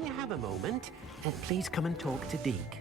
when you have a moment, please come and talk to Deke.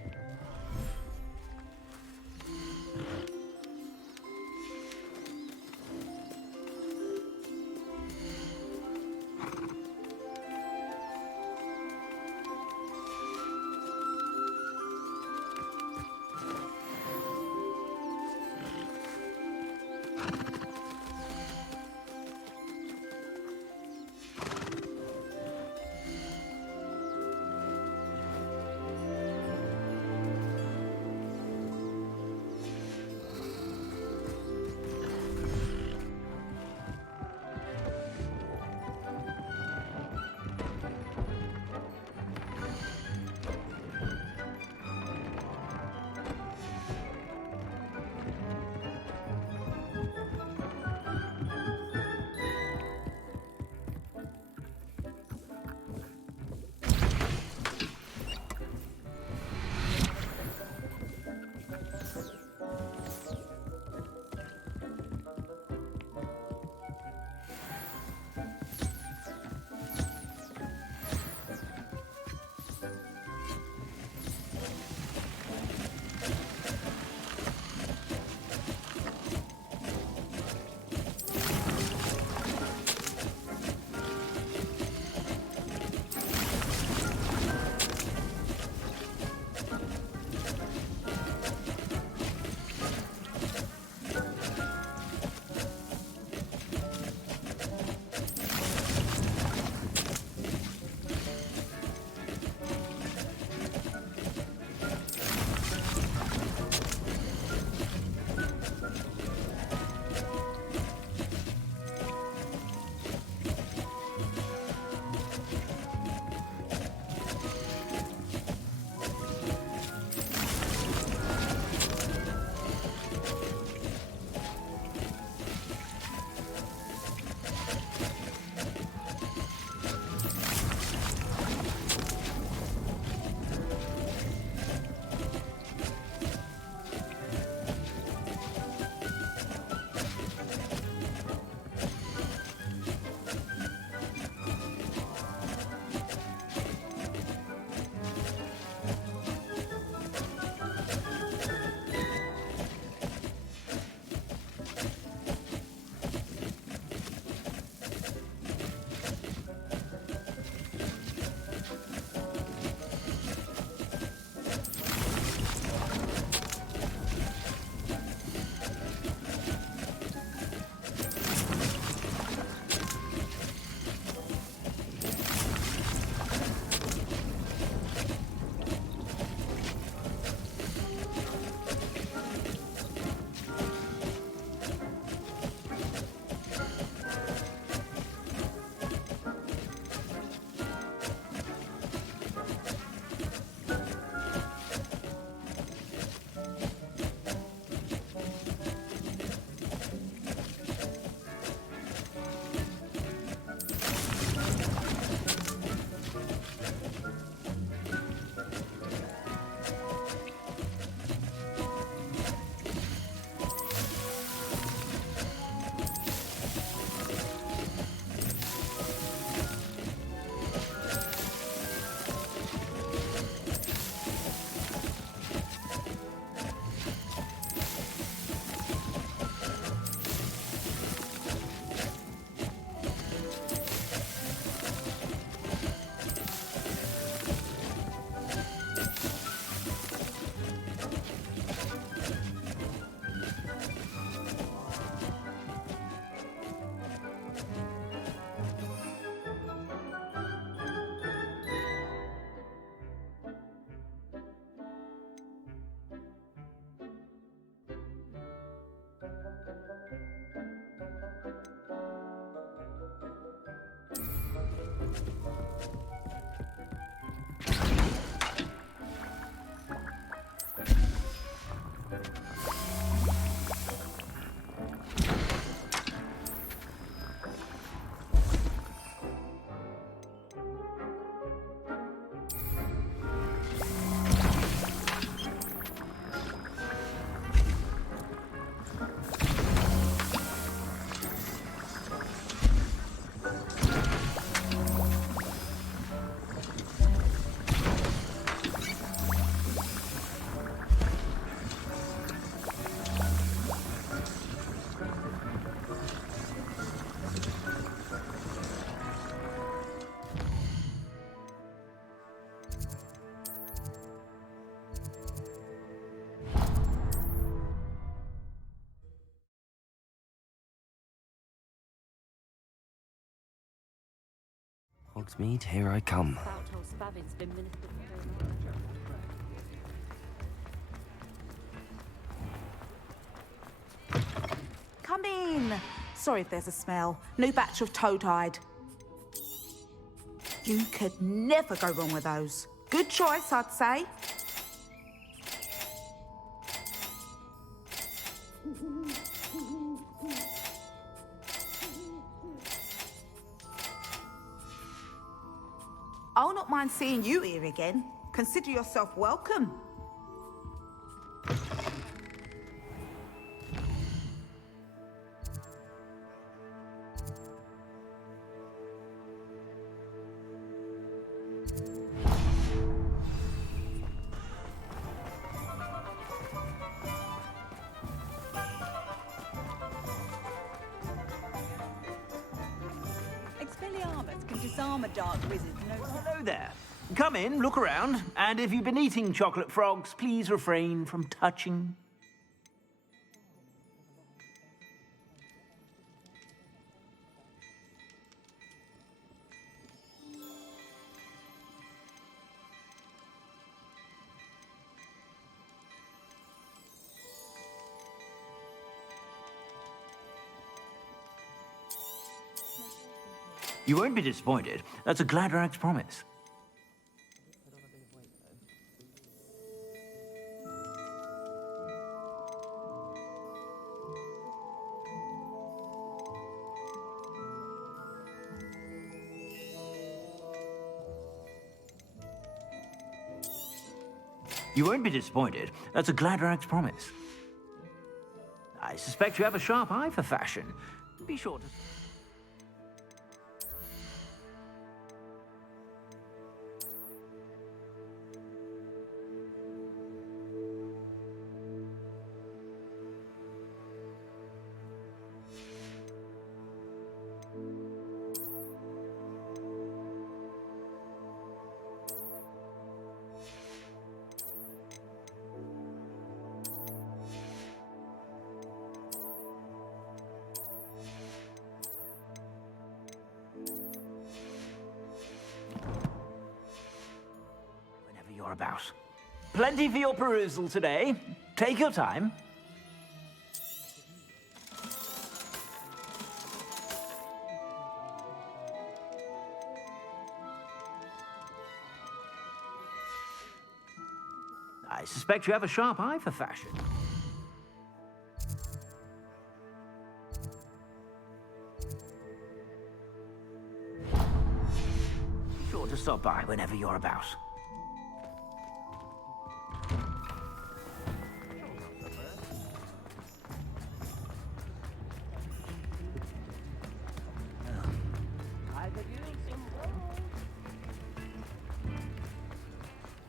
Hogsmeade, here I come. Come in. Sorry if there's a smell. New batch of toad-hide. You could never go wrong with those. Good choice, I'd say. I'll not mind seeing you here again. Consider yourself welcome. Expelliarmus can disarm a dark wizard. Hello there. Come in, look around, and if you've been eating chocolate frogs, please refrain from touching. You won't be disappointed. That's a Gladrag's promise. You won't be disappointed. That's a Gladrag's promise. I suspect you have a sharp eye for fashion. Be sure to... You're about. Plenty for your perusal today. Take your time. I suspect you have a sharp eye for fashion. Be sure to stop by whenever you're about.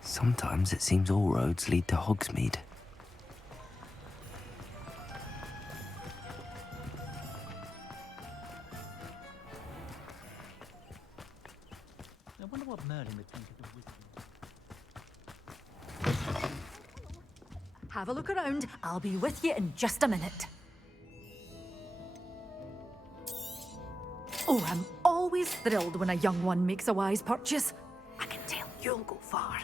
Sometimes it seems all roads lead to Hogsmeade. I wonder what Merlin would think of the wizard. Have a look around. I'll be with you in just a minute. Oh, I'm always thrilled when a young one makes a wise purchase. I can tell you'll go far.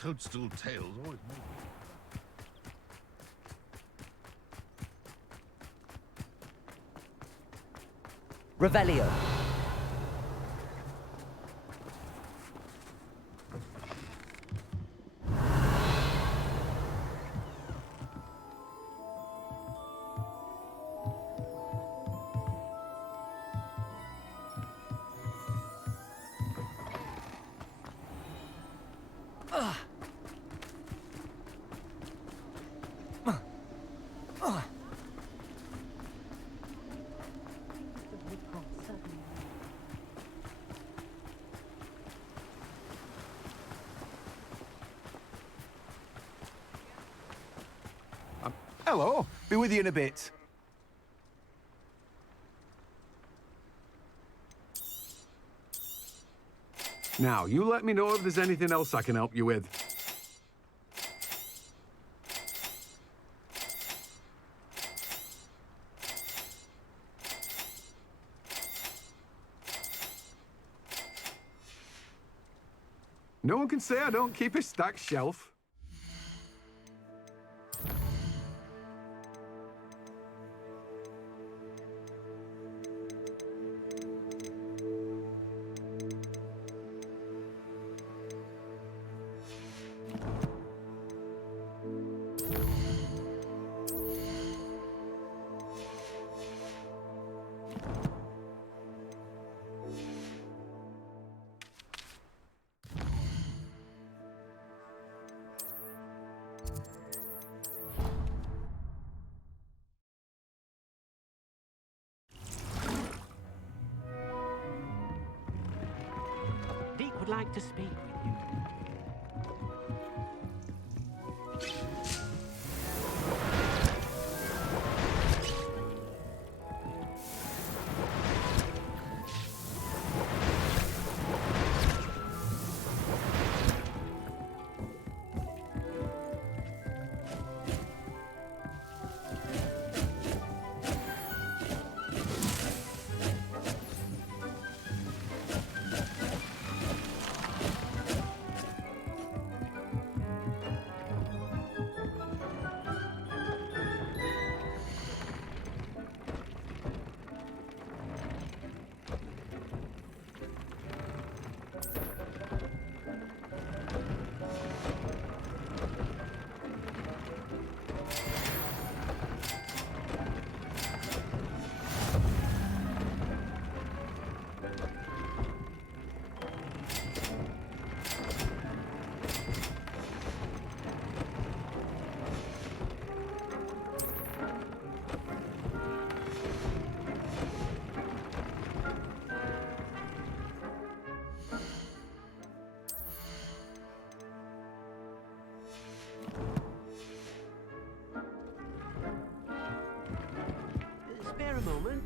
Toadstool tails always make Revelio. Hello, be with you in a bit. Now, you let me know if there's anything else I can help you with. No one can say I don't keep a stacked shelf. Deek would like to speak with you. Spare a moment.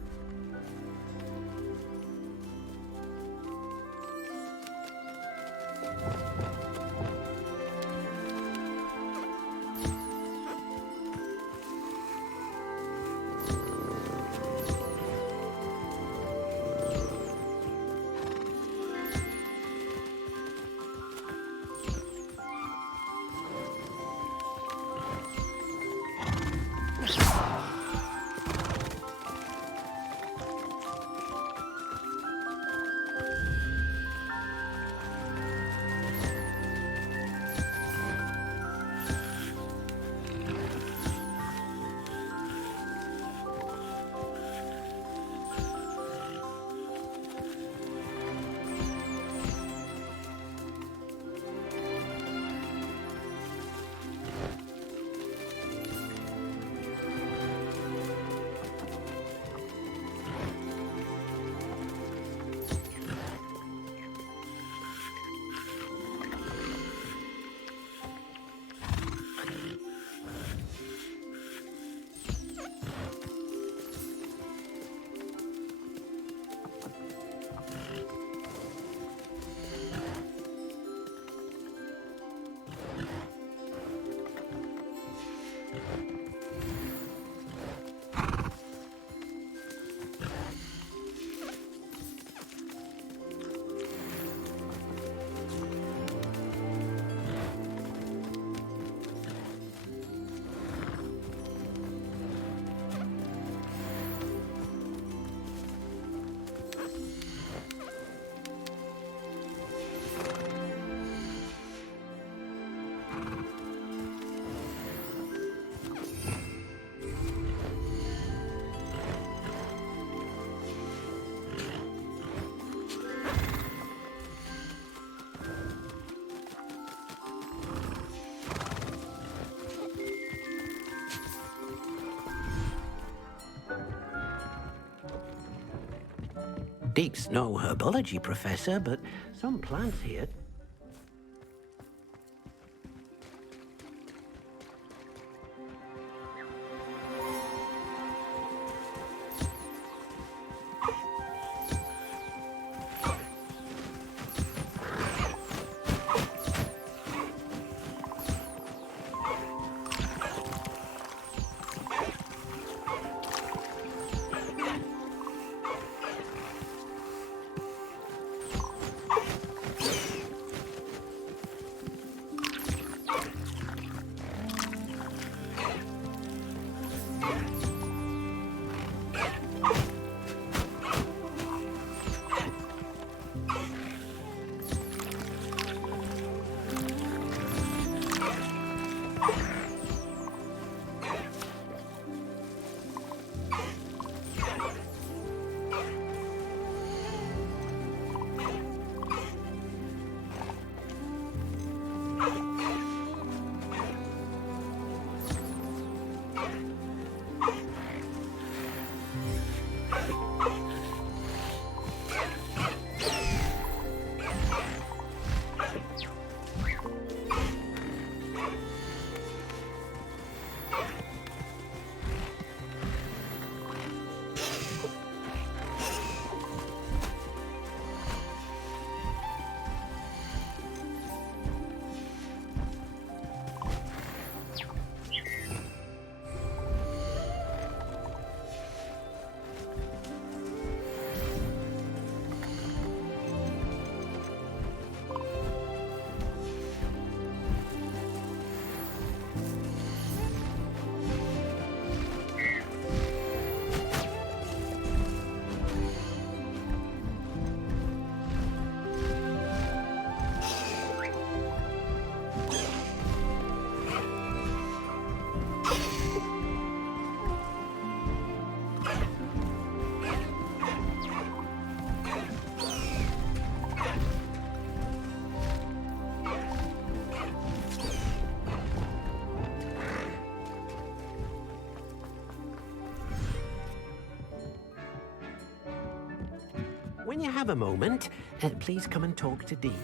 Deek's no herbology professor, but some plants here. when you have a moment, please come and talk to Deke.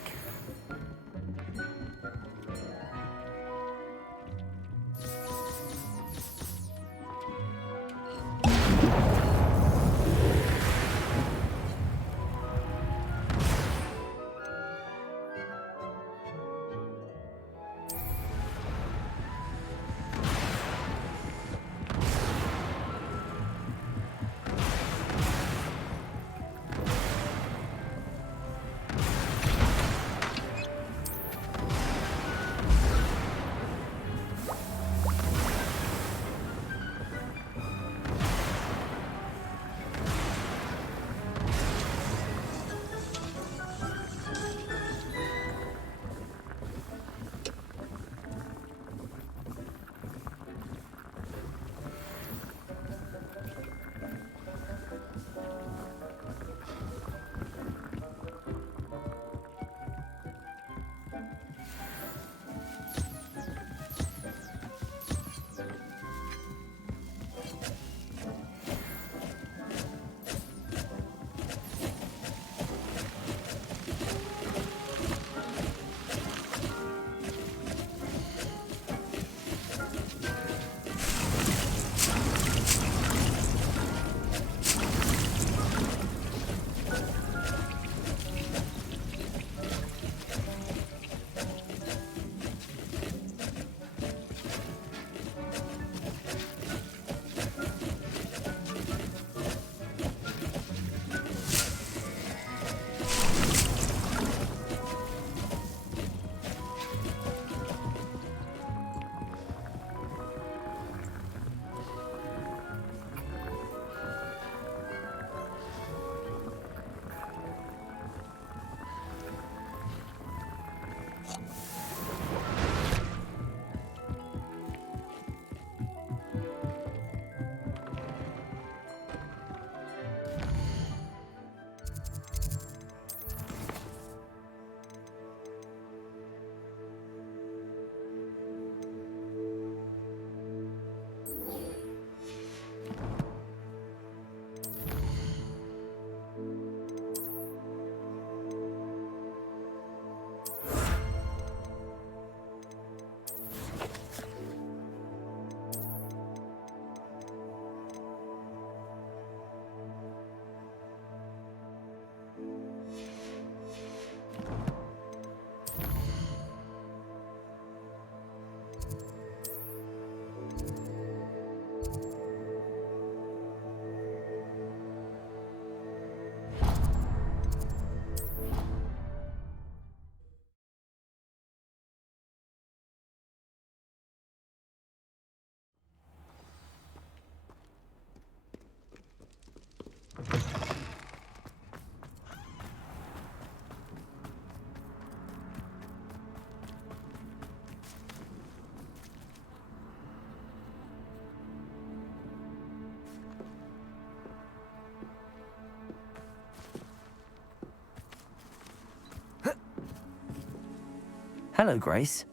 Hello, Grace.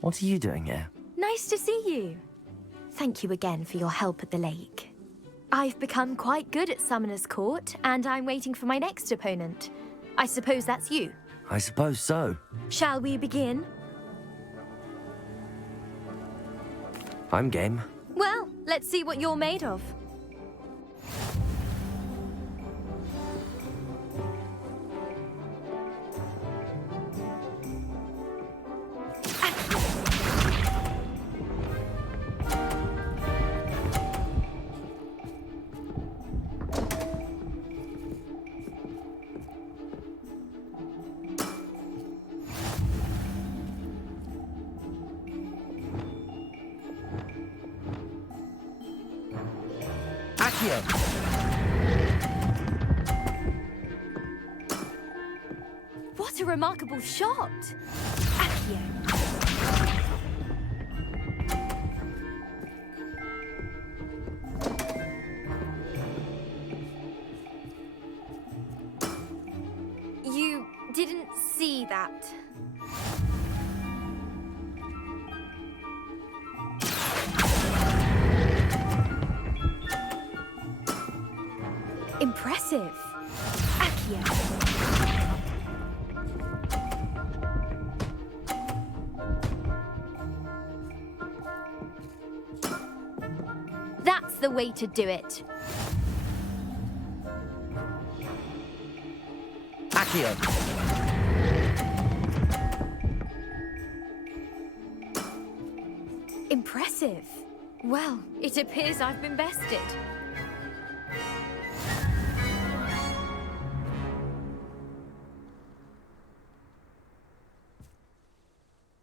What are you doing here? Nice to see you. Thank you again for your help at the lake. I've become quite good at Summoner's Court, and I'm waiting for my next opponent. I suppose that's you. I suppose so. Shall we begin? I'm game. Well, let's see what you're made of. What a remarkable shot! Accio. You didn't see that. Impressive. Accio. Rightio. That's the way to do it. Accio. Impressive. Well, it appears I've been bested.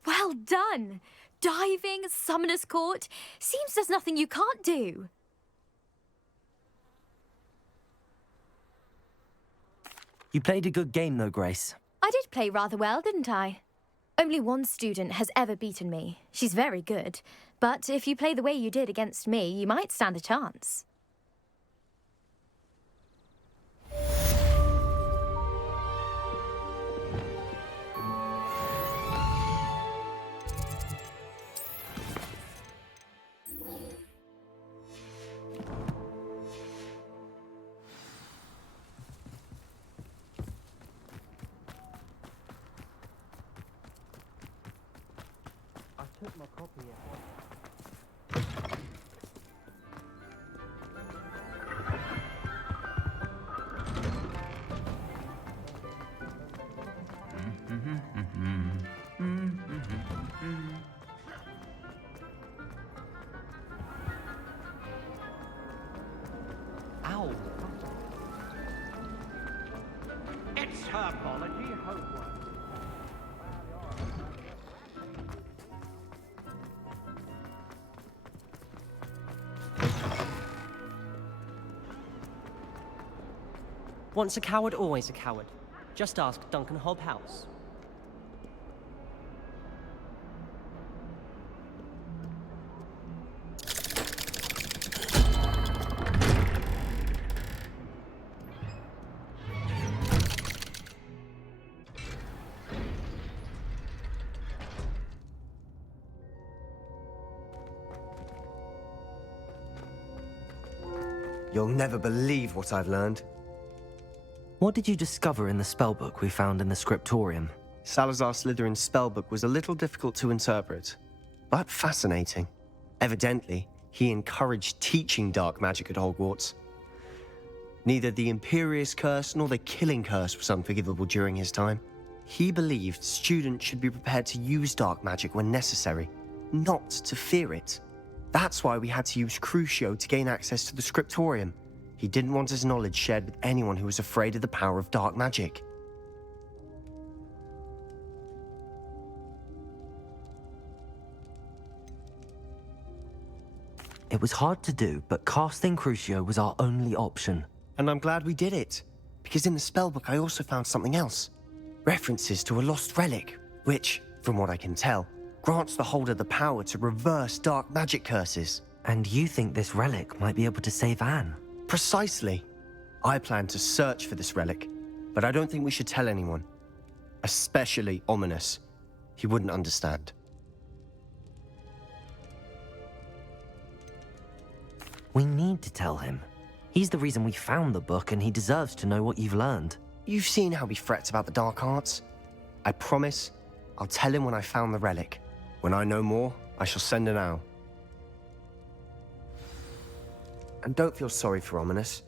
Well done! Diving, Summoner's Court. Seems there's nothing you can't do. You played a good game, though, Grace. I did play rather well, didn't I? Only one student has ever beaten me. She's very good. But if you play the way you did against me, you might stand a chance. I took my copy. Ow. It's herbology homework. Once a coward, always a coward. Just ask Duncan Hobhouse. You'll never believe what I've learned. What did you discover in the spellbook we found in the scriptorium? Salazar Slytherin's spellbook was a little difficult to interpret, but fascinating. Evidently, he encouraged teaching dark magic at Hogwarts. Neither the Imperious Curse nor the Killing Curse was unforgivable during his time. He believed students should be prepared to use dark magic when necessary, not to fear it. That's why we had to use Crucio to gain access to the scriptorium. He didn't want his knowledge shared with anyone who was afraid of the power of dark magic. It was hard to do, but casting Crucio was our only option. And I'm glad we did it, because in the spellbook I also found something else. References to a lost relic, which, from what I can tell, grants the holder the power to reverse dark magic curses. And you think this relic might be able to save Anne? Precisely. I plan to search for this relic, but I don't think we should tell anyone. Especially Ominous. He wouldn't understand. We need to tell him. He's the reason we found the book, and he deserves to know what you've learned. You've seen how he frets about the dark arts. I promise I'll tell him when I found the relic. When I know more, I shall send an owl. And don't feel sorry for Ominous.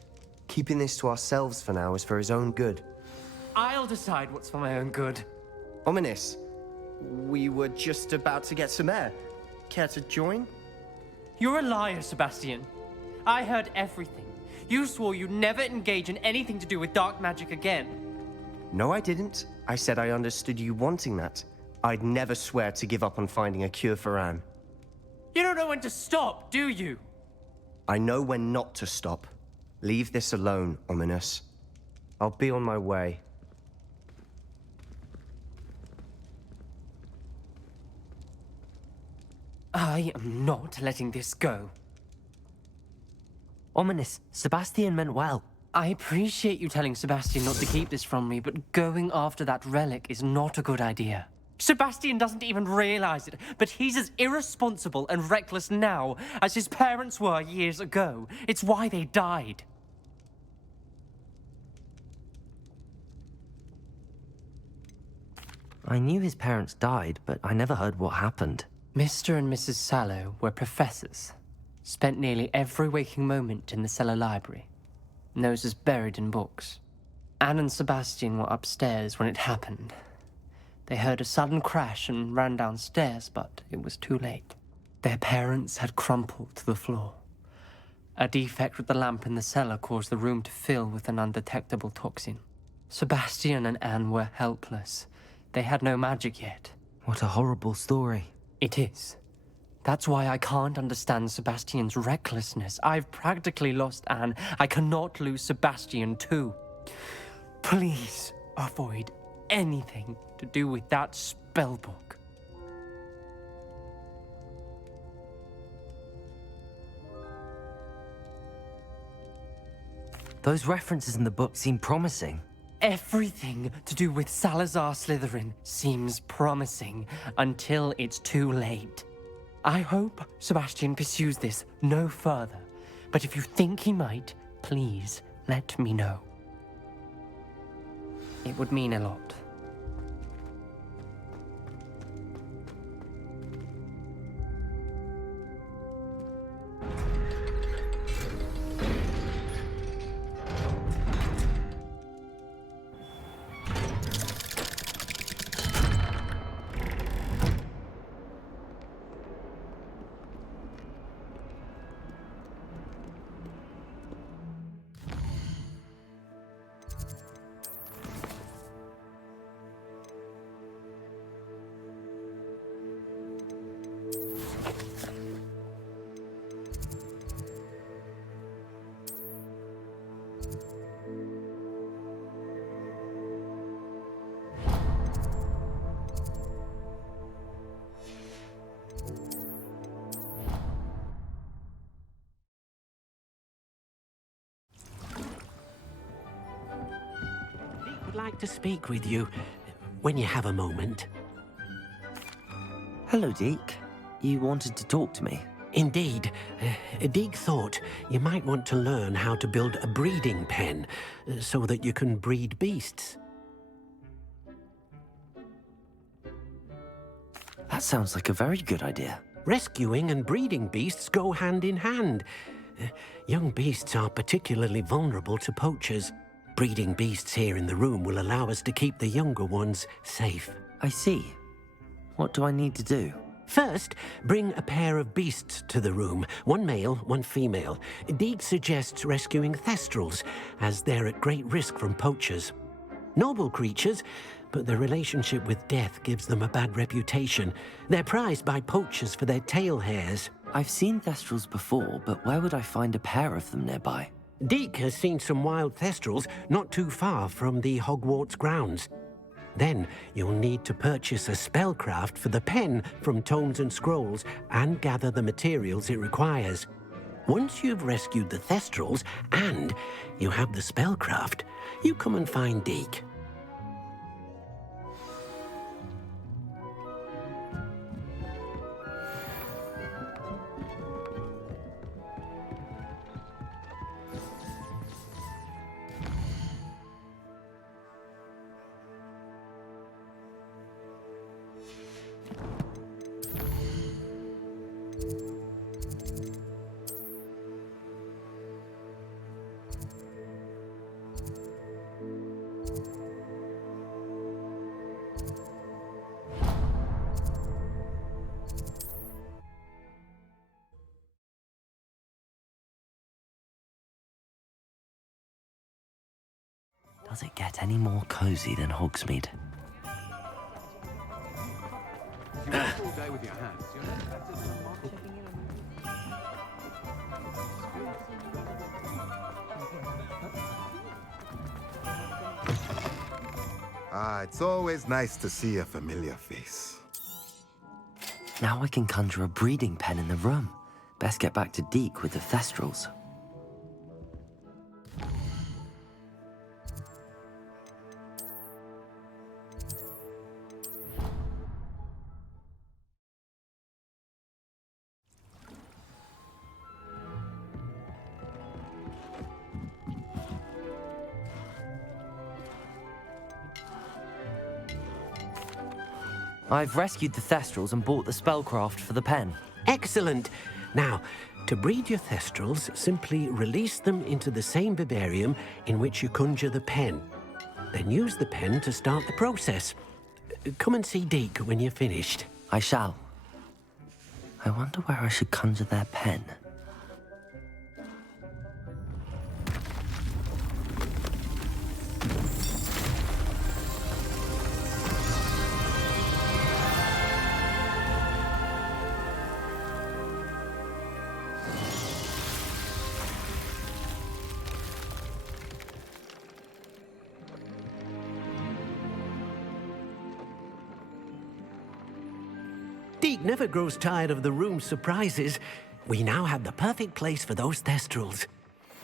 Keeping this to ourselves for now is for his own good. I'll decide what's for my own good. Ominous, we were just about to get some air. Care to join? You're a liar, Sebastian. I heard everything. You swore you'd never engage in anything to do with dark magic again. No, I didn't. I said I understood you wanting that. I'd never swear to give up on finding a cure for Anne. You don't know when to stop, do you? I know when not to stop. Leave this alone, Ominous. I'll be on my way. I am not letting this go. Ominous, Sebastian meant well. I appreciate you telling Sebastian not to keep this from me, but going after that relic is not a good idea. Sebastian doesn't even realize it, but he's as irresponsible and reckless now as his parents were years ago. It's why they died. I knew his parents died, but I never heard what happened. Mr. and Mrs. Sallow were professors. Spent nearly every waking moment in the cellar library. Noses buried in books. Anne and Sebastian were upstairs when it happened. They heard a sudden crash and ran downstairs, but it was too late. Their parents had crumpled to the floor. A defect with the lamp in the cellar caused the room to fill with an undetectable toxin. Sebastian and Anne were helpless. They had no magic yet. What a horrible story. It is. That's why I can't understand Sebastian's recklessness. I've practically lost Anne. I cannot lose Sebastian too. Please avoid anything to do with that spellbook. Those references in the book seem promising. Everything to do with Salazar Slytherin seems promising until it's too late. I hope Sebastian pursues this no further, but if you think he might, please let me know. It would mean a lot. I'd like to speak with you when you have a moment. Hello, Deke. You wanted to talk to me? Indeed. Deek thought you might want to learn how to build a breeding pen so that you can breed beasts. That sounds like a very good idea. Rescuing and breeding beasts go hand in hand. Young beasts are particularly vulnerable to poachers. Breeding beasts here in the room will allow us to keep the younger ones safe. I see. What do I need to do? First, bring a pair of beasts to the room. One male, one female. Deek suggests rescuing thestrals, as they're at great risk from poachers. Noble creatures, but their relationship with death gives them a bad reputation. They're prized by poachers for their tail hairs. I've seen thestrals before, but where would I find a pair of them nearby? Deek has seen some wild thestrals not too far from the Hogwarts grounds. Then you'll need to purchase a spellcraft for the pen from Tomes and Scrolls and gather the materials it requires. Once you've rescued the thestrals and you have the spellcraft, you come and find Deek. Does it get any more cozy than Hogsmeade? You work all day with your hands. You're not better than It's always nice to see a familiar face. Now I can conjure a breeding pen in the room. Best get back to Deke with the thestrals. I've rescued the Thestrals and bought the Spellcraft for the pen. Excellent. Now, to breed your Thestrals, simply release them into the same vivarium in which you conjure the pen. Then use the pen to start the process. Come and see Deke when you're finished. I shall. I wonder where I should conjure their pen. Deke never grows tired of the room's surprises. We now have the perfect place for those Thestrals.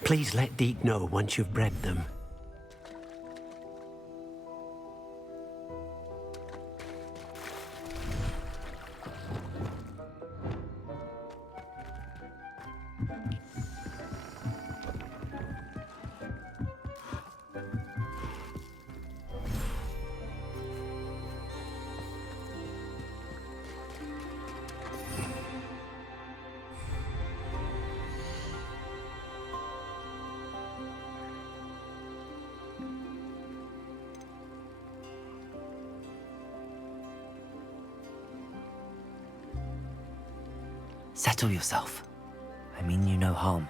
Please let Deke know once you've bred them. Settle yourself. I mean you no harm.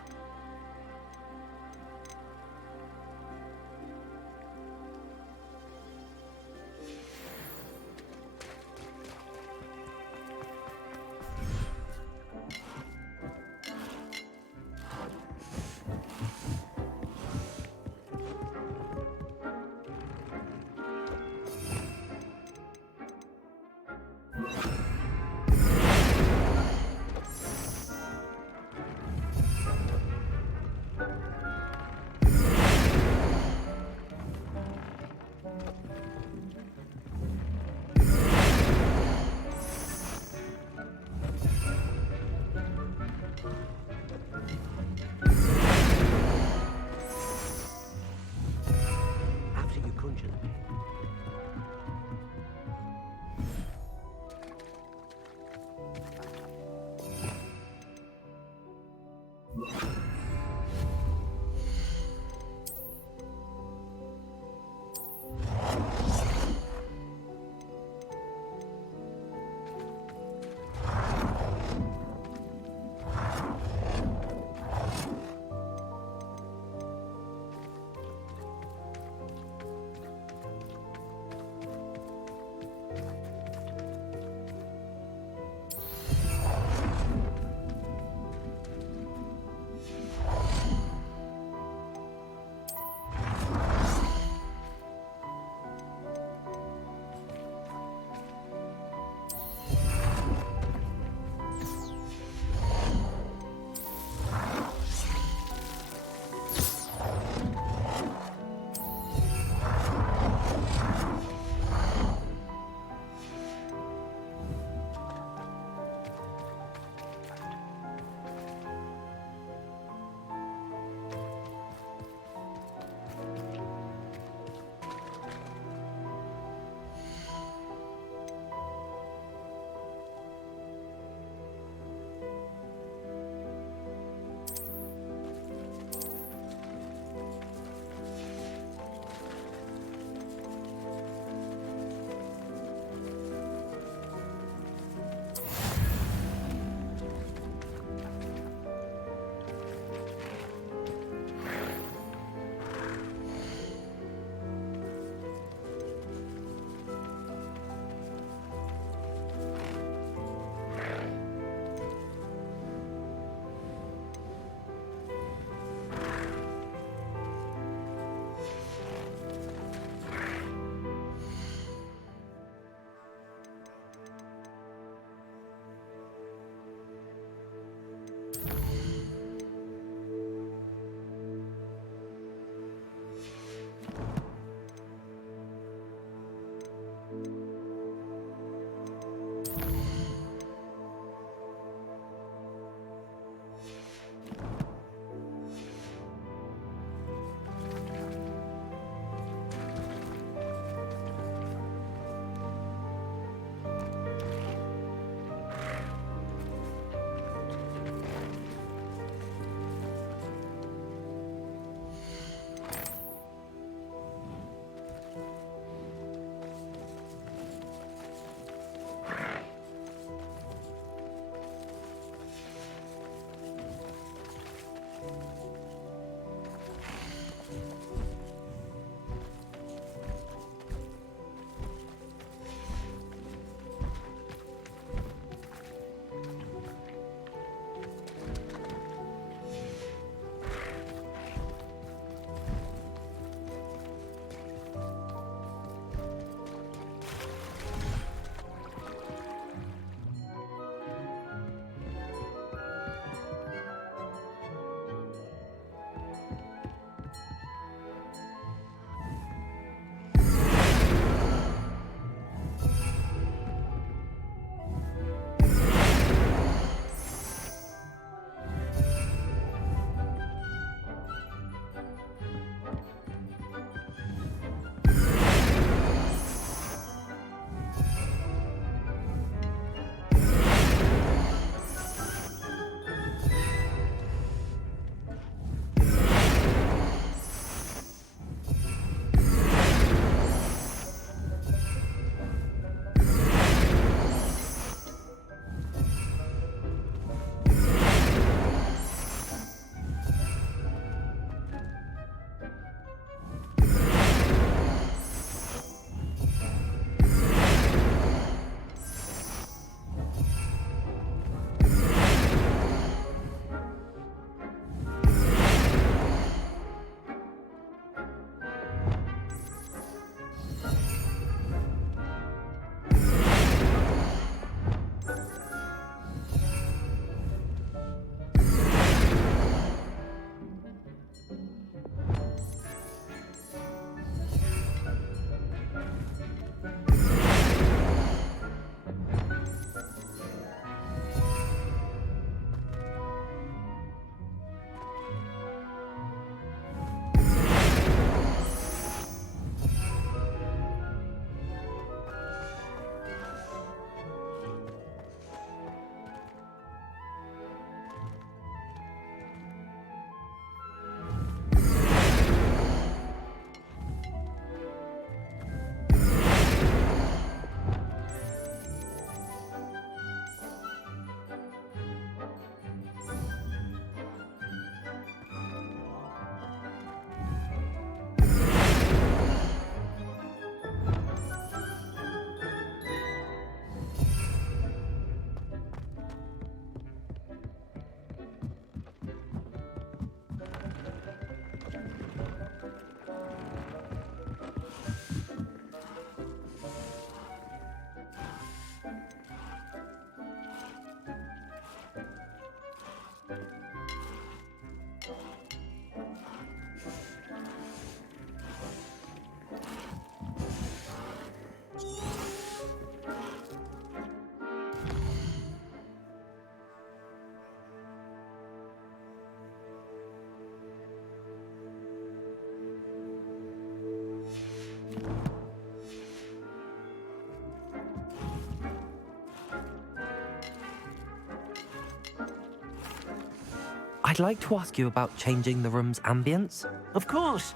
like to ask you about changing the room's ambience. Of course.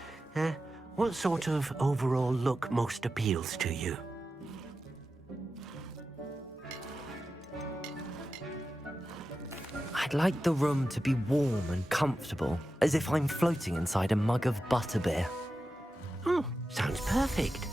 What sort of overall look most appeals to you? I'd like the room to be warm and comfortable, as if I'm floating inside a mug of butterbeer. Oh, sounds perfect.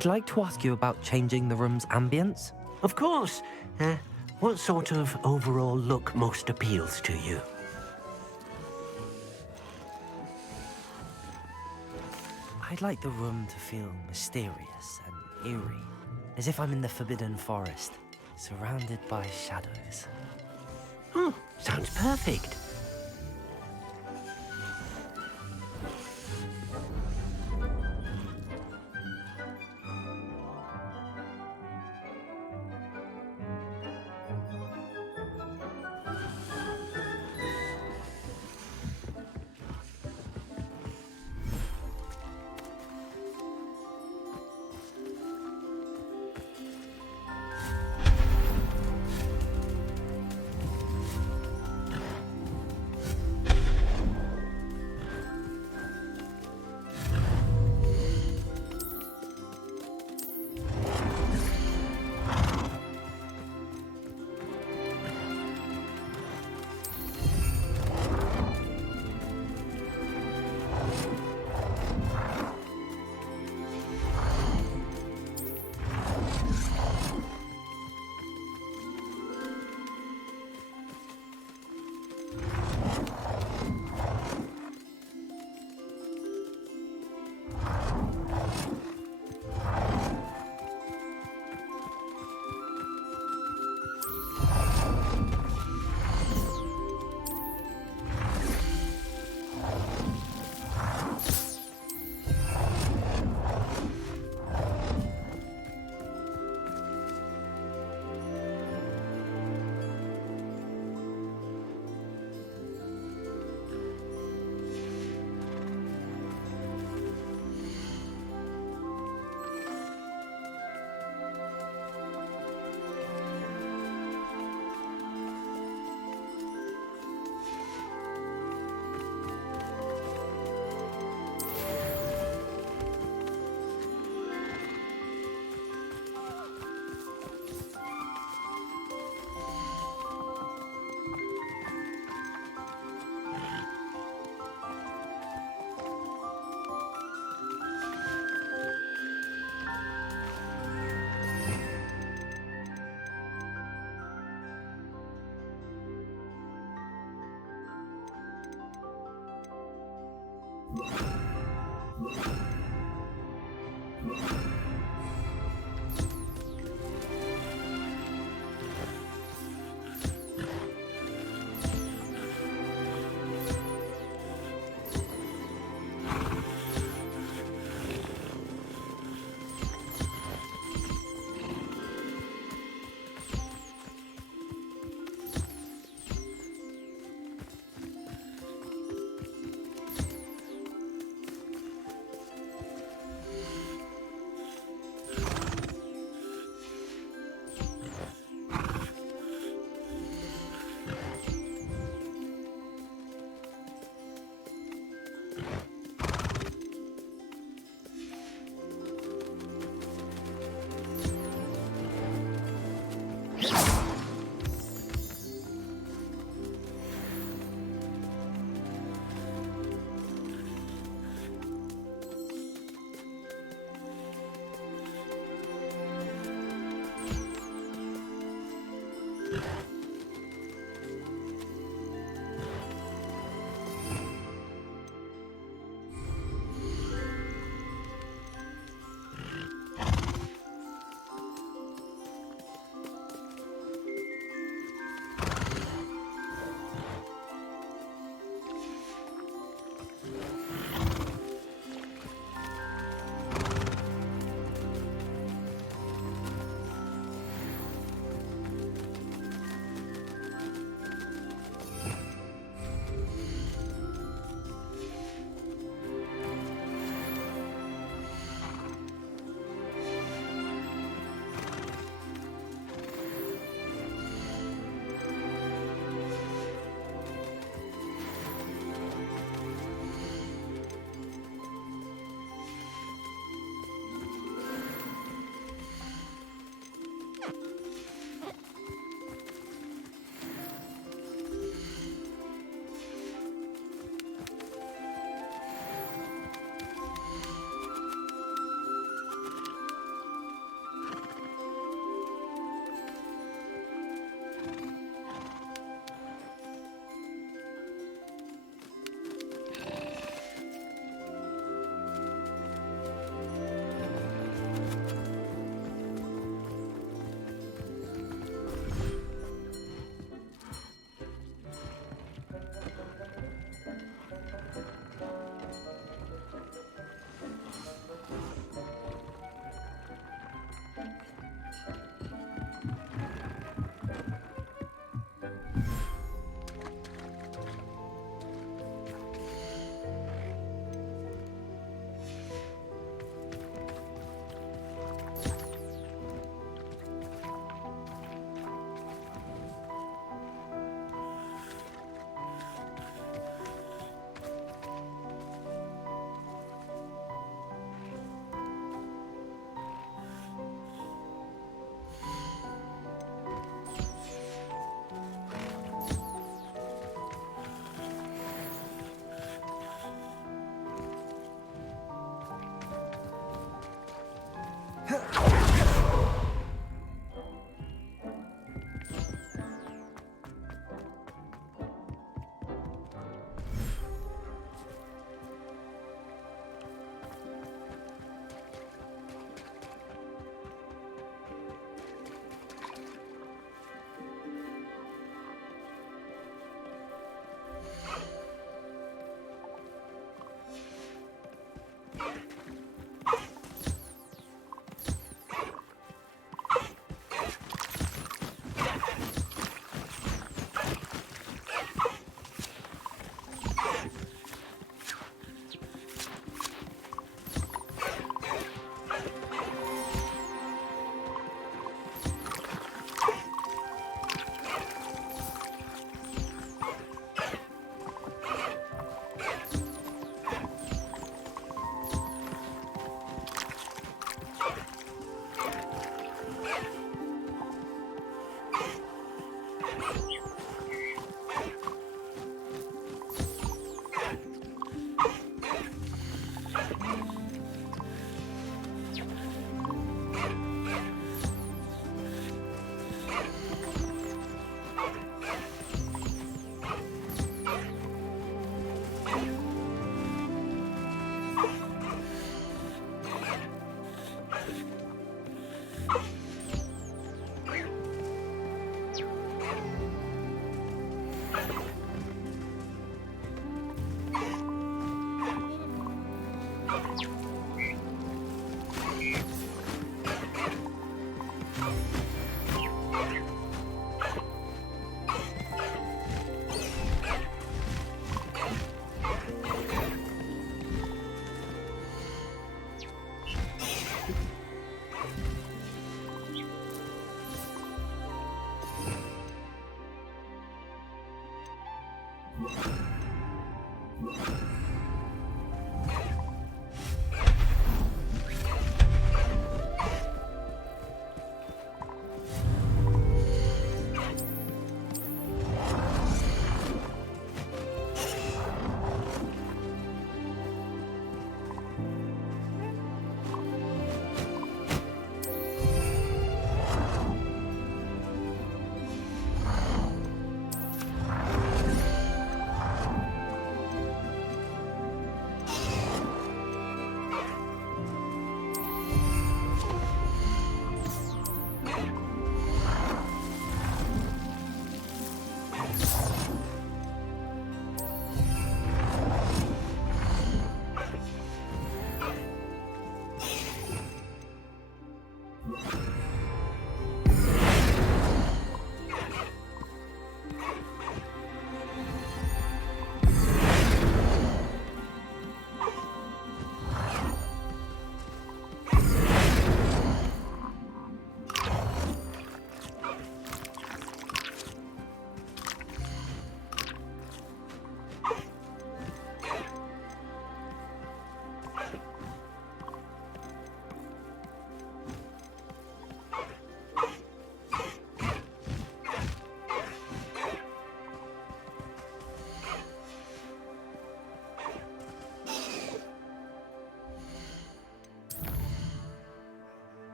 I'd like to ask you about changing the room's ambience. Of course. What sort of overall look most appeals to you? I'd like the room to feel mysterious and eerie, as if I'm in the Forbidden Forest, surrounded by shadows. Oh, sounds perfect.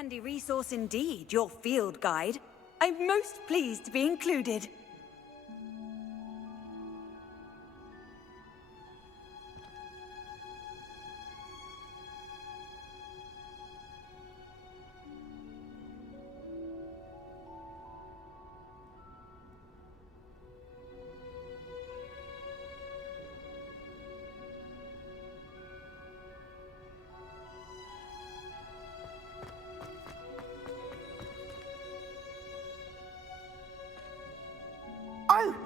Handy resource indeed, your field guide. I'm most pleased to be included.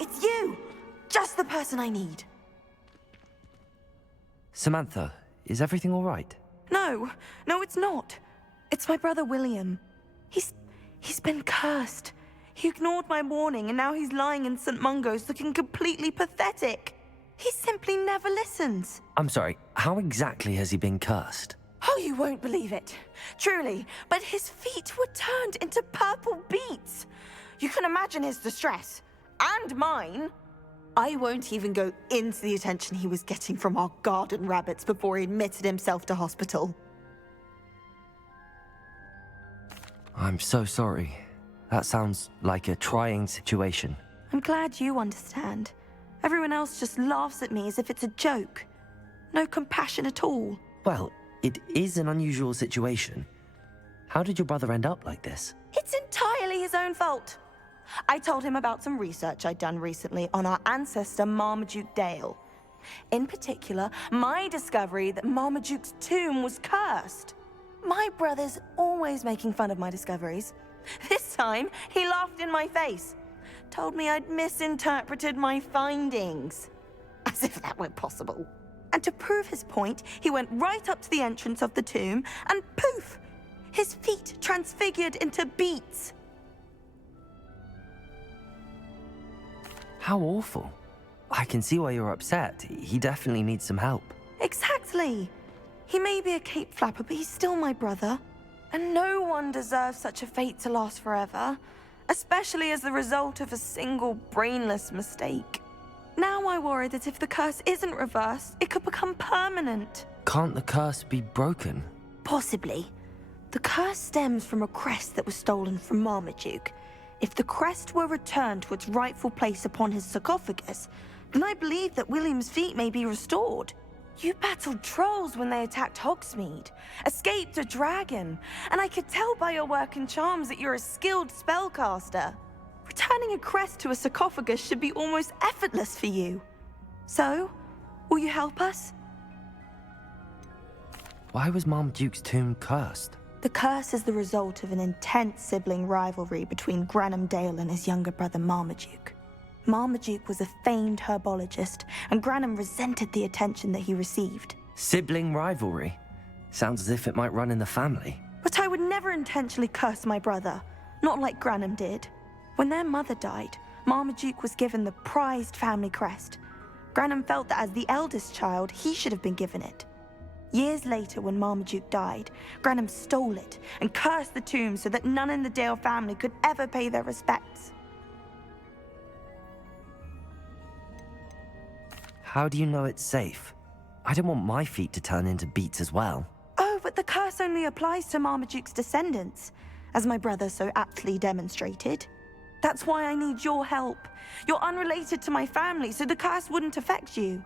It's you! Just the person I need. Samantha, is everything all right? No, it's not. It's my brother William. He's been cursed. He ignored my warning and now he's lying in St. Mungo's looking completely pathetic. He simply never listens. I'm sorry, how exactly has he been cursed? Oh, you won't believe it. Truly, but his feet were turned into purple beets. You can imagine his distress. And mine. I won't even go into the attention he was getting from our garden rabbits before he admitted himself to hospital. I'm so sorry. That sounds like a trying situation. I'm glad you understand. Everyone else just laughs at me as if it's a joke. No compassion at all. Well, it is an unusual situation. How did your brother end up like this? It's entirely his own fault. I told him about some research I'd done recently on our ancestor Marmaduke Dale. In particular, my discovery that Marmaduke's tomb was cursed. My brother's always making fun of my discoveries. This time, he laughed in my face. Told me I'd misinterpreted my findings. As if that were possible. And to prove his point, he went right up to the entrance of the tomb and poof! His feet transfigured into beets. How awful. I can see why you're upset. He definitely needs some help. Exactly. He may be a cape flapper, but he's still my brother. And no one deserves such a fate to last forever, especially as the result of a single brainless mistake. Now I worry that if the curse isn't reversed, it could become permanent. Can't the curse be broken? Possibly. The curse stems from a crest that was stolen from Marmaduke. If the crest were returned to its rightful place upon his sarcophagus, then I believe that William's feet may be restored. You battled trolls when they attacked Hogsmeade, escaped a dragon, and I could tell by your work and charms that you're a skilled spellcaster. Returning a crest to a sarcophagus should be almost effortless for you. So, will you help us? Why was Marmaduke's tomb cursed? The curse is the result of an intense sibling rivalry between Granham Dale and his younger brother Marmaduke. Marmaduke was a famed herbologist, and Granham resented the attention that he received. Sibling rivalry? Sounds as if it might run in the family. But I would never intentionally curse my brother, not like Granham did. When their mother died, Marmaduke was given the prized family crest. Granham felt that as the eldest child, he should have been given it. Years later, when Marmaduke died, Granham stole it and cursed the tomb so that none in the Dale family could ever pay their respects. How do you know it's safe? I don't want my feet to turn into beets as well. Oh, but the curse only applies to Marmaduke's descendants, as my brother so aptly demonstrated. That's why I need your help. You're unrelated to my family, so the curse wouldn't affect you.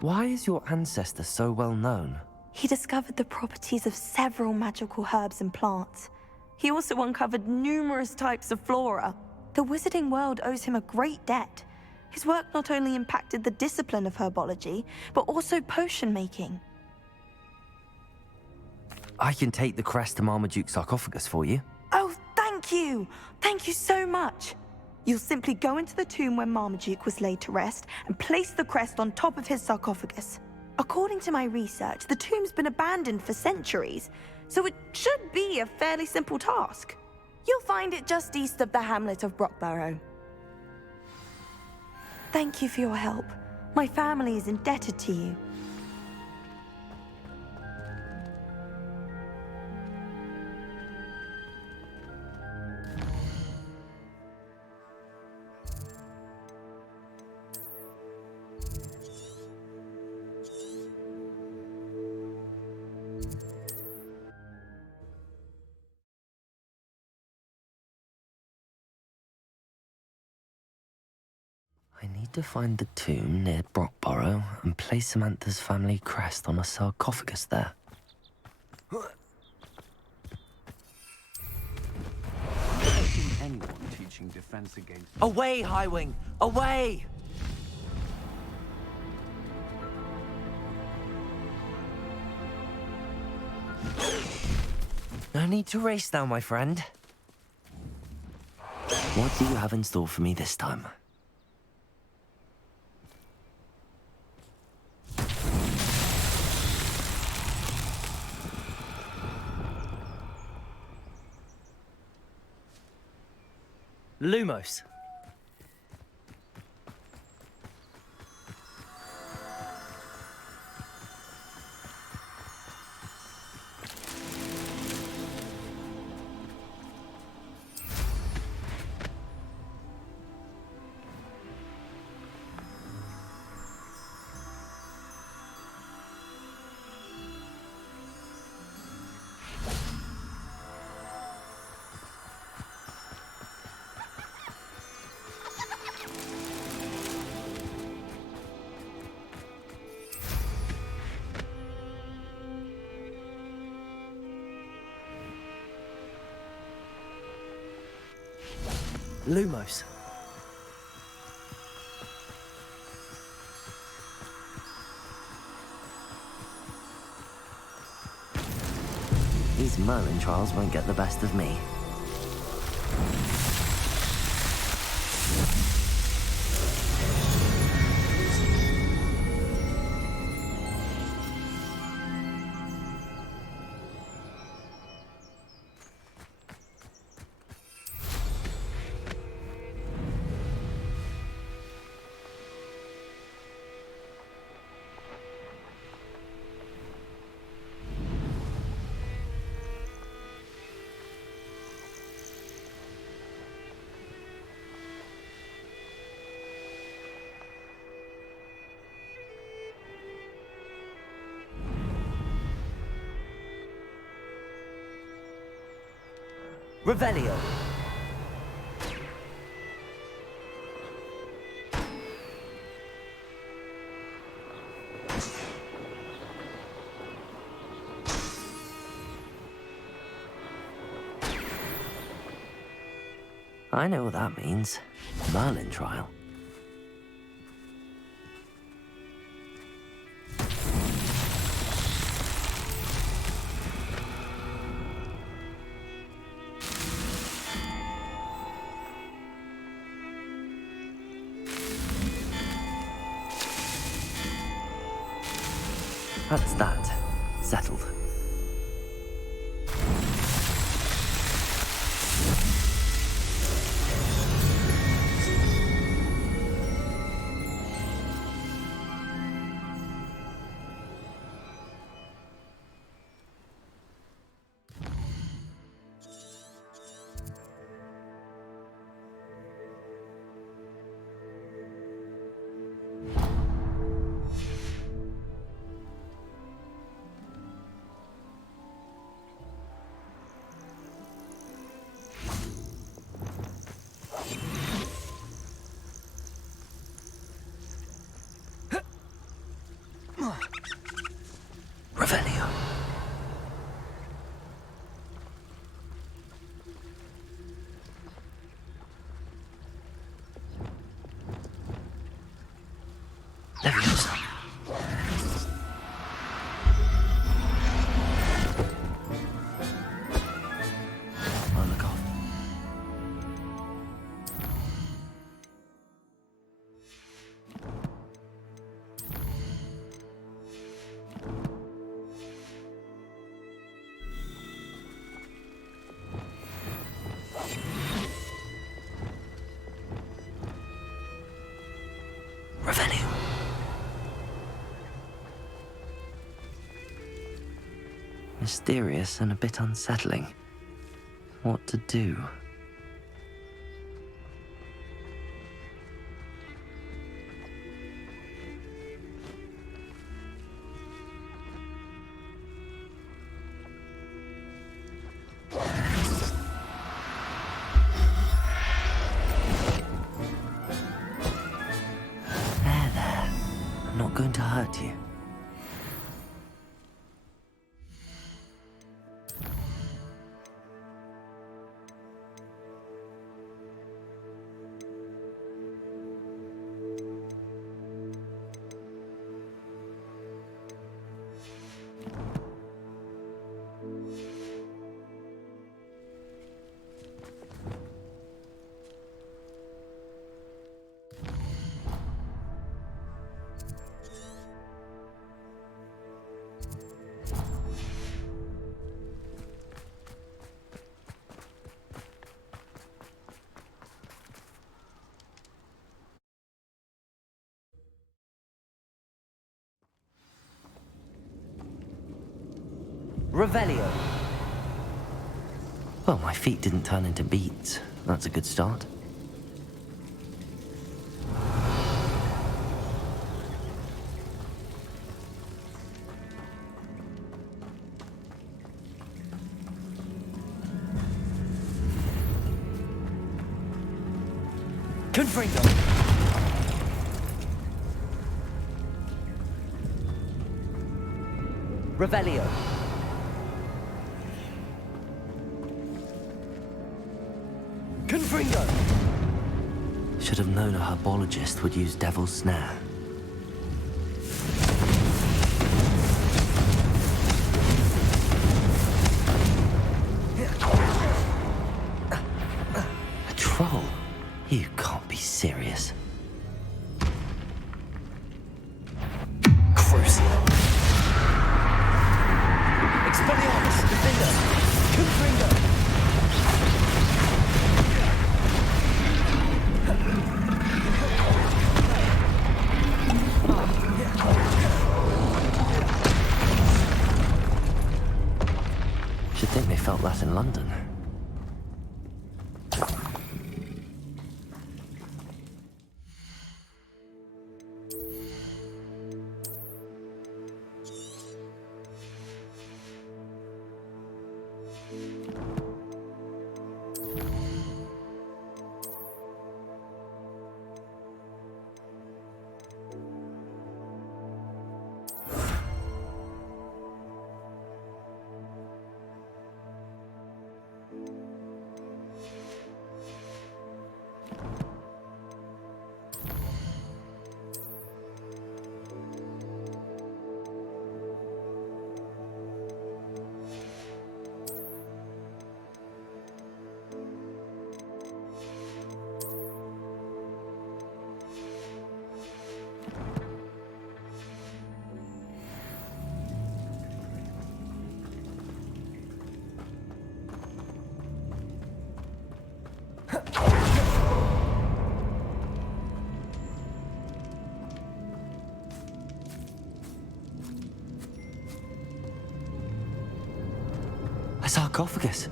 Why is your ancestor so well known? He discovered the properties of several magical herbs and plants. He also uncovered numerous types of flora. The wizarding world owes him a great debt. His work not only impacted the discipline of herbology, but also potion making. I can take the crest to Marmaduke's sarcophagus for you. Oh, thank you! Thank you so much! You'll simply go into the tomb where Marmaduke was laid to rest and place the crest on top of his sarcophagus. According to my research, the tomb's been abandoned for centuries, so it should be a fairly simple task. You'll find it just east of the hamlet of Brockborough. Thank you for your help. My family is indebted to you. I need to find the tomb near Brockborough and place Samantha's family crest on a sarcophagus there. Anyone teaching defense against... Away, Highwing! Away! No need to race now, my friend. What do you have in store for me this time? Lumos. Lumos. These Merlin trials won't get the best of me. Revelio. I know what that means. Merlin trial. That's that. Settled. Revelio. Leviosa. On the cough. Revelio. Mysterious and a bit unsettling. What to do? There. I'm not going to hurt you. Revelio. Well, my feet didn't turn into beets. That's a good start. Confringo. Revelio. Confringo. Should have known a herbologist would use Devil's Snare. A troll? You can't be serious. Crucial. Expelliarmus, Defender. Confringo. Should think they felt that in London. A sarcophagus.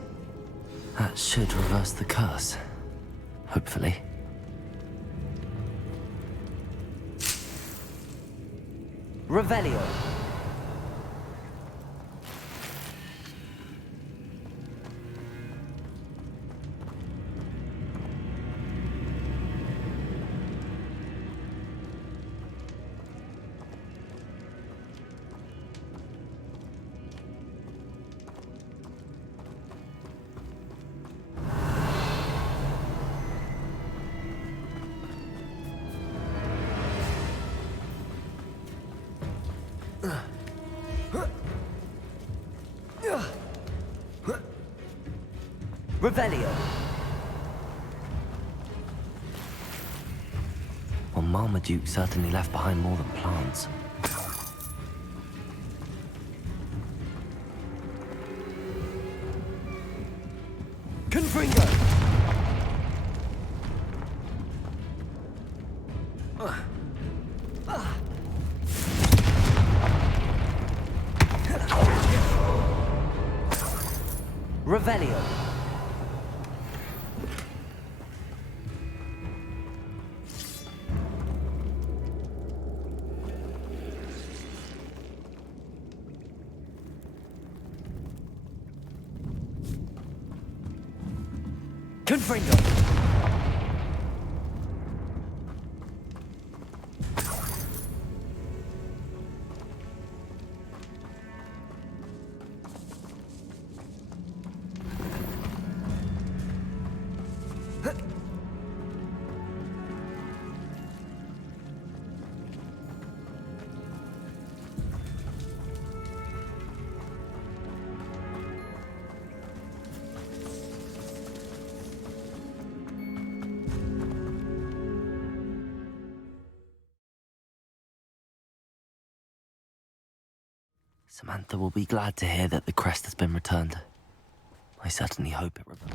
That should reverse the curse. Hopefully. Revelio. Revelio. Well, Marmaduke certainly left behind more than plants. Confringo. Revelio. Confringo. Samantha will be glad to hear that the crest has been returned. I certainly hope it reverts.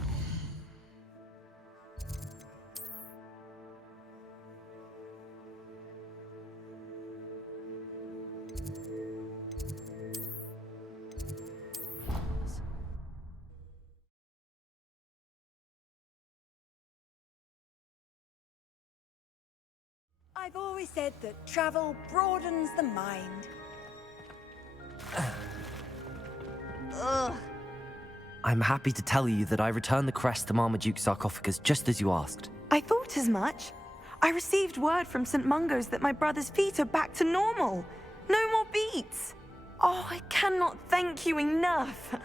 I've always said that travel broadens the mind. Ugh. I'm happy to tell you that I returned the crest to Marmaduke's sarcophagus just as you asked. I thought as much. I received word from St. Mungo's that my brother's feet are back to normal. No more beats. Oh, I cannot thank you enough.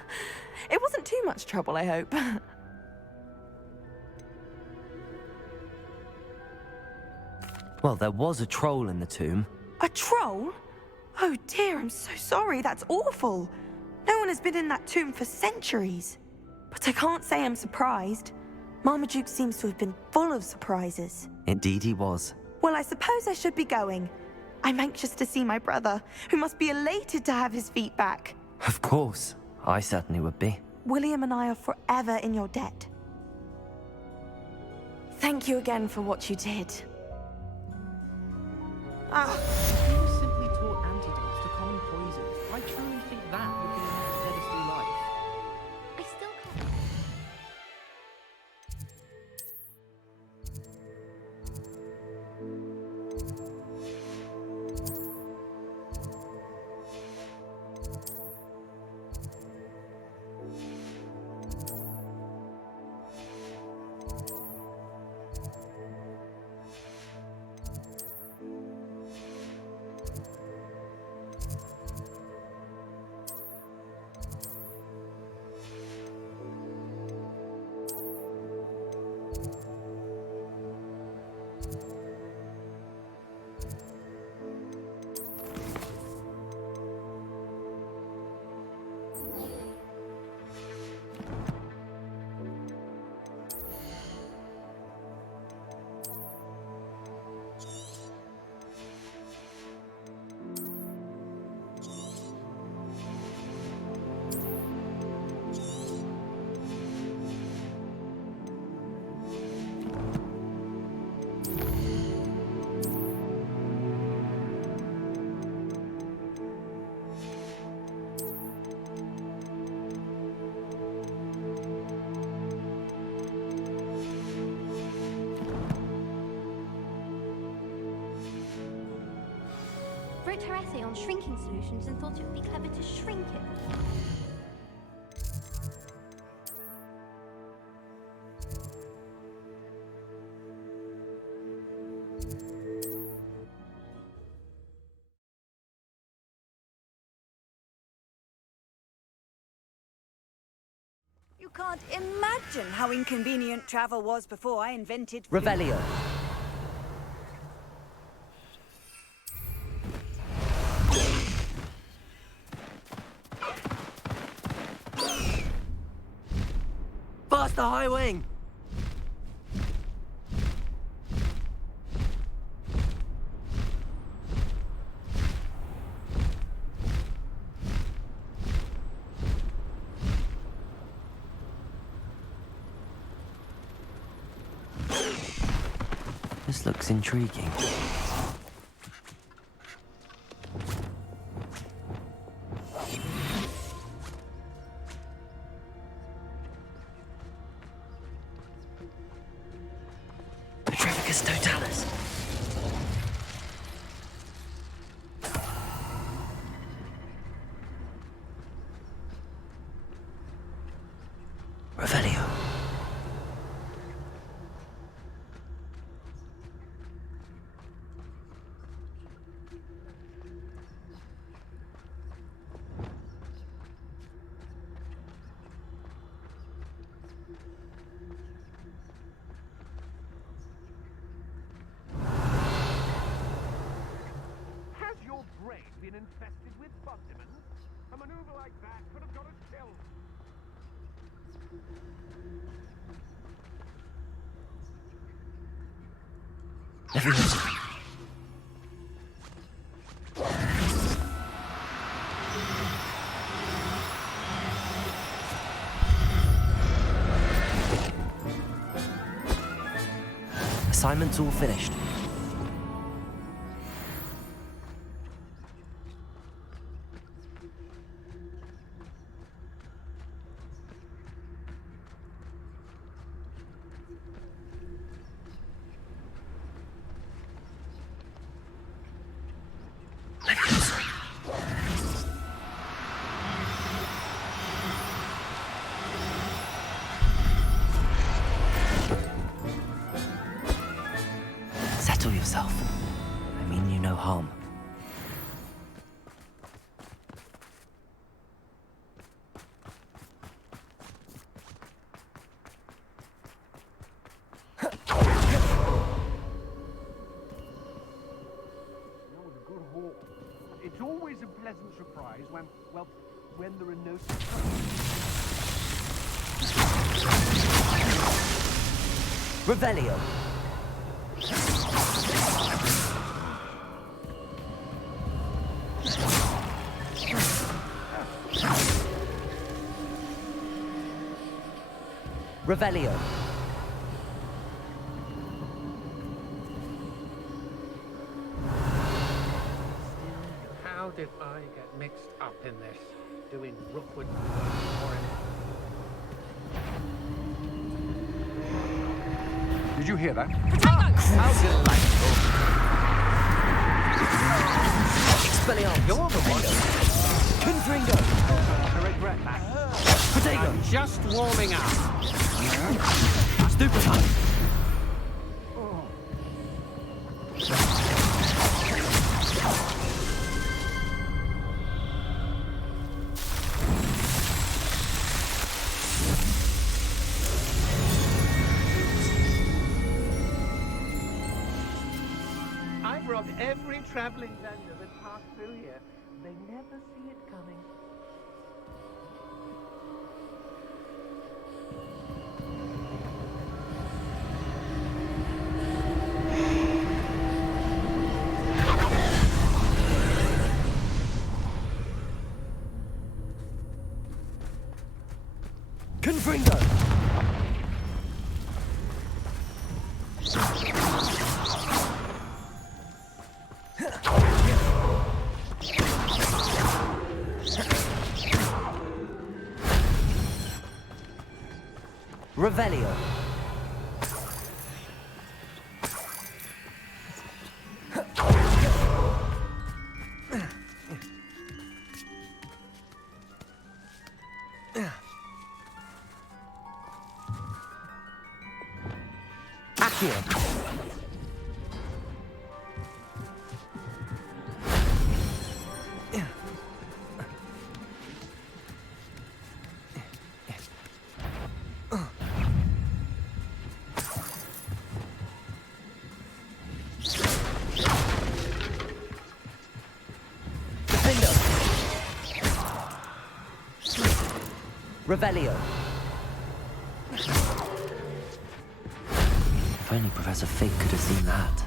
It wasn't too much trouble, I hope. Well, there was a troll in the tomb. A troll? Oh dear, I'm so sorry. That's awful. No one has been in that tomb for centuries. But I can't say I'm surprised. Marmaduke seems to have been full of surprises. Indeed he was. Well, I suppose I should be going. I'm anxious to see my brother, who must be elated to have his feet back. Of course. I certainly would be. William and I are forever in your debt. Thank you again for what you did. He was simply taught antidotes to common poisons. I truly think that would be enough to get us through life. I still can't. Wrote her essay on shrinking solutions and thought it would be clever to shrink it. You can't imagine how inconvenient travel was before I invented... Revelio. Faster, High Wing! This looks intriguing. Petrificus totalis. Revelio. Has your brain been infested with bug demons? A maneuver like that could have got us killed. Assignment's all finished. mean you no harm. It's always a pleasant surprise when there are no surprises. Revelio. Revelio. How did I get mixed up in this? Doing Rookwood or Did you hear that? How delightful! Expelliarmus. You're the one. Confringo. I regret that. Potato. I'm just warming up. Stupid. I've robbed every traveling vendor that passed through here. They never see it coming. Confringo. Revelio. Accio. Revelio. If only Professor Fig could have seen that.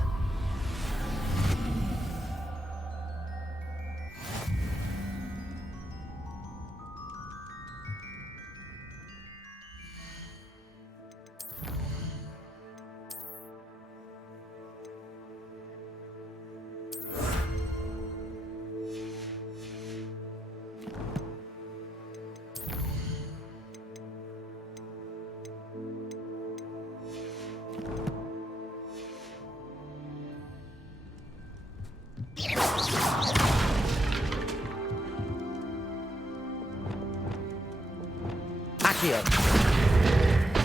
Accio.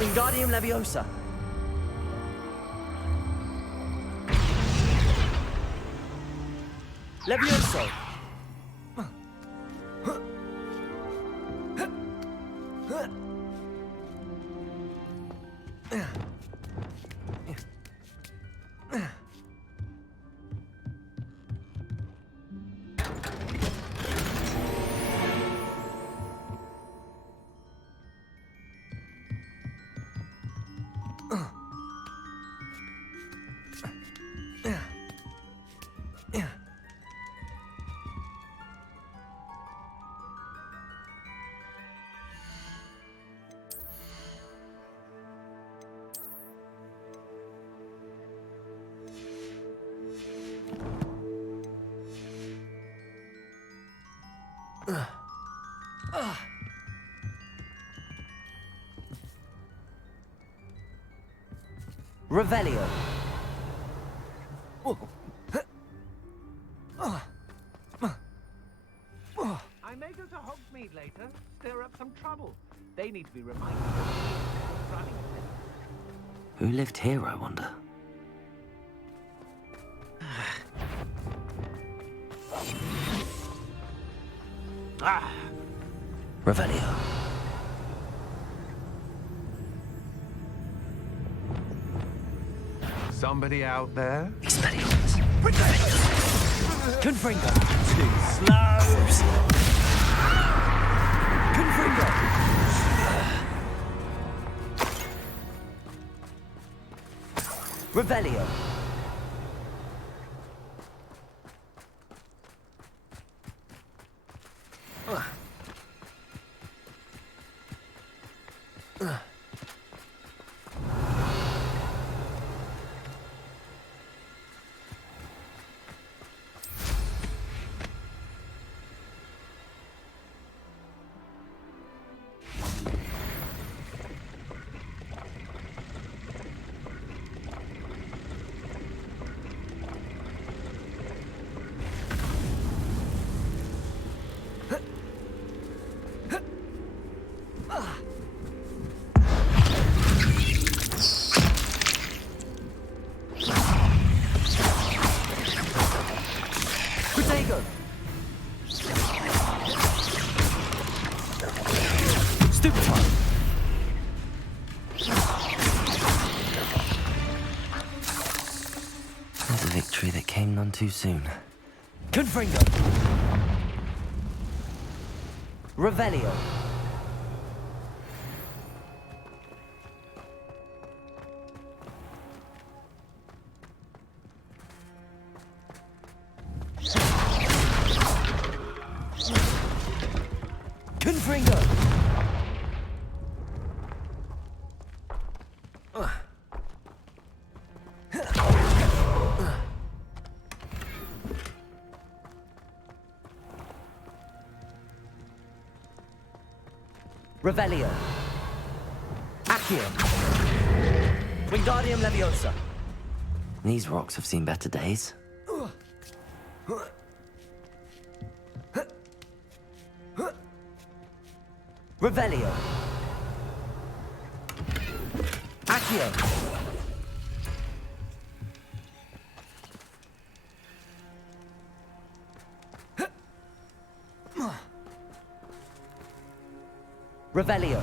Wingardium Leviosa. Levioso. Revelio. I may go to Hogsmeade later, stir up some trouble. They need to be reminded of running it. Who lived here, I wonder? Revelio. Somebody out there? Expelliarmus. Confringo. Too slow. Confringo. Revelio. None too soon. Confringo. Revelio. Confringo. Revelio. Accio. Wingardium Leviosa. These rocks have seen better days. Revelio. Accio. Revelio.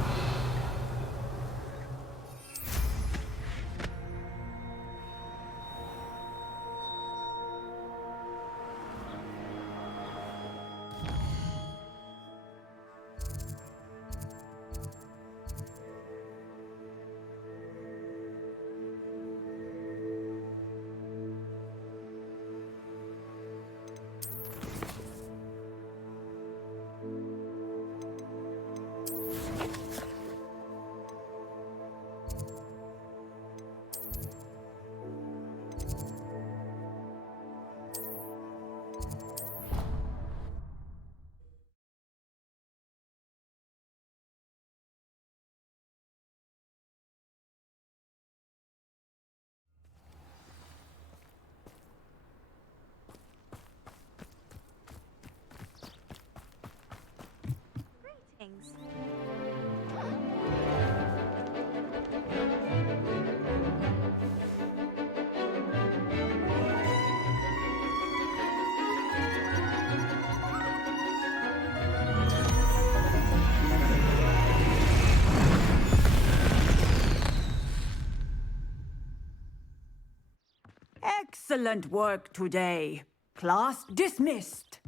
Excellent work today. Class dismissed.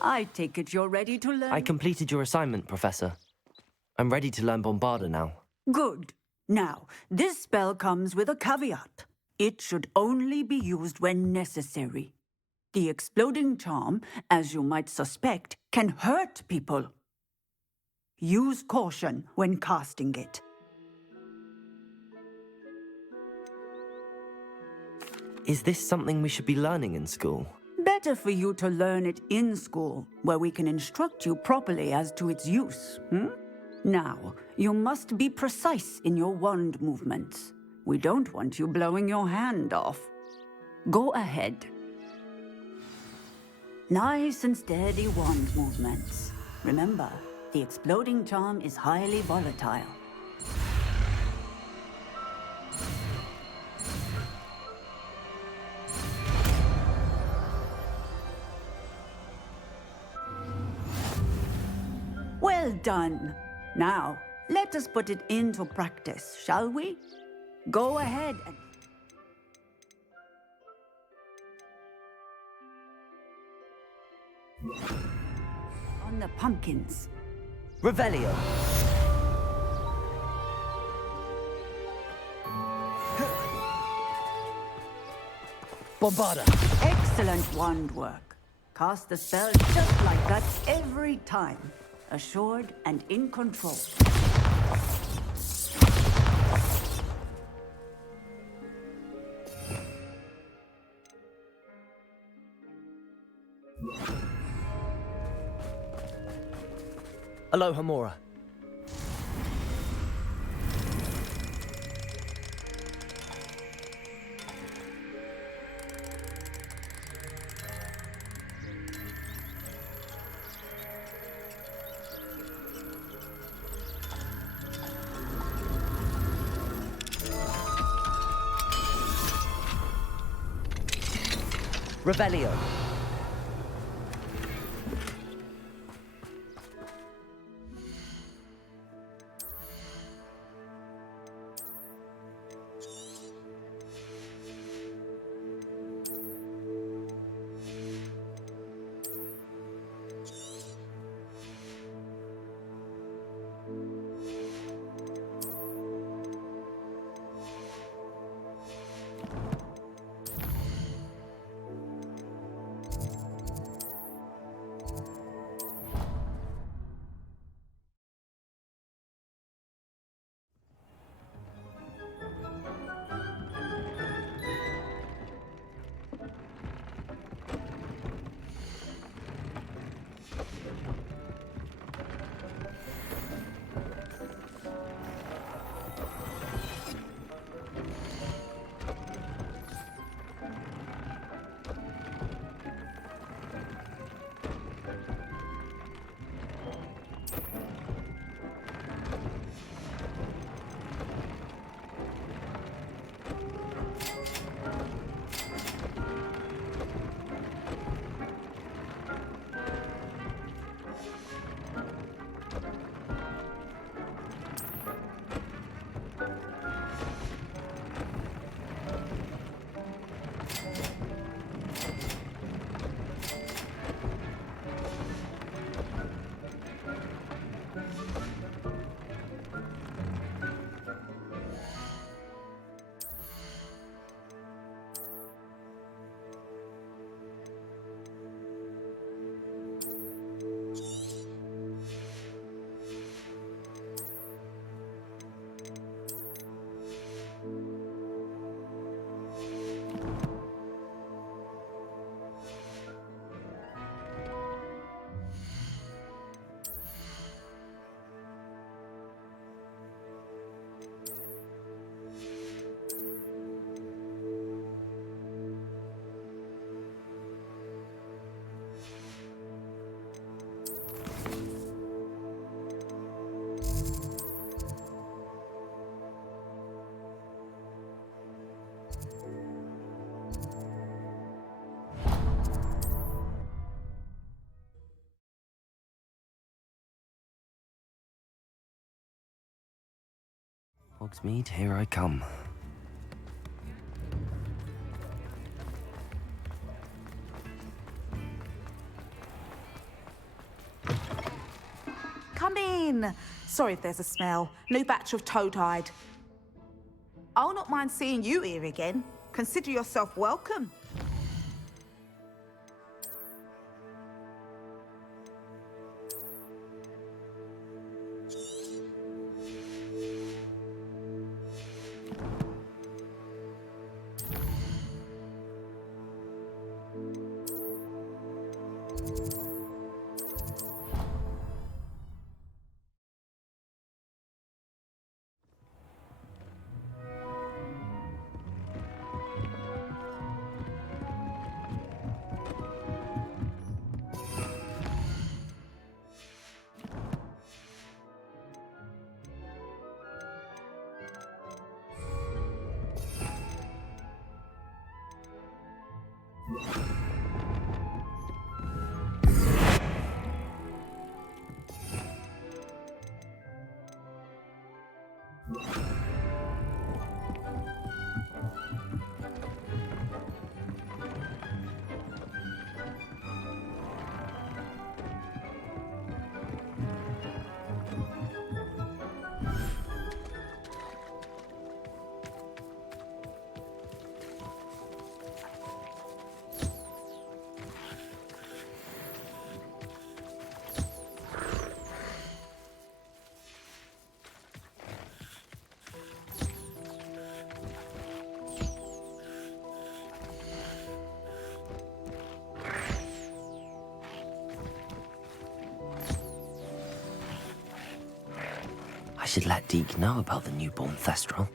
I take it you're ready to learn... I completed your assignment, Professor. I'm ready to learn Bombarda now. Good. Now, this spell comes with a caveat. It should only be used when necessary. The exploding charm, as you might suspect, can hurt people. Use caution when casting it. Is this something we should be learning in school? Better for you to learn it in school, where we can instruct you properly as to its use. Now, you must be precise in your wand movements. We don't want you blowing your hand off. Go ahead. Nice and steady wand movements. Remember, the exploding charm is highly volatile. Well done. Now, let us put it into practice, shall we? Go ahead and... On the pumpkins. Revelio. Bombarda. Excellent wand work. Cast the spell just like that every time. Assured and in control. Aloha Mora. Revelio. Hogsmeade, here I come. Come in. Sorry if there's a smell. New batch of toad-hide. I'll not mind seeing you here again. Consider yourself welcome. I should let Deke know about the newborn Thestral.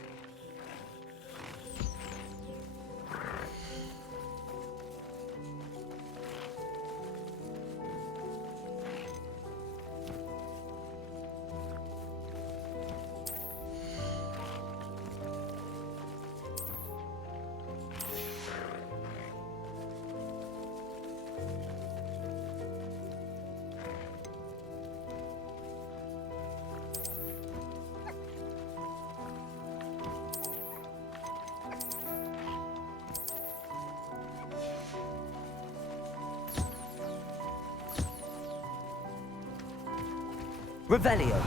Revelio.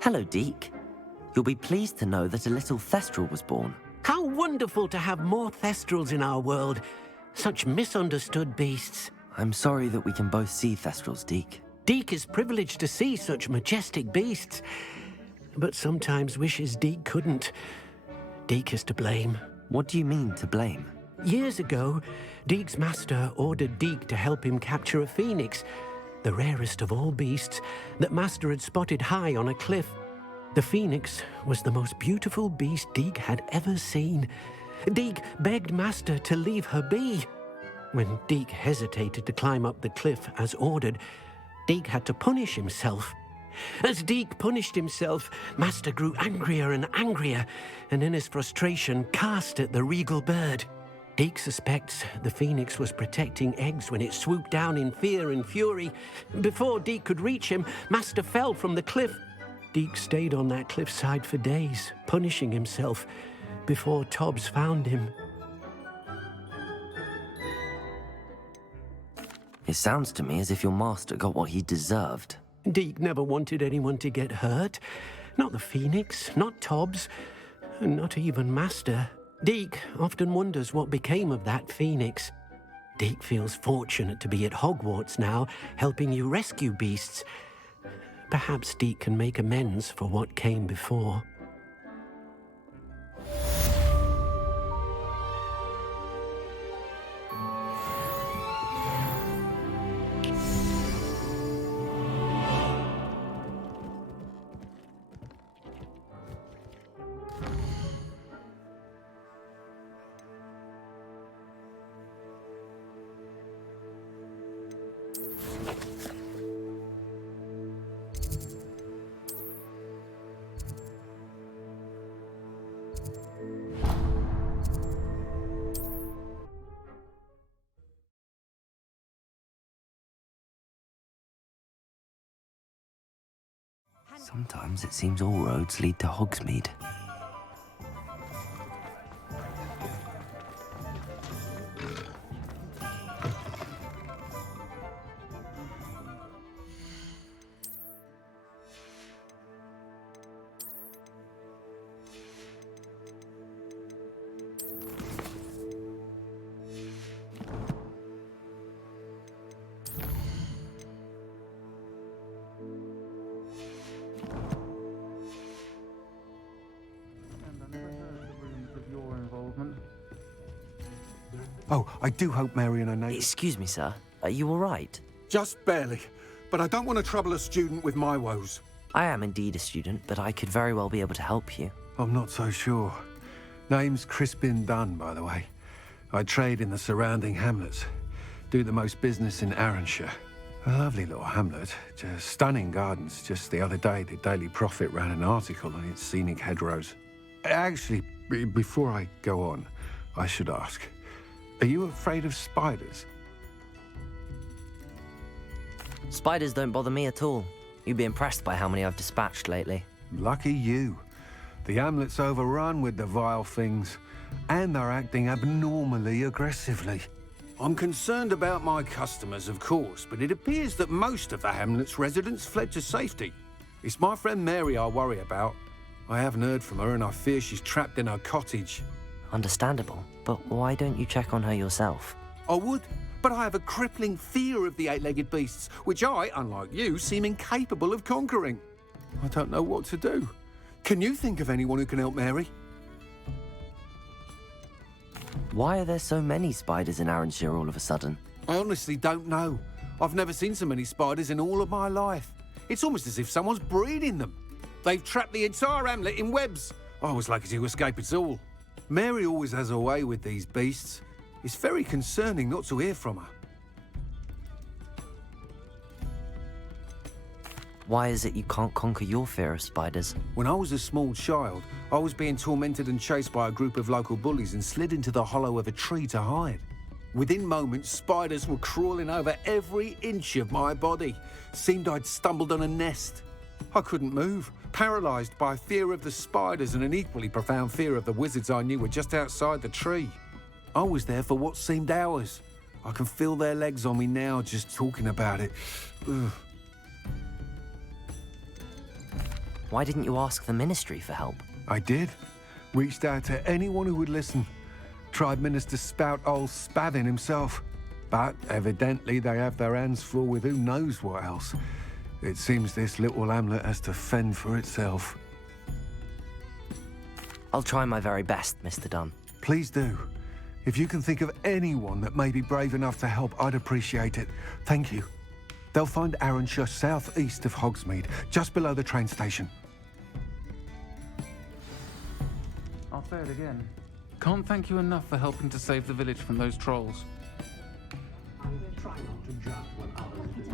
Hello, Deke. You'll be pleased to know that a little Thestral was born. How wonderful to have more Thestrals in our world. Such misunderstood beasts. I'm sorry that we can both see Thestrals, Deke. Deke is privileged to see such majestic beasts, but sometimes wishes Deke couldn't. Deke is to blame. What do you mean, to blame? Years ago, Deke's master ordered Deke to help him capture a phoenix, the rarest of all beasts that Master had spotted high on a cliff. The phoenix was the most beautiful beast Deke had ever seen. Deke begged Master to leave her be. When Deke hesitated to climb up the cliff as ordered, Deke had to punish himself. As Deke punished himself, Master grew angrier and angrier, and in his frustration cast at the regal bird. Deke suspects the phoenix was protecting eggs when it swooped down in fear and fury. Before Deke could reach him, Master fell from the cliff. Deke stayed on that cliffside for days, punishing himself, before Tobbs found him. It sounds to me as if your master got what he deserved. Deke never wanted anyone to get hurt. Not the phoenix, not Tobbs, and not even Master. Deke often wonders what became of that phoenix. Deke feels fortunate to be at Hogwarts now, helping you rescue beasts. Perhaps Deke can make amends for what came before. Sometimes it seems all roads lead to Hogsmeade. Oh, I do hope Mary and her neighbour... Excuse me, sir. Are you all right? Just barely. But I don't want to trouble a student with my woes. I am indeed a student, but I could very well be able to help you. I'm not so sure. Name's Crispin Dunn, by the way. I trade in the surrounding hamlets. Do the most business in Arranshire. A lovely little hamlet. Just stunning gardens. Just the other day, the Daily Prophet ran an article on its scenic hedgerows. Actually, before I go on, I should ask... Are you afraid of spiders? Spiders don't bother me at all. You'd be impressed by how many I've dispatched lately. Lucky you. The hamlet's overrun with the vile things, and they're acting abnormally aggressively. I'm concerned about my customers, of course, but it appears that most of the hamlet's residents fled to safety. It's my friend Mary I worry about. I haven't heard from her, and I fear she's trapped in her cottage. Understandable, but why don't you check on her yourself? I would, but I have a crippling fear of the eight-legged beasts, which I, unlike you, seem incapable of conquering. I don't know what to do. Can you think of anyone who can help Mary? Why are there so many spiders in Arranshire all of a sudden? I honestly don't know. I've never seen so many spiders in all of my life. It's almost as if someone's breeding them. They've trapped the entire hamlet in webs. I was lucky to escape it all. Mary always has a way with these beasts. It's very concerning not to hear from her. Why is it you can't conquer your fear of spiders? When I was a small child, I was being tormented and chased by a group of local bullies and slid into the hollow of a tree to hide. Within moments, spiders were crawling over every inch of my body. Seemed I'd stumbled on a nest. I couldn't move, paralysed by fear of the spiders and an equally profound fear of the wizards I knew were just outside the tree. I was there for what seemed hours. I can feel their legs on me now just talking about it. Ugh. Why didn't you ask the Ministry for help? I did. Reached out to anyone who would listen. Tried Minister Spout old Spavin himself. But evidently they have their hands full with who knows what else. It seems this little hamlet has to fend for itself. I'll try my very best, Mr. Dunn. Please do. If you can think of anyone that may be brave enough to help, I'd appreciate it. Thank you. They'll find Arrowshire southeast of Hogsmeade, just below the train station. I'll say it again. Can't thank you enough for helping to save the village from those trolls. I will try not to judge what others do.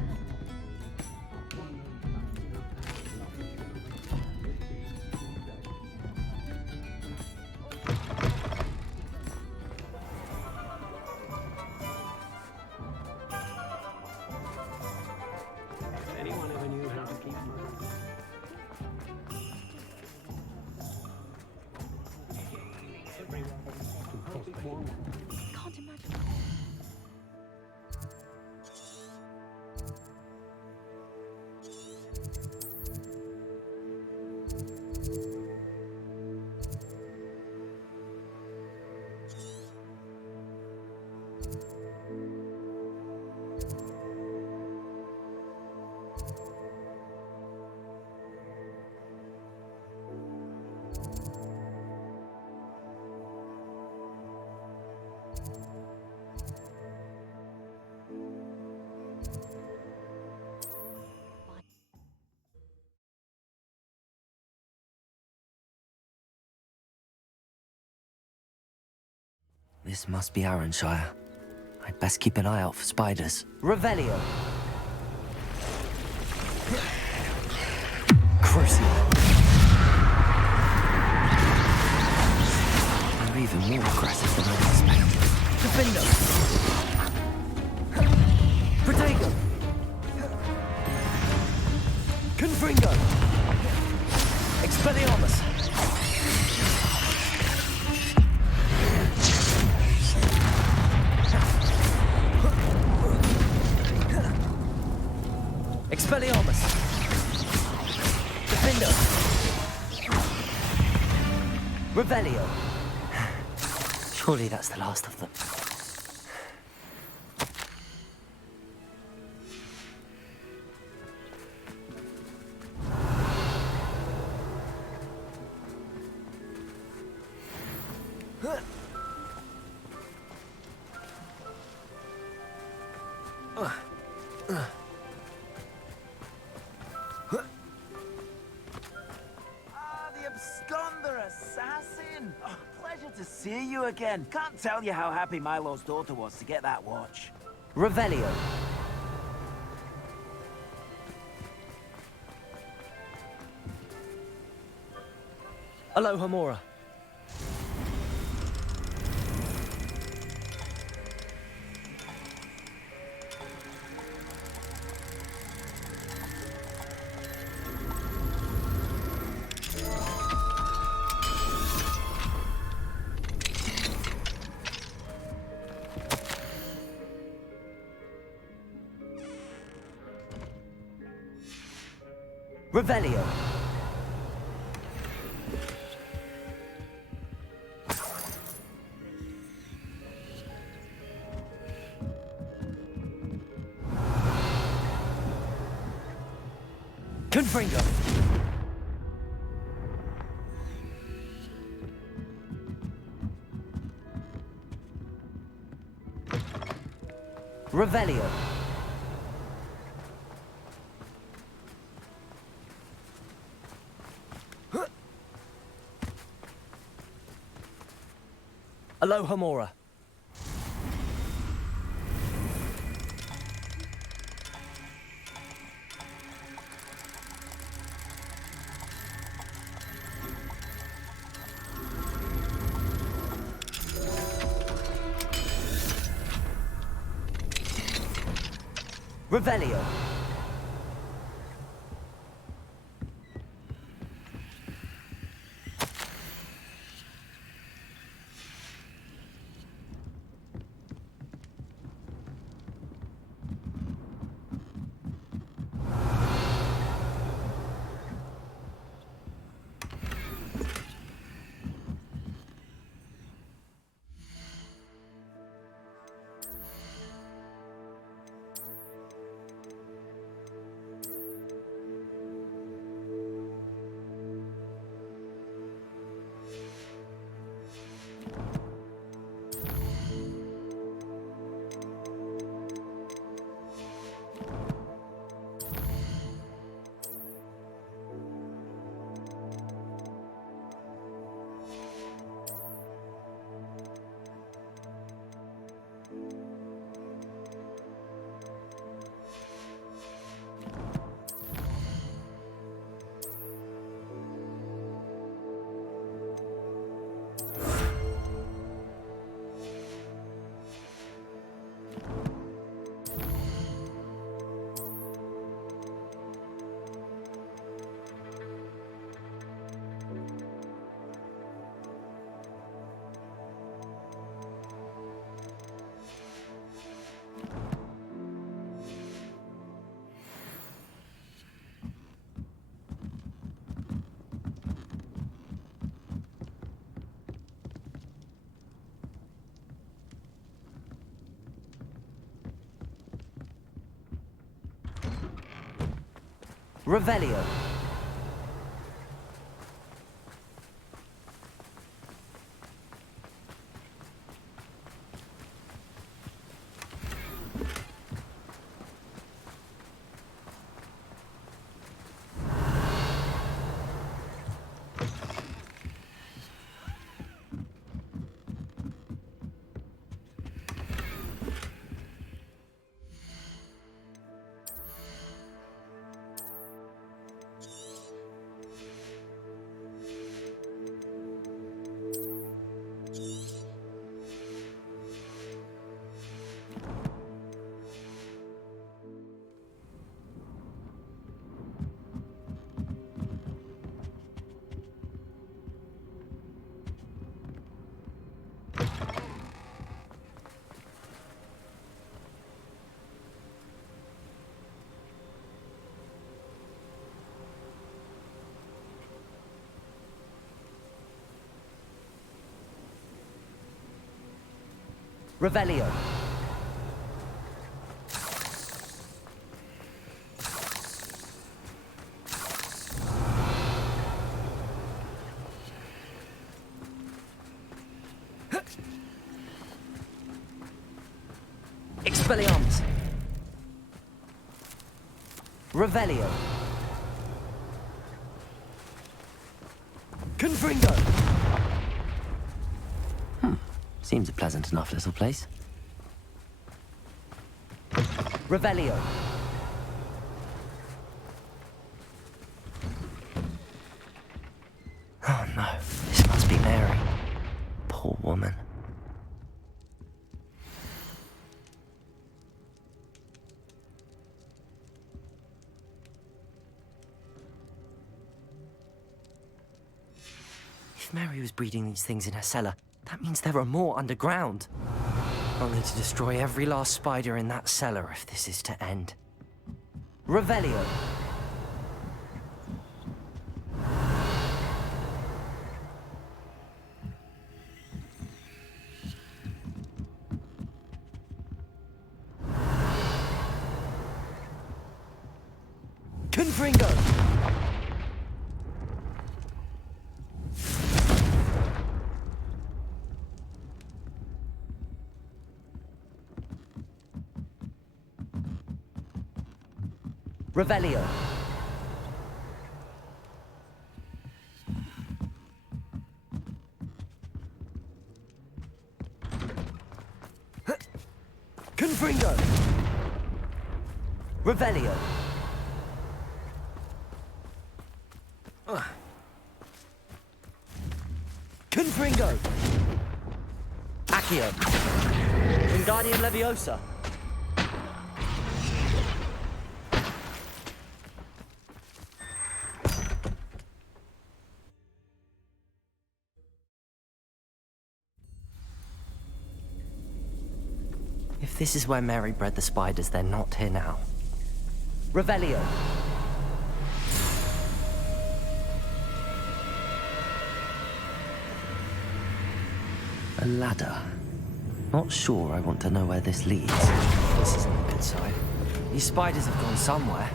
Anyone ever knew how to keep Can't imagine. This must be Arrowshire. I'd best keep an eye out for spiders. Revelio! Crucial! They're even more aggressive than I expected. Defender! Protego! Confringo! Expelliarmus! Expelliarmus! Defender! Revelio! Surely that's the last of them. Again. Can't tell you how happy Milo's daughter was to get that watch. Revelio. Alohomora. Revelio. Confringo. Revelio. Alohomora. Revelio. Revelio. Revelio. Expelliarmus. Revelio. Confringo. Seems a pleasant enough little place. Revelio. Oh no, this must be Mary. Poor woman. If Mary was breeding these things in her cellar, that means there are more underground. I'll need to destroy every last spider in that cellar if this is to end. Revelio. Confringo. Revelio. Confringo. Revelio. Confringo. Accio. Wingardium Leviosa. If this is where Mary bred the spiders, they're not here now. Revelio. A ladder. Not sure I want to know where this leads. This isn't a good sign. These spiders have gone somewhere.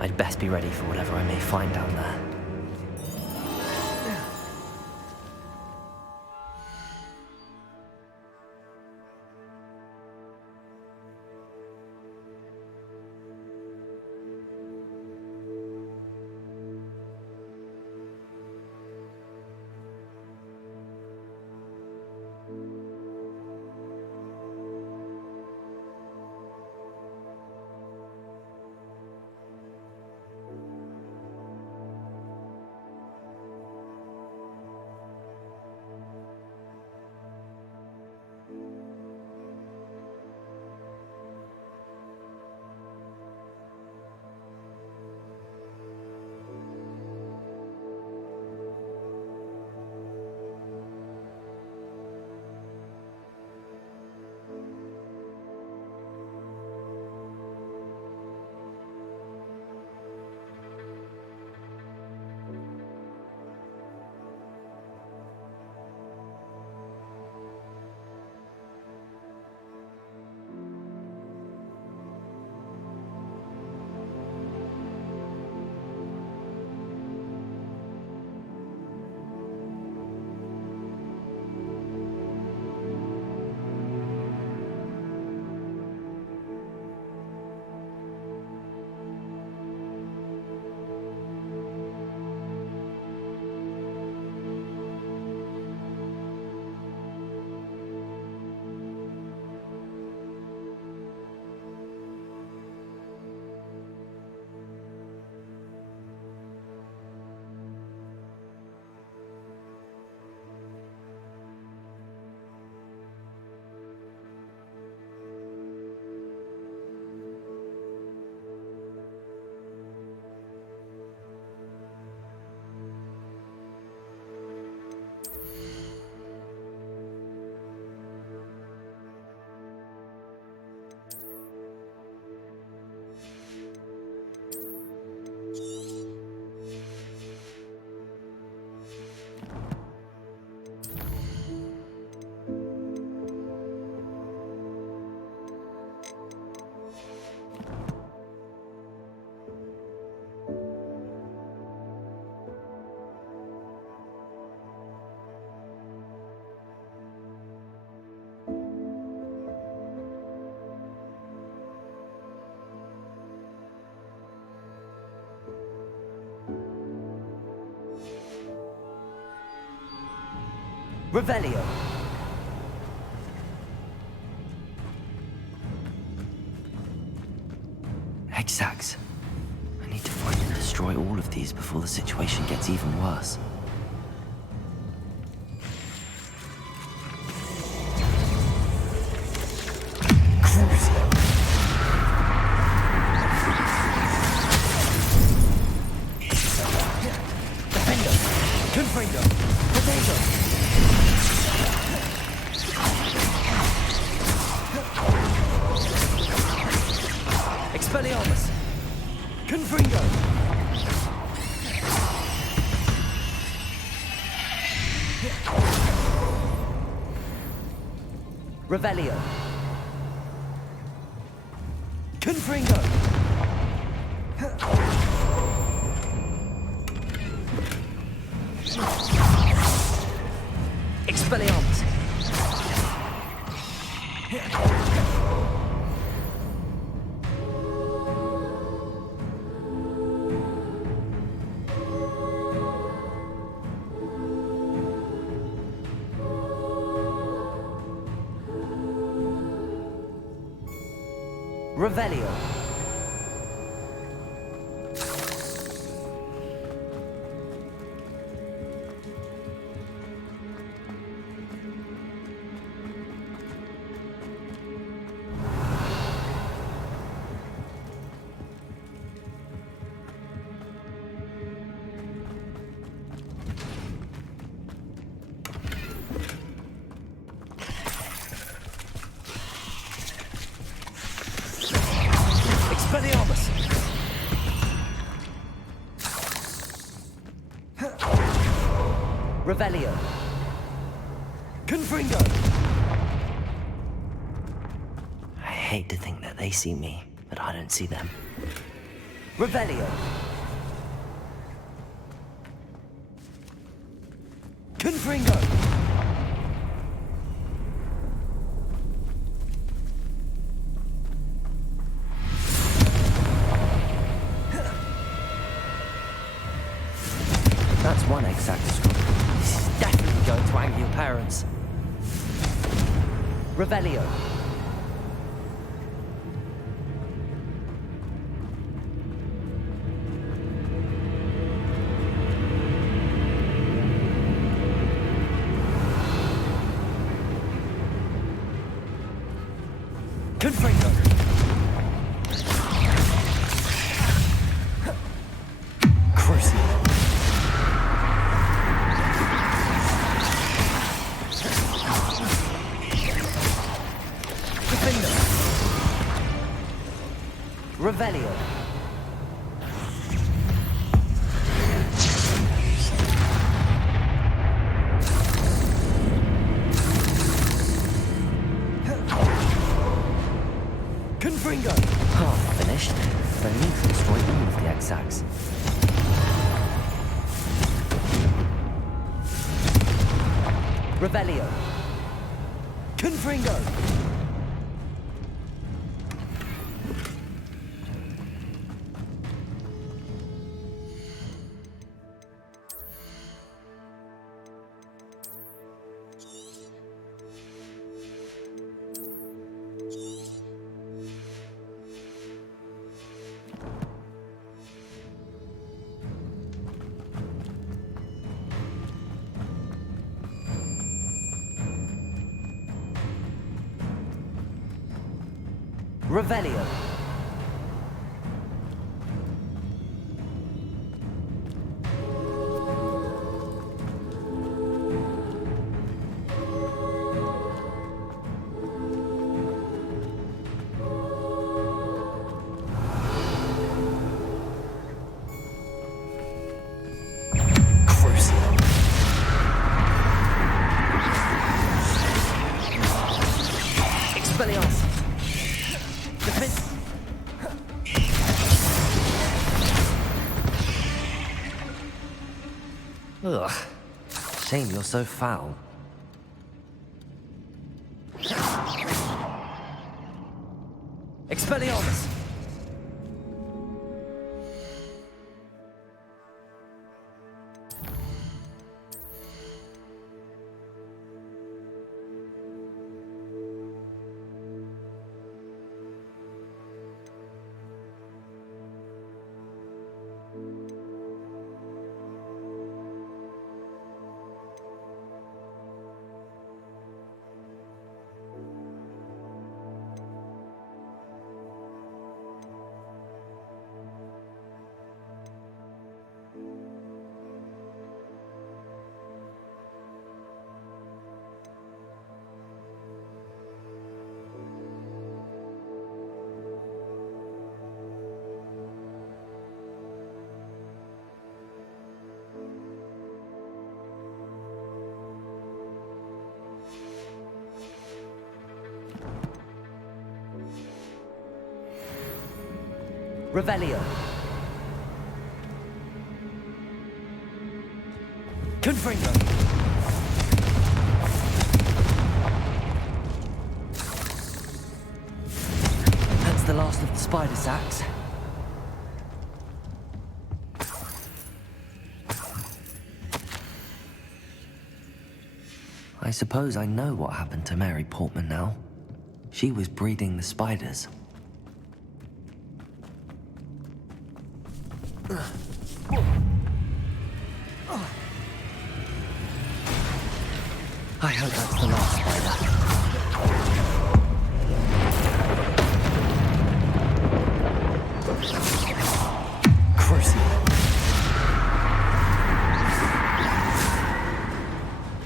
I'd best be ready for whatever I may find down there. Revelio. Hexags. I need to find and destroy all of these before the situation gets even worse. Revelio. Confringo. Expelliarmus. Revelio. Expelliarmus! Revelio. Confringo! I hate to think that they see me, but I don't see them. Revelio. Confringo! That's one exact scroll. This is definitely going to anger your parents. Revelio. Confringo. Crucible. Revelio. Confringo. Half finished, but I need to destroy all of the exacts. Revelio. Confringo. Revelio. Crucible. Expelliarmus. Ugh. Shame you're so foul. Expelliarmus! Revelio. Confringo. That's the last of the spider sacks. I suppose I know what happened to Mary Portman now. She was breeding the spiders. I hope that's the last spider. Crucial.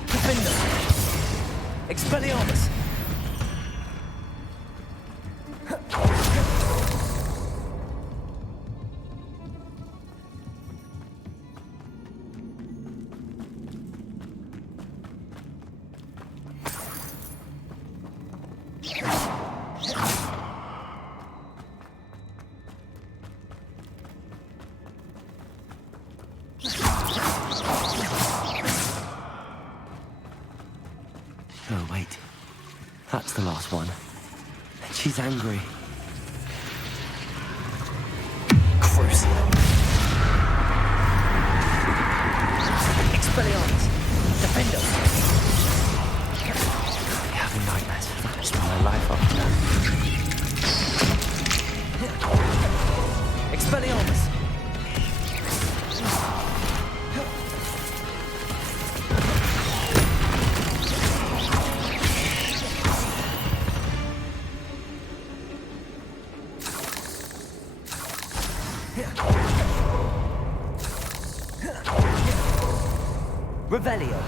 Defender! Expelliarmus! Oh, wait. That's the last one. She's angry. Crucial. Expelliarmus! Defender! I'm having nightmares for the rest of my life after that. Expelliarmus! Revelio.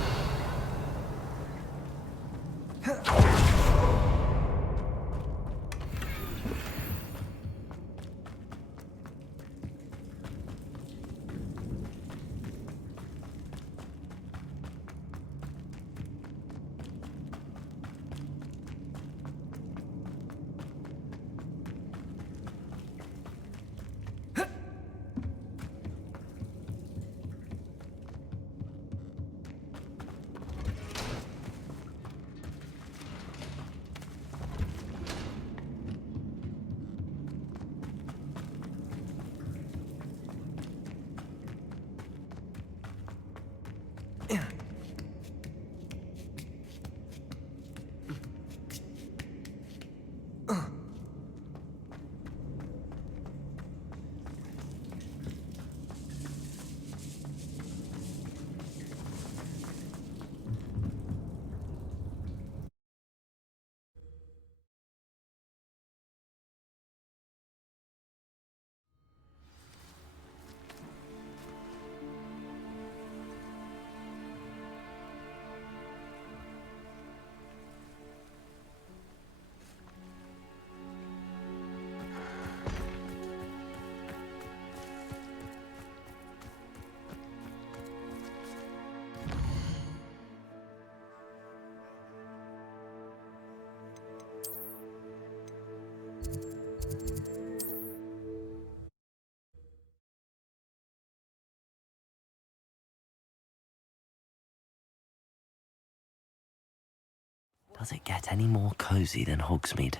Does it get any more cozy than Hogsmeade?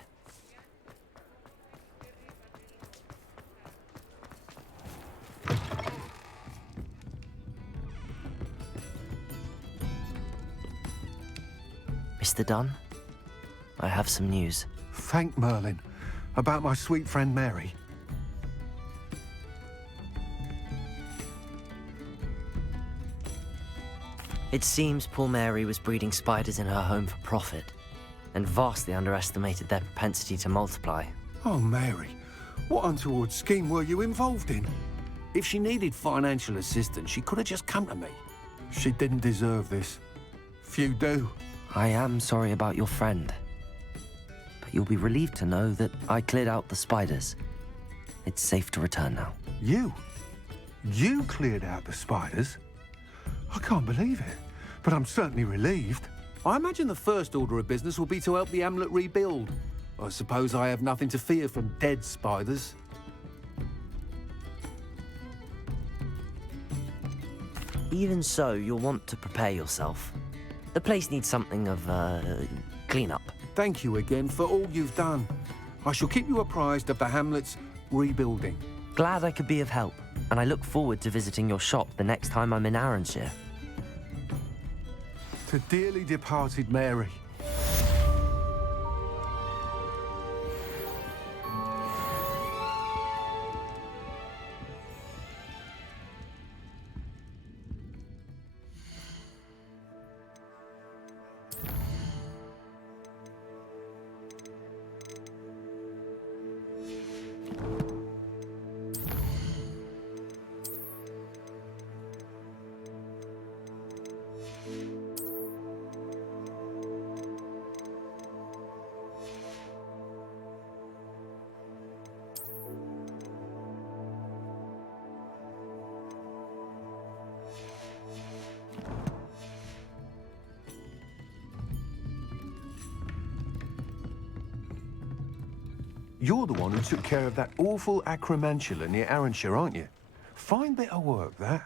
Mr. Dunn, I have some news. Thank Merlin. About my sweet friend Mary. It seems poor Mary was breeding spiders in her home for profit, and vastly underestimated their propensity to multiply. Oh, Mary, what untoward scheme were you involved in? If she needed financial assistance, she could have just come to me. She didn't deserve this. Few do. I am sorry about your friend, but you'll be relieved to know that I cleared out the spiders. It's safe to return now. You? You cleared out the spiders? I can't believe it, but I'm certainly relieved. I imagine the first order of business will be to help the amulet rebuild. I suppose I have nothing to fear from dead spiders. Even so, you'll want to prepare yourself. The place needs something of, clean-up. Thank you again for all you've done. I shall keep you apprised of the hamlet's rebuilding. Glad I could be of help, and I look forward to visiting your shop the next time I'm in Arranshire. To dearly departed Mary. You're the one who took care of that awful acromantula near Arranshire, aren't you? Fine bit of work, that.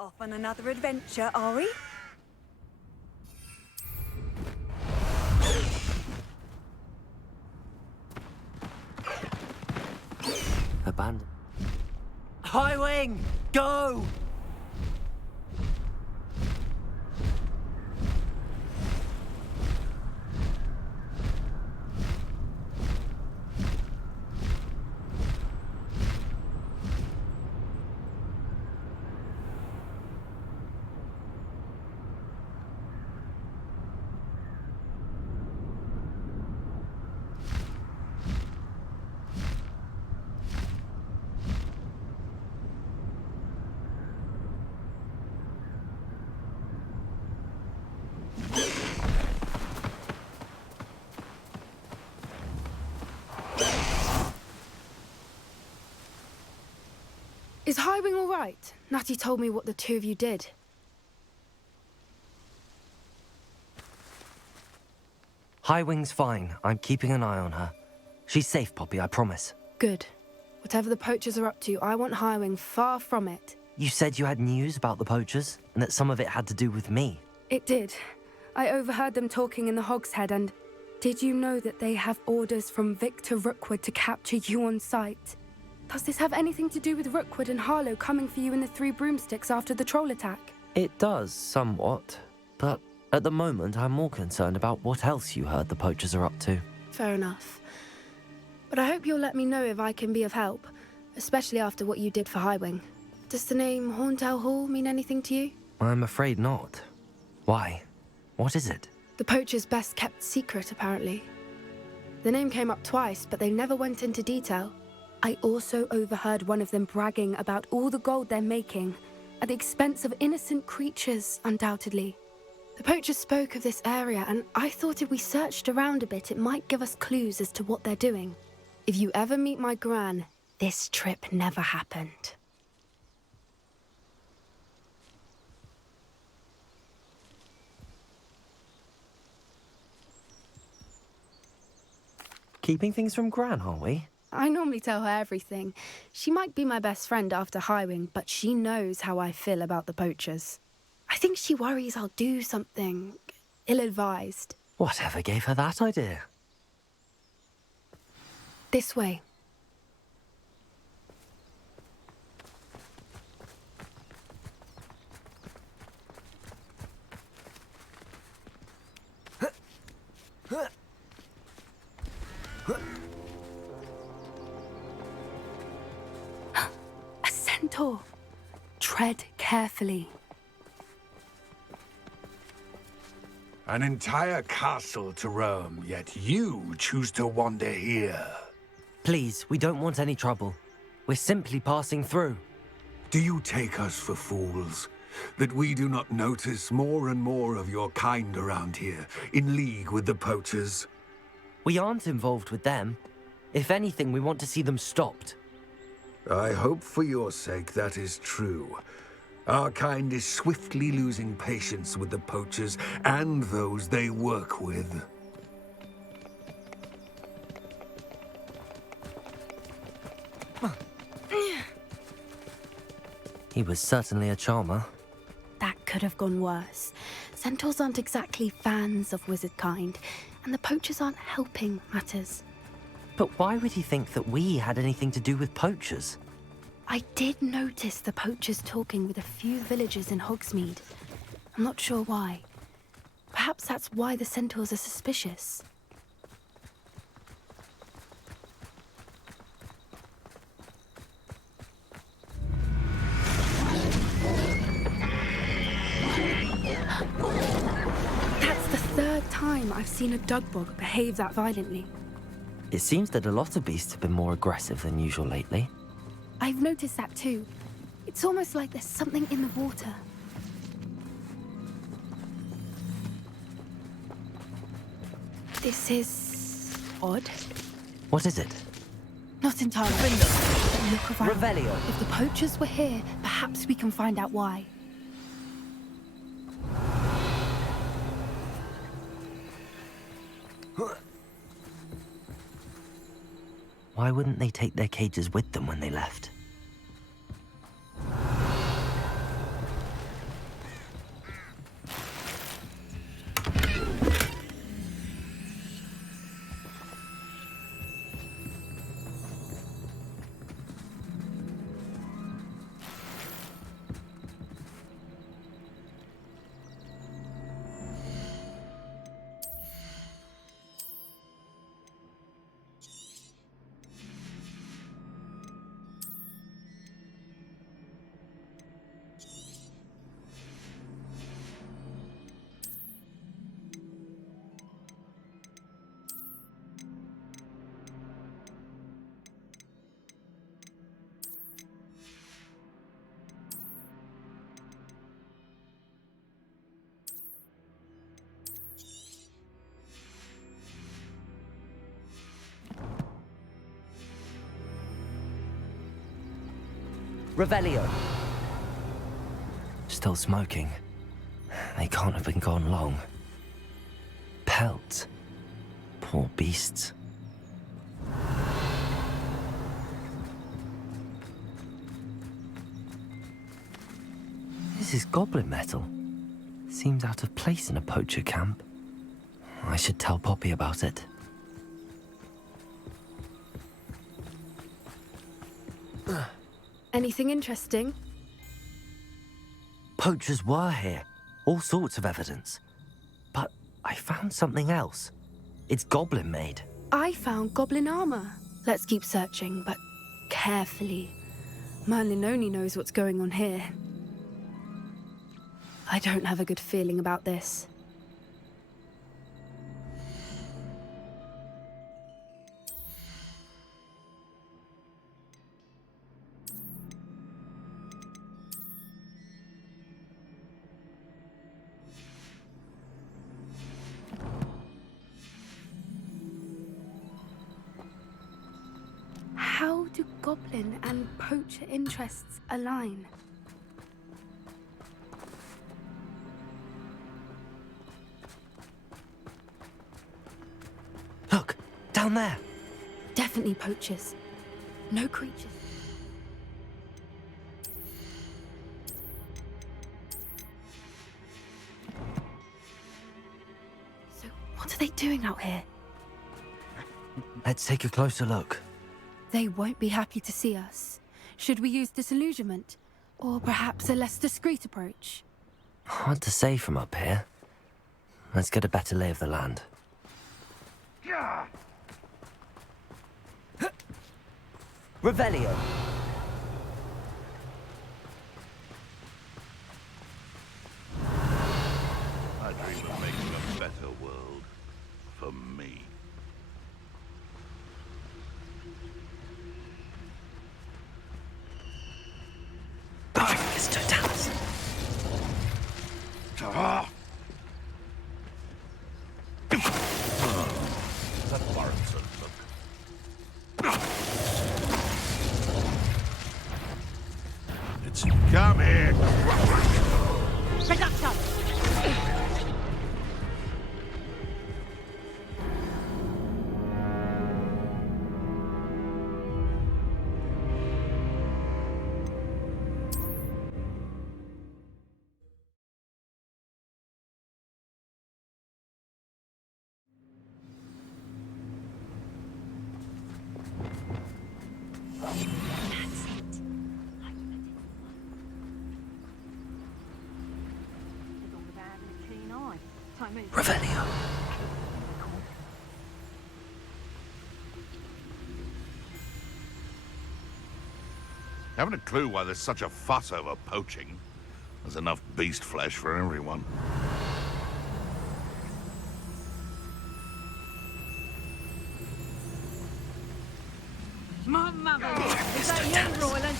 Off on another adventure, are we? Abandoned. Highwing! Go! Is Highwing all right? Natty told me what the two of you did. Highwing's fine. I'm keeping an eye on her. She's safe, Poppy, I promise. Good. Whatever the poachers are up to, I want Highwing far from it. You said you had news about the poachers, and that some of it had to do with me. It did. I overheard them talking in the Hogshead, and did you know that they have orders from Victor Rookwood to capture you on sight? Does this have anything to do with Rookwood and Harlow coming for you in the Three Broomsticks after the troll attack? It does, somewhat. But at the moment, I'm more concerned about what else you heard the poachers are up to. Fair enough. But I hope you'll let me know if I can be of help, especially after what you did for Highwing. Does the name Horndale Hall mean anything to you? I'm afraid not. Why? What is it? The poachers' best-kept secret, apparently. The name came up twice, but they never went into detail. I also overheard one of them bragging about all the gold they're making, at the expense of innocent creatures, undoubtedly. The poachers spoke of this area, and I thought if we searched around a bit, it might give us clues as to what they're doing. If you ever meet my gran, this trip never happened. Keeping things from Gran, are we? I normally tell her everything. She might be my best friend after Highwing, but she knows how I feel about the poachers. I think she worries I'll do something ill-advised. Whatever gave her that idea? This way. A centaur. Tread carefully. An entire castle to roam, yet you choose to wander here. Please, we don't want any trouble. We're simply passing through. Do you take us for fools? That we do not notice more and more of your kind around here, in league with the poachers? We aren't involved with them. If anything, we want to see them stopped. I hope for your sake that is true. Our kind is swiftly losing patience with the poachers and those they work with. He was certainly a charmer. That could have gone worse. Centaurs aren't exactly fans of wizard kind, and the poachers aren't helping matters. But why would he think that we had anything to do with poachers? I did notice the poachers talking with a few villagers in Hogsmeade. I'm not sure why. Perhaps that's why the centaurs are suspicious. That's the third time I've seen a dugbog behave that violently. It seems that a lot of beasts have been more aggressive than usual lately. I've noticed that too. It's almost like there's something in the water. This is odd. What is it? Not entirely. But look around. Revelio. If the poachers were here, perhaps we can find out why. Why wouldn't they take their cages with them when they left? Revelio. Still smoking. They can't have been gone long. Pelts. Poor beasts. This is goblin metal. Seems out of place in a poacher camp. I should tell Poppy about it. Anything interesting? Poachers were here. All sorts of evidence. But I found something else. It's goblin made. I found goblin armor. Let's keep searching, but carefully. Merlin only knows what's going on here. I don't have a good feeling about this. How do goblin and poacher interests align? Look, down there. Definitely poachers. No creatures. So, what are they doing out here? Let's take a closer look. They won't be happy to see us. Should we use disillusionment? Or perhaps a less discreet approach? Hard to say from up here. Let's get a better lay of the land. Revelio. I dream of making a better world for me. It's Totalis. That warrants a look. It's come here. Reduction! Revelio. Haven't a clue why there's such a fuss over poaching. There's enough beast flesh for everyone. My mother! Is that you, Royland?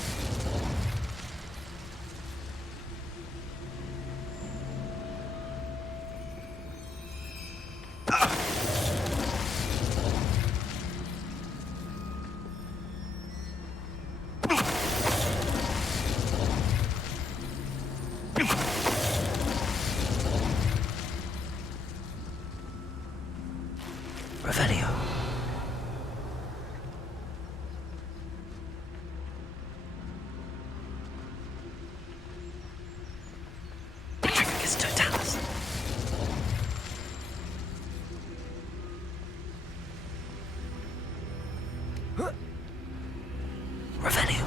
Revelio. Petrificus totalis. Revelio.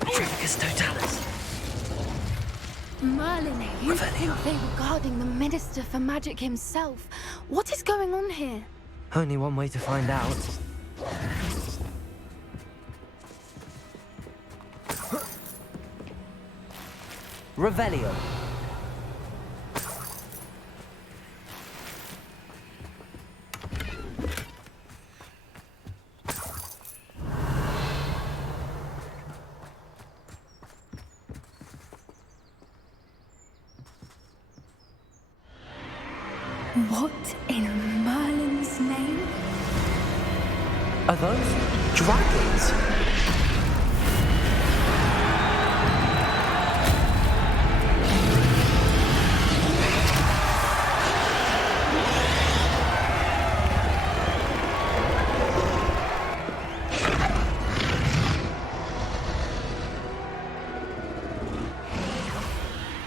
Petrificus totalis. Merlin, you think they were guarding the Minister for Magic himself? What is going on here? Only one way to find out. Revelio. What in Merlin's name? Are those dragons?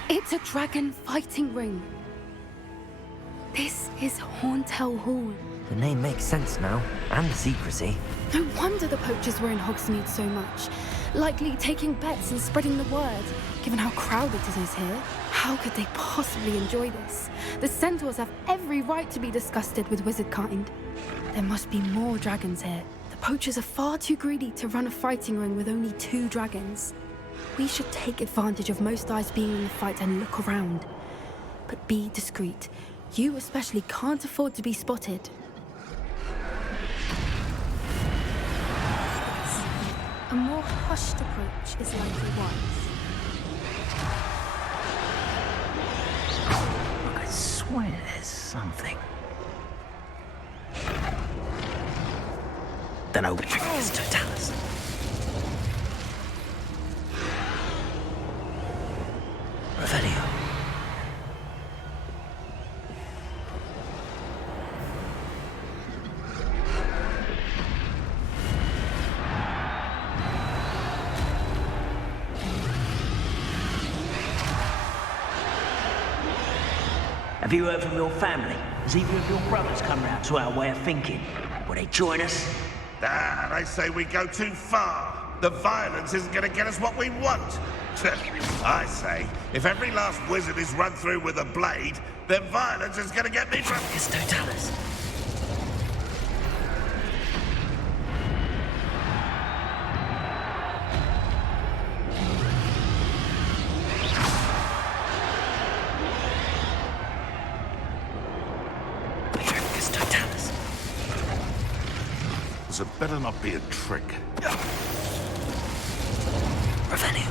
It's a dragon fighting ring. This is Hauntel Hall. The name makes sense now, and the secrecy. No wonder the poachers were in Hogsmeade so much. Likely taking bets and spreading the word, given how crowded it is here. How could they possibly enjoy this? The centaurs have every right to be disgusted with wizard kind. There must be more dragons here. The poachers are far too greedy to run a fighting ring with only 2 dragons. We should take advantage of most eyes being in the fight and look around. But be discreet. You especially can't afford to be spotted. A more hushed approach is likely wise. I swear there's something. Dunno. Petrificus totalis. Revelio. Have you heard from your family? Has either of your brothers come round to our way of thinking? Will they join us? Ah, they say we go too far. The violence isn't going to get us what we want. I say, if every last wizard is run through with a blade, then violence is going to get me from... Petrificus totalis. Petrificus totalis. This had better not be a trick. Revelio.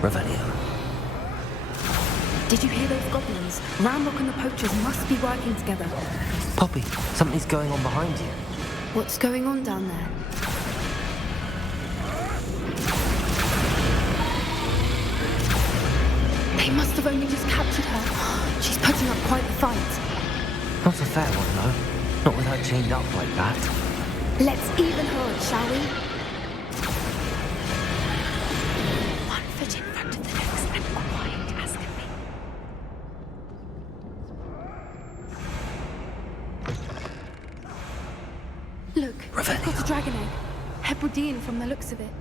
Revelio. Did you hear those goblins? Ramrock and the Poachers must be working together. Poppy, something's going on behind you. What's going on down there? They must have only just captured her. She's putting up quite the fight. Not a fair one, though. Not with her chained up like that. Let's even her, shall we? One foot in front of the next and quiet as can be. Look, they've got a dragon egg. Hebridean from the looks of it.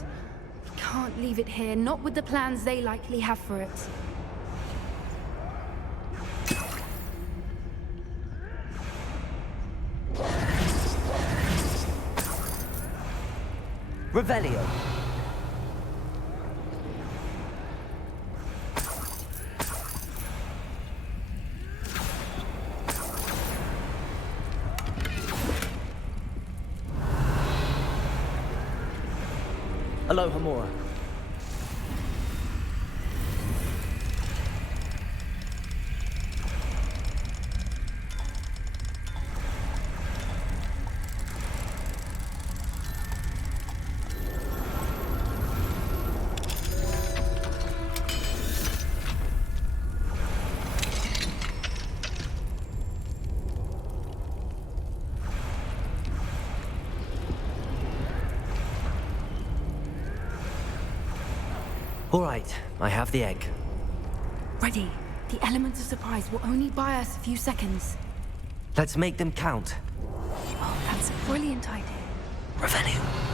We can't leave it here, not with the plans they likely have for it. Revelio. Aloha Mora. All right, I have the egg. Ready. The element of surprise will only buy us a few seconds. Let's make them count. Oh, that's a brilliant idea. Revelio.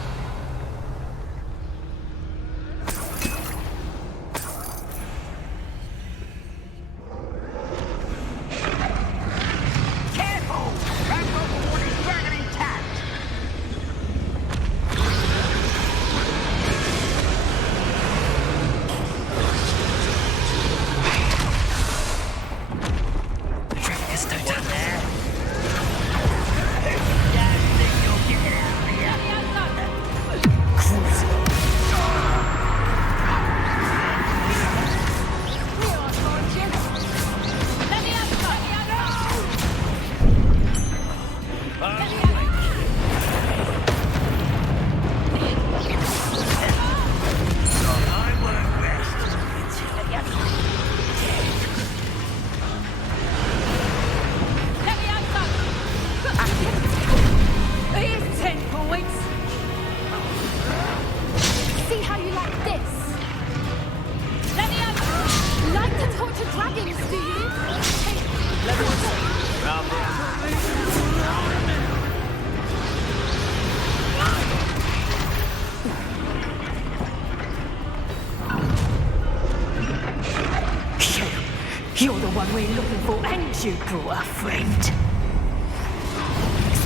You're the one we're looking for, and you brought a friend.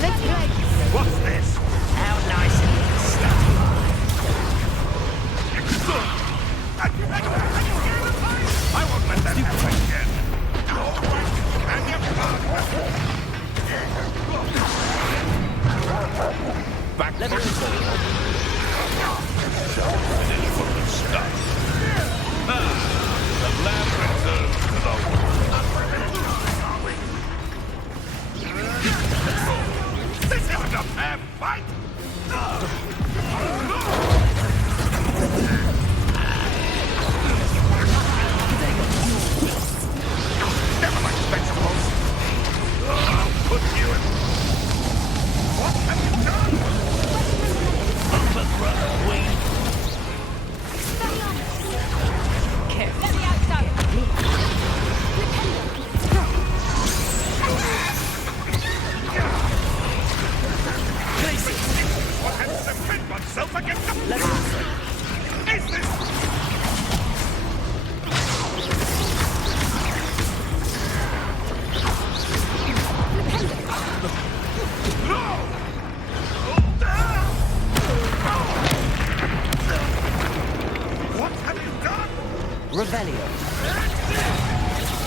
Let's play. What's this? How nice of you to stop I won't let that happen again. Back Let me the labyrinth of this isn't a fair fight! Never mind vegetables! I'll put you in... What have you done? Brother Queen! Careful. Let me out, What has to defend oneself against the... Is this... What have you done? Revelio.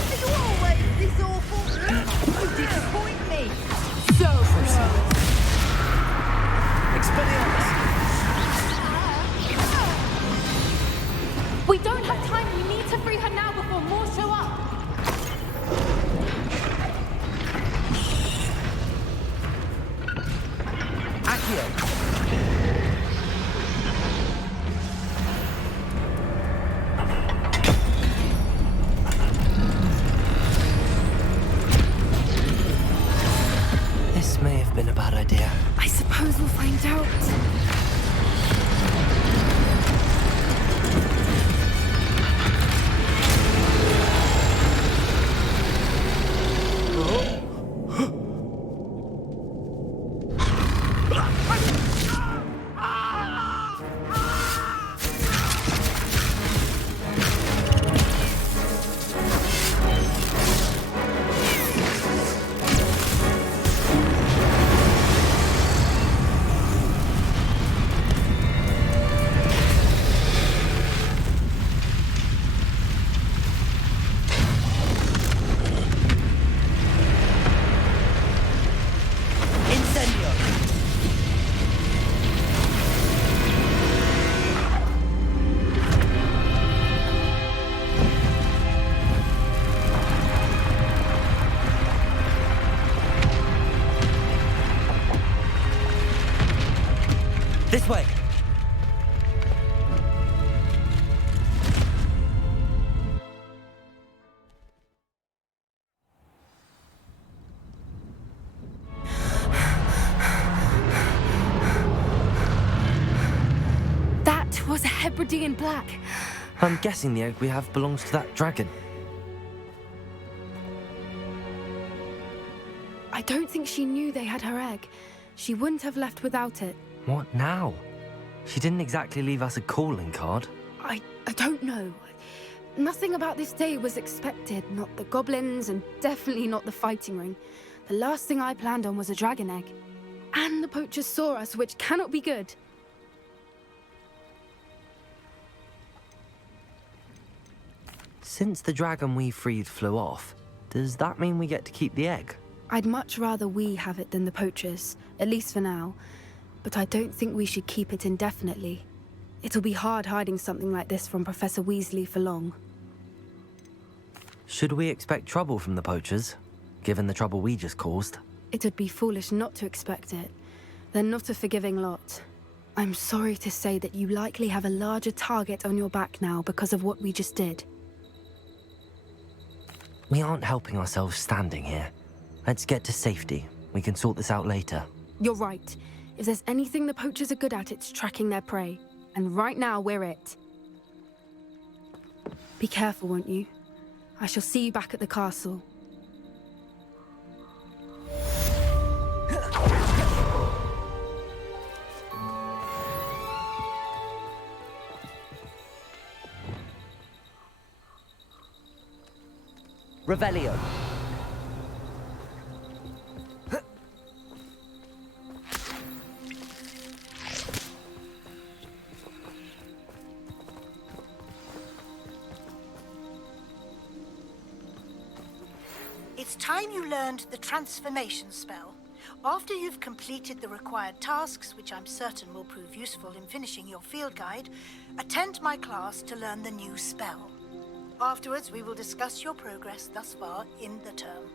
Are you always this awful? You disappoint me. So close. Expelliarmus. We don't have time This way! That was a Hebridean black. I'm guessing the egg we have belongs to that dragon. I don't think she knew they had her egg. She wouldn't have left without it. What now? She didn't exactly leave us a calling card. I don't know. Nothing about this day was expected. Not the goblins, and definitely not the fighting ring. The last thing I planned on was a dragon egg. And the poachers saw us, which cannot be good. Since the dragon we freed flew off, does that mean we get to keep the egg? I'd much rather we have it than the poachers, at least for now. But I don't think we should keep it indefinitely. It'll be hard hiding something like this from Professor Weasley for long. Should we expect trouble from the poachers, given the trouble we just caused? It would be foolish not to expect it. They're not a forgiving lot. I'm sorry to say that you likely have a larger target on your back now because of what we just did. We aren't helping ourselves standing here. Let's get to safety. We can sort this out later. You're right. If there's anything the poachers are good at, it's tracking their prey. And right now, we're it. Be careful, won't you? I shall see you back at the castle. Revelio. It's time you learned the transformation spell. After you've completed the required tasks, which I'm certain will prove useful in finishing your field guide, attend my class to learn the new spell. Afterwards, we will discuss your progress thus far in the term.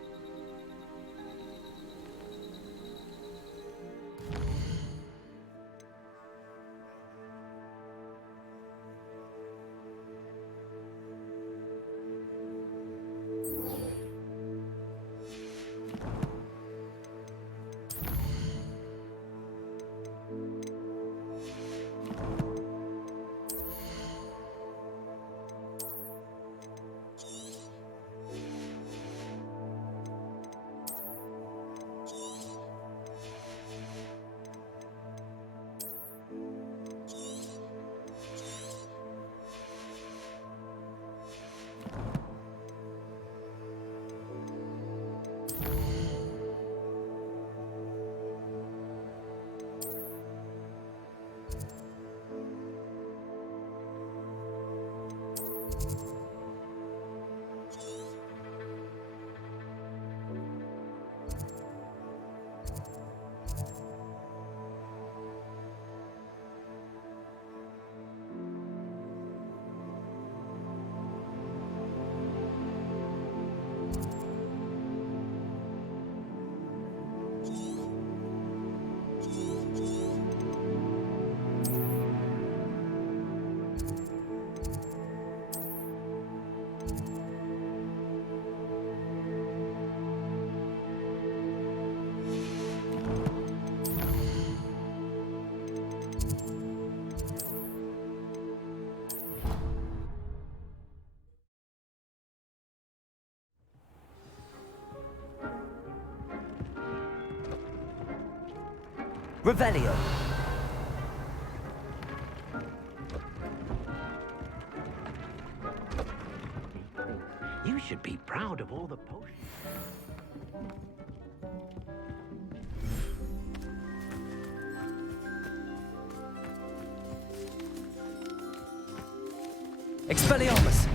Revelio. You should be proud of all the potions. Expelliarmus!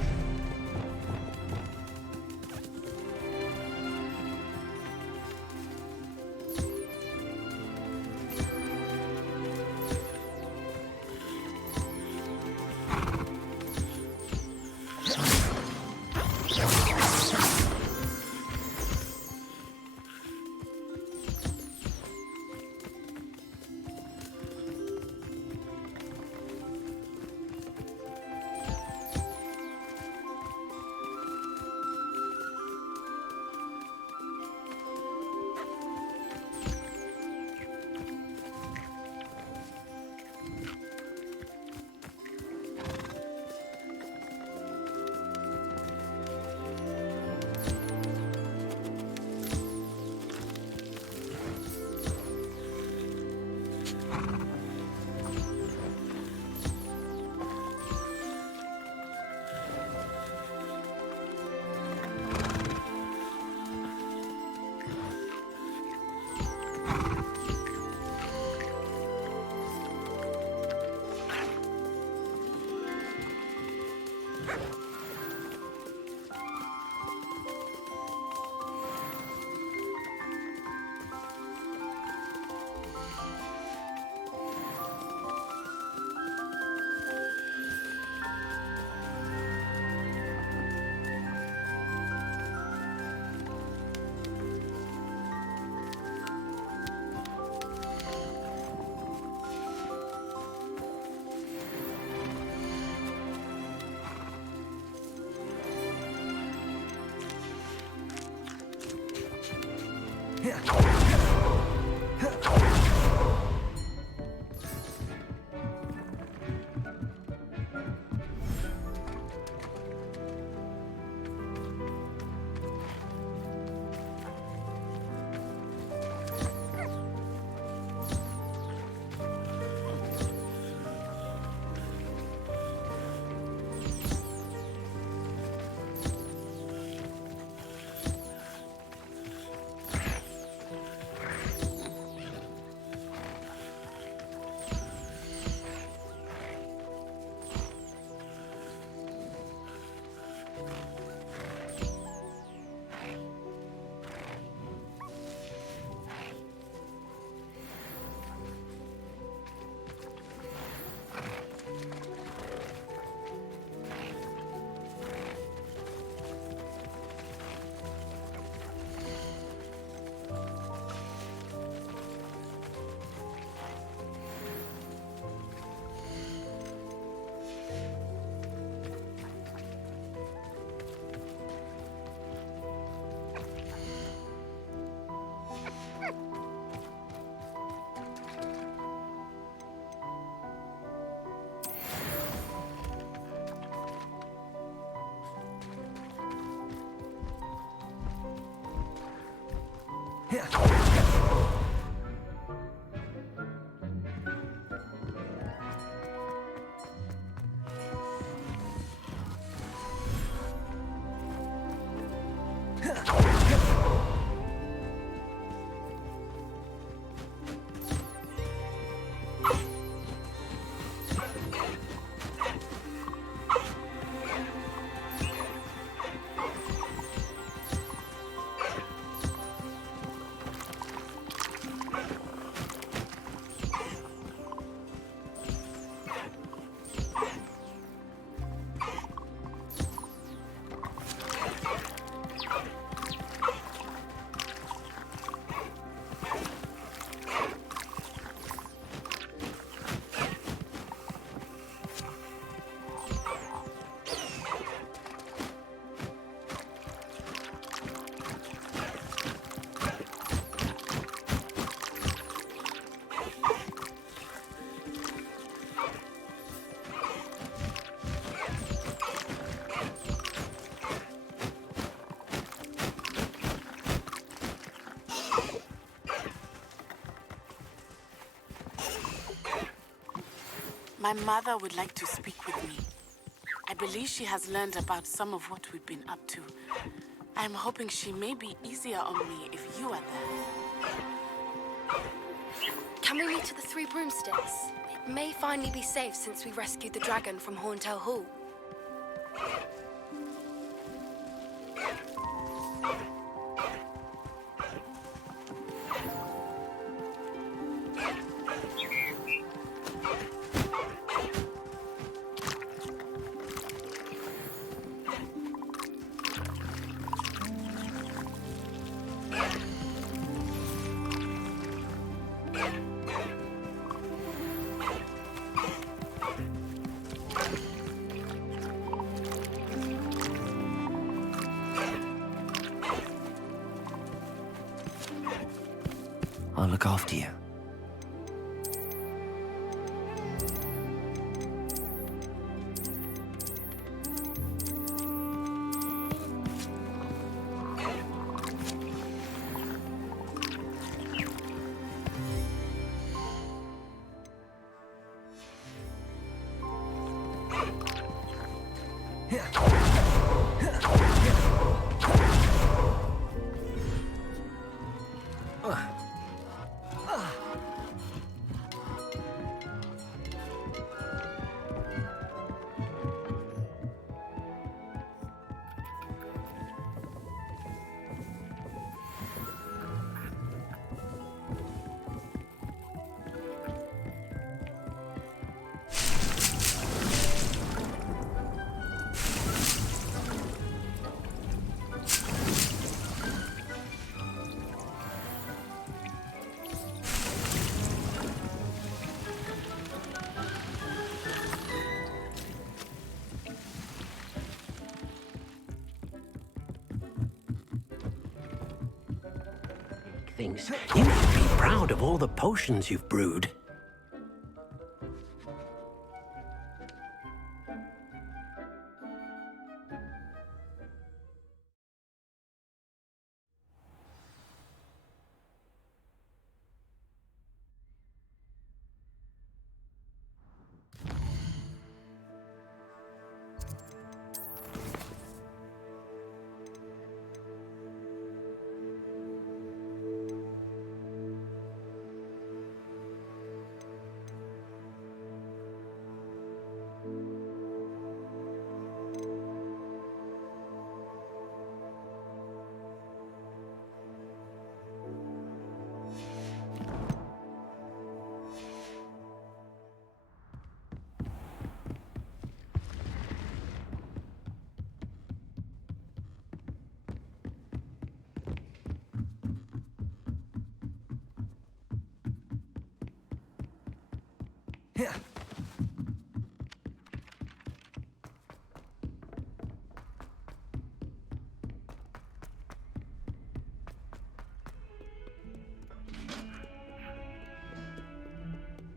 My mother would like to speak with me. I believe she has learned about some of what we've been up to. I'm hoping she may be easier on me if you are there. Can we meet at the Three Broomsticks? It may finally be safe since we rescued the dragon from Horntail Hall. I'll look after you. Things. You should be proud of all the potions you've brewed.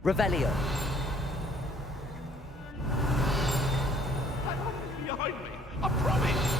Revelio. Behind me! I promise!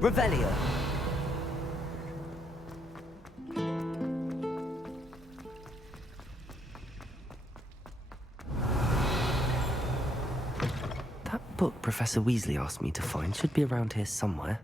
Revelio. That book Professor Weasley asked me to find should be around here somewhere.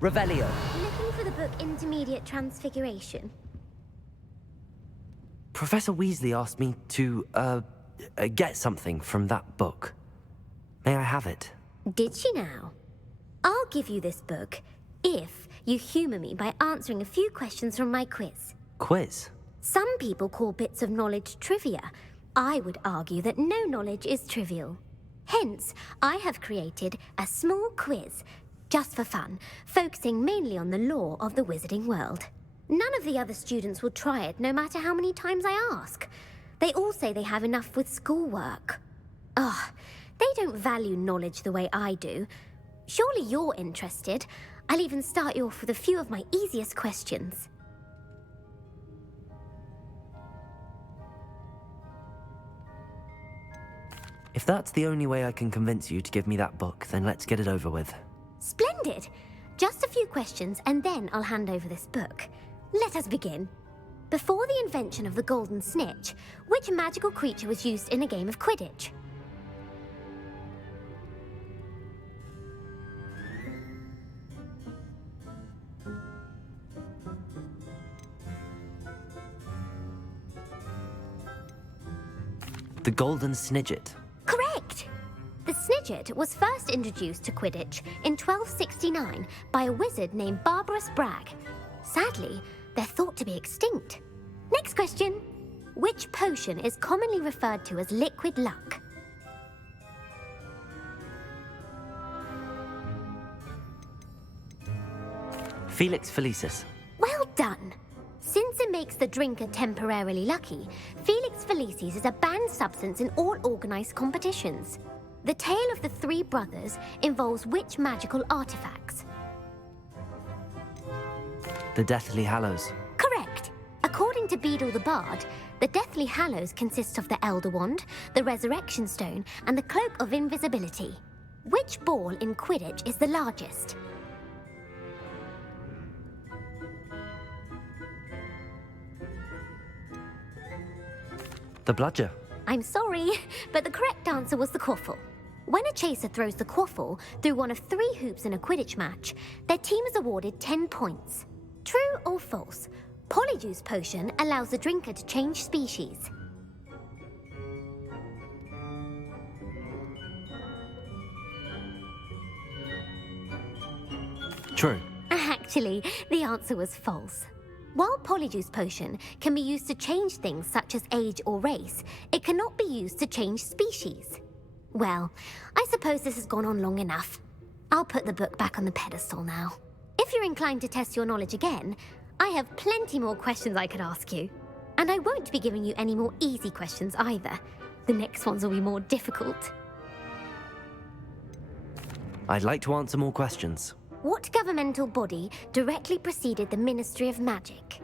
Revelio. Looking for the book Intermediate Transfiguration. Professor Weasley asked me to, get something from that book. May I have it? Did she now? I'll give you this book if you humour me by answering a few questions from my quiz. Quiz? Some people call bits of knowledge trivia. I would argue that no knowledge is trivial. Hence, I have created a small quiz, just for fun, focusing mainly on the lore of the wizarding world. None of the other students will try it, no matter how many times I ask. They all say they have enough with schoolwork. Ugh, they don't value knowledge the way I do. Surely you're interested. I'll even start you off with a few of my easiest questions. If that's the only way I can convince you to give me that book, then let's get it over with. Splendid! Just a few questions and then I'll hand over this book. Let us begin. Before the invention of the golden snitch, which magical creature was used in a game of Quidditch? The Golden Snidget. Correct! The Snidget was first introduced to Quidditch in 1269 by a wizard named Barbarous Bragg. Sadly, they're thought to be extinct. Next question. Which potion is commonly referred to as liquid luck? Felix Felicis. Well done! Since it makes the drinker temporarily lucky, Felix Felicis is a banned substance in all organised competitions. The tale of the three brothers involves which magical artifacts? The Deathly Hallows. Correct! According to Beedle the Bard, the Deathly Hallows consists of the Elder Wand, the Resurrection Stone, and the Cloak of Invisibility. Which ball in Quidditch is the largest? The Bludger. I'm sorry, but the correct answer was the quaffle. When a chaser throws the quaffle through one of 3 hoops in a Quidditch match, their team is awarded 10 points. True or false? Polyjuice Potion allows the drinker to change species. True. Actually, the answer was false. While Polyjuice Potion can be used to change things such as age or race, it cannot be used to change species. Well, I suppose this has gone on long enough. I'll put the book back on the pedestal now. If you're inclined to test your knowledge again, I have plenty more questions I could ask you. And I won't be giving you any more easy questions either. The next ones will be more difficult. I'd like to answer more questions. What governmental body directly preceded the Ministry of Magic?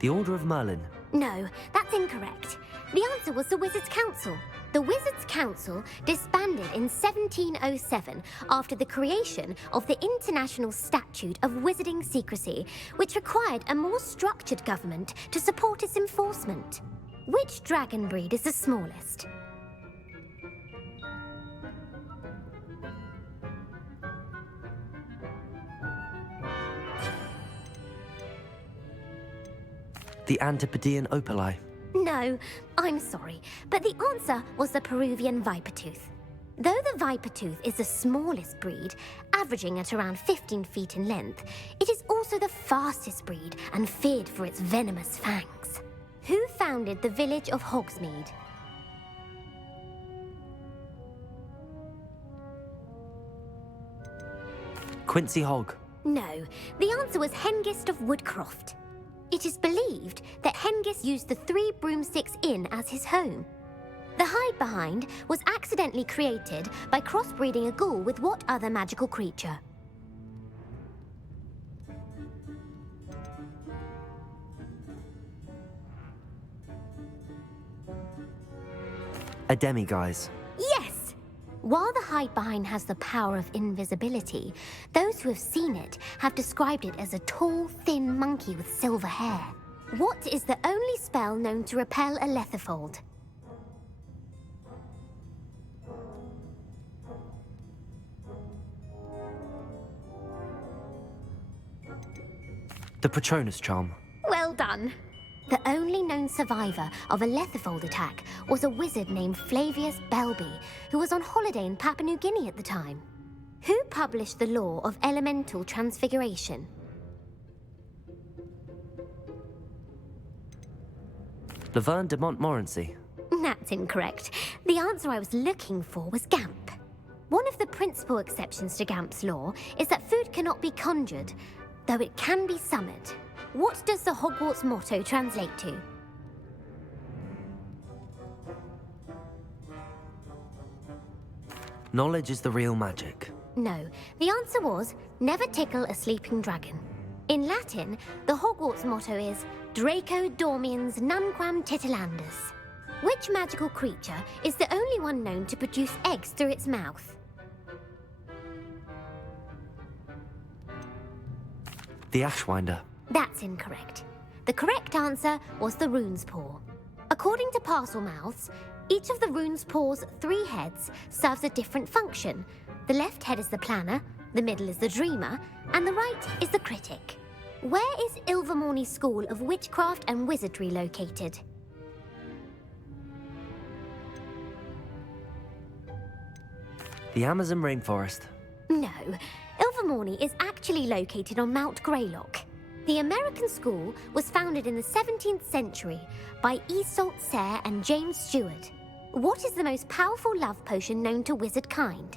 The Order of Merlin. No, that's incorrect. The answer was the Wizards' Council. The Wizards' Council disbanded in 1707 after the creation of the International Statute of Wizarding Secrecy, which required a more structured government to support its enforcement. Which dragon breed is the smallest? The Antipodean Opali. No, I'm sorry, but the answer was the Peruvian Vipertooth. Though the Vipertooth is the smallest breed, averaging at around 15 feet in length, it is also the fastest breed and feared for its venomous fangs. Who founded the village of Hogsmeade? Quincy Hogg. No, the answer was Hengist of Woodcroft. It is believed that Hengist used the 3 broomsticks inn as his home. The hide-behind was accidentally created by crossbreeding a ghoul with what other magical creature? A demiguise. Yes! While the hide-behind has the power of invisibility, those who have seen it have described it as a tall, thin monkey with silver hair. What is the only spell known to repel a lethifold? The Patronus charm. Well done. The only known survivor of a lethifold attack was a wizard named Flavius Belby, who was on holiday in Papua New Guinea at the time. Who published the law of elemental transfiguration? Laverne de Montmorency. That's incorrect. The answer I was looking for was Gamp. One of the principal exceptions to Gamp's law is that food cannot be conjured, though it can be summoned. What does the Hogwarts motto translate to? Knowledge is the real magic. No, the answer was, never tickle a sleeping dragon. In Latin, the Hogwarts motto is, Draco dormiens nunquam titilandus. Which magical creature is the only one known to produce eggs through its mouth? The Ashwinder. That's incorrect. The correct answer was the rune's paw. According to Parselmouths, each of the rune's paw's 3 heads serves a different function. The left head is the planner, the middle is the dreamer, and the right is the critic. Where is Ilvermorny School of Witchcraft and Wizardry located? The Amazon rainforest. No, Ilvermorny is actually located on Mount Greylock. The American school was founded in the 17th century by Iseult Sayre and James Stewart. What is the most powerful love potion known to wizard kind?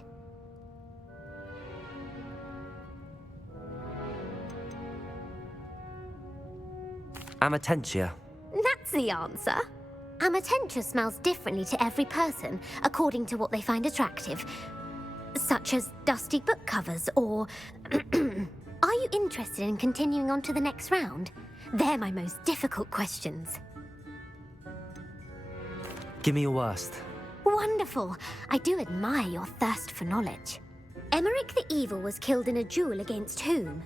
Amatentia. That's the answer. Amatentia smells differently to every person, according to what they find attractive, such as dusty book covers or... Are you interested in continuing on to the next round? They're my most difficult questions. Give me your worst. Wonderful. I do admire your thirst for knowledge. Emmerich the Evil was killed in a duel against whom?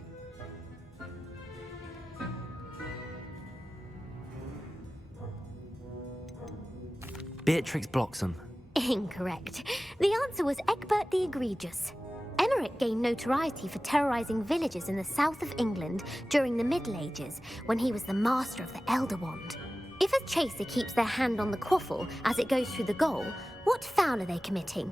Beatrix Bloxham. Incorrect. The answer was Egbert the Egregious. Emmerich gained notoriety for terrorizing villages in the south of England during the Middle Ages, when he was the master of the Elder Wand. If a chaser keeps their hand on the quaffle as it goes through the goal, what foul are they committing?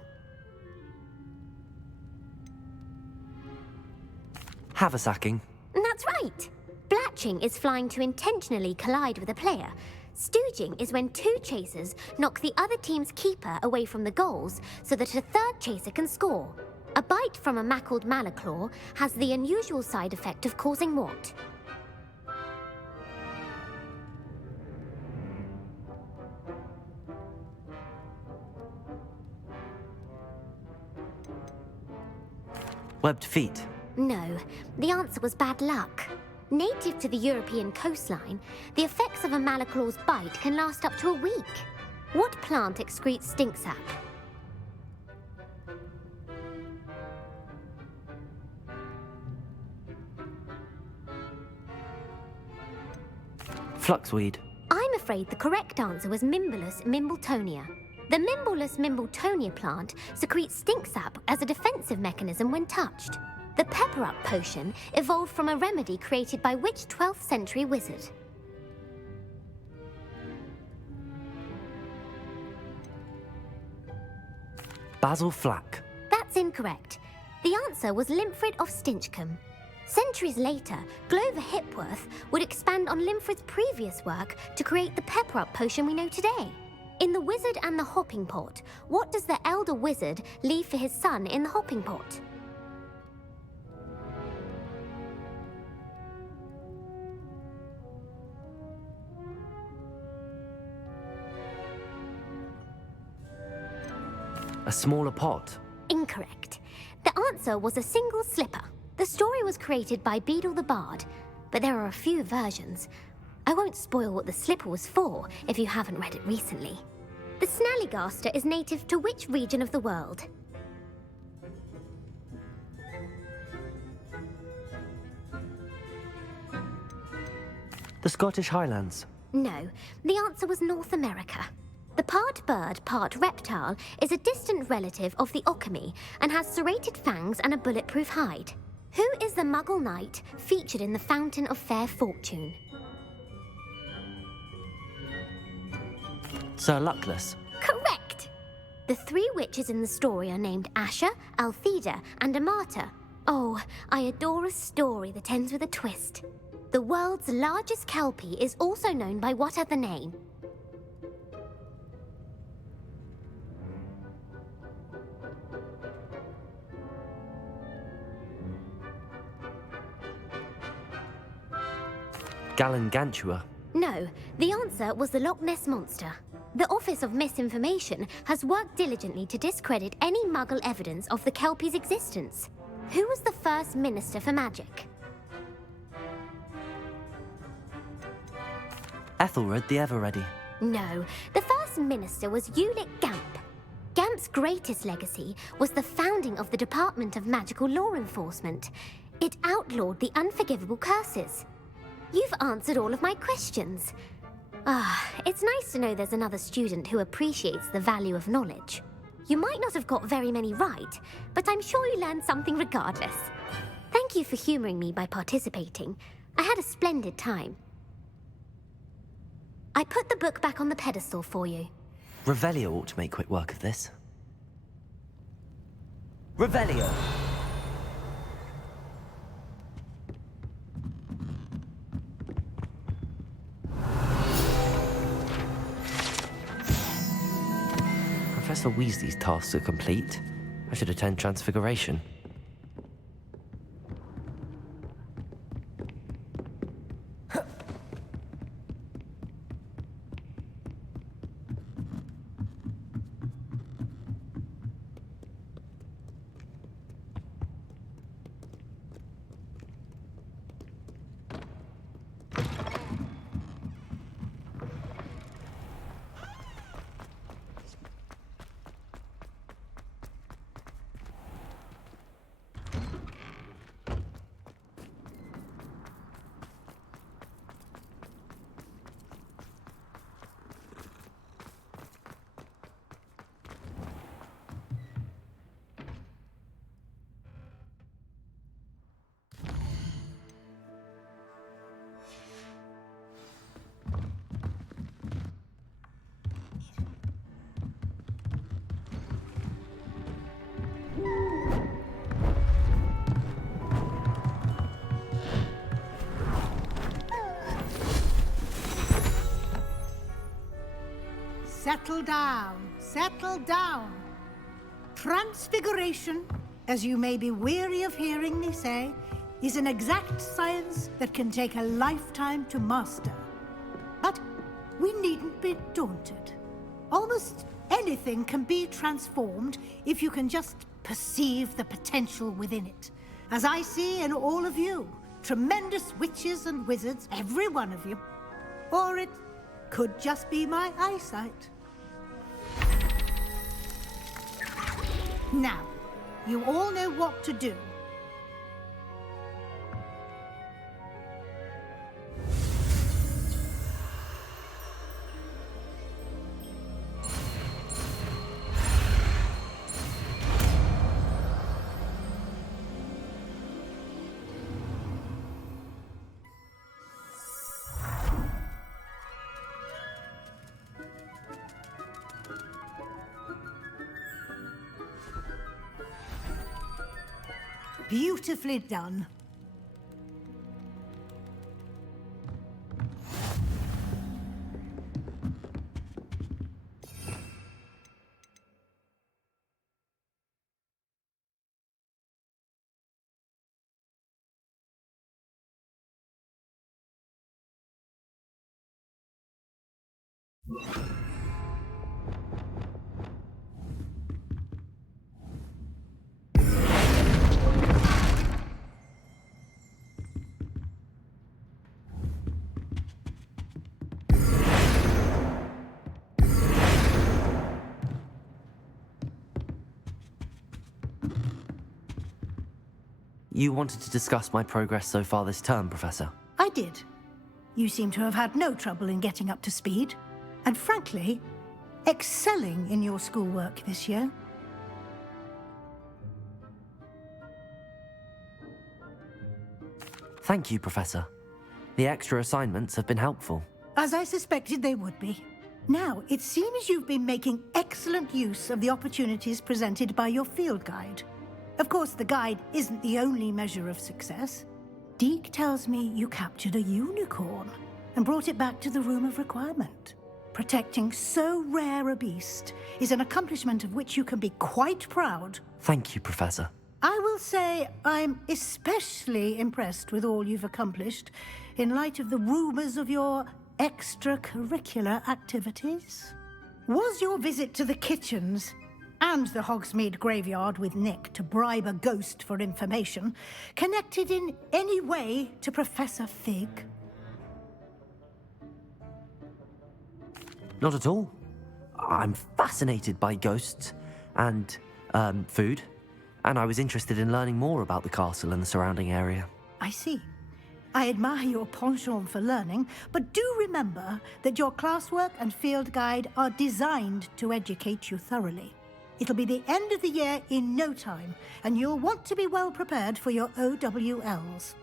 Haversacking. That's right. Blatching is flying to intentionally collide with a player. Stooging is when 2 chasers knock the other team's keeper away from the goals so that a 3rd chaser can score. A bite from a mackled malaclaw has the unusual side effect of causing what? Webbed feet. No, the answer was bad luck. Native to the European coastline, the effects of a malaclaw's bite can last up to a week. What plant excretes stink sap? Fluxweed. I'm afraid the correct answer was Mimbulus mimbletonia. The Mimbulus mimbletonia plant secretes stink sap as a defensive mechanism when touched. The pepper-up potion evolved from a remedy created by which 12th century wizard? Basil Flack. That's incorrect. The answer was Limfrid of Stinchcombe. Centuries later, Glover Hipworth would expand on Limfrid's previous work to create the pepper-up potion we know today. In The Wizard and the Hopping Pot, what does the elder wizard leave for his son in the hopping pot? A smaller pot? Incorrect. The answer was a single slipper. The story was created by Beadle the Bard, but there are a few versions. I won't spoil what the slipper was for if you haven't read it recently. The Snallygaster is native to which region of the world? The Scottish Highlands. No, the answer was North America. The part bird, part reptile is a distant relative of the Occamy and has serrated fangs and a bulletproof hide. Who is the Muggle knight featured in the Fountain of Fair Fortune? Sir Luckless. Correct! The 3 witches in the story are named Asher, Altheda, and Amata. Oh, I adore a story that ends with a twist. The world's largest kelpie is also known by what other name? Gallangantua. No, the answer was the Loch Ness Monster. The Office of Misinformation has worked diligently to discredit any Muggle evidence of the Kelpie's existence. Who was the first Minister for Magic? Ethelred the Ever-Ready. No, the first minister was Ulick Gamp. Gamp's greatest legacy was the founding of the Department of Magical Law Enforcement. It outlawed the unforgivable curses. You've answered all of my questions. It's nice to know there's another student who appreciates the value of knowledge. You might not have got very many right, but I'm sure you learned something regardless. Thank you for humoring me by participating. I had a splendid time. I put the book back on the pedestal for you. Revelio ought to make quick work of this. Revelio! Professor Weasley's tasks are complete. I should attend Transfiguration. Settle down, settle down. Transfiguration, as you may be weary of hearing me say, is an exact science that can take a lifetime to master. But we needn't be daunted. Almost anything can be transformed if you can just perceive the potential within it. As I see in all of you, tremendous witches and wizards, every one of you. Or it could just be my eyesight. Now, you all know what to do. Beautifully done. You wanted to discuss my progress so far this term, Professor? I did. You seem to have had no trouble in getting up to speed, and frankly, excelling in your schoolwork this year. Thank you, Professor. The extra assignments have been helpful. As I suspected they would be. Now, it seems you've been making excellent use of the opportunities presented by your field guide. Of course, the guide isn't the only measure of success. Deke tells me you captured a unicorn and brought it back to the Room of Requirement. Protecting so rare a beast is an accomplishment of which you can be quite proud. Thank you, Professor. I will say I'm especially impressed with all you've accomplished in light of the rumors of your extracurricular activities. Was your visit to the kitchens and the Hogsmeade graveyard with Nick to bribe a ghost for information connected in any way to Professor Fig? Not at all. I'm fascinated by ghosts and, food, and I was interested in learning more about the castle and the surrounding area. I see. I admire your penchant for learning, but do remember that your classwork and field guide are designed to educate you thoroughly. It'll be the end of the year in no time, and you'll want to be well prepared for your OWLs.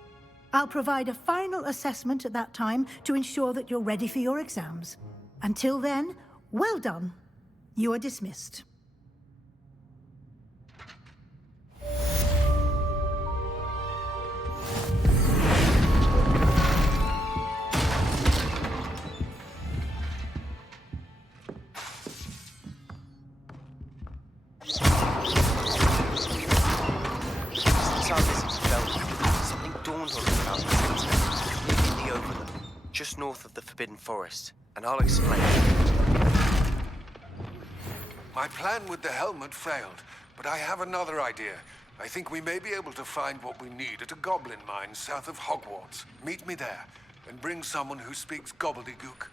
I'll provide a final assessment at that time to ensure that you're ready for your exams. Until then, well done. You are dismissed. Since our visit to Feldcroft, something dawned on us about the things in the overlook, just north of the Forbidden Forest, and I'll explain. My plan with the helmet failed, but I have another idea. I think we may be able to find what we need at a goblin mine south of Hogwarts. Meet me there, and bring someone who speaks gobbledygook.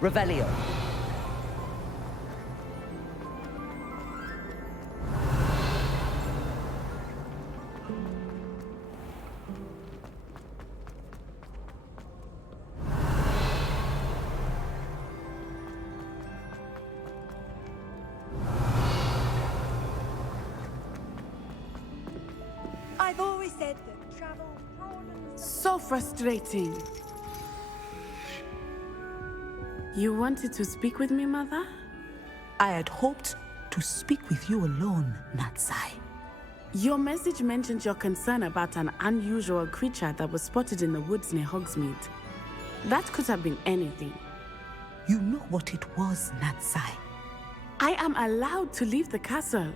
Revelio. I've always said that travel broadens. So frustrating. You wanted to speak with me, Mother? I had hoped to speak with you alone, Natty. Your message mentioned your concern about an unusual creature that was spotted in the woods near Hogsmeade. That could have been anything. You know what it was, Natty. I am allowed to leave the castle.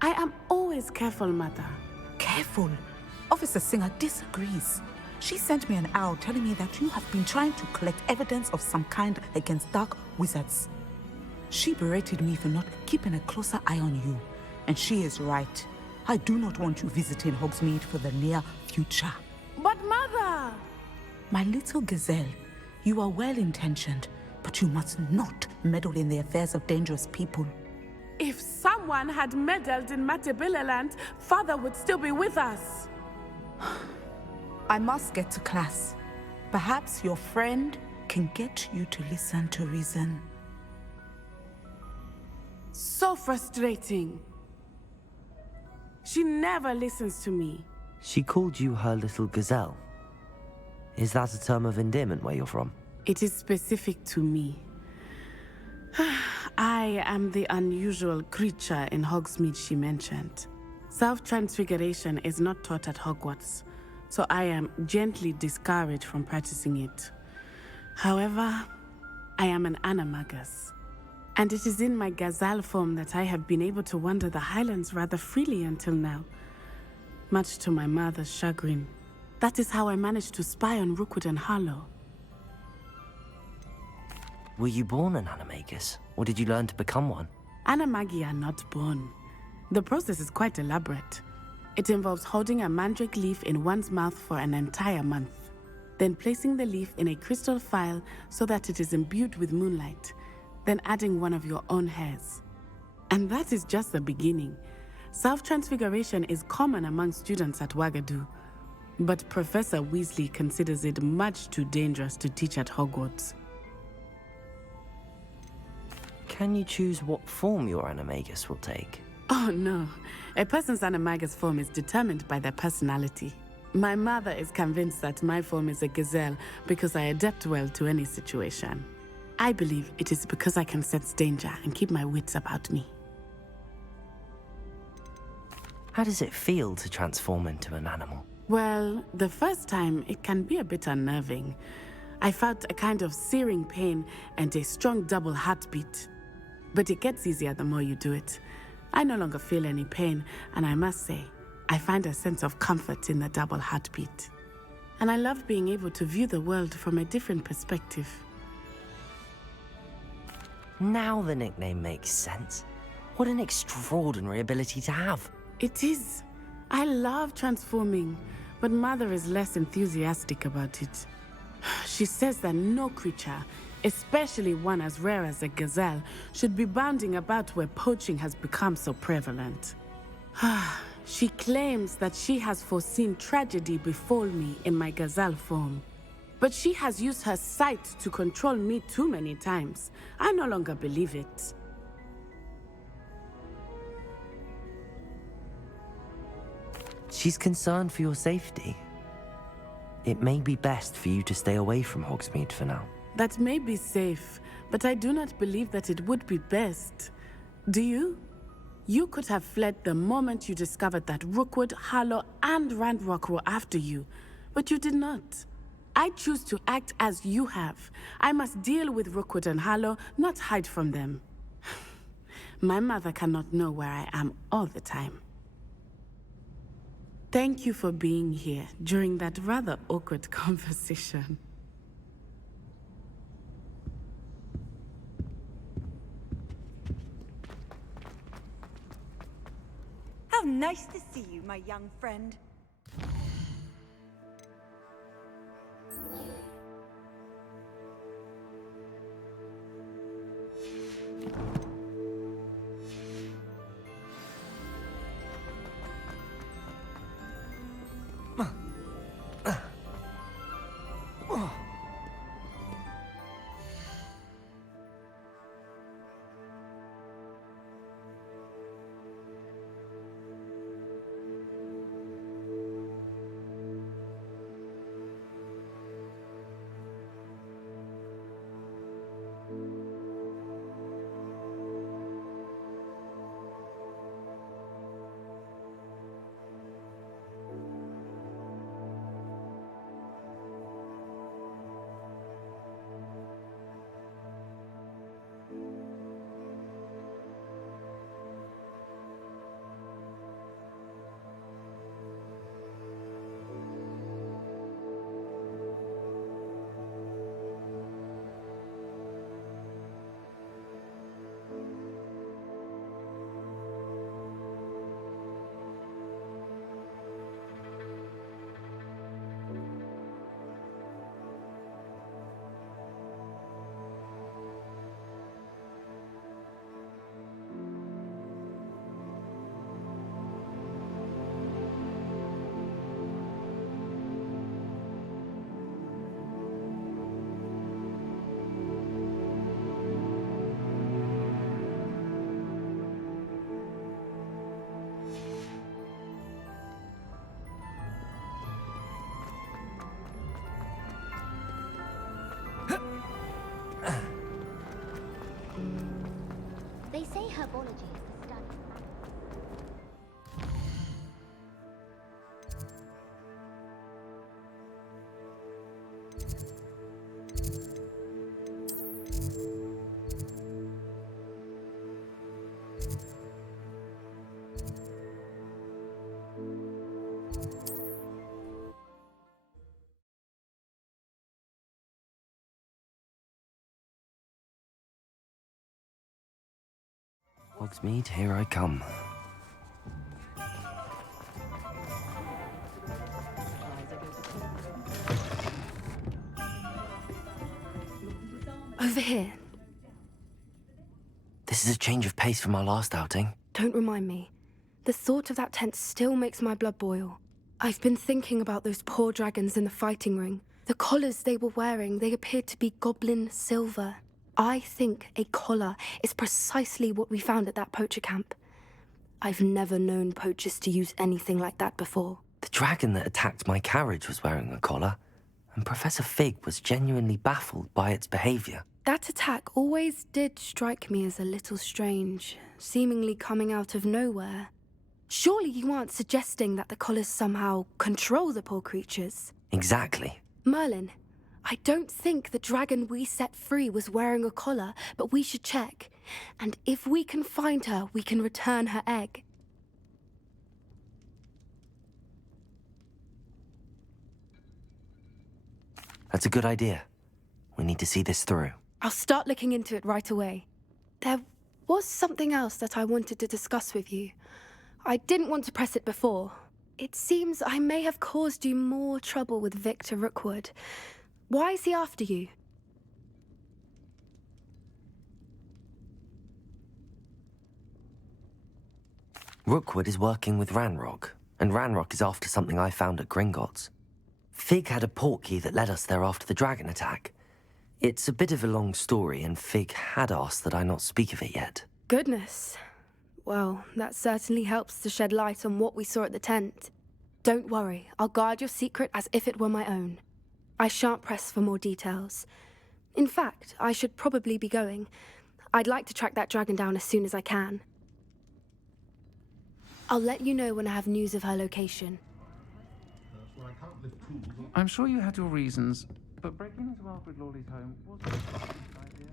I am always careful, Mother. Careful. Officer Singer disagrees. She sent me an owl telling me that you have been trying to collect evidence of some kind against dark wizards. She berated me for not keeping a closer eye on you. And she is right. I do not want you visiting Hogsmeade for the near future. But Mother! My little gazelle, you are well-intentioned, but you must not meddle in the affairs of dangerous people. If someone had meddled in Matabeleland, Father would still be with us. I must get to class. Perhaps your friend can get you to listen to reason. So frustrating. She never listens to me. She called you her little gazelle. Is that a term of endearment where you're from? It is specific to me. I am the unusual creature in Hogsmeade she mentioned. Self-transfiguration is not taught at Hogwarts, so I am gently discouraged from practicing it. However, I am an animagus, and it is in my gazelle form that I have been able to wander the Highlands rather freely until now, much to my mother's chagrin. That is how I managed to spy on Rookwood and Harlow. Were you born an animagus, or did you learn to become one? Animagi are not born. The process is quite elaborate. It involves holding a mandrake leaf in one's mouth for an entire month, then placing the leaf in a crystal phial so that it is imbued with moonlight, then adding one of your own hairs. And that is just the beginning. Self-transfiguration is common among students at Wagadu, but Professor Weasley considers it much too dangerous to teach at Hogwarts. Can you choose what form your animagus will take? Oh no, a person's animagus form is determined by their personality. My mother is convinced that my form is a gazelle because I adapt well to any situation. I believe it is because I can sense danger and keep my wits about me. How does it feel to transform into an animal? Well, the first time it can be a bit unnerving. I felt a kind of searing pain and a strong double heartbeat. But it gets easier the more you do it. I no longer feel any pain, and I must say, I find a sense of comfort in the double heartbeat. And I love being able to view the world from a different perspective. Now the nickname makes sense. What an extraordinary ability to have. It is. I love transforming, but Mother is less enthusiastic about it. She says that no creature, especially one as rare as a gazelle, should be bounding about where poaching has become so prevalent. She claims that she has foreseen tragedy befall me in my gazelle form. But she has used her sight to control me too many times. I no longer believe it. She's concerned for your safety. It may be best for you to stay away from Hogsmeade for now. That may be safe, but I do not believe that it would be best. Do you? You could have fled the moment you discovered that Rookwood, Harlow, and Ranrock were after you, but you did not. I choose to act as you have. I must deal with Rookwood and Harlow, not hide from them. My mother cannot know where I am all the time. Thank you for being here during that rather awkward conversation. How nice to see you, my young friend. They say herbology is the study of Hogsmeade, here I come. Over here. This is a change of pace from our last outing. Don't remind me. The thought of that tent still makes my blood boil. I've been thinking about those poor dragons in the fighting ring. The collars they were wearing, they appeared to be goblin silver. I think a collar is precisely what we found at that poacher camp. I've never known poachers to use anything like that before. The dragon that attacked my carriage was wearing a collar, and Professor Fig was genuinely baffled by its behavior. That attack always did strike me as a little strange, seemingly coming out of nowhere. Surely you aren't suggesting that the collars somehow control the poor creatures? Exactly. Merlin, I don't think the dragon we set free was wearing a collar, but we should check. And if we can find her, we can return her egg. That's a good idea. We need to see this through. I'll start looking into it right away. There was something else that I wanted to discuss with you. I didn't want to press it before. It seems I may have caused you more trouble with Victor Rookwood. Why is he after you? Rookwood is working with Ranrock, and Ranrock is after something I found at Gringotts. Fig had a portkey that led us there after the dragon attack. It's a bit of a long story, and Fig had asked that I not speak of it yet. Goodness. Well, that certainly helps to shed light on what we saw at the tent. Don't worry, I'll guard your secret as if it were my own. I shan't press for more details. In fact, I should probably be going. I'd like to track that dragon down as soon as I can. I'll let you know when I have news of her location. I'm sure you had your reasons, but breaking into Alfred Lawley's home wasn't a good idea.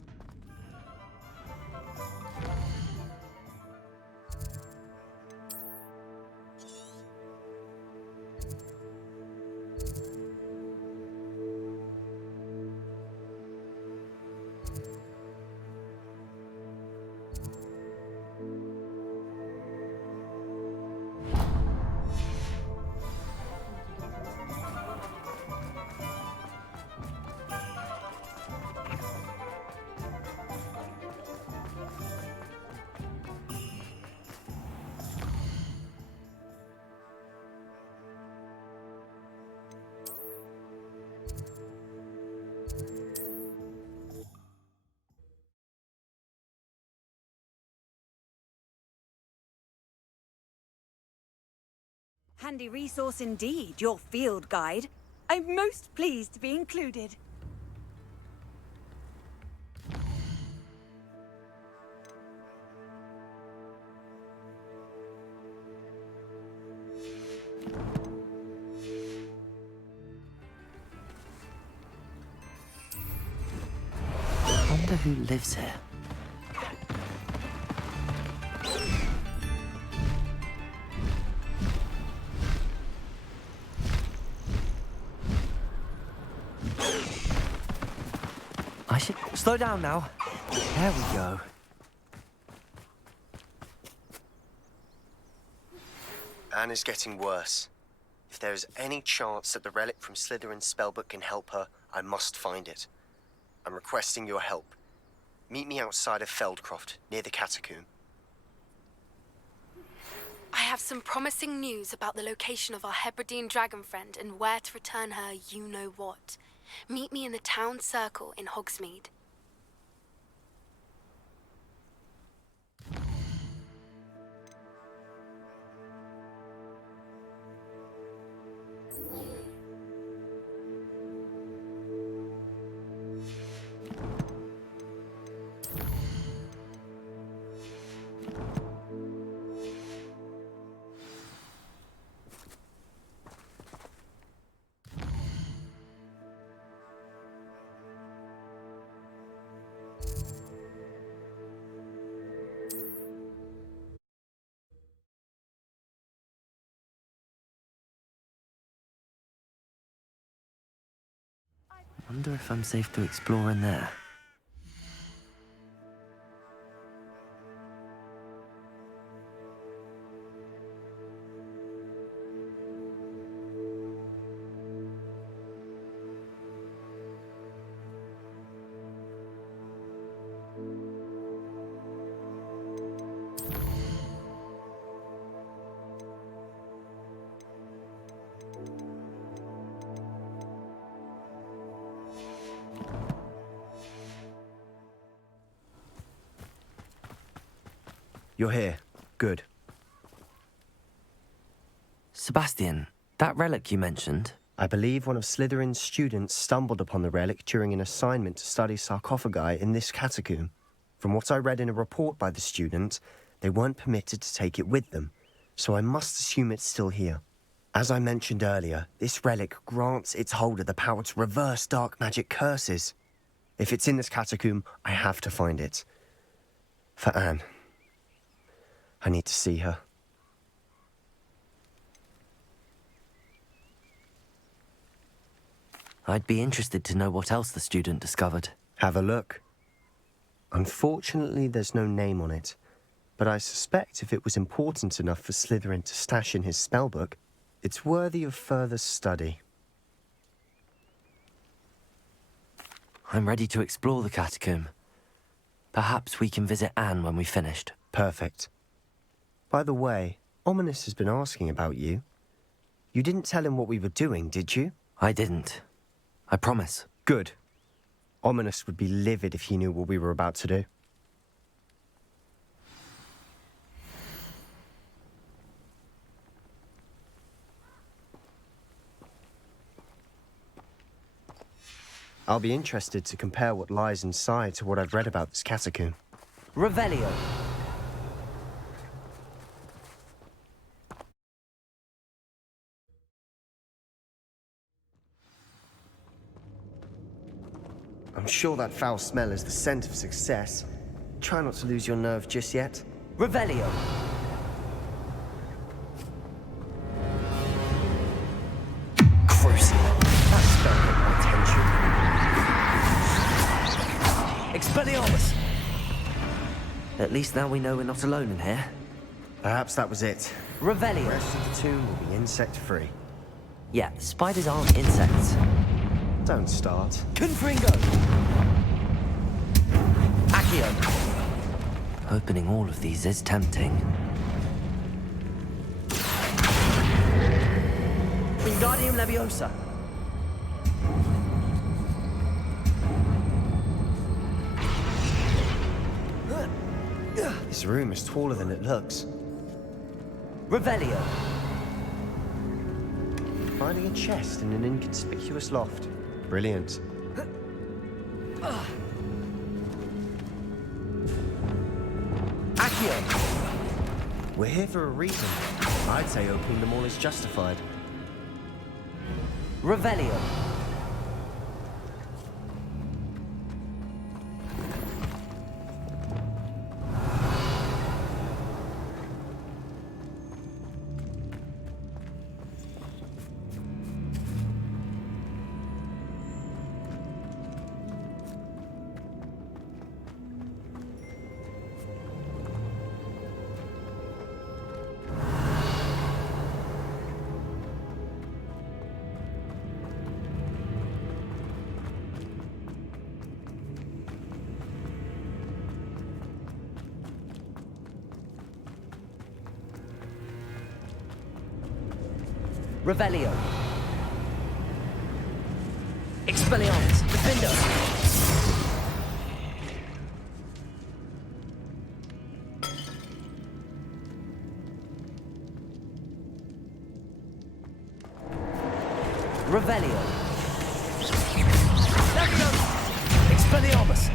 Handy resource indeed, your field guide. I'm most pleased to be included. I wonder who lives here. I should slow down now. There we go. Anne is getting worse. If there is any chance that the relic from Slytherin's spellbook can help her, I must find it. I'm requesting your help. Meet me outside of Feldcroft, near the catacomb. I have some promising news about the location of our Hebridean dragon friend and where to return her you-know-what. Meet me in the town circle in Hogsmeade. Wonder if I'm safe to explore in there. You're here. Good. Sebastian, that relic you mentioned? I believe one of Slytherin's students stumbled upon the relic during an assignment to study sarcophagi in this catacomb. From what I read in a report by the student, they weren't permitted to take it with them, so I must assume it's still here. As I mentioned earlier, this relic grants its holder the power to reverse dark magic curses. If it's in this catacomb, I have to find it. For Anne. I need to see her. I'd be interested to know what else the student discovered. Have a look. Unfortunately, there's no name on it, but I suspect if it was important enough for Slytherin to stash in his spellbook, it's worthy of further study. I'm ready to explore the catacomb. Perhaps we can visit Anne when we've finished. Perfect. By the way, Ominous has been asking about you. You didn't tell him what we were doing, did you? I didn't. I promise. Good. Ominous would be livid if he knew what we were about to do. I'll be interested to compare what lies inside to what I've read about this catacomb. Revelio. I'm sure that foul smell is the scent of success. Try not to lose your nerve just yet. Revelio. Crucible. That spell got my attention. Expelliarmus. At least now we know we're not alone in here. Perhaps that was it. Revelio. The rest of the tomb will be insect-free. Yeah, spiders aren't insects. Don't start. Confringo. Accio. Opening all of these is tempting. Wingardium Leviosa. This room is taller than it looks. Revelio. Finding a chest in an inconspicuous loft. Brilliant. Accio! We're here for a reason. I'd say opening them all is justified. Revelio. Revelio. Expelliarmus. Defender. Revelio. Expelliarmus.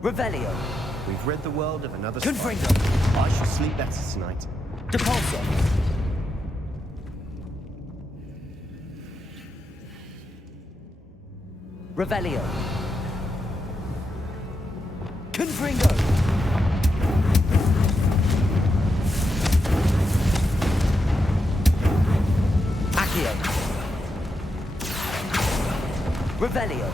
Revelio. We've rid the world of another Confringo. spider. I shall sleep better tonight. Depulso. Revelio. Confringo. Accio. Revelio.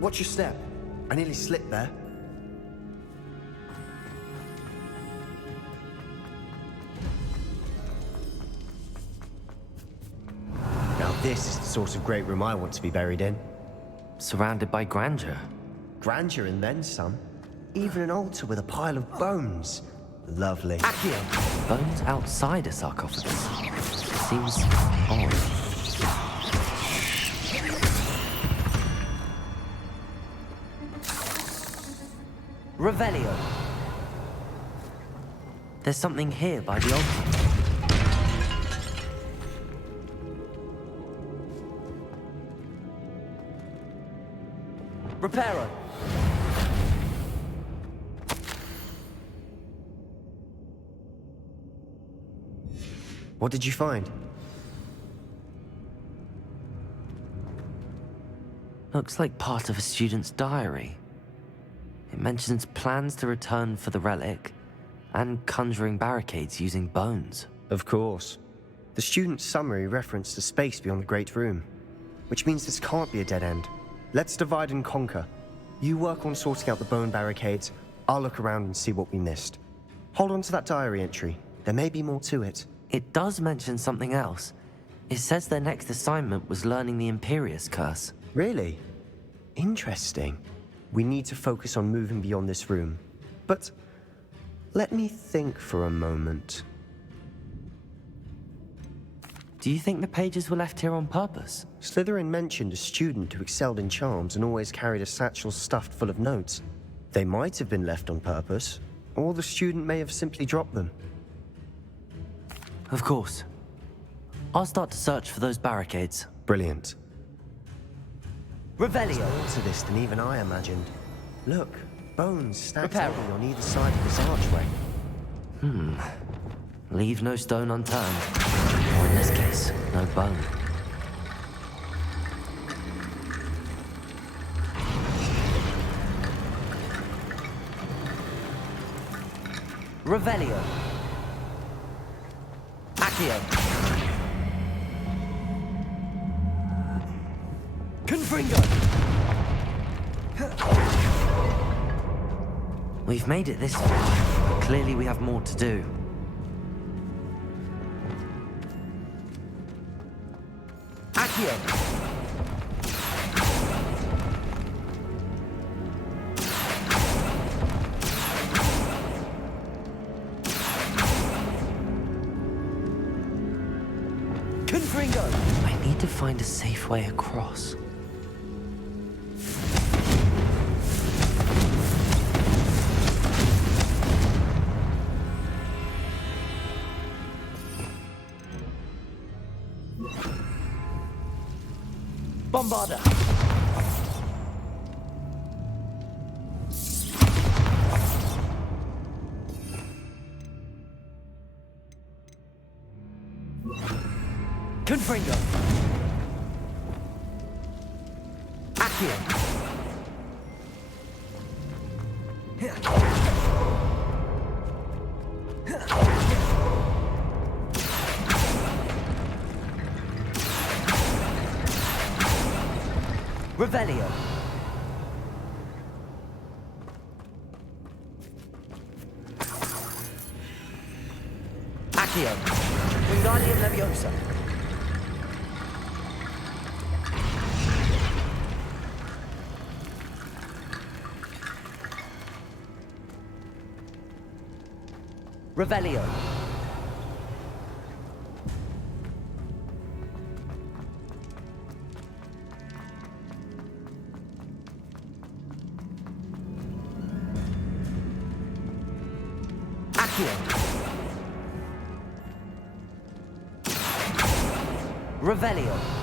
Watch your step. I nearly slipped there. Now this is the sort of great room I want to be buried in. Surrounded by grandeur. Grandeur and then some. Even an altar with a pile of bones. Lovely. Accio. Bones outside a sarcophagus. Seems odd. Revelio. There's something here by the altar. Reparo. What did you find? Looks like part of a student's diary. It mentions plans to return for the relic and conjuring barricades using bones. Of course. The student's summary referenced a space beyond the Great Room, which means this can't be a dead end. Let's divide and conquer. You work on sorting out the bone barricades, I'll look around and see what we missed. Hold on to that diary entry. There may be more to it. It does mention something else. It says their next assignment was learning the Imperius Curse. Really? Interesting. We need to focus on moving beyond this room. But let me think for a moment. Do you think the pages were left here on purpose? Slytherin mentioned a student who excelled in charms and always carried a satchel stuffed full of notes. They might have been left on purpose, or the student may have simply dropped them. Of course. I'll start to search for those barricades. Brilliant. Revelio. There's more to this than even I imagined. Look, bones stacked Reparo. heavily on either side of this archway. Leave no stone unturned. Or in this case, no bone. Revelio. Accio. Confringo. We've made it this far, but clearly we have more to do. Accio. Confringo! I need to find a safe way across. Bombarda! Confringo! Accio! Revelio! Accio! Wingardium Leviosa! Revelio! Accio! Revelio!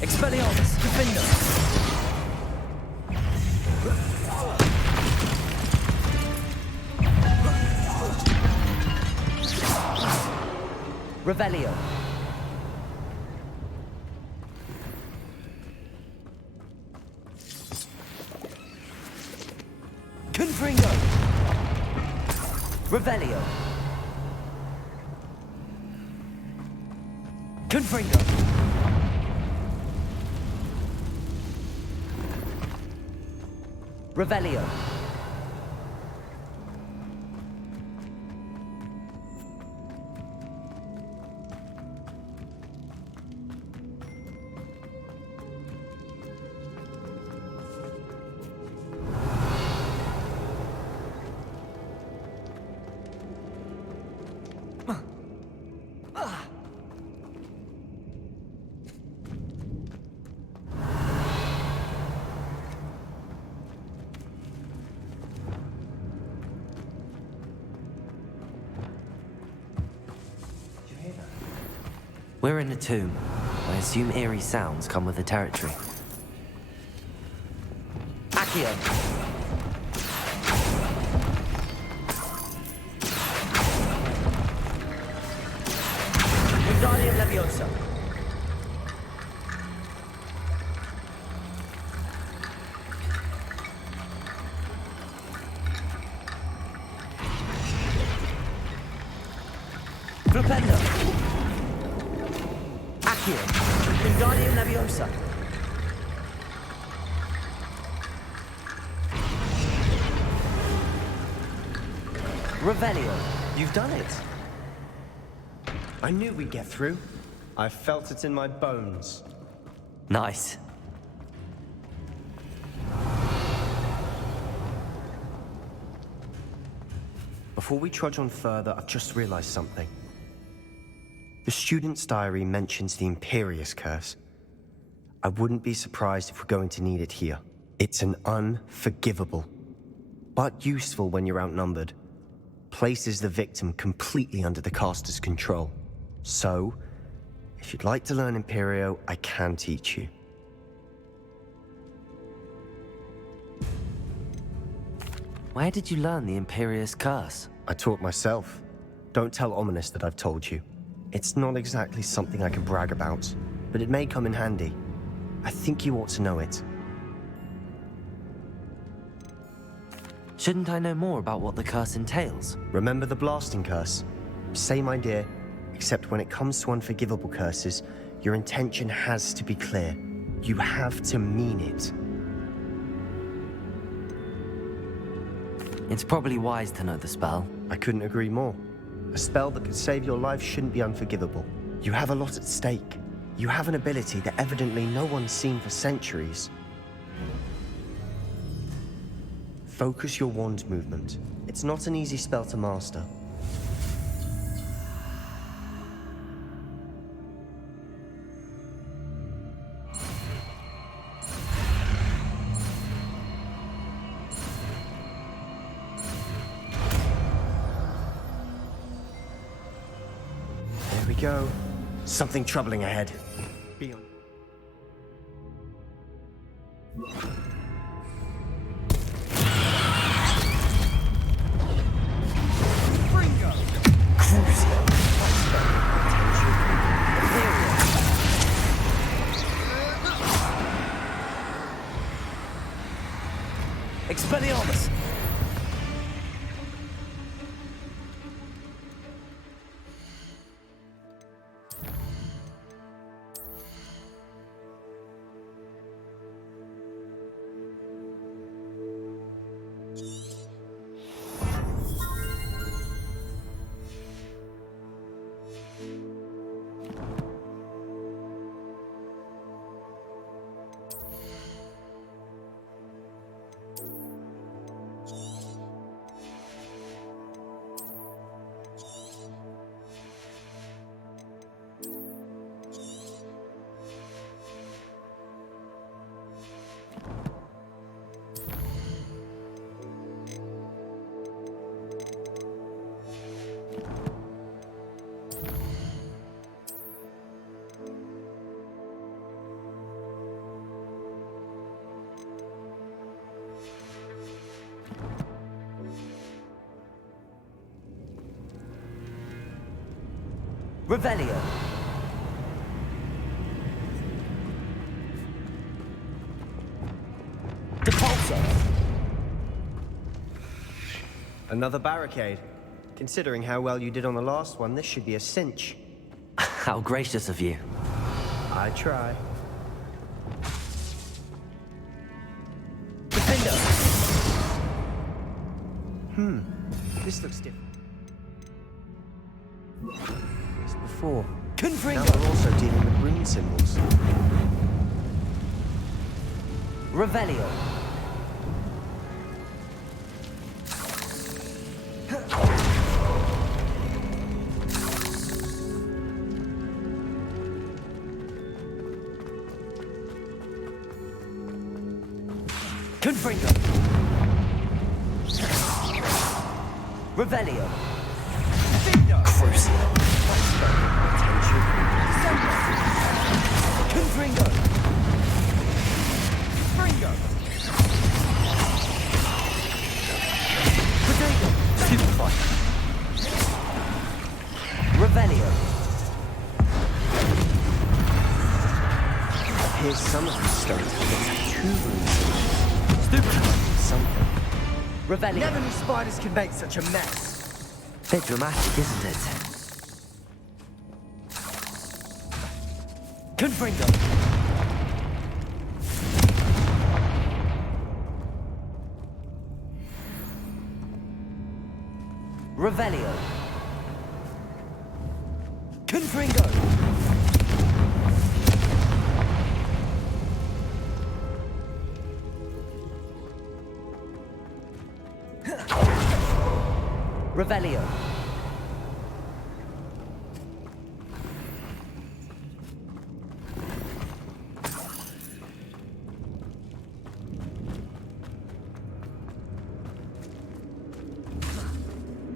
Expelliarmus, Defender! Revelio! Confringo! Revelio! Confringo! Revelio! We're in a tomb. I assume eerie sounds come with the territory. Accio! Wingardium Leviosa! Flipendo! Accio! Wingardium Leviosa! Revelio! You've done it. I knew we'd get through. I felt it in my bones. Nice. Before we trudge on further, I've just realized something. The student's diary mentions the Imperious Curse. I wouldn't be surprised if we're going to need it here. It's an unforgivable, but useful when you're outnumbered. Places the victim completely under the caster's control. So, if you'd like to learn Imperio, I can teach you. Where did you learn the Imperious Curse? I taught myself. Don't tell Ominous that I've told you. It's not exactly something I can brag about, but it may come in handy. I think you ought to know it. Shouldn't I know more about what the curse entails? Remember the blasting curse? Same idea, except when it comes to unforgivable curses, your intention has to be clear. You have to mean it. It's probably wise to know the spell. I couldn't agree more. A spell that could save your life shouldn't be unforgivable. You have a lot at stake. You have an ability that evidently no one's seen for centuries. Focus your wand movement. It's not an easy spell to master. There we go. Something troubling ahead. Be on. Expelliarmus! Revelio. Depulso. Another barricade. Considering how well you did on the last one, this should be a cinch. How gracious of you. I try. Defender. This looks different. As before. Confringo. Now we're also dealing with rune symbols. Revelio. Confringo. Revelio. Crucio. Confringo. Fringo. Protego. Stupefy. Revelio. Here's some of these stones have two runes. Stupefy. Something. Revelio. Never knew spiders could make such a mess. Bit dramatic, isn't it? Confringo. Revelio. Confringo. Revelio.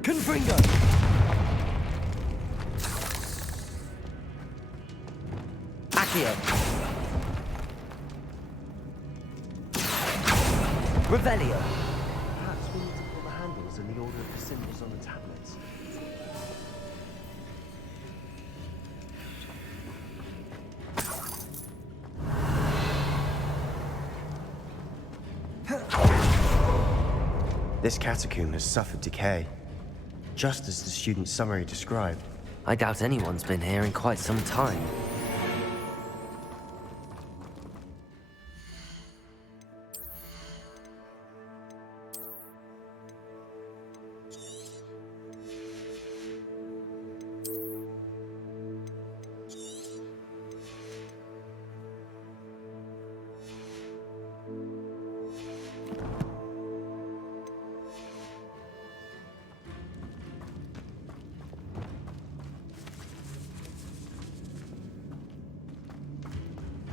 Confringo. Accio. Revelio. Perhaps we need to pull the handles in the order of the symbols on the tablets. This catacomb has suffered decay, just as the student's summary described. I doubt anyone's been here in quite some time.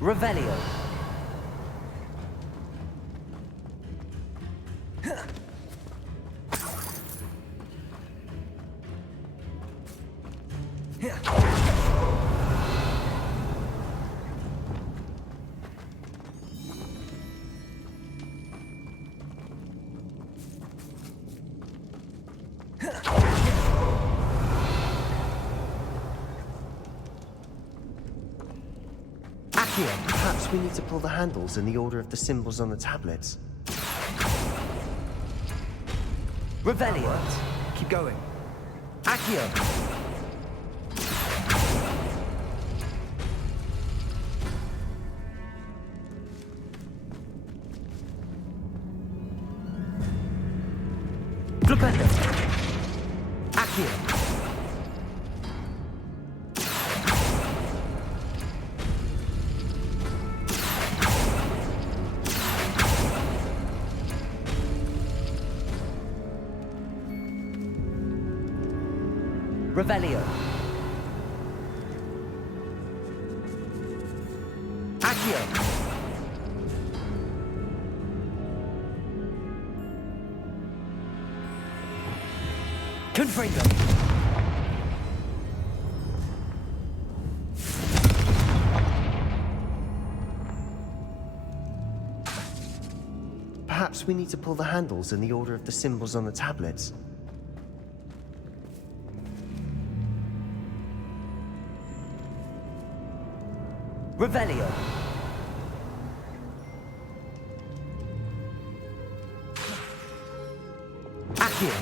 Revelio. Perhaps we need to pull the handles in the order of the symbols on the tablets. Revelio. Keep going. Accio. Flipendo. Accio. Revelio. Accio. Confringo. Perhaps we need to pull the handles in the order of the symbols on the tablets. Revelio. Accio.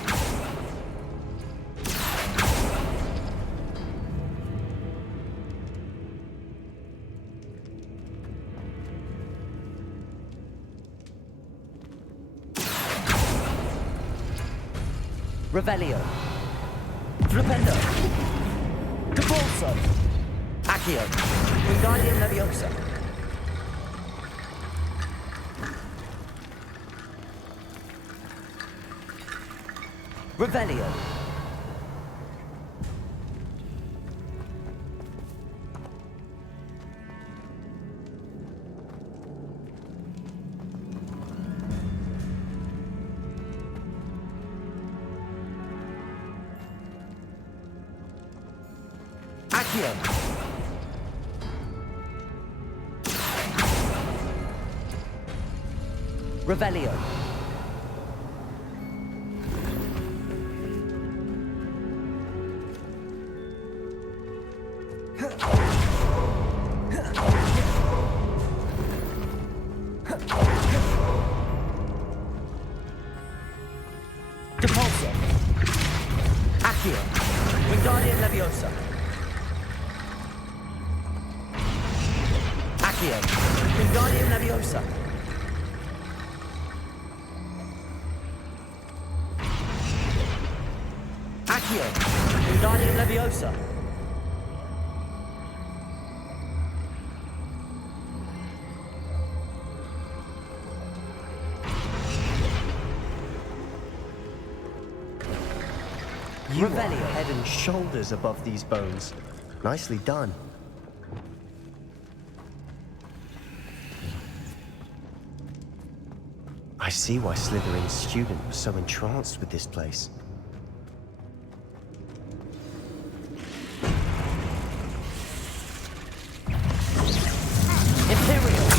Revelio. Flipendo. Capolso. Accio. Wingardium Leviosa. Revelio. Accio. Revelio. Depulso. Accio. Wingardium Leviosa. Accio. Wingardium Leviosa. Accio. Wingardium Leviosa. You are head and shoulders above these bones. Nicely done. I see why Slytherin's student was so entranced with this place. Imperial.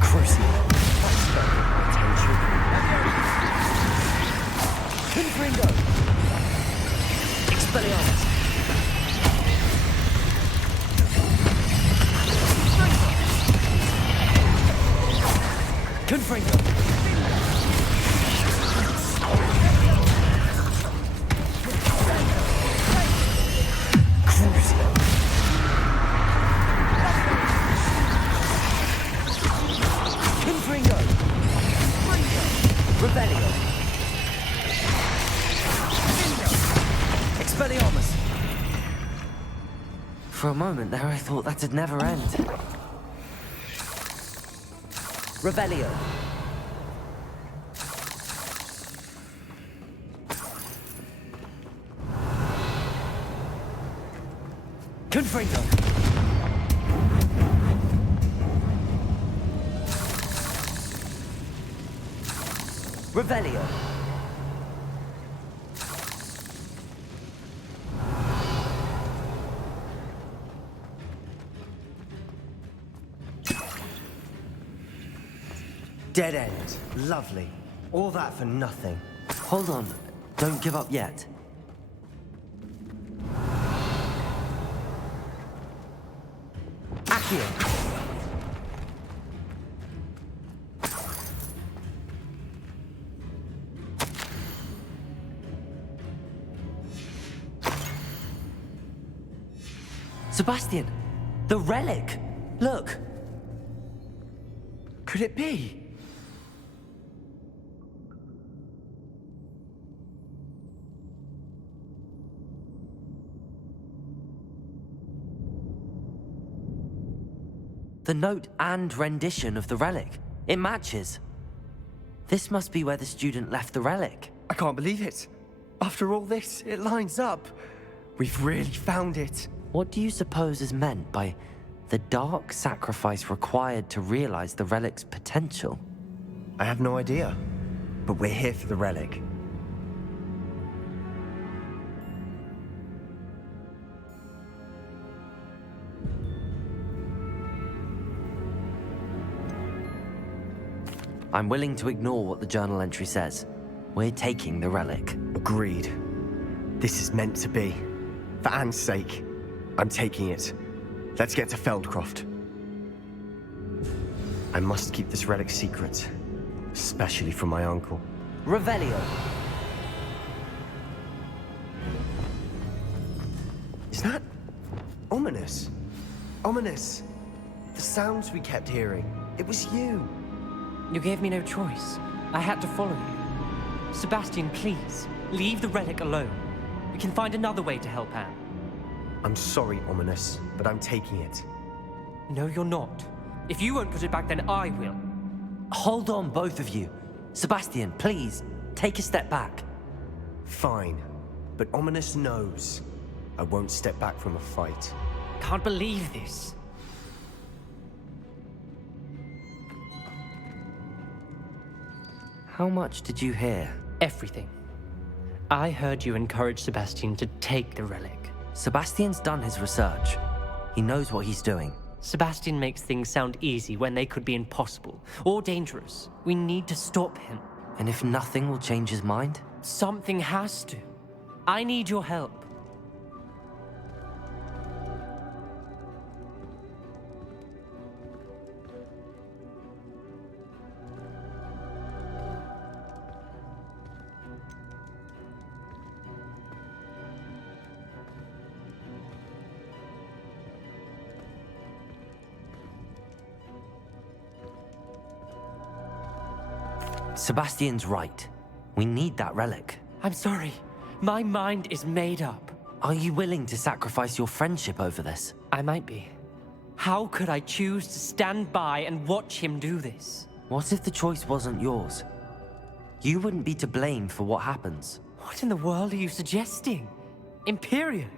Crucial. Confringo. Expelliarmus. Confringo. Crucial. Confringo. Revelio. Expelliarmus. For a moment there, I thought that'd never end. Revelio. Confringo! Revelio! Dead end. Lovely. All that for nothing. Hold on. Don't give up yet. Accio! Sebastian! The relic! Look! Could it be? The note and rendition of the relic. It matches. This must be where the student left the relic. I can't believe it. After all this, it lines up. We've really found it. What do you suppose is meant by the dark sacrifice required to realize the relic's potential? I have no idea. But we're here for the relic. I'm willing to ignore what the journal entry says. We're taking the relic. Agreed. This is meant to be. For Anne's sake, I'm taking it. Let's get to Feldcroft. I must keep this relic secret, especially from my uncle. Revelio! Is that ominous? Ominous. The sounds we kept hearing. It was you. You gave me no choice. I had to follow you. Sebastian, please, leave the relic alone. We can find another way to help Anne. I'm sorry, Ominous, but I'm taking it. No, you're not. If you won't put it back, then I will. Hold on, both of you. Sebastian, please, take a step back. Fine, but Ominous knows I won't step back from a fight. Can't believe this. How much did you hear? Everything. I heard you encourage Sebastian to take the relic. Sebastian's done his research. He knows what he's doing. Sebastian makes things sound easy when they could be impossible or dangerous. We need to stop him. And if nothing will change his mind? Something has to. I need your help. Sebastian's right. We need that relic. I'm sorry. My mind is made up. Are you willing to sacrifice your friendship over this? I might be. How could I choose to stand by and watch him do this? What if the choice wasn't yours? You wouldn't be to blame for what happens. What in the world are you suggesting? Imperial?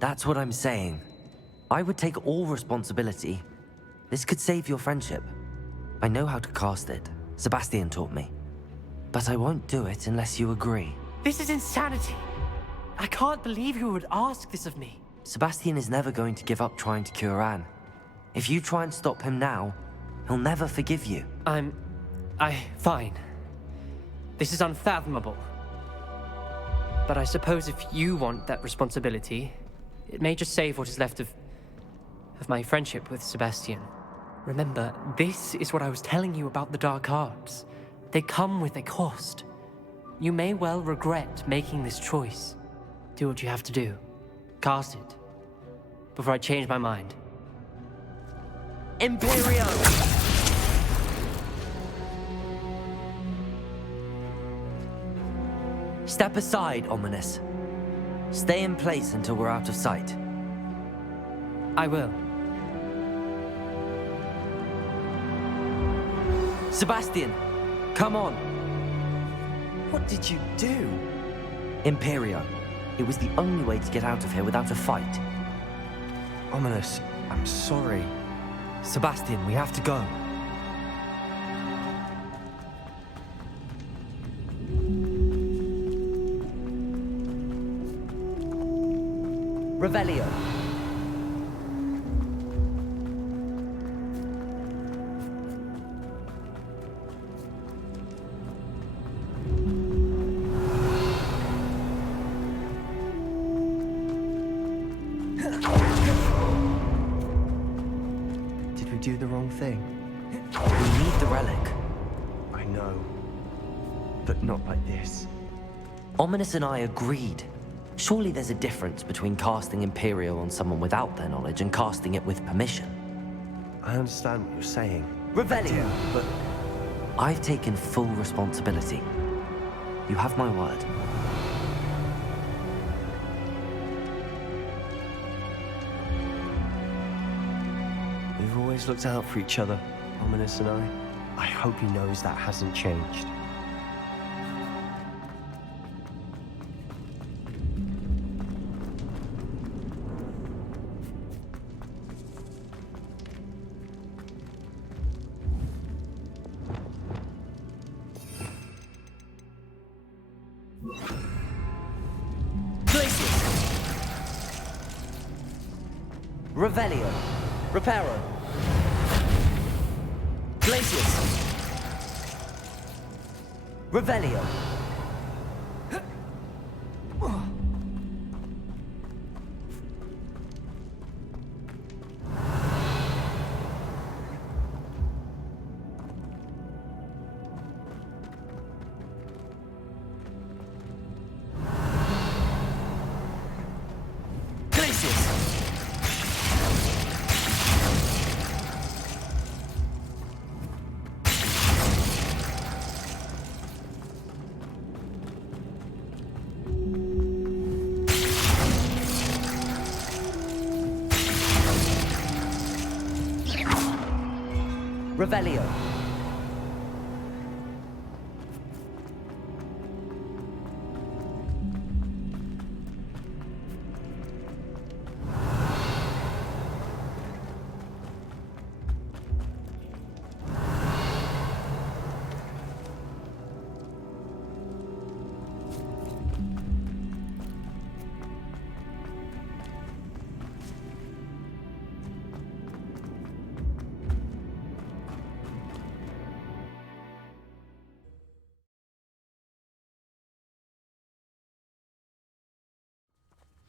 That's what I'm saying. I would take all responsibility. This could save your friendship. I know how to cast it. Sebastian taught me. But I won't do it unless you agree. This is insanity. I can't believe you would ask this of me. Sebastian is never going to give up trying to cure Anne. If you try and stop him now, he'll never forgive you. Fine. This is unfathomable. But I suppose if you want that responsibility, it may just save what is left of my friendship with Sebastian. Remember, this is what I was telling you about the dark arts. They come with a cost. You may well regret making this choice. Do what you have to do. Cast it. Before I change my mind. Imperio! Step aside, Ominous. Stay in place until we're out of sight. I will. Sebastian, come on. What did you do? Imperio. It was the only way to get out of here without a fight. Ominous, I'm sorry. Sebastian, we have to go. Revelio. Did we do the wrong thing? We need the relic. I know. But not like this. Ominous and I agreed. Surely there's a difference between casting Imperio on someone without their knowledge and casting it with permission. I understand what you're saying. Revelio! But I've taken full responsibility. You have my word. We've always looked out for each other, Ominous and I. I hope he knows that hasn't changed. Revelio. Reparo. Glacius. Revelio. Revelio.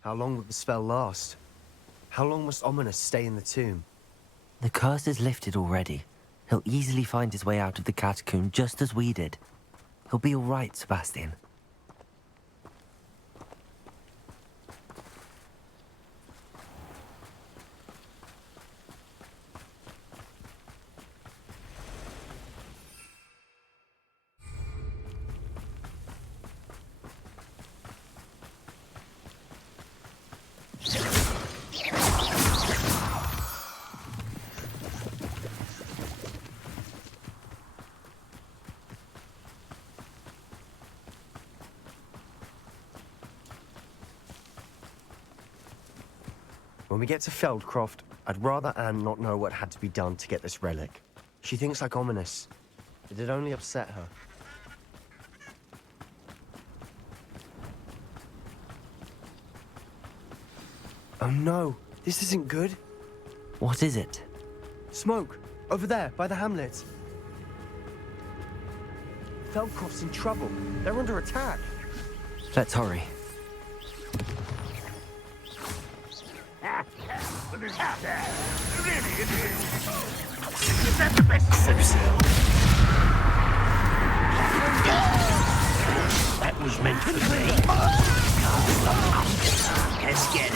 How long will the spell last? How long must Ominous stay in the tomb? The curse is lifted already. He'll easily find his way out of the catacomb just as we did. He'll be all right, Sebastian. When we get to Feldcroft, I'd rather Anne not know what had to be done to get this relic. She thinks like Ominous. It'd only upset her. Oh no, this isn't good. What is it? Smoke, over there, by the hamlet. Feldcroft's in trouble. They're under attack. Let's hurry. Is that the best that was meant for me. Let's get it.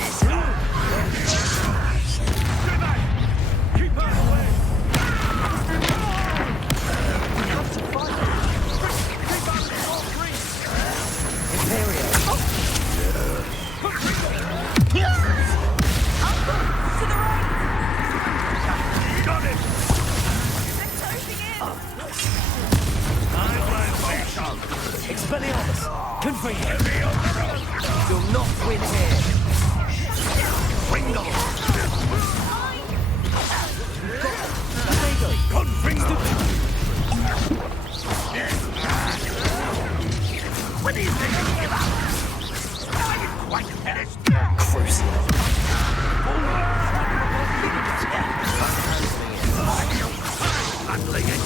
Keep out of the way. We have to fight them. Keep out of all three. Imperio. To the right. Got it. They're closing in. Expelliarmus! Confringo! You'll not win here! Ringo! Confringo! When do you think you give up? Are you quite finished? Crucial. Handling it.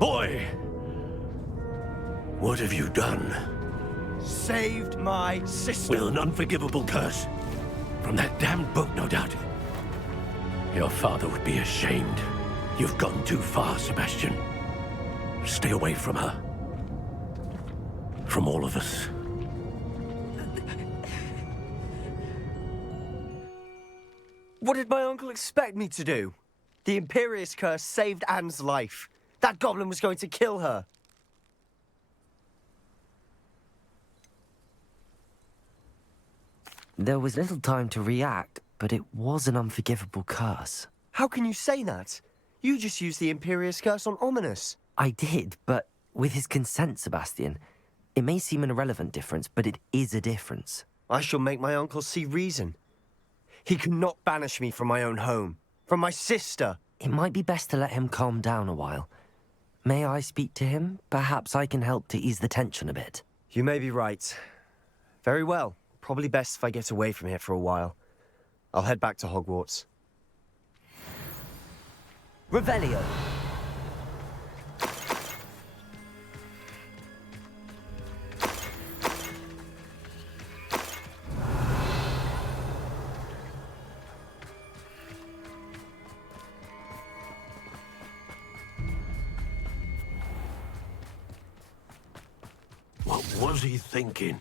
Boy! What have you done? Saved my sister. With an unforgivable curse. From that damned book, no doubt. Your father would be ashamed. You've gone too far, Sebastian. Stay away from her. From all of us. What did my uncle expect me to do? The Imperious curse saved Anne's life. That goblin was going to kill her. There was little time to react, but it was an unforgivable curse. How can you say that? You just used the Imperious curse on Ominous. I did, but with his consent, Sebastian. It may seem an irrelevant difference, but it is a difference. I shall make my uncle see reason. He cannot banish me from my own home, from my sister. It might be best to let him calm down a while. May I speak to him? Perhaps I can help to ease the tension a bit. You may be right. Very well. Probably best if I get away from here for a while. I'll head back to Hogwarts. Revelio. What was he thinking?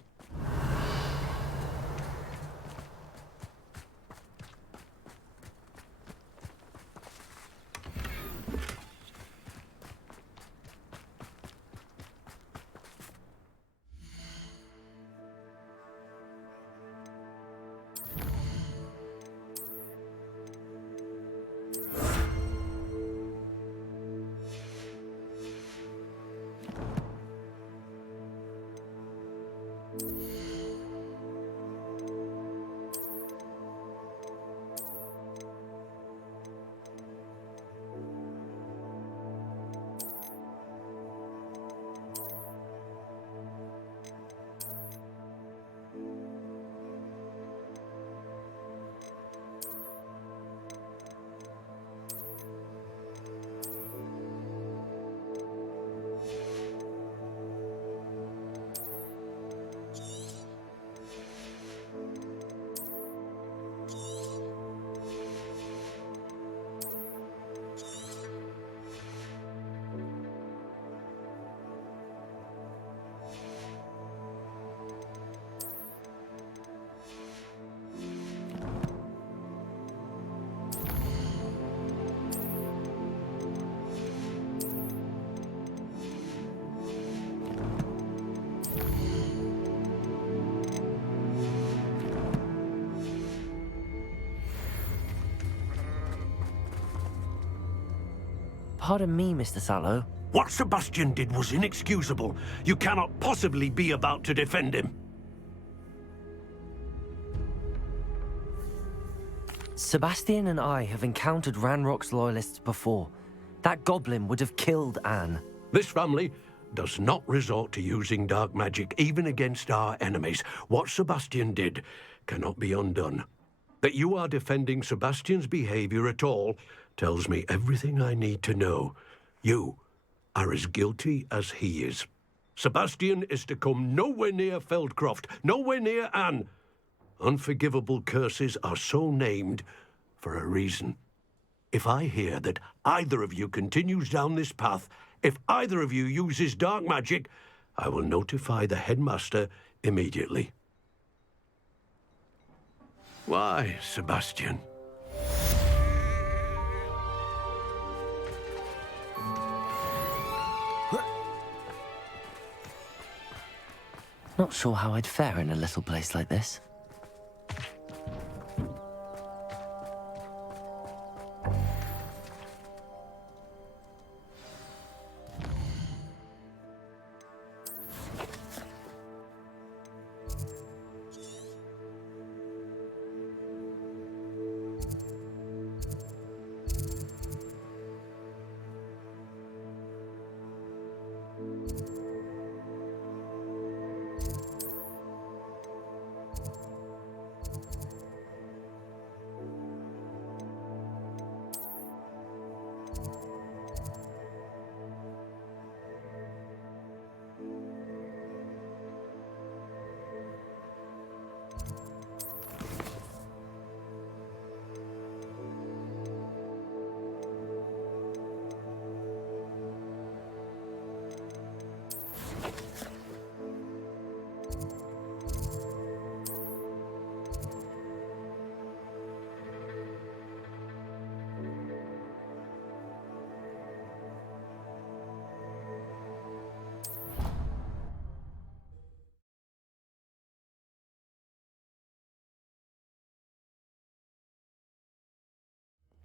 Pardon me, Mr. Sallow. What Sebastian did was inexcusable. You cannot possibly be about to defend him. Sebastian and I have encountered Ranrock's loyalists before. That goblin would have killed Anne. This family does not resort to using dark magic, even against our enemies. What Sebastian did cannot be undone. That you are defending Sebastian's behavior at all tells me everything I need to know. You are as guilty as he is. Sebastian is to come nowhere near Feldcroft, nowhere near Anne. Unforgivable curses are so named for a reason. If I hear that either of you continues down this path, if either of you uses dark magic, I will notify the headmaster immediately. Why, Sebastian? Not sure how I'd fare in a little place like this.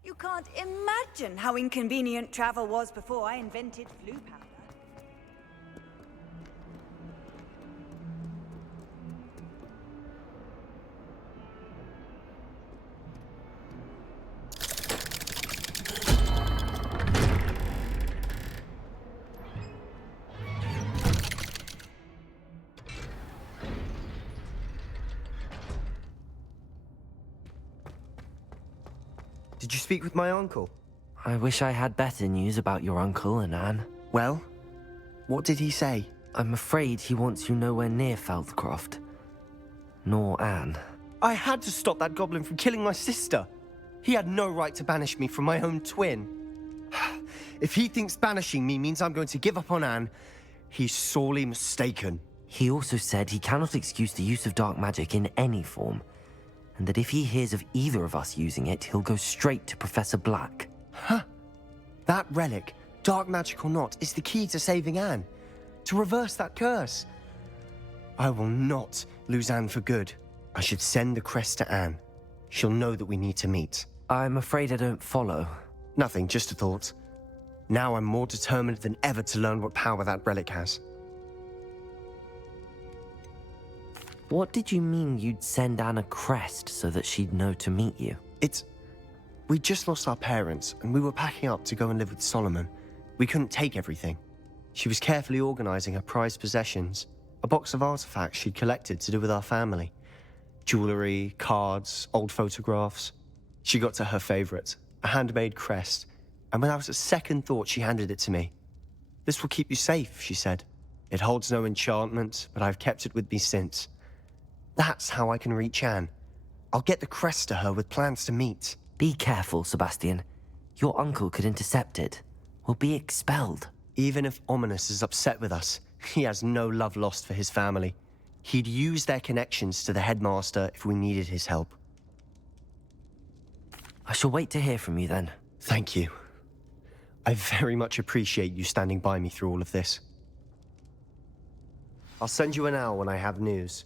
You can't imagine how inconvenient travel was before I invented flu powder. Did you speak with my uncle? I wish I had better news about your uncle and Anne. Well, what did he say? I'm afraid he wants you nowhere near Feldcroft. Nor Anne. I had to stop that goblin from killing my sister. He had no right to banish me from my own twin. If he thinks banishing me means I'm going to give up on Anne, he's sorely mistaken. He also said he cannot excuse the use of dark magic in any form, and that if he hears of either of us using it, he'll go straight to Professor Black. Huh. That relic, dark magic or not, is the key to saving Anne. To reverse that curse. I will not lose Anne for good. I should send the crest to Anne. She'll know that we need to meet. I'm afraid I don't follow. Nothing, just a thought. Now I'm more determined than ever to learn what power that relic has. What did you mean you'd send Anne a crest so that she'd know to meet you? We just lost our parents, and we were packing up to go and live with Solomon. We couldn't take everything. She was carefully organizing her prized possessions, a box of artifacts she'd collected to do with our family. Jewelry, cards, old photographs. She got to her favorite, a handmade crest, and without a second thought, she handed it to me. "This will keep you safe," she said. "It holds no enchantment, but I've kept it with me since. That's how I can reach Anne. I'll get the crest to her with plans to meet." Be careful, Sebastian. Your uncle could intercept it. We'll be expelled. Even if Ominous is upset with us, he has no love lost for his family. He'd use their connections to the headmaster if we needed his help. I shall wait to hear from you then. Thank you. I very much appreciate you standing by me through all of this. I'll send you an owl when I have news.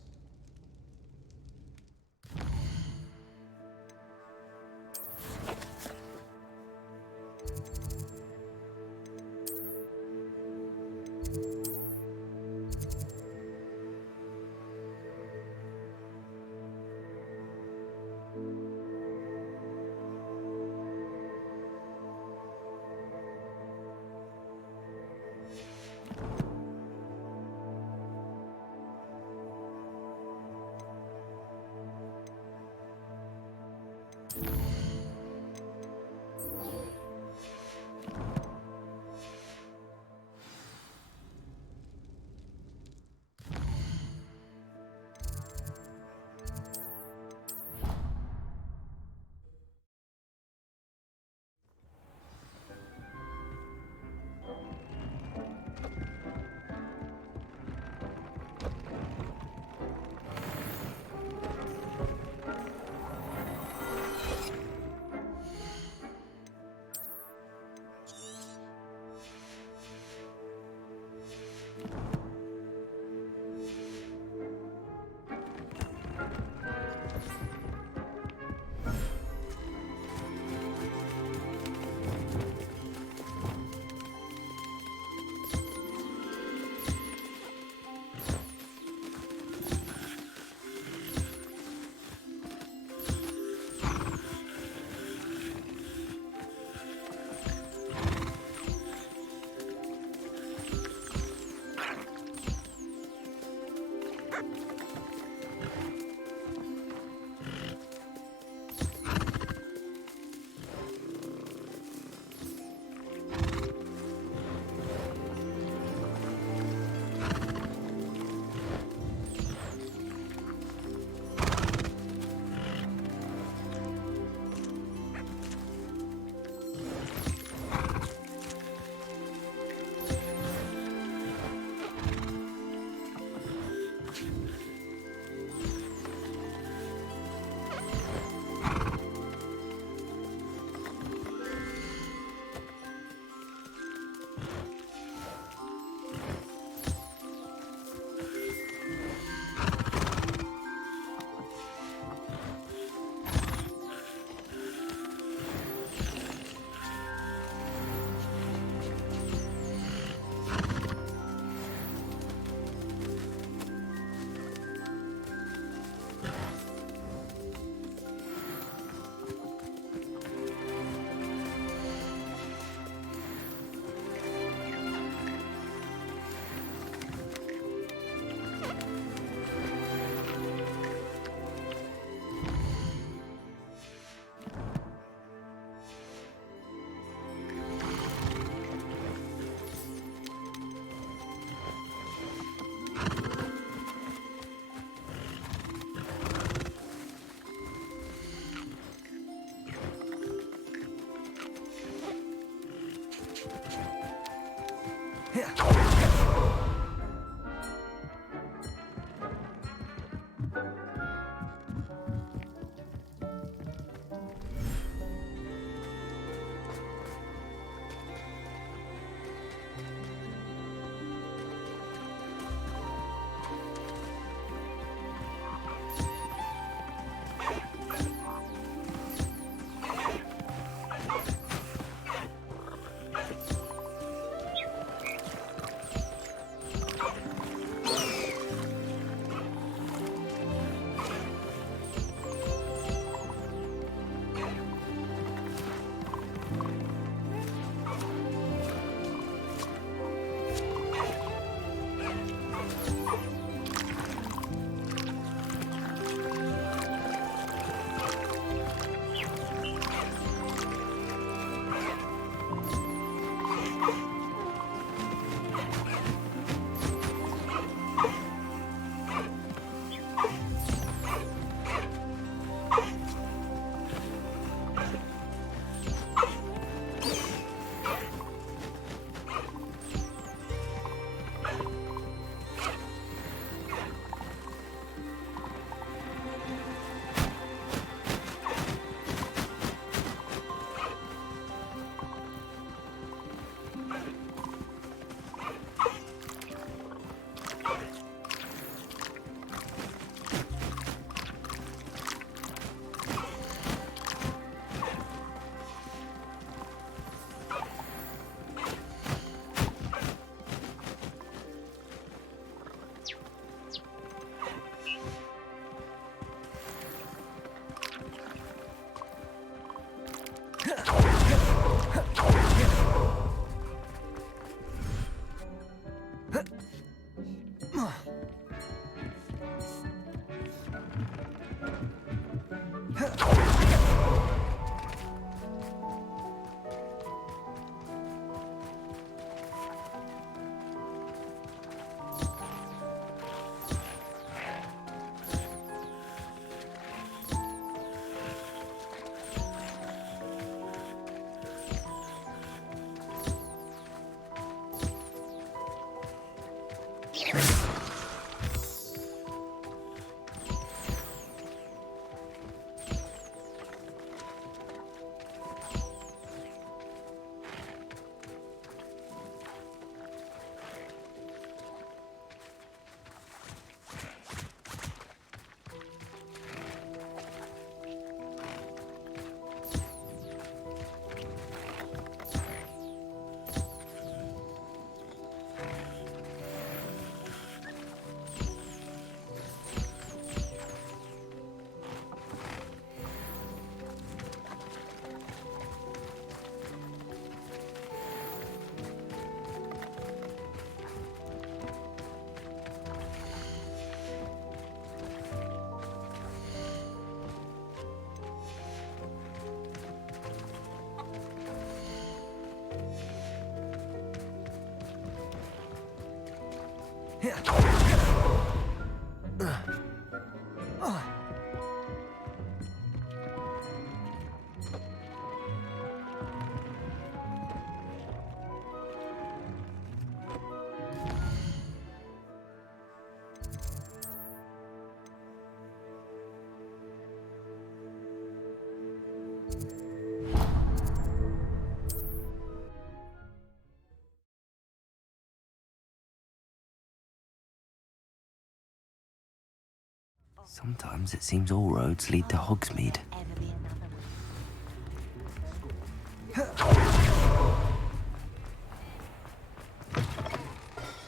Sometimes it seems all roads lead to Hogsmeade.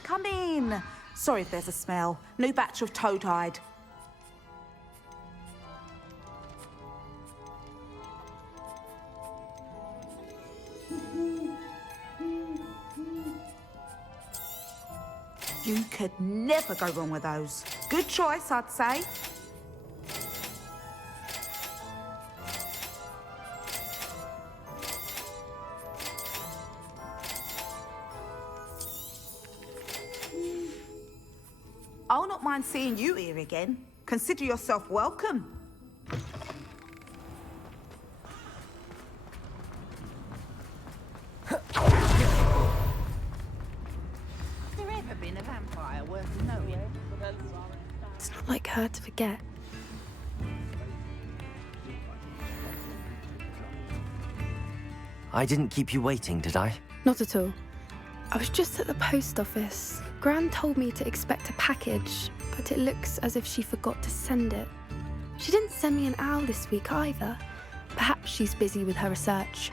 Come in. Sorry if there's a smell. New batch of toad-hide. You could never go wrong with those. Good choice, I'd say. I'll not mind seeing you here again. Consider yourself welcome. It's not like her to forget. I didn't keep you waiting, did I? Not at all. I was just at the post office. Gran told me to expect a package, but it looks as if she forgot to send it. She didn't send me an owl this week either. Perhaps she's busy with her research.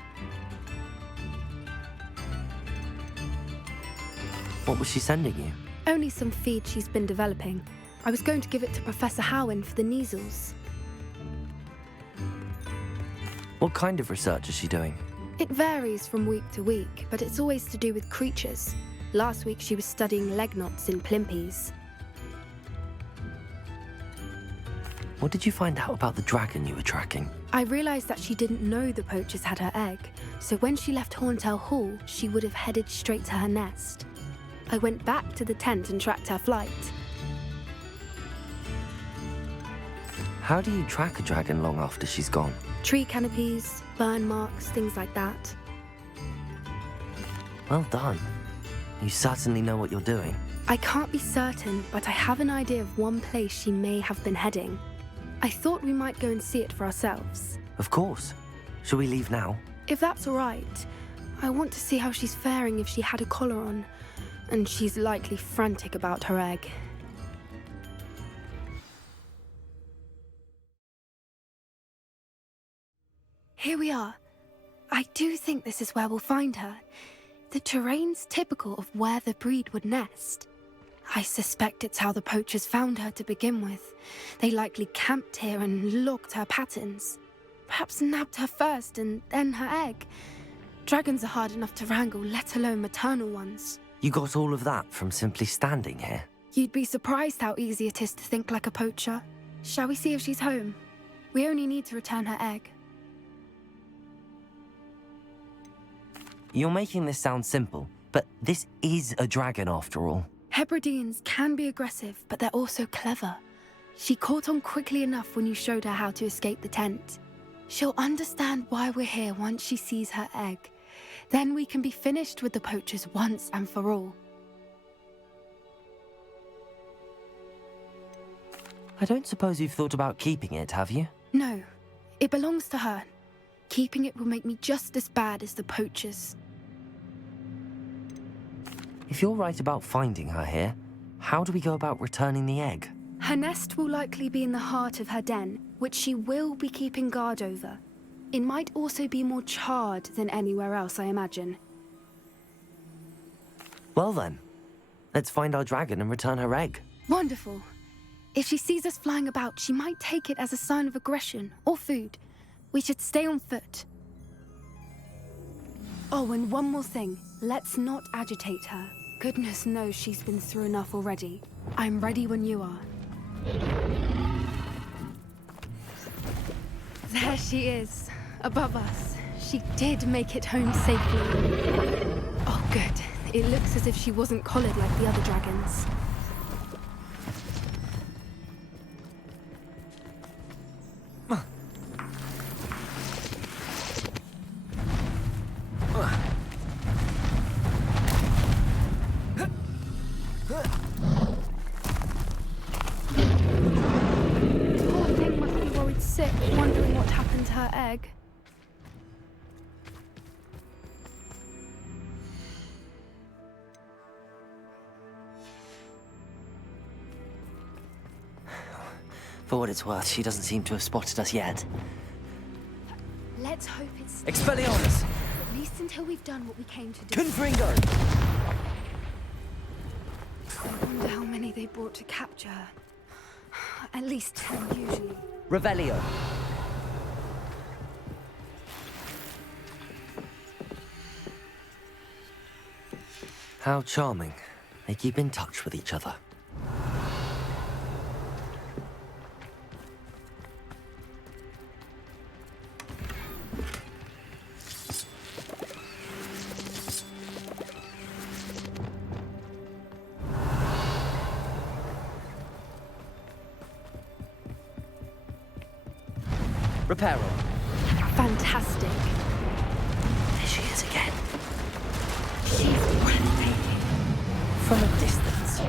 What was she sending you? Only some feed she's been developing. I was going to give it to Professor Howin for the measles. What kind of research is she doing? It varies from week to week, but it's always to do with creatures. Last week she was studying leg knots in plimpies. What did you find out about the dragon you were tracking? I realised that she didn't know the poachers had her egg, so when she left Horntail Hall, she would have headed straight to her nest. I went back to the tent and tracked her flight. How do you track a dragon long after she's gone? Tree canopies, burn marks, things like that. Well done. You certainly know what you're doing. I can't be certain, but I have an idea of one place she may have been heading. I thought we might go and see it for ourselves. Of course. Shall we leave now? If that's all right. I want to see how she's faring if she had a collar on. And she's likely frantic about her egg. Here we are. I do think this is where we'll find her. The terrain's typical of where the breed would nest. I suspect it's how the poachers found her to begin with. They likely camped here and logged her patterns. Perhaps nabbed her first and then her egg. Dragons are hard enough to wrangle, let alone maternal ones. You got all of that from simply standing here? You'd be surprised how easy it is to think like a poacher. Shall we see if she's home? We only need to return her egg. You're making this sound simple, but this is a dragon after all. Hebrideans can be aggressive, but they're also clever. She caught on quickly enough when you showed her how to escape the tent. She'll understand why we're here once she sees her egg. Then we can be finished with the poachers once and for all. I don't suppose you've thought about keeping it, have you? No, it belongs to her. Keeping it will make me just as bad as the poachers. If you're right about finding her here, how do we go about returning the egg? Her nest will likely be in the heart of her den, which she will be keeping guard over. It might also be more charred than anywhere else, I imagine. Well then, let's find our dragon and return her egg. Wonderful. If she sees us flying about, she might take it as a sign of aggression or food. We should stay on foot. Oh, and one more thing. Let's not agitate her. Goodness knows she's been through enough already. I'm ready when you are. There she is, above us. She did make it home safely. Oh, good. It looks as if she wasn't collared like the other dragons. Poor thing must be worried sick, wondering what happened to her egg. For what it's worth, she doesn't seem to have spotted us yet. Let's hope it's... Expelliarmus! At least until we've done what we came to do. Confringo! I wonder how many they brought to capture her. At least 10 usually. Revelio! How charming. They keep in touch with each other. Reparo. Fantastic. There she is again. She's breathtaking. From a distance.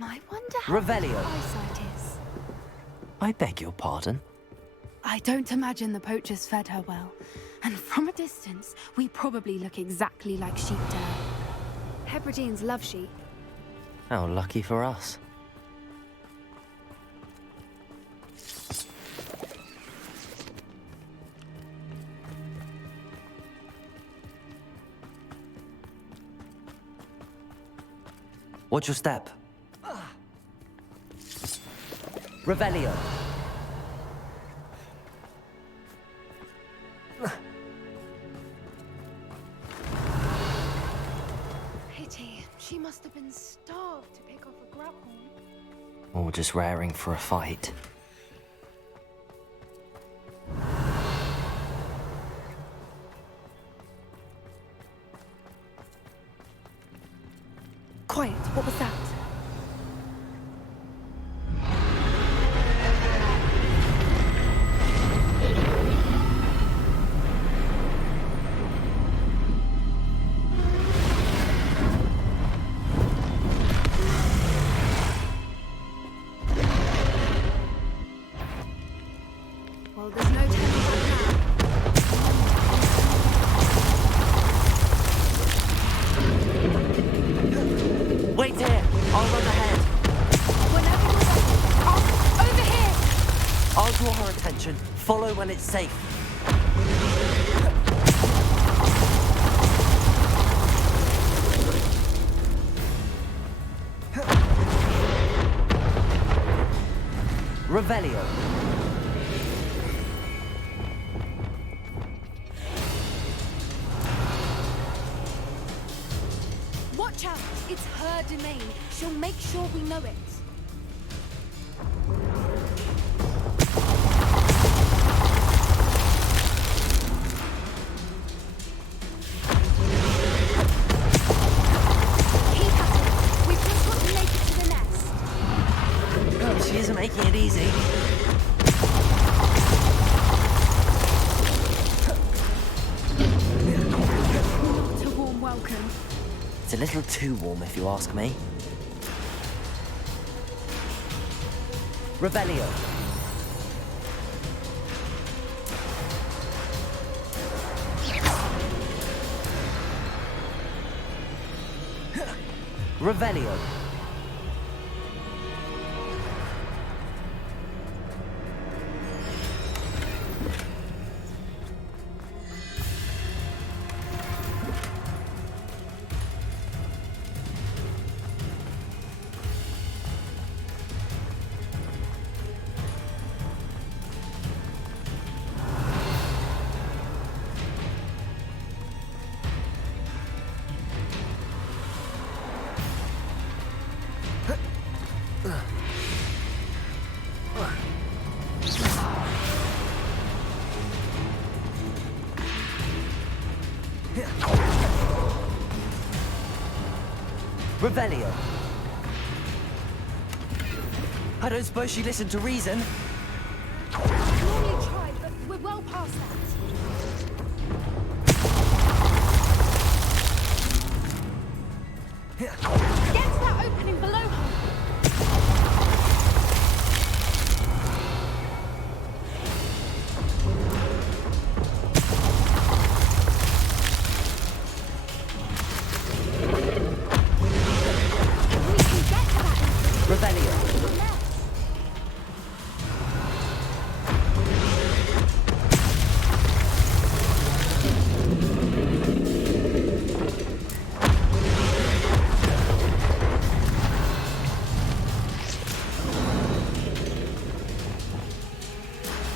I wonder how Revelio. her eyesight is. I beg your pardon? I don't imagine the poachers fed her well. And from a distance, we probably look exactly like sheep do. Hebrideans love sheep. How lucky for us. Watch your step. Revelio. Pity. She must have been starved to pick off a grapple. Or just raring for a fight. Quiet. What was that? Well, there's no turning back now. Wait here! I'll run ahead. Whenever you're ready. Oh, over here! I'll draw her attention. Follow when it's safe. Revelio. Watch out! It's her domain. She'll make sure we know it. Keep at it. We've just got to make it to the nest. Oh, she isn't making it easy. little too warm, if you ask me. Revelio. Revelio. Revelio. I don't suppose she listened to reason. Normally tried, but we're well past that. Get to that opening below her.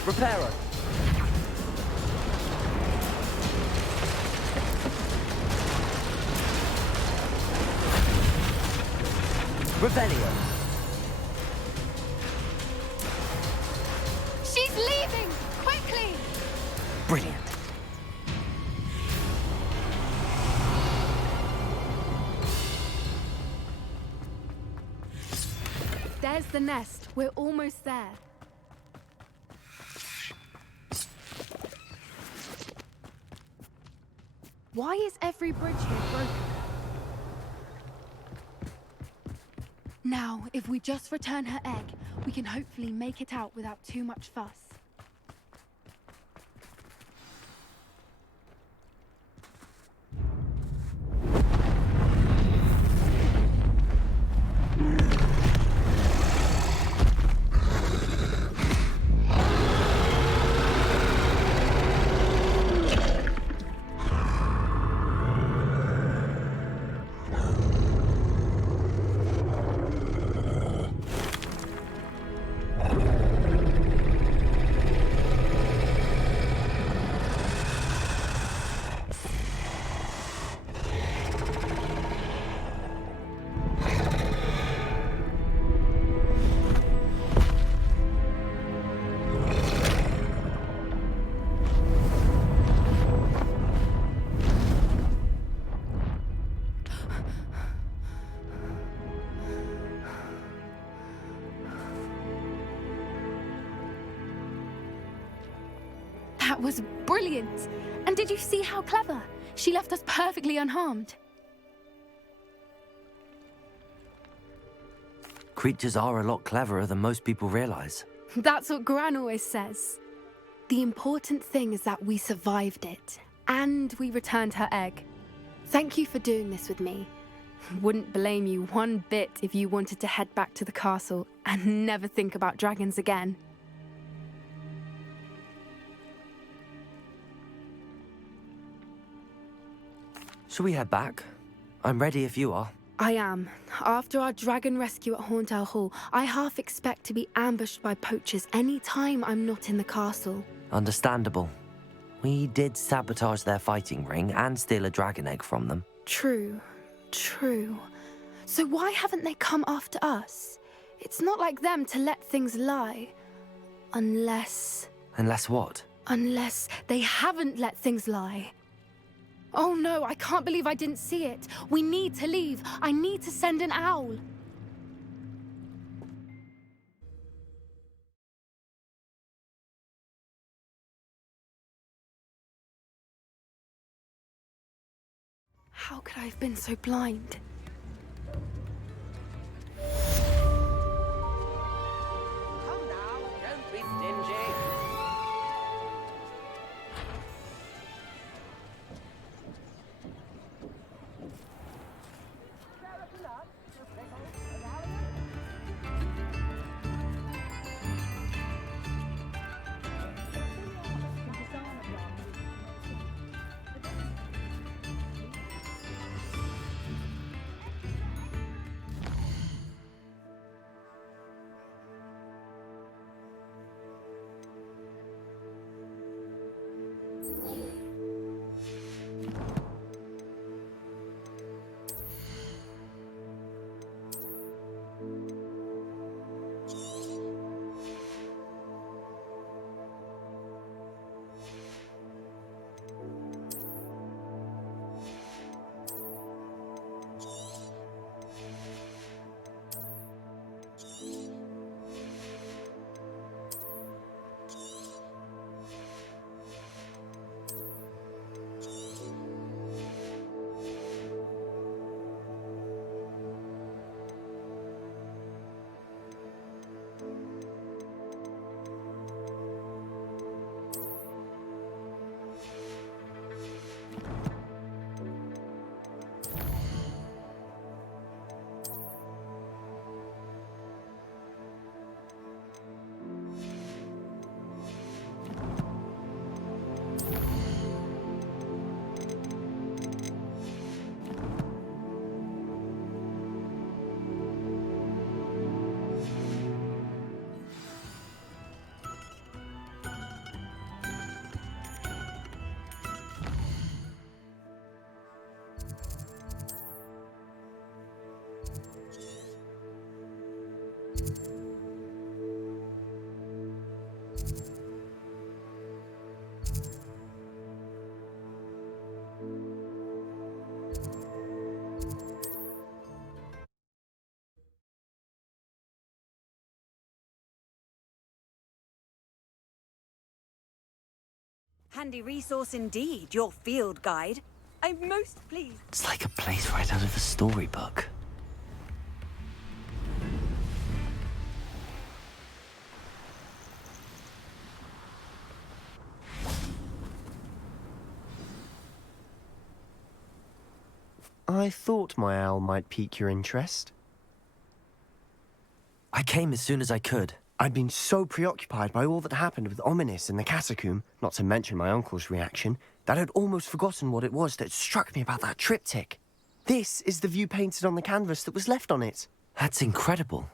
Reparo. Revelio. She's leaving! Quickly! Brilliant. There's the nest. We're almost there. Why is every bridge here broken? Now, if we just return her egg, we can hopefully make it out without too much fuss. That was brilliant! And did you see how clever? She left us perfectly unharmed. Creatures are a lot cleverer than most people realize. That's what Gran always says. The important thing is that we survived it, and we returned her egg. Thank you for doing this with me. Wouldn't blame you one bit if you wanted to head back to the castle and never think about dragons again. Shall we head back? I'm ready if you are. I am. After our dragon rescue at Hauntow Hall, I half expect to be ambushed by poachers any time I'm not in the castle. Understandable. We did sabotage their fighting ring and steal a dragon egg from them. True. So why haven't they come after us? It's not like them to let things lie. Unless... Unless what? Unless they haven't let things lie. Oh no, I can't believe I didn't see it. We need to leave. I need to send an owl. How could I have been so blind? Come now, don't be stingy. Handy resource indeed, your field guide. I'm most pleased. It's like a place right out of a storybook. I thought my owl might pique your interest. I came as soon as I could. I'd been so preoccupied by all that happened with Ominis in the catacomb, not to mention my uncle's reaction, that I'd almost forgotten what it was that struck me about that triptych. This is the view painted on the canvas that was left on it. That's incredible.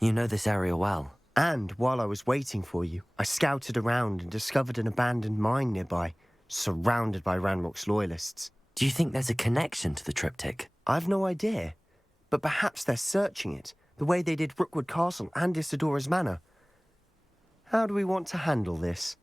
You know this area well. And while I was waiting for you, I scouted around and discovered an abandoned mine nearby, surrounded by Ranrock's loyalists. Do you think there's a connection to the triptych? I've no idea, but perhaps they're searching it, the way they did Rookwood Castle and Isidora's Manor. How do we want to handle this?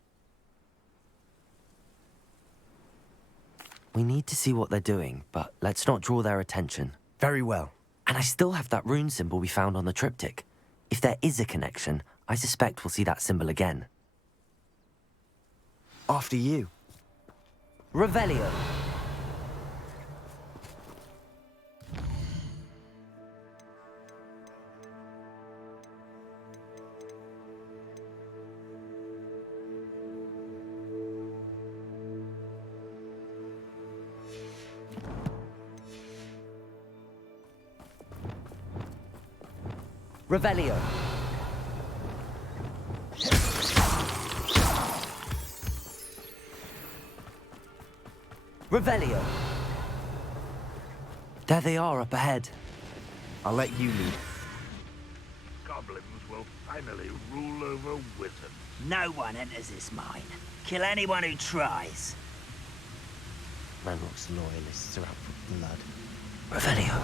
We need to see what they're doing, but let's not draw their attention. Very well. And I still have that rune symbol we found on the triptych. If there is a connection, I suspect we'll see that symbol again. After you. Revelio. Revelio. Revelio. There they are up ahead. I'll let you lead. Goblins will finally rule over wizards. No one enters this mine. Kill anyone who tries. Ranrock's loyalists are out for blood. Revelio.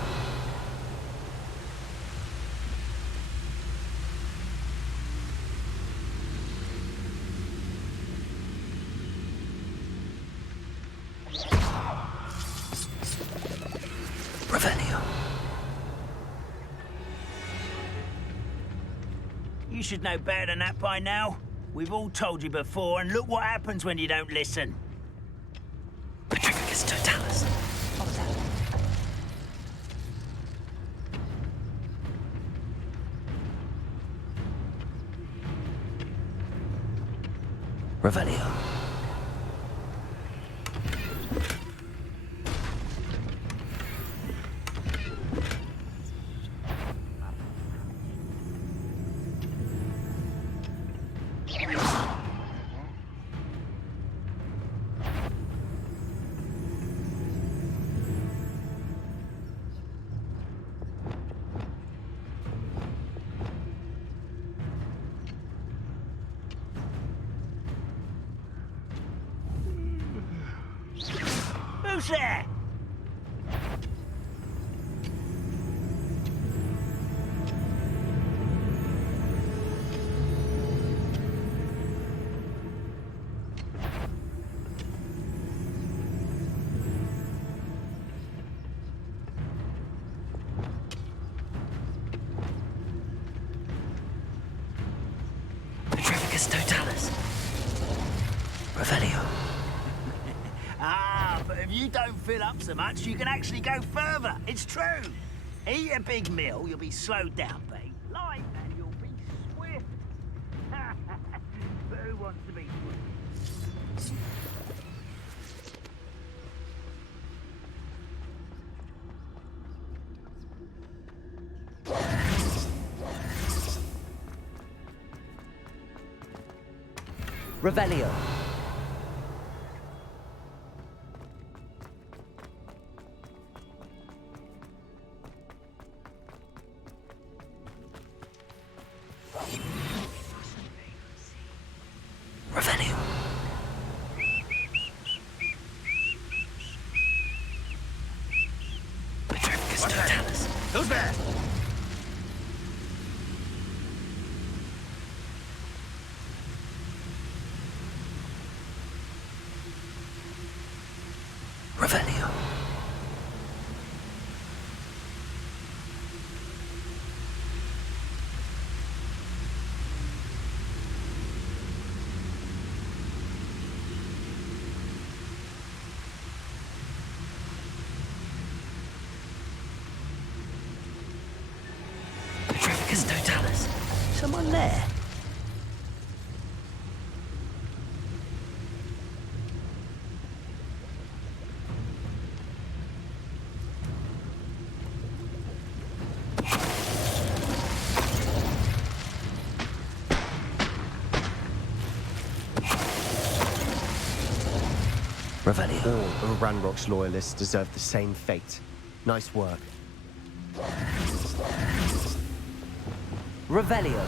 Revelio. You should know better than that by now. We've all told you before, and look what happens when you don't listen. Patricus totalis. Revelio. Who's there? Petrificus totalis. Revelio. Ah, but if you don't fill up so much, you can actually go further. It's true. Eat a big meal, you'll be slowed down, babe. Light, and you'll be swift. But who wants to be swift? Revelio. Revelio. Petrificus totalis. Who's there? Revelio. Petrificus totalis. Someone there? Revelio. All of Ranrock's loyalists deserve the same fate. Nice work. Revelio.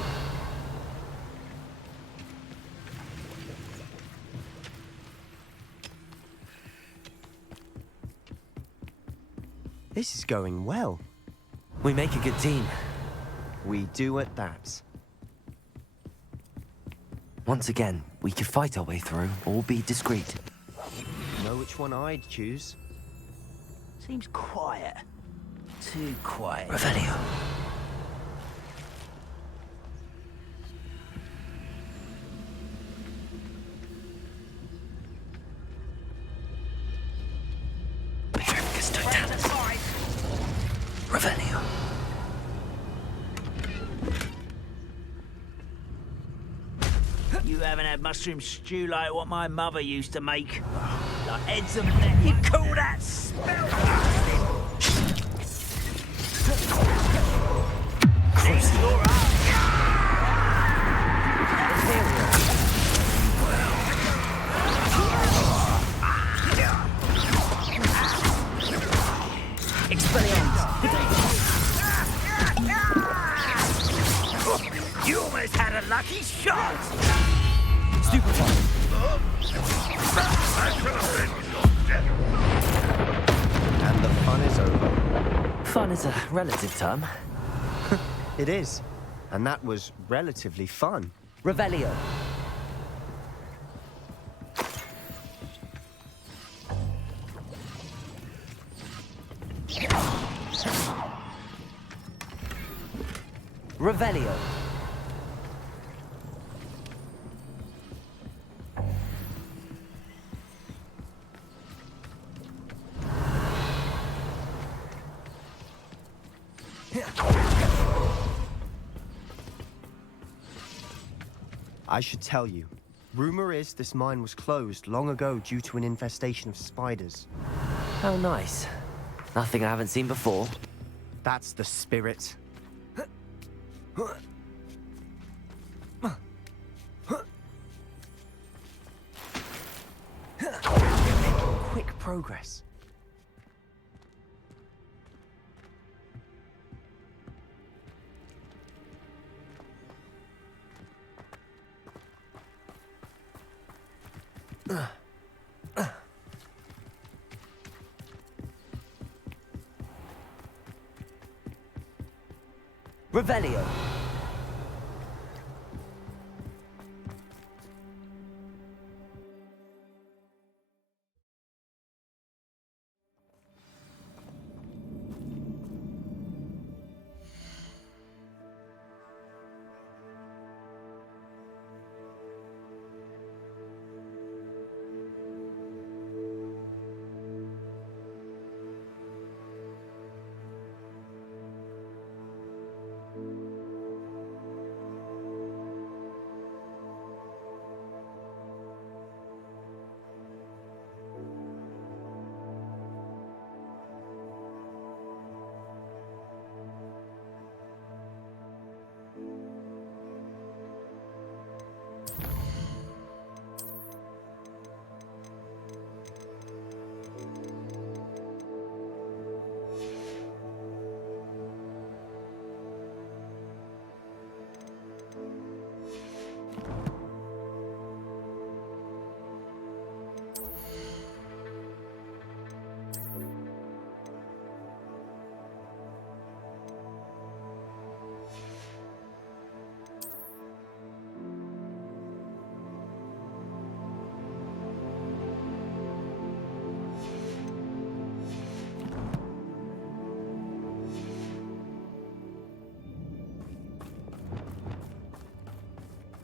This is going well. We make a good team. We do at that. Once again, we could fight our way through or be discreet. Know which one I'd choose? Seems quiet. Too quiet. Revelio. Petrificus totalis. Revelio. You haven't had mushroom stew like what my mother used to make. Like heads of net. You call that spell? You almost had a lucky shot! Stupefy. And the fun is over. Fun is a relative term. It is. And that was relatively fun. Revelio. Revelio. I should tell you, Rumor is this mine was closed long ago due to an infestation of spiders. How nice. Nothing I haven't seen before. That's the spirit. Quick progress. Revelio.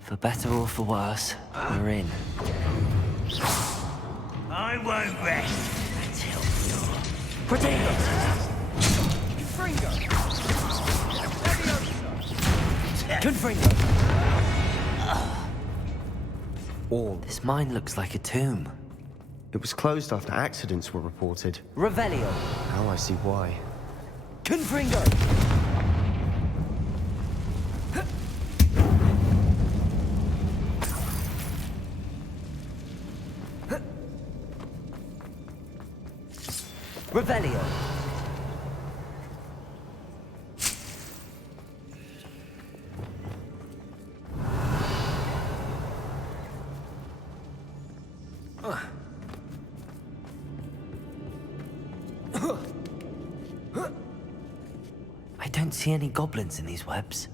For better or for worse, we're in. I won't rest until you're... Confringo! All. This mine looks like a tomb. It was closed after accidents were reported. Revelio! Now I see why. Confringo! Revelio. I don't see any goblins in these webs.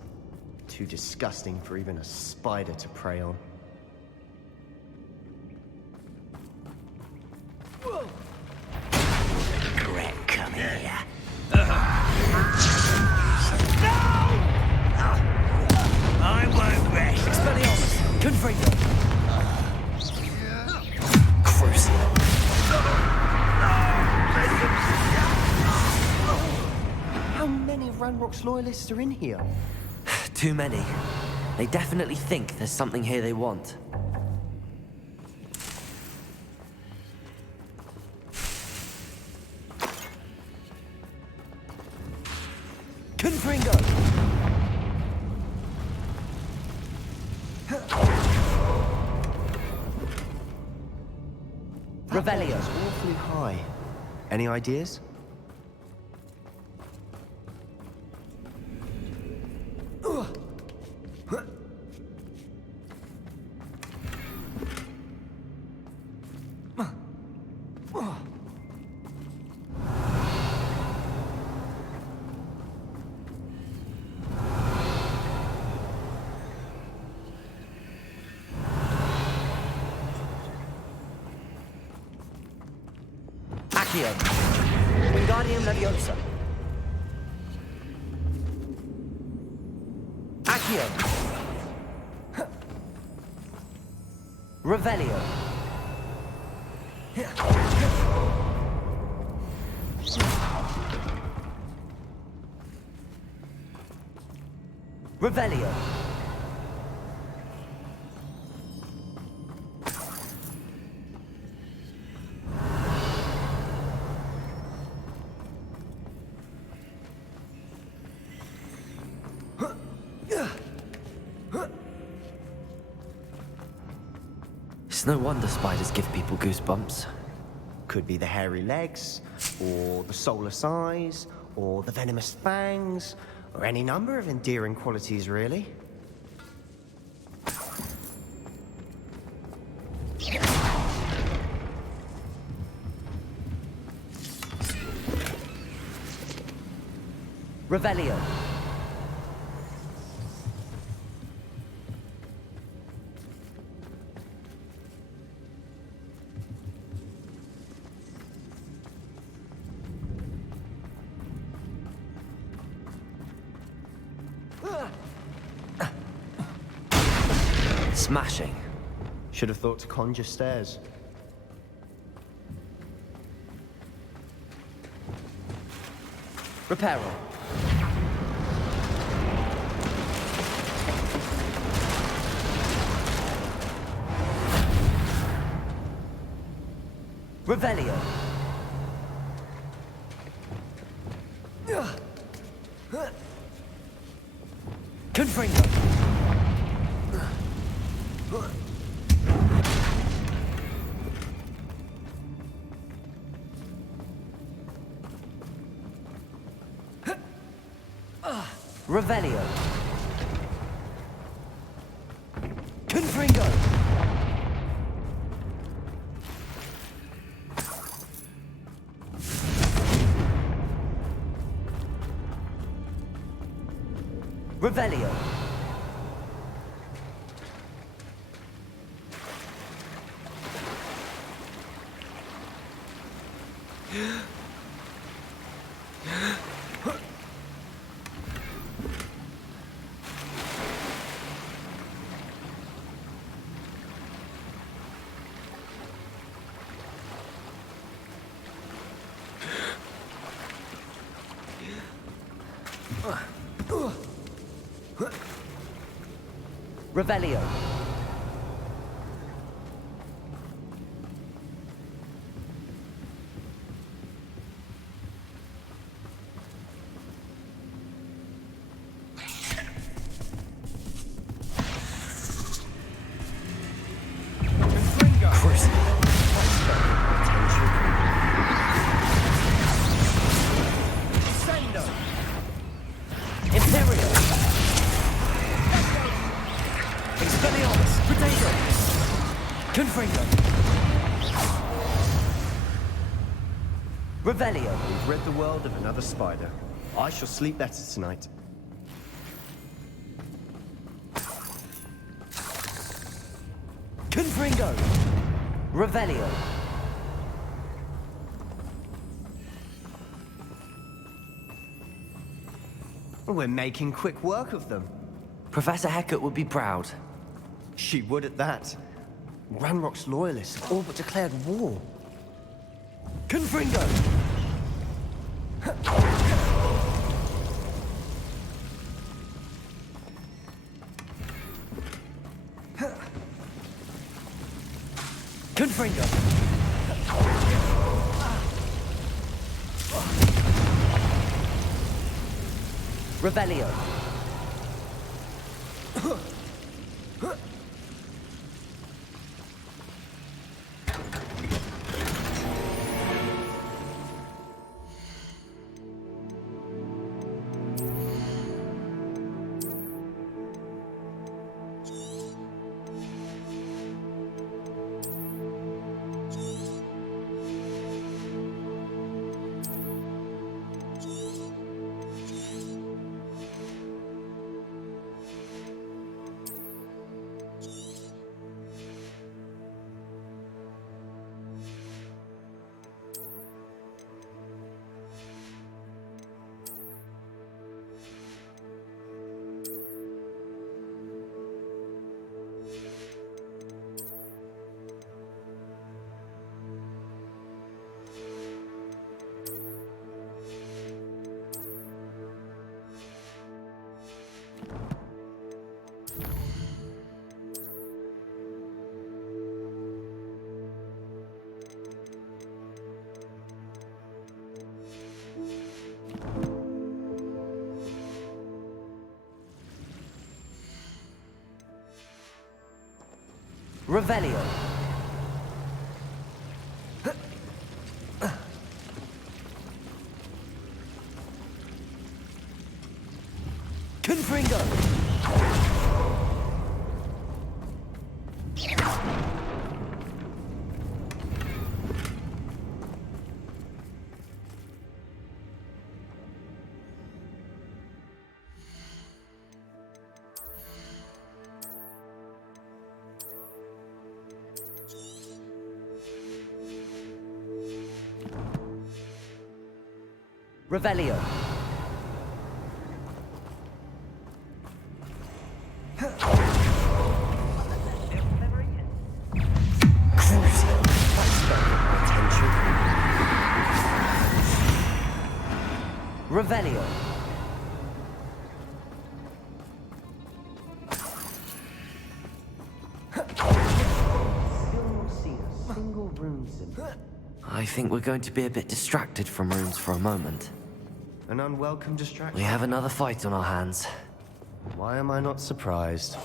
Too disgusting for even a spider to prey on. Come here. I won't rest. Expelliarmus! Confringo! Crucible! How many Ranrock's loyalists are in here? Too many. They definitely think there's something here they want. Confringo! Revelio. It's awfully high. Any ideas? Accio. Wingardium Leviosa. Accio. Revelio. Revelio. It's no wonder spiders give people goosebumps. Could be the hairy legs, or the soulless eyes, or the venomous fangs, or any number of endearing qualities, really. Revelio. Smashing. Should have thought to conjure stairs. Reparo. Revelio. Confringo. Revelio. Confringo. Revelio. Revelio. Revelio. We've rid the world of another spider. I shall sleep better tonight. Confringo. Revelio. We're making quick work of them. Professor Hecat would be proud. She would at that. Ranrock's loyalists all but declared war. Confringo. Confringo. Revelio. Revelio. Confringo! Revelio. Revelio. I think we're going to be a bit distracted from runes for a moment. An unwelcome distraction. We have another fight on our hands. Why am I not surprised?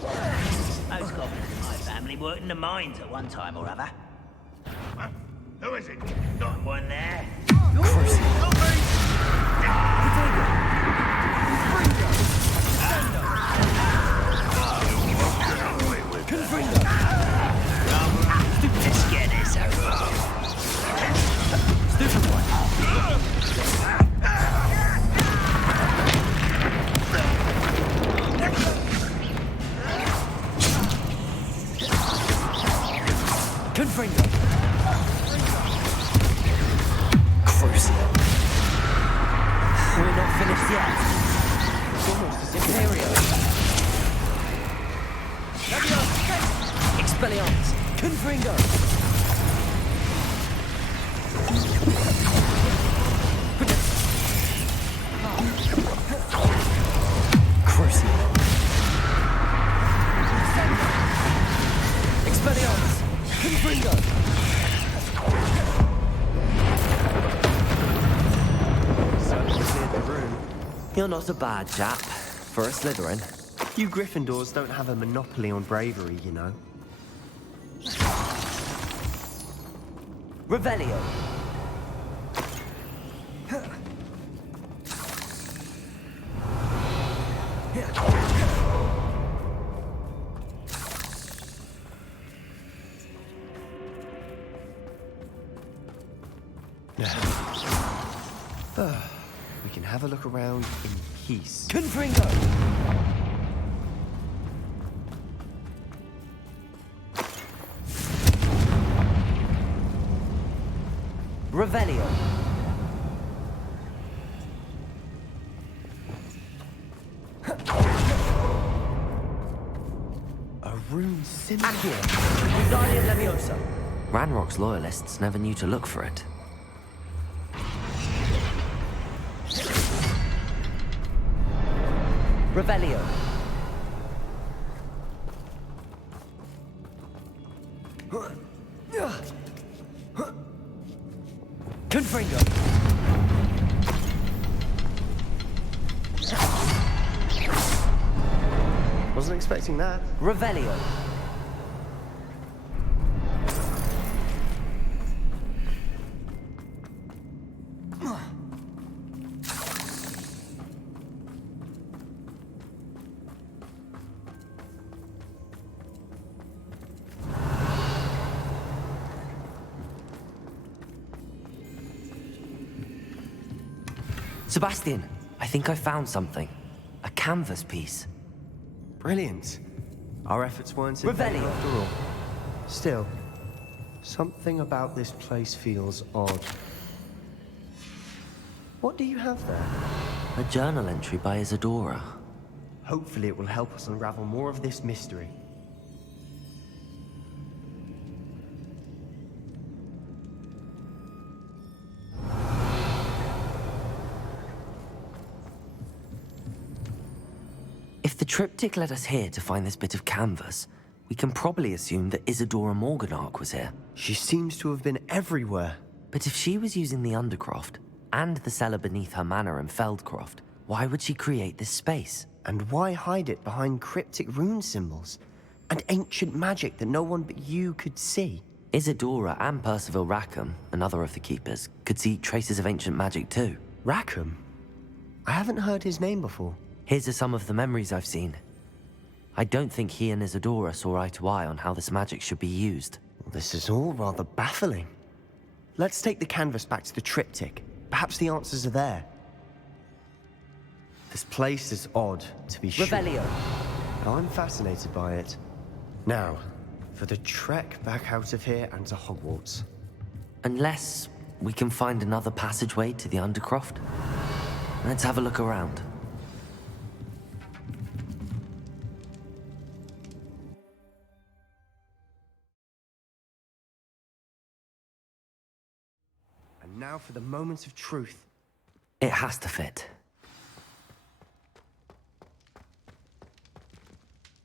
Most goblins in my family worked in the mines at one time or other. Huh? Who is it? Not one there. Let's get this over. Stupid one. Confringo. Crucial. We're not finished yet. It's almost as Imperial. Expelliarmus. Confringo. Crucial. Expelliarmus. Confringo. You're not a bad chap for a Slytherin. You Gryffindors don't have a monopoly on bravery, you know. Revelio. We can have a look around in peace. Confringo. Revelio. A rune symbol. Wingardium Leviosa. Ranrock's loyalists never knew to look for it. Revelio. Confringo. Wasn't expecting that. Revelio. Sebastian, I think I found something. A canvas piece. Brilliant. Our efforts weren't in vain Revelio. after all. Still, something about this place feels odd. What do you have there? A journal entry by Isadora. Hopefully it will help us unravel more of this mystery. If the triptych led us here to find this bit of canvas, we can probably assume that Isadora Morganach was here. She seems to have been everywhere. But if she was using the Undercroft, and the cellar beneath her manor in Feldcroft, why would she create this space? And why hide it behind cryptic rune symbols? And ancient magic that no one but you could see? Isadora and Percival Rackham, another of the Keepers, could see traces of ancient magic too. Rackham? I haven't heard his name before. His are some of the memories I've seen. I don't think he and Isadora saw eye to eye on how this magic should be used. This is all rather baffling. Let's take the canvas back to the triptych. Perhaps the answers are there. This place is odd, to be sure. Revelio. I'm fascinated by it. Now, for the trek back out of here and to Hogwarts. Unless we can find another passageway to the Undercroft. Let's have a look around. And now for the moment of truth. It has to fit.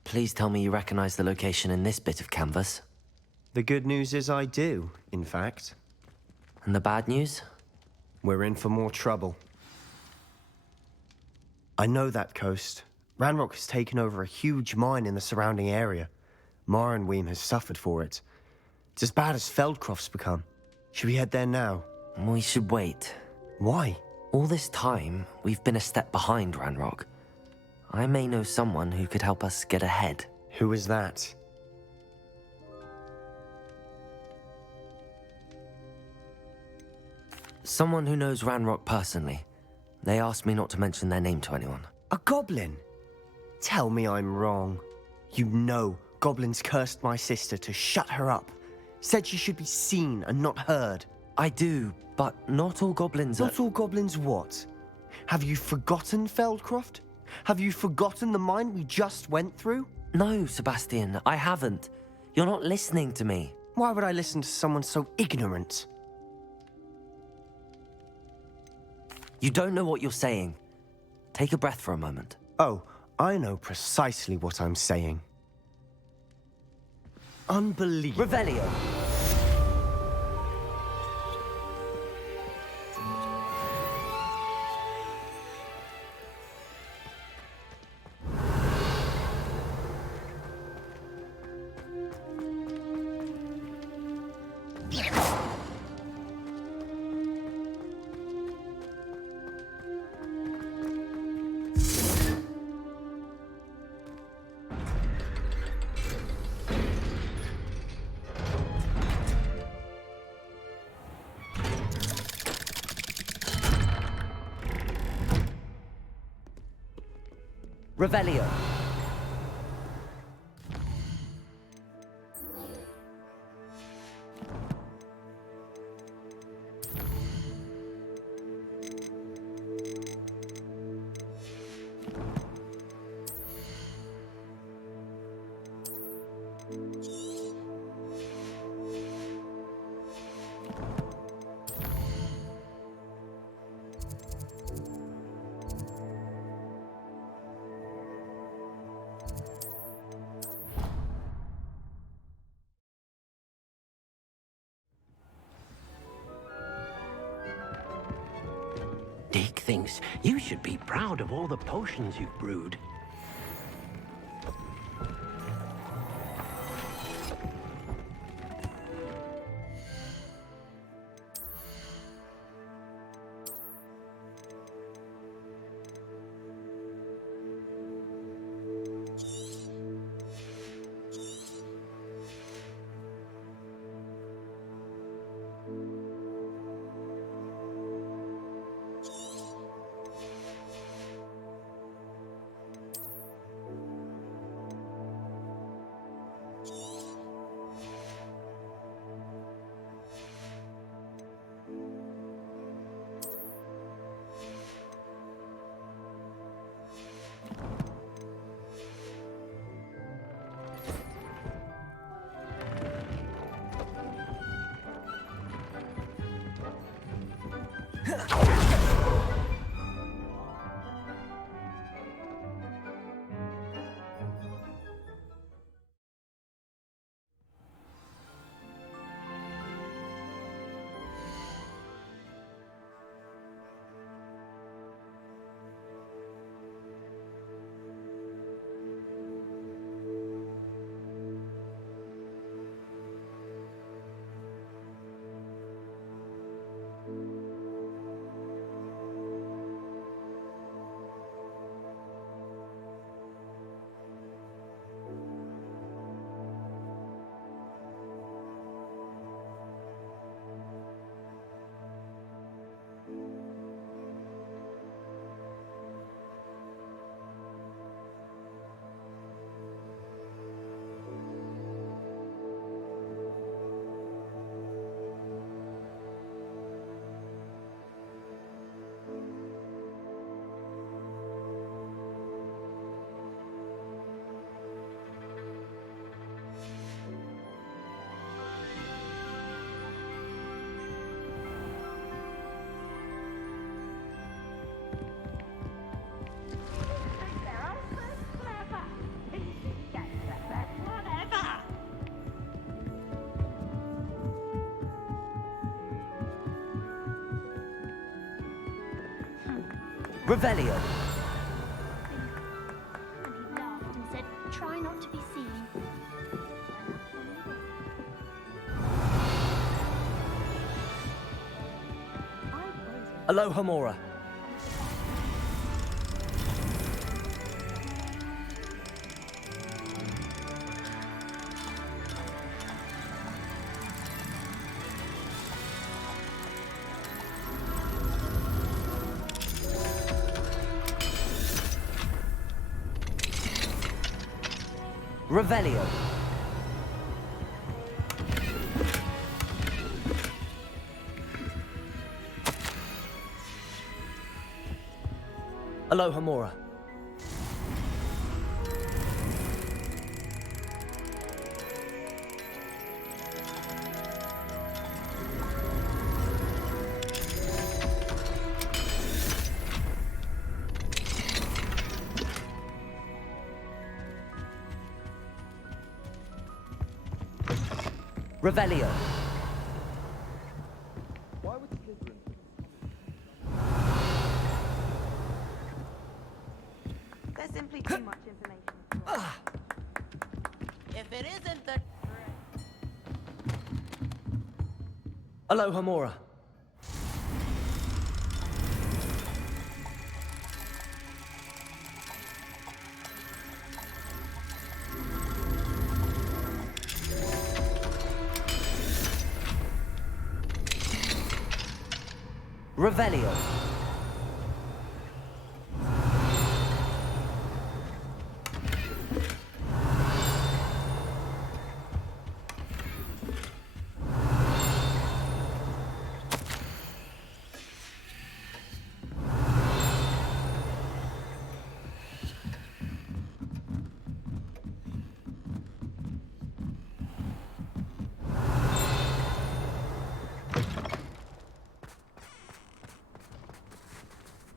Please tell me you recognize the location in this bit of canvas. The good news is I do, in fact. And the bad news? We're in for more trouble. I know that coast. Ranrock has taken over a huge mine in the surrounding area. Marmaduke has suffered for it. It's as bad as Feldcroft's become. Should we head there now? We should wait. Why? All this time, we've been a step behind Ranrock. I may know someone who could help us get ahead. Who is that? Someone who knows Ranrock personally. They asked me not to mention their name to anyone. A goblin? Tell me I'm wrong. You know goblins cursed my sister to shut her up. Said she should be seen and not heard. I do, but not all goblins are... Not all goblins what? Have you forgotten Feldcroft? Have you forgotten the mine we just went through? No, Sebastian, I haven't. You're not listening to me. Why would I listen to someone so ignorant? You don't know what you're saying. Take a breath for a moment. Oh, I know precisely what I'm saying. Unbelievable. Revelio. Revelio. Dick thinks you should be proud of all the potions you've brewed. Revelio. And he laughed and said, try not to be seen. Aloha Mora. Revelio. Aloha Mora. Revelio. Why would Slytherin? There's simply too much information. If it isn't the... Aloha Mora. Revelio.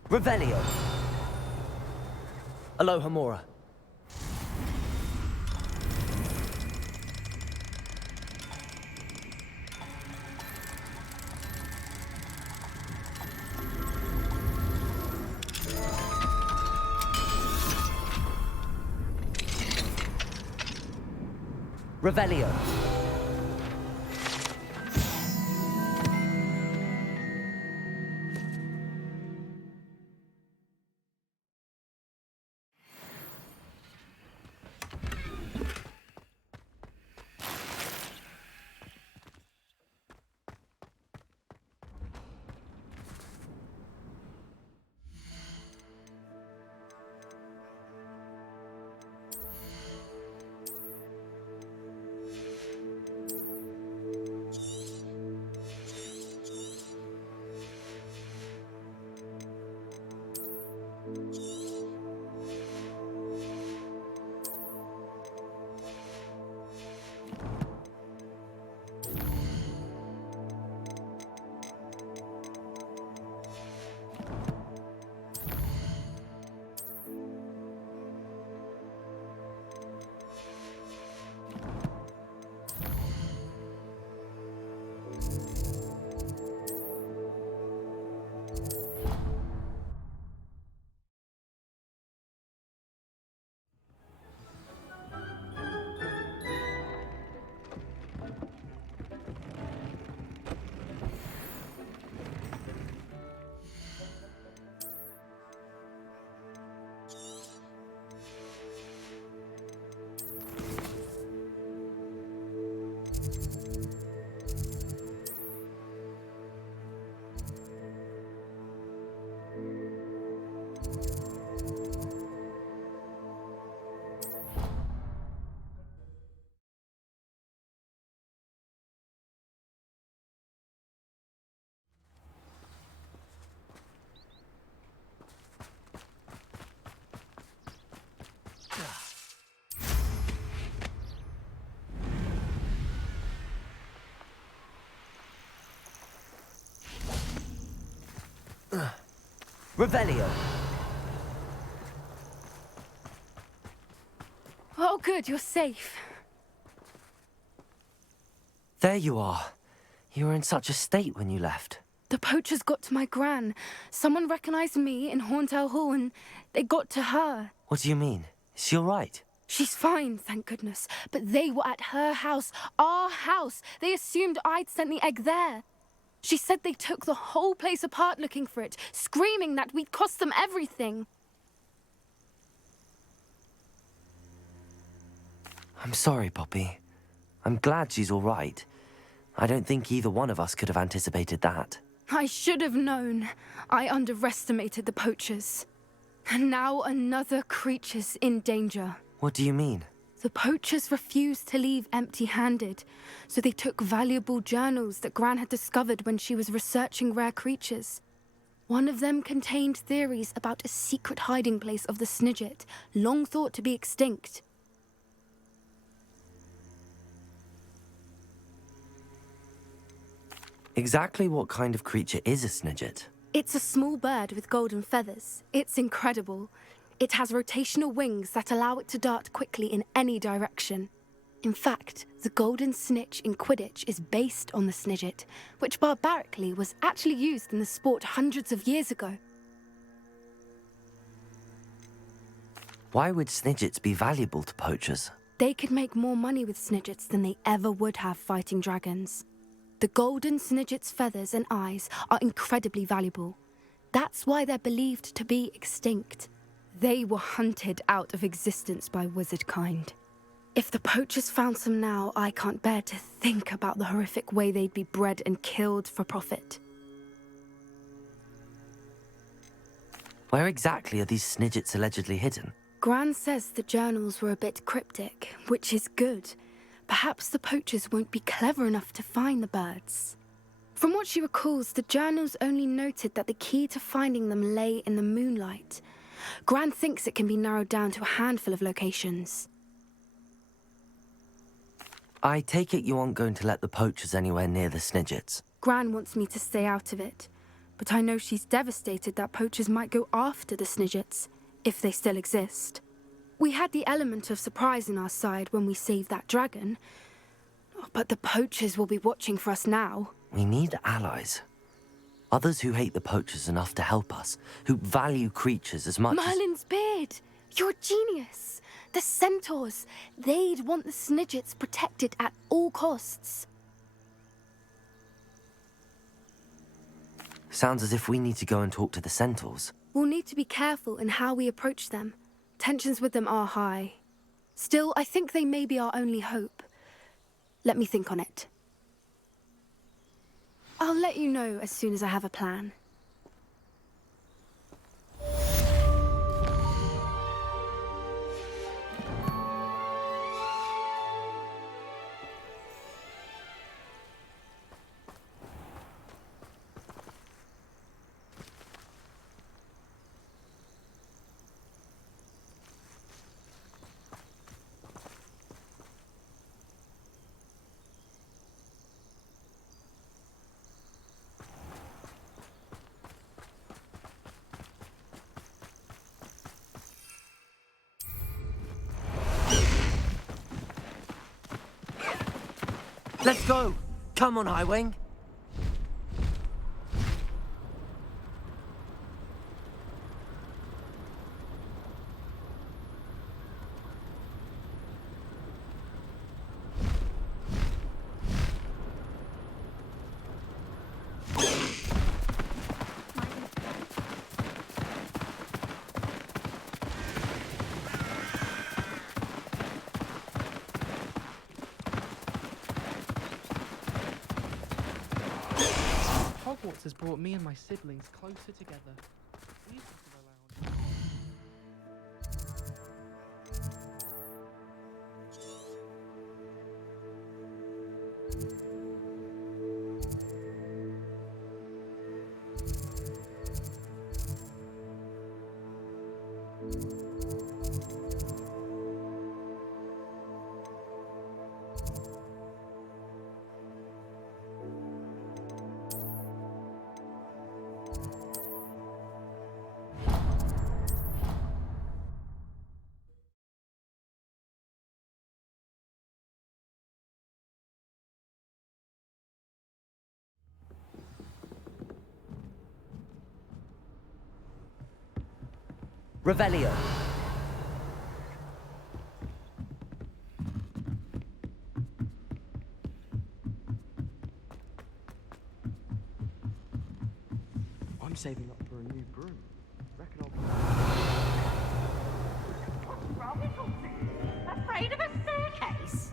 Revelio. Aloha Mora. Revelio. Revelio. Oh, good, you're safe. There you are. You were in such a state when you left. The poachers got to my gran. Someone recognized me in Horntail Hall and they got to her. What do you mean? Is she all right? She's fine, thank goodness. But they were at her house, our house. They assumed I'd sent the egg there. She said they took the whole place apart looking for it, screaming that we'd cost them everything. I'm sorry, Poppy. I'm glad she's all right. I don't think either one of us could have anticipated that. I should have known. I underestimated the poachers. And now another creature's in danger. What do you mean? The poachers refused to leave empty-handed, so they took valuable journals that Gran had discovered when she was researching rare creatures. One of them contained theories about a secret hiding place of the Snidget, long thought to be extinct. Exactly what kind of creature is a Snidget? It's a small bird with golden feathers. It's incredible. It has rotational wings that allow it to dart quickly in any direction. In fact, the golden snitch in Quidditch is based on the Snidget, which barbarically was actually used in the sport hundreds of years ago. Why would Snidgets be valuable to poachers? They could make more money with Snidgets than they ever would have fighting dragons. The golden Snidget's feathers and eyes are incredibly valuable. That's why they're believed to be extinct. They were hunted out of existence by wizard kind. If the poachers found some now, I can't bear to think about the horrific way they'd be bred and killed for profit. Where exactly are these Snidgets allegedly hidden? Gran says the journals were a bit cryptic, which is good. Perhaps the poachers won't be clever enough to find the birds. From what she recalls, the journals only noted that the key to finding them lay in the moonlight. Gran thinks it can be narrowed down to a handful of locations. I take it you aren't going to let the poachers anywhere near the Snidgets. Gran wants me to stay out of it, but I know she's devastated that poachers might go after the Snidgets, if they still exist. We had the element of surprise on our side when we saved that dragon, but the poachers will be watching for us now. We need allies. Others who hate the poachers enough to help us, who value creatures as much Merlin's beard! You're a genius! The centaurs! They'd want the Snidgets protected at all costs. Sounds as if we need to go and talk to the centaurs. We'll need to be careful in how we approach them. Tensions with them are high. Still, I think they may be our only hope. Let me think on it. I'll let you know as soon as I have a plan. Let's go! Come on, Highwing! Hogwarts has brought me and my siblings closer together. We used to sit around. Revelio. I'm saving up for a new broom. Reckon I'll Afraid of a staircase?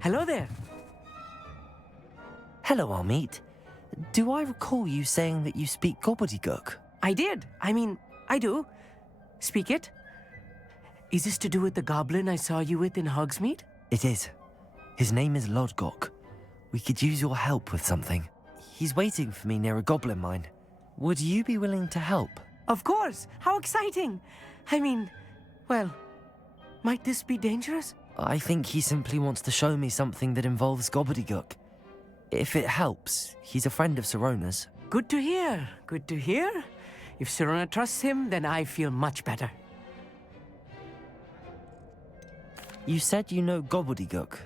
Hello there. Hello, Armeet. Do I recall you saying that you speak gobbledygook? I did. I mean, I do. Speak it. Is this to do with the goblin I saw you with in Hogsmeade? It is. His name is Lodgok. We could use your help with something. He's waiting for me near a goblin mine. Would you be willing to help? Of course. How exciting. I mean, well, might this be dangerous? I think he simply wants to show me something that involves gobbledygook. If it helps, he's a friend of Sirona's. Good to hear. Good to hear. If Sirona trusts him, then I feel much better. You said you know gobbledygook,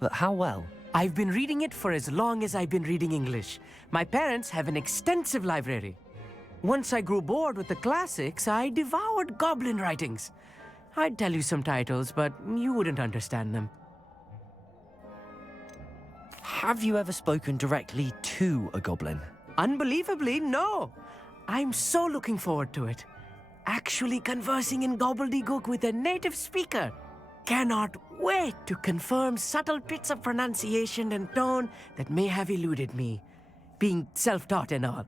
but how well? I've been reading it for as long as I've been reading English. My parents have an extensive library. Once I grew bored with the classics, I devoured goblin writings. I'd tell you some titles, but you wouldn't understand them. Have you ever spoken directly to a goblin? Unbelievably, no. I'm so looking forward to it. Actually conversing in gobbledygook with a native speaker. Cannot wait to confirm subtle bits of pronunciation and tone that may have eluded me, being self-taught and all.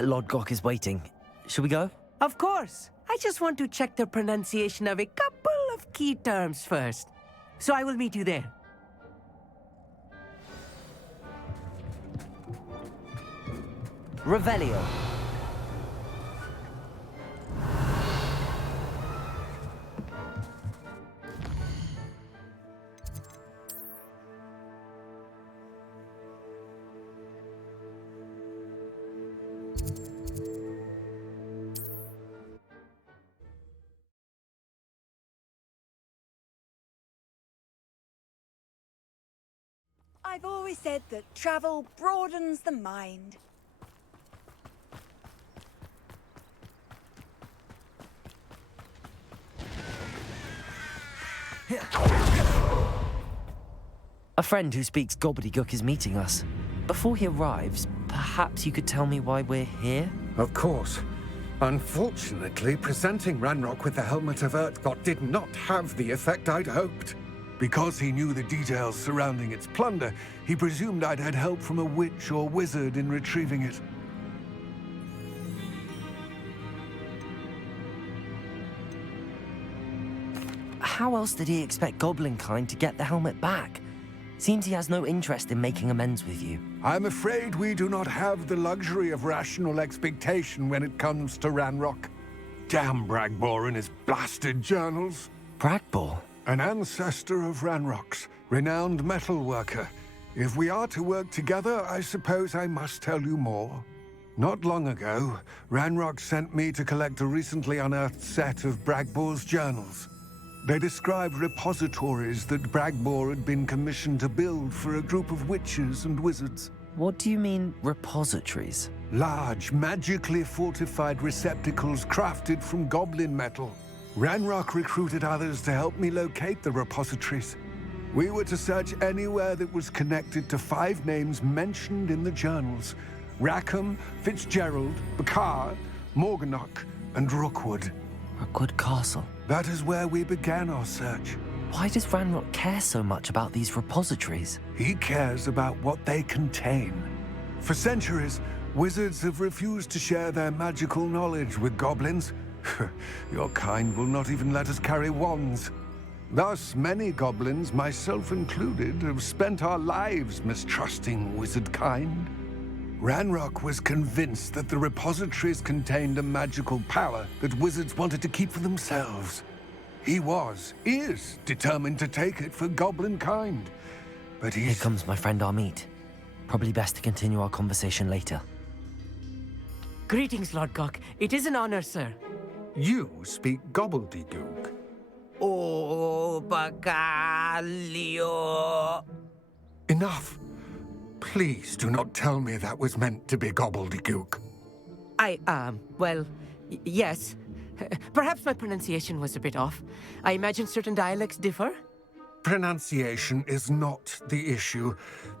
Lodgok is waiting. Shall we go? Of course. I just want to check the pronunciation of a couple of key terms first. So I will meet you there. Revelio. I've always said that travel broadens the mind. A friend who speaks gobbledygook is meeting us. Before he arrives, perhaps you could tell me why we're here? Of course. Unfortunately, presenting Ranrock with the Helmet of Urtkot did not have the effect I'd hoped. Because he knew the details surrounding its plunder, he presumed I'd had help from a witch or wizard in retrieving it. How else did he expect Goblinkind to get the helmet back? Seems he has no interest in making amends with you. I'm afraid we do not have the luxury of rational expectation when it comes to Ranrock. Damn Bragbor and his blasted journals. Bragbor? An ancestor of Ranrock's, renowned metal worker. If we are to work together, I suppose I must tell you more. Not long ago, Ranrock sent me to collect a recently unearthed set of Bragbor's journals. They described repositories that Bragbor had been commissioned to build for a group of witches and wizards. What do you mean, repositories? Large, magically fortified receptacles crafted from goblin metal. Ranrock recruited others to help me locate the repositories. We were to search anywhere that was connected to 5 names mentioned in the journals: Rackham, Fitzgerald, Bakar, Morganach, and Rookwood. Rookwood Castle? That is where we began our search. Why does Ranrock care so much about these repositories? He cares about what they contain. For centuries, wizards have refused to share their magical knowledge with goblins. Your kind will not even let us carry wands. Thus, many goblins, myself included, have spent our lives mistrusting wizard kind. Ranrock was convinced that the repositories contained a magical power that wizards wanted to keep for themselves. He is determined to take it for goblin kind. But Here comes my friend Armeet. Probably best to continue our conversation later. Greetings, Lord Cock. It is an honor, sir. You speak gobbledygook. Oh, Bacalio. Enough. Please do not tell me that was meant to be gobbledygook. Well, yes. Perhaps my pronunciation was a bit off. I imagine certain dialects differ. Pronunciation is not the issue.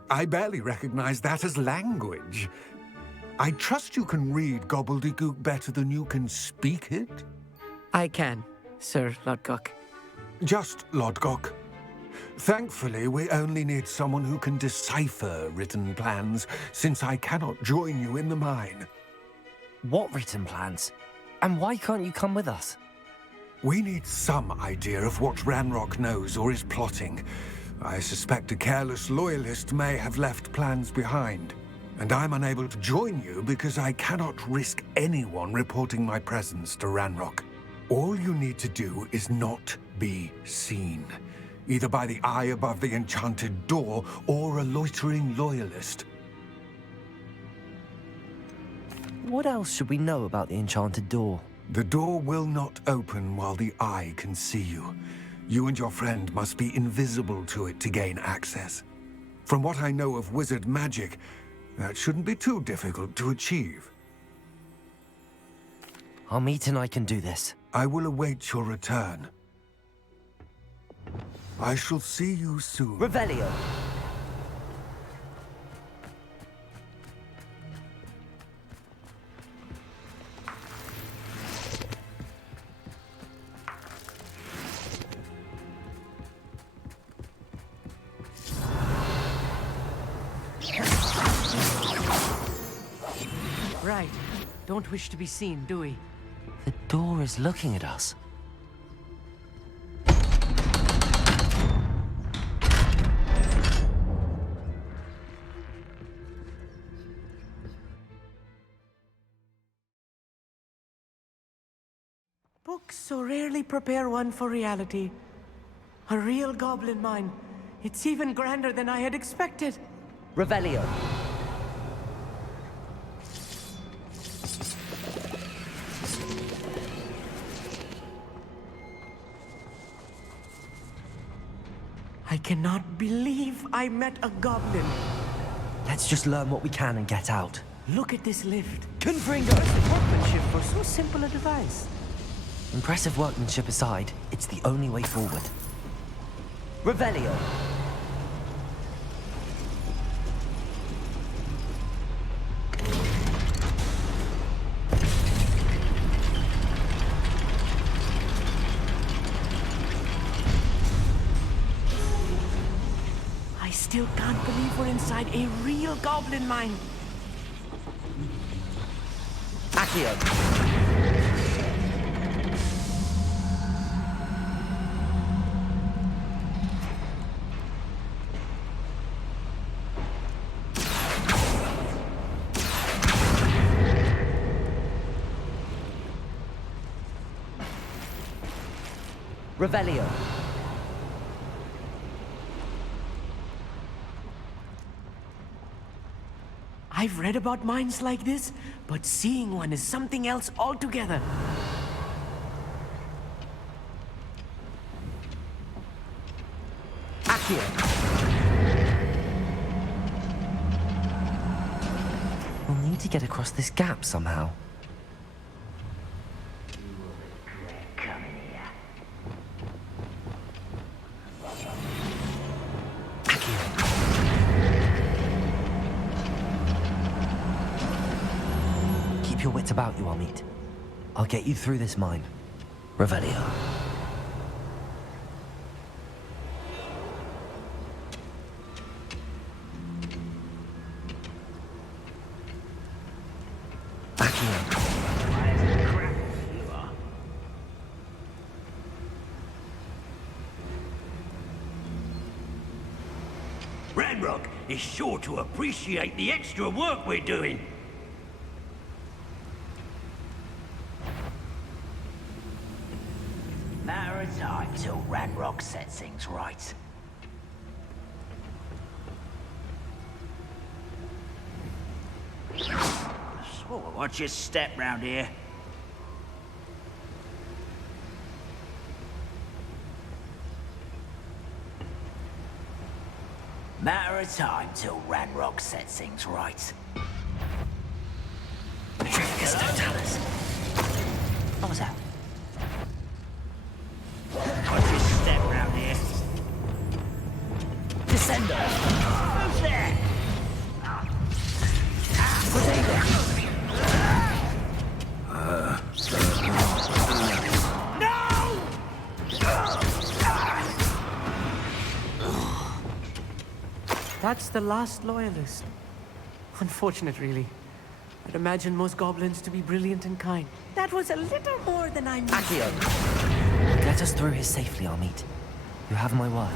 I barely recognize that as language. I trust you can read gobbledygook better than you can speak it? I can, Sir Lodgok. Just Lodgok. Thankfully, we only need someone who can decipher written plans, since I cannot join you in the mine. What written plans? And why can't you come with us? We need some idea of what Ranrock knows or is plotting. I suspect a careless loyalist may have left plans behind. And I'm unable to join you because I cannot risk anyone reporting my presence to Ranrock. All you need to do is not be seen, either by the eye above the enchanted door or a loitering loyalist. What else should we know about the enchanted door? The door will not open while the eye can see you. You and your friend must be invisible to it to gain access. From what I know of wizard magic, that shouldn't be too difficult to achieve. Amit and I can do this. I will await your return. I shall see you soon. Revelio! Right. Don't wish to be seen, do we? The door is looking at us. Books so rarely prepare one for reality. A real goblin mine. It's even grander than I had expected. Revelio. I cannot believe I met a goblin. Let's just learn what we can and get out. Look at this lift. Confringo! Workmanship for so simple a device. Impressive workmanship aside, it's the only way forward. Revelio! I still can't believe we're inside a real goblin mine. Accio! Revelio. I've read about mines like this, but seeing one is something else altogether. Accio. We'll need to get across this gap somehow. Keep your wits about you, Amit. I'll get you through this mine. Revelio. Ranrock is sure to appreciate the extra work we're doing. Matter of time till Ranrock sets things right. I swore watch your step round here. Matter of time till Ranrock sets things right. Trificus, don't tell us. What was that? Watch your step round here. Descender! Who's there? That's the last loyalist. Unfortunate, really. I'd imagine most goblins to be brilliant and kind. That was a little more than I meant. Accio! Get us through here safely, Amit. You have my word.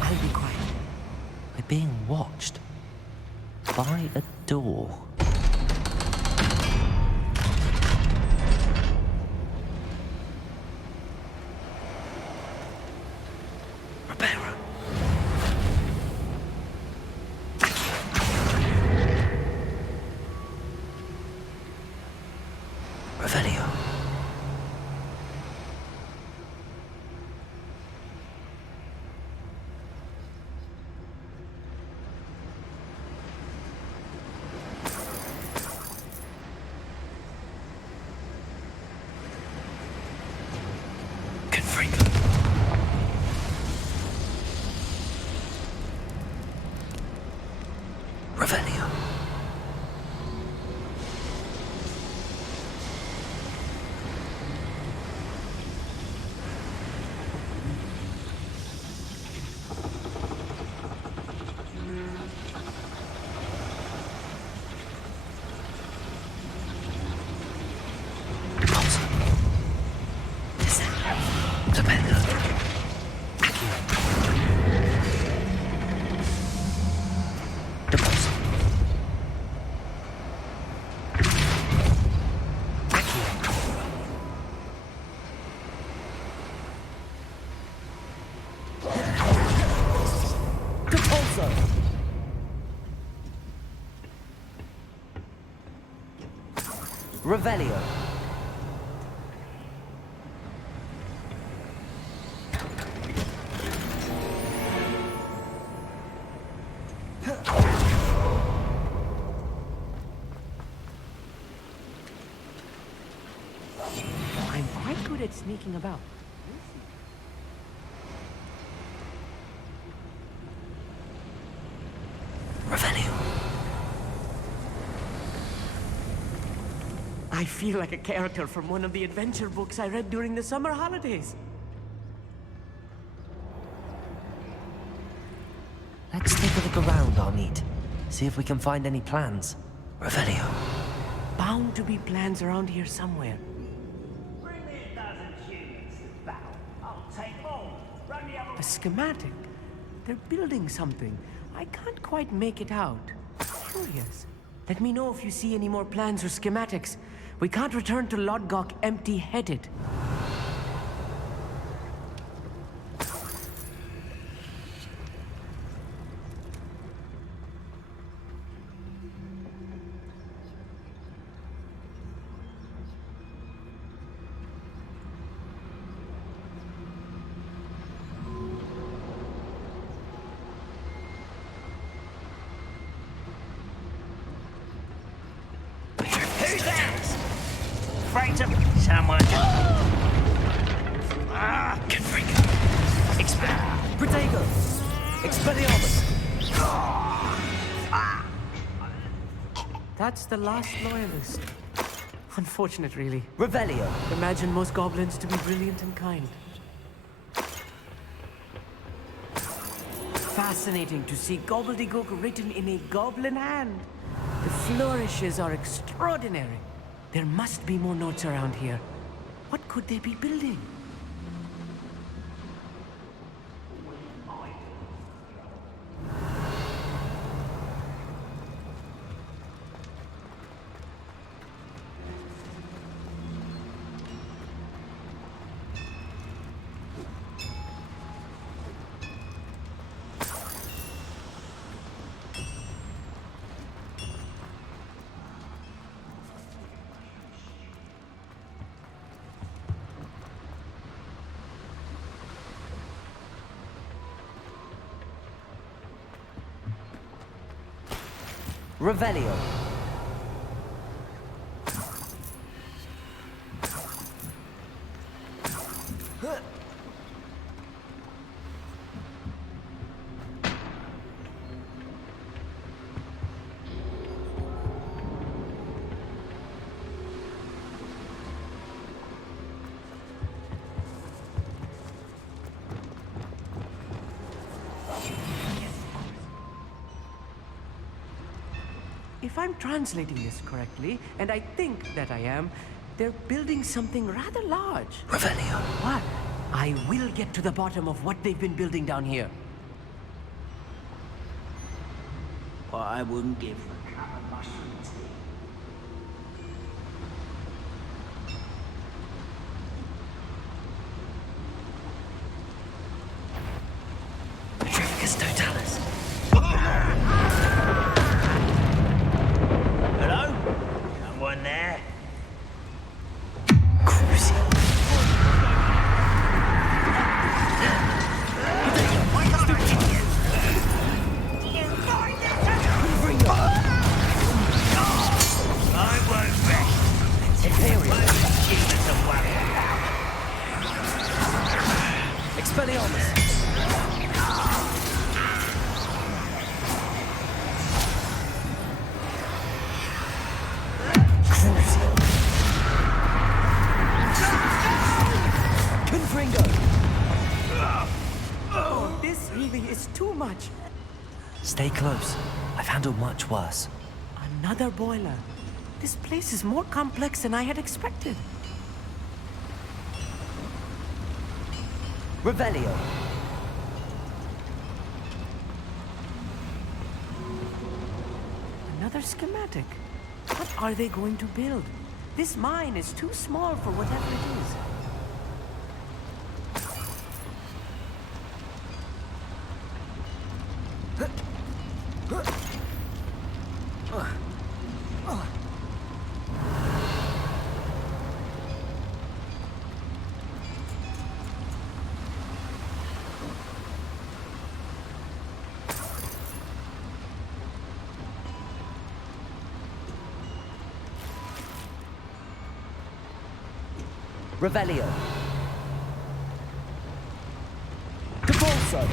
I'll be quiet. We're being watched. By a door. Revelio. I'm quite good at sneaking about. I feel like a character from one of the adventure books I read during the summer holidays. Let's take a look around, Amit. See if we can find any plans. Revelio. Bound to be plans around here somewhere. Bring me a dozen humans to battle. I'll take them all. Run the other A schematic. They're building something. I can't quite make it out. Curious. Let me know if you see any more plans or schematics. We can't return to Lodgok empty-headed. Who's that? Afraid of someone. Confringo. Protego. Expelliarmus. That's the last loyalist. Unfortunate, really. Revelio. Imagine most goblins to be brilliant and kind. Fascinating to see gobbledygook written in a goblin hand. The flourishes are extraordinary. There must be more notes around here. What could they be building? Revelio. If I'm translating this correctly, and I think that I am, they're building something rather large. Revelio. What? I will get to the bottom of what they've been building down here. What I wouldn't give for a cup of mushroom tea. Petrificus totalis. Hello? Someone there? Expelliarmus! Confringo! Oh, this really is too much. Stay close. I've handled much worse. Another boiler. This place is more complex than I had expected. Revelio. Another schematic. What are they going to build? This mine is too small for whatever it is. Revelio. Cabolso.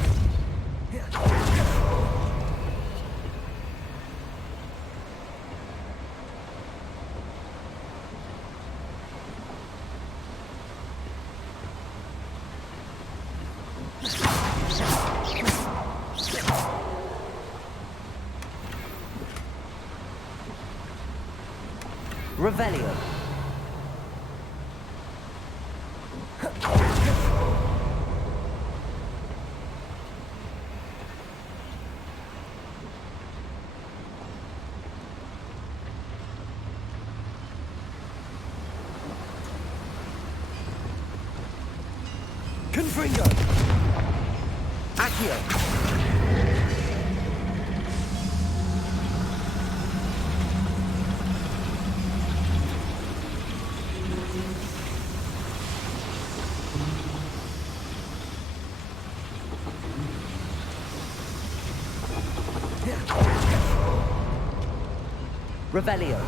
Revelio. Confringo! Accio! Revelio.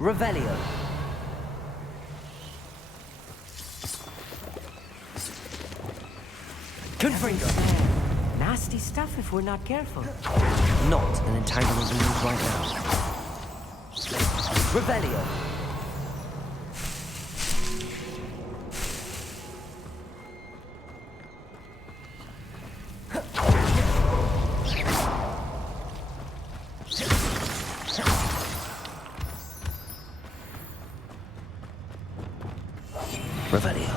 Revelio. Confringo. Nasty stuff if we're not careful. Not an entanglement we need right now. Revelio. Revelio.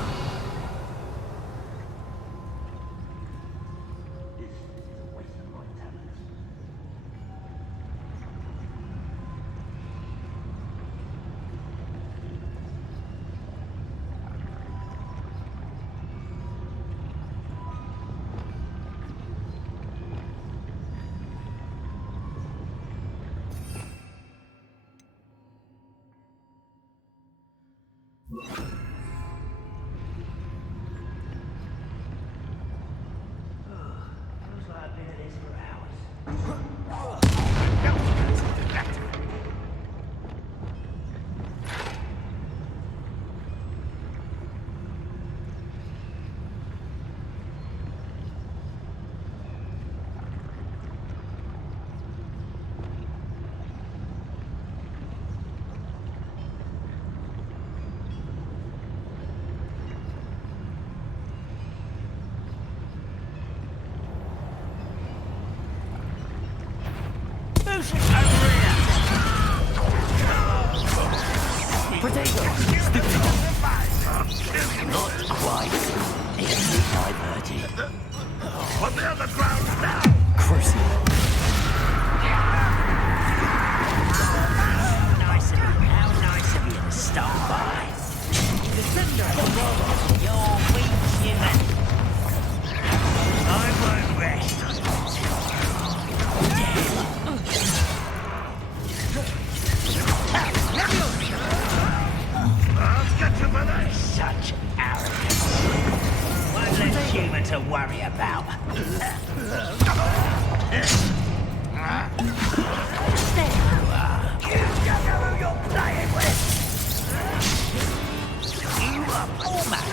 Not quite. Easily diverted. On the other ground now! Crucible. How nice of you to stop by. Defender, you're weak human. I won't rest. I'll get you for that! Such arrogance. One less human to worry about. There you are. You don't know who you're playing with. You are almost.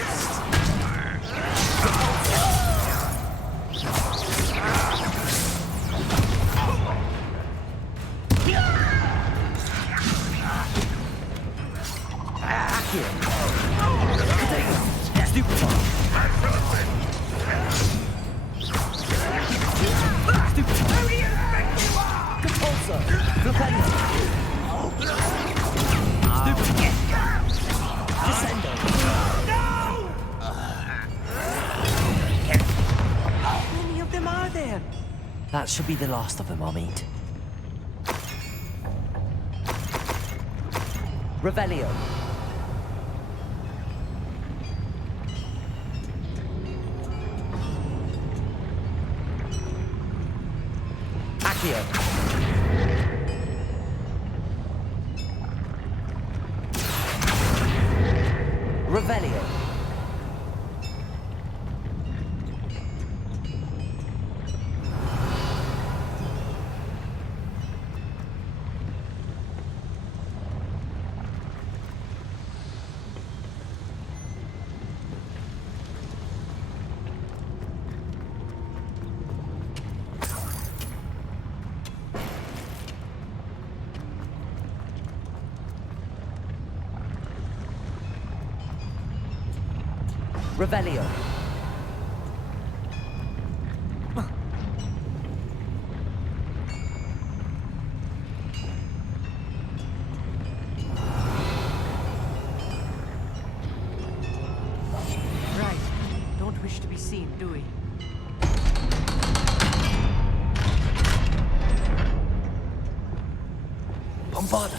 That should be the last of them, I'll meet. Revelio. Accio. Revelio. Revelio. Right. Don't wish to be seen, do we? Bombarda.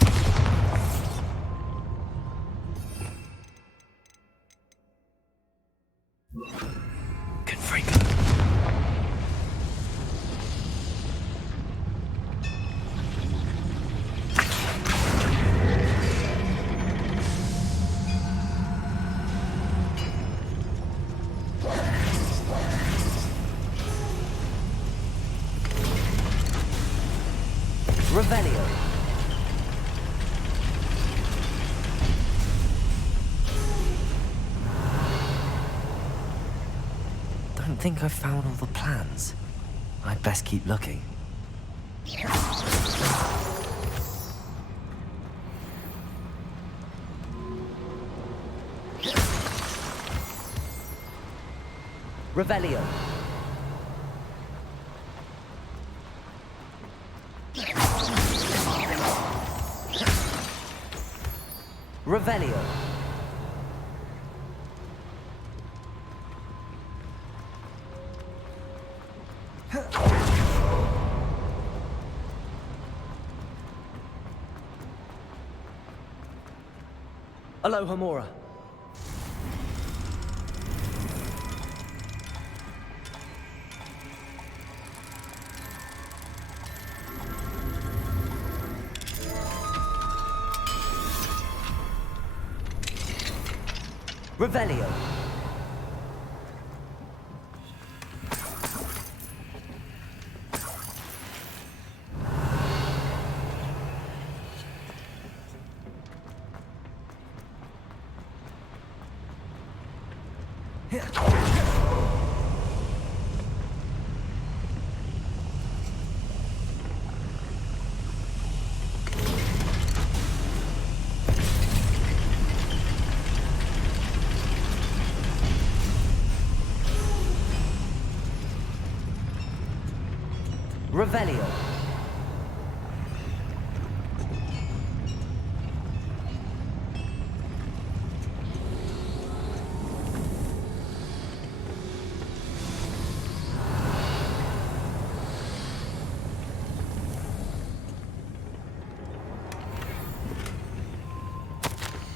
Revelio. Don't think I've found all the plans. I'd best keep looking. Revelio. Revelio. Aloha Mora. Revelio. Revelio.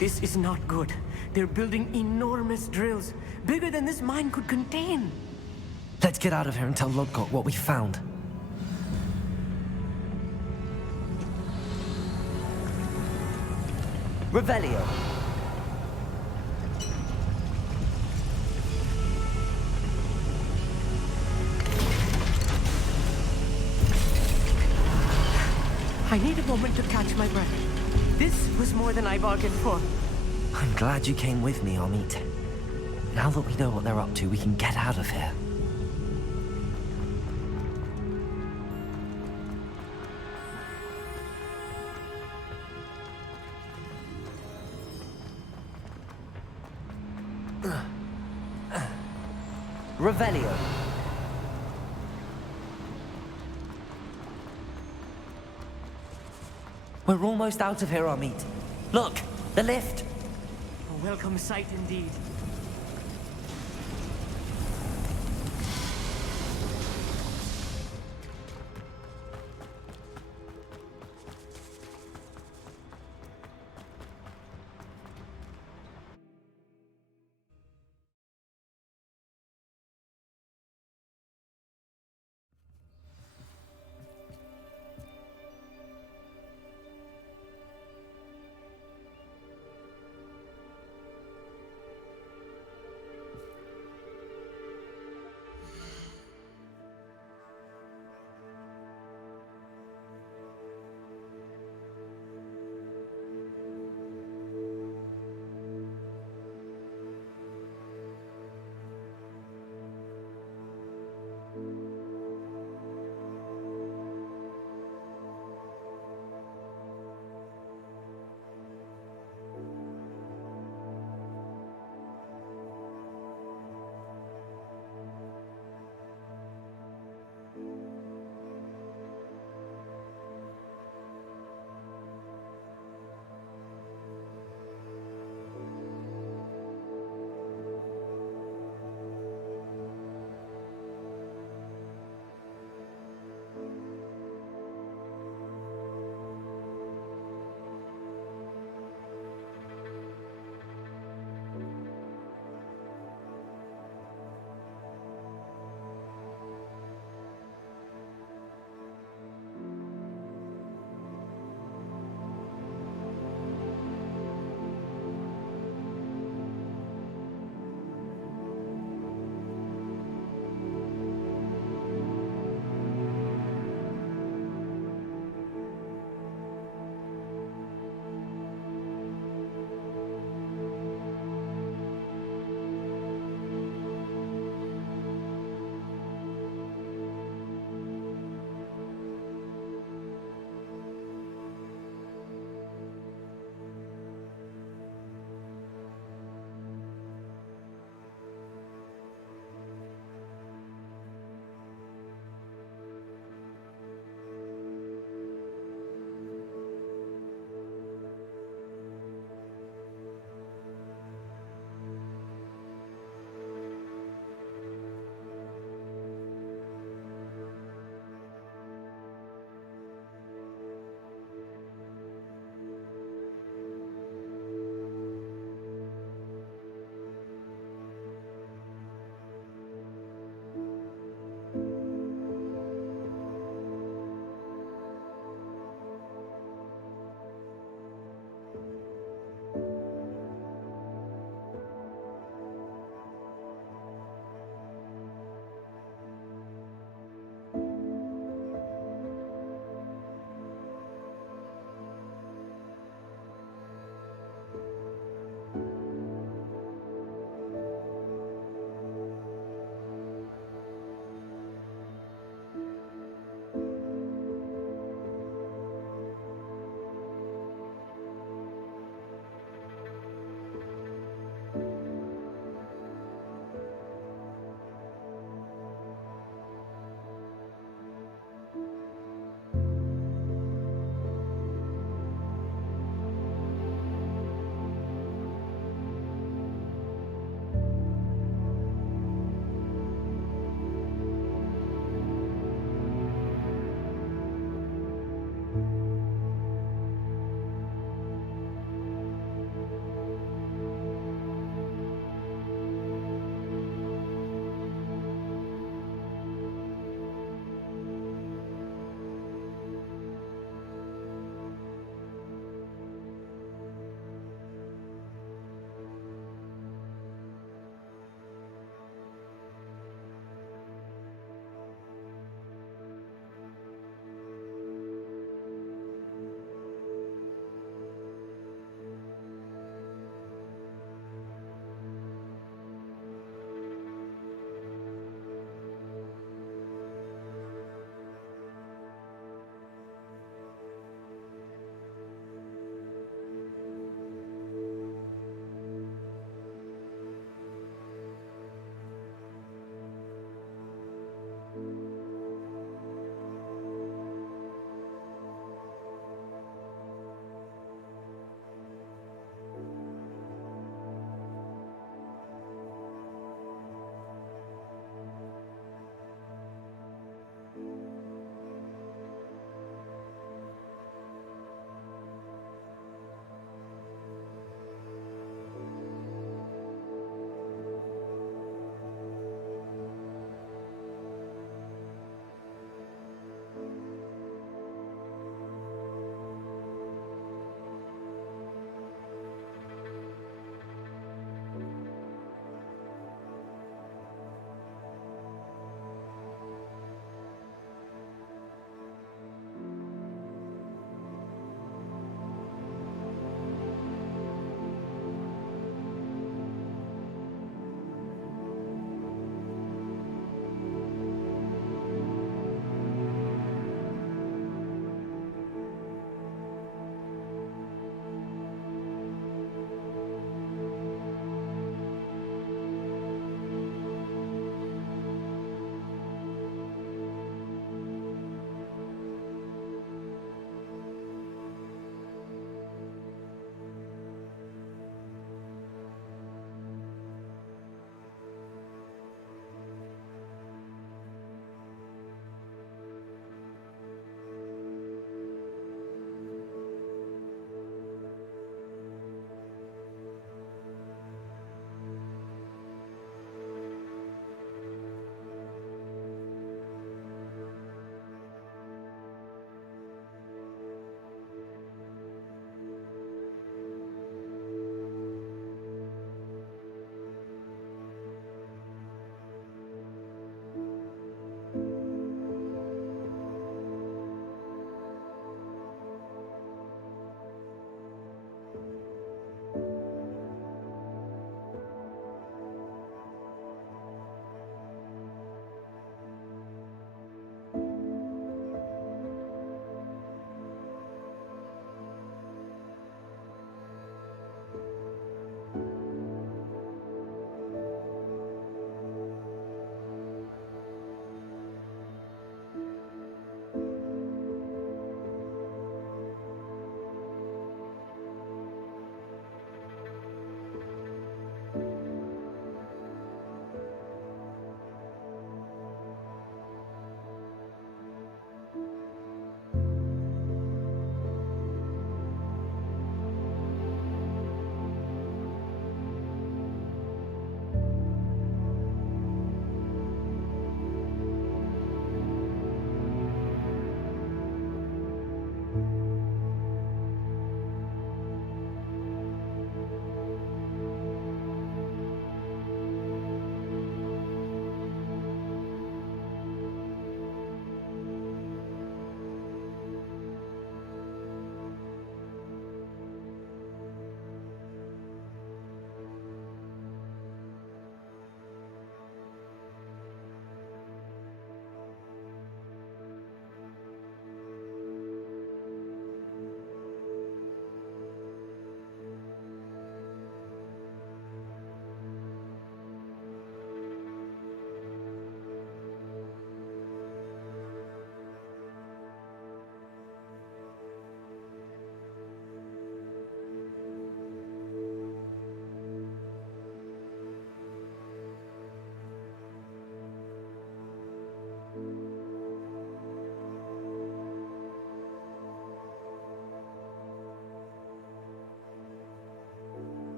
This is not good. They're building enormous drills, bigger than this mine could contain. Let's get out of here and tell Lodgok what we found. Revelio. I need a moment to catch my breath. This was more than I bargained for. I'm glad you came with me, Amit. Now that we know what they're up to, we can get out of here. Revelio. We're almost out of here, Amit. Look, the lift. A welcome sight indeed.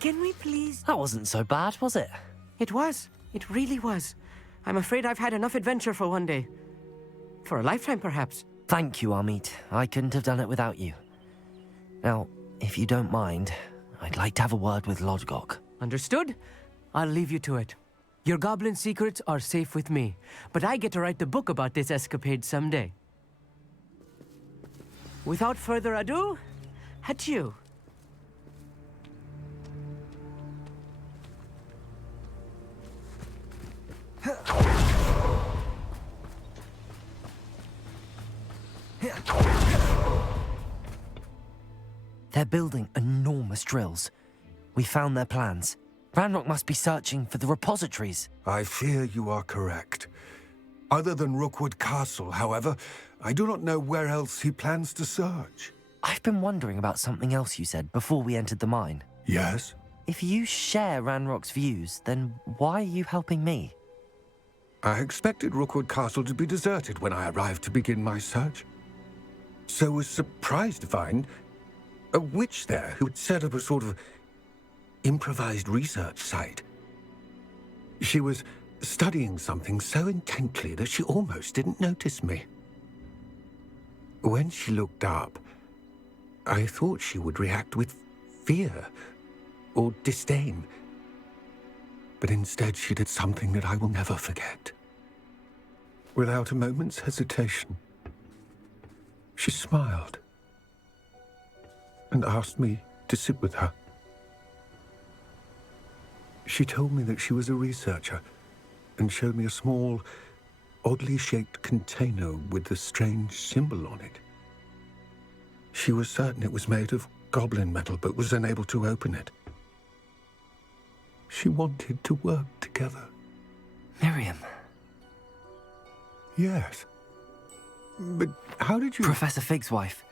Can we please... That wasn't so bad, was it? It was. It really was. I'm afraid I've had enough adventure for one day. For a lifetime, perhaps. Thank you, Amit. I couldn't have done it without you. Now, if you don't mind, I'd like to have a word with Lodgok. Understood? I'll leave you to it. Your goblin secrets are safe with me, but I get to write the book about this escapade someday. Without further ado, adieu. They're building enormous drills. We found their plans. Ranrock must be searching for the repositories. I fear you are correct. Other than Rookwood Castle, however, I do not know where else he plans to search. I've been wondering about something else you said before we entered the mine. Yes? If you share Ranrock's views, then why are you helping me? I expected Rookwood Castle to be deserted when I arrived to begin my search. So was surprised to find a witch there who had set up a sort of improvised research site. She was studying something so intently that she almost didn't notice me. When she looked up, I thought she would react with fear or disdain. But instead she did something that I will never forget. Without a moment's hesitation, she smiled and asked me to sit with her. She told me that she was a researcher and showed me a small, oddly shaped container with a strange symbol on it. She was certain it was made of goblin metal, but was unable to open it. She wanted to work together. Miriam. Yes. But how did you... Professor Fig's wife.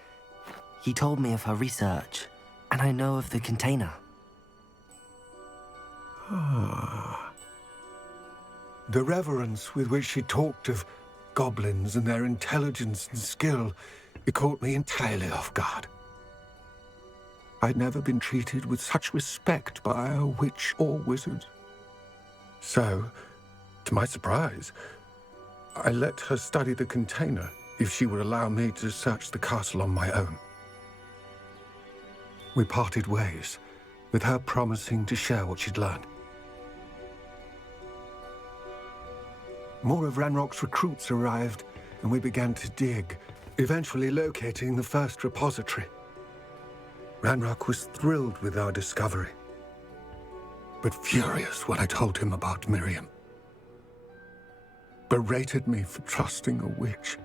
He told me of her research, and I know of the container. Ah. The reverence with which she talked of goblins and their intelligence and skill, it caught me entirely off guard. I'd never been treated with such respect by a witch or wizard. So, to my surprise, I let her study the container if she would allow me to search the castle on my own. We parted ways, with her promising to share what she'd learned. More of Ranrock's recruits arrived, and we began to dig, eventually locating the first repository. Ranrock was thrilled with our discovery, but furious when I told him about Miriam. Berated me for trusting a witch,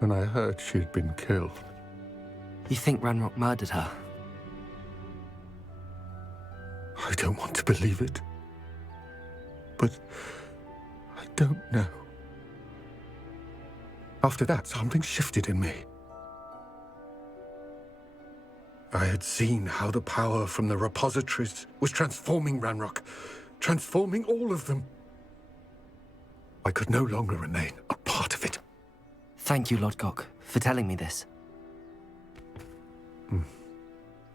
and I heard she had been killed. You think Ranrock murdered her? I don't want to believe it, but I don't know. After that, something shifted in me. I had seen how the power from the repositories was transforming Ranrock, transforming all of them. I could no longer remain a part of it. Thank you, Lodgok, for telling me this.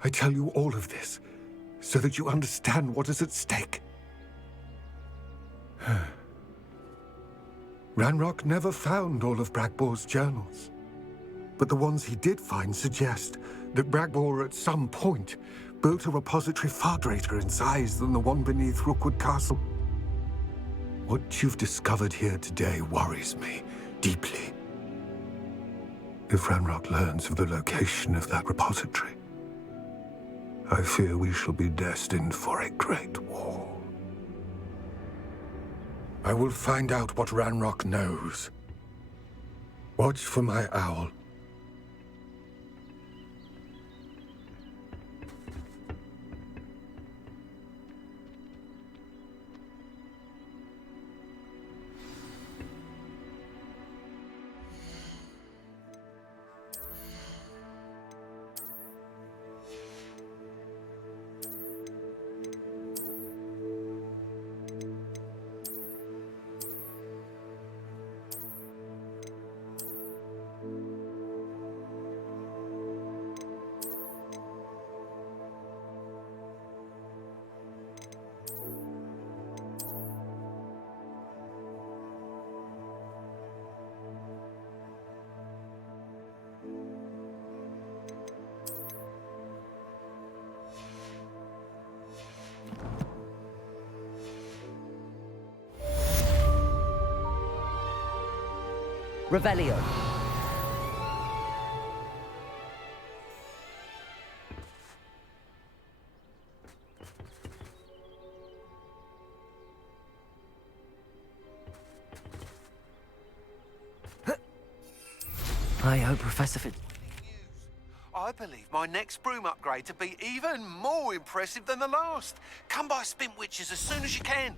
I tell you all of this so that you understand what is at stake. Ranrock never found all of Bragbor's journals, but the ones he did find suggest that Bragbor at some point built a repository far greater in size than the one beneath Rookwood Castle. What you've discovered here today worries me deeply. If Ranrock learns of the location of that repository, I fear we shall be destined for a great war. I will find out what Ranrock knows. Watch for my owl. Revelio. I hope Professor I believe my next broom upgrade to be even more impressive than the last. Come by Spintwitches as soon as you can.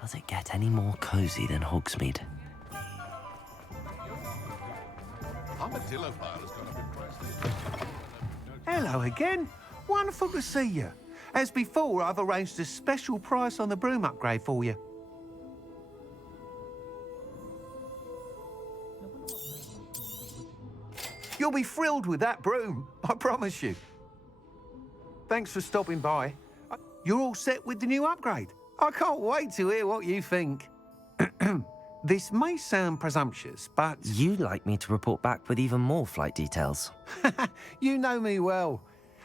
Does it get any more cozy than Hogsmeade? Armadillo pile has gone up in price. Hello again. Wonderful to see you. As before, I've arranged a special price on the broom upgrade for you. You'll be thrilled with that broom, I promise you. Thanks for stopping by. You're all set with the new upgrade. I can't wait to hear what you think. This may sound presumptuous, but... You'd like me to report back with even more flight details. You know me well.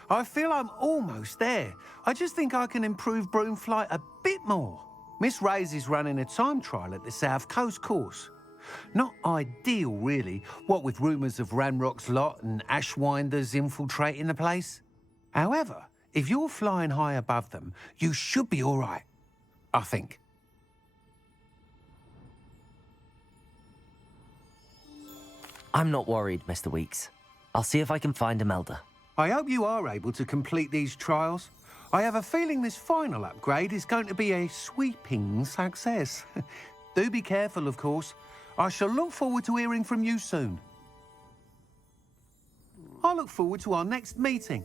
I feel I'm almost there. I just think I can improve broom flight a bit more. Miss Ray's is running a time trial at the South Coast course. Not ideal, really, what with rumours of Ranrock's lot and Ashwinders infiltrating the place. However, if you're flying high above them, you should be all right, I think. I'm not worried, Mr. Weeks. I'll see if I can find Imelda. I hope you are able to complete these trials. I have a feeling this final upgrade is going to be a sweeping success. Do be careful, of course. I shall look forward to hearing from you soon. I look forward to our next meeting.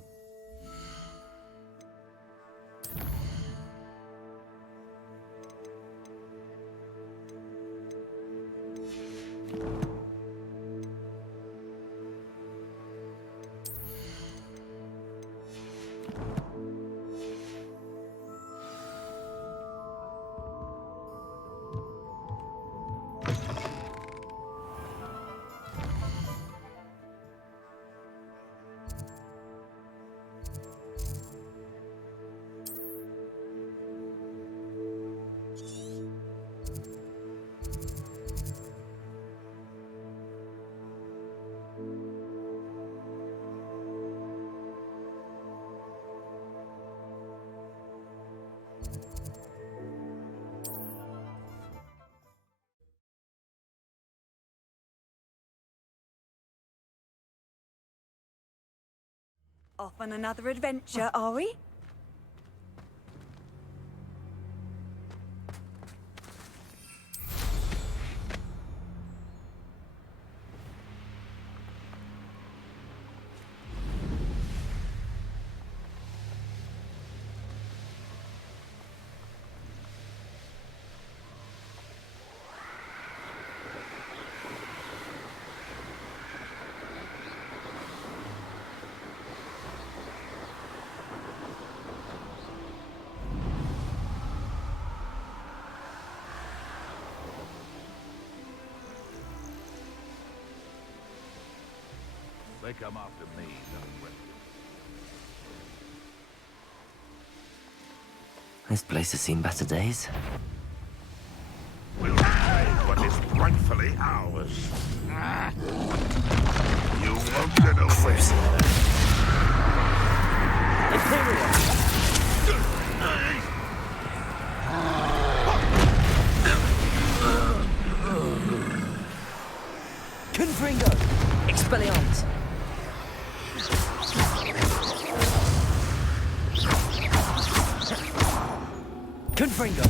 Off on another adventure, are we? They come after me, no question. This place has seen better days. We'll take what is rightfully ours. You won't get away. Confringo! Expelliarmus! Confringo!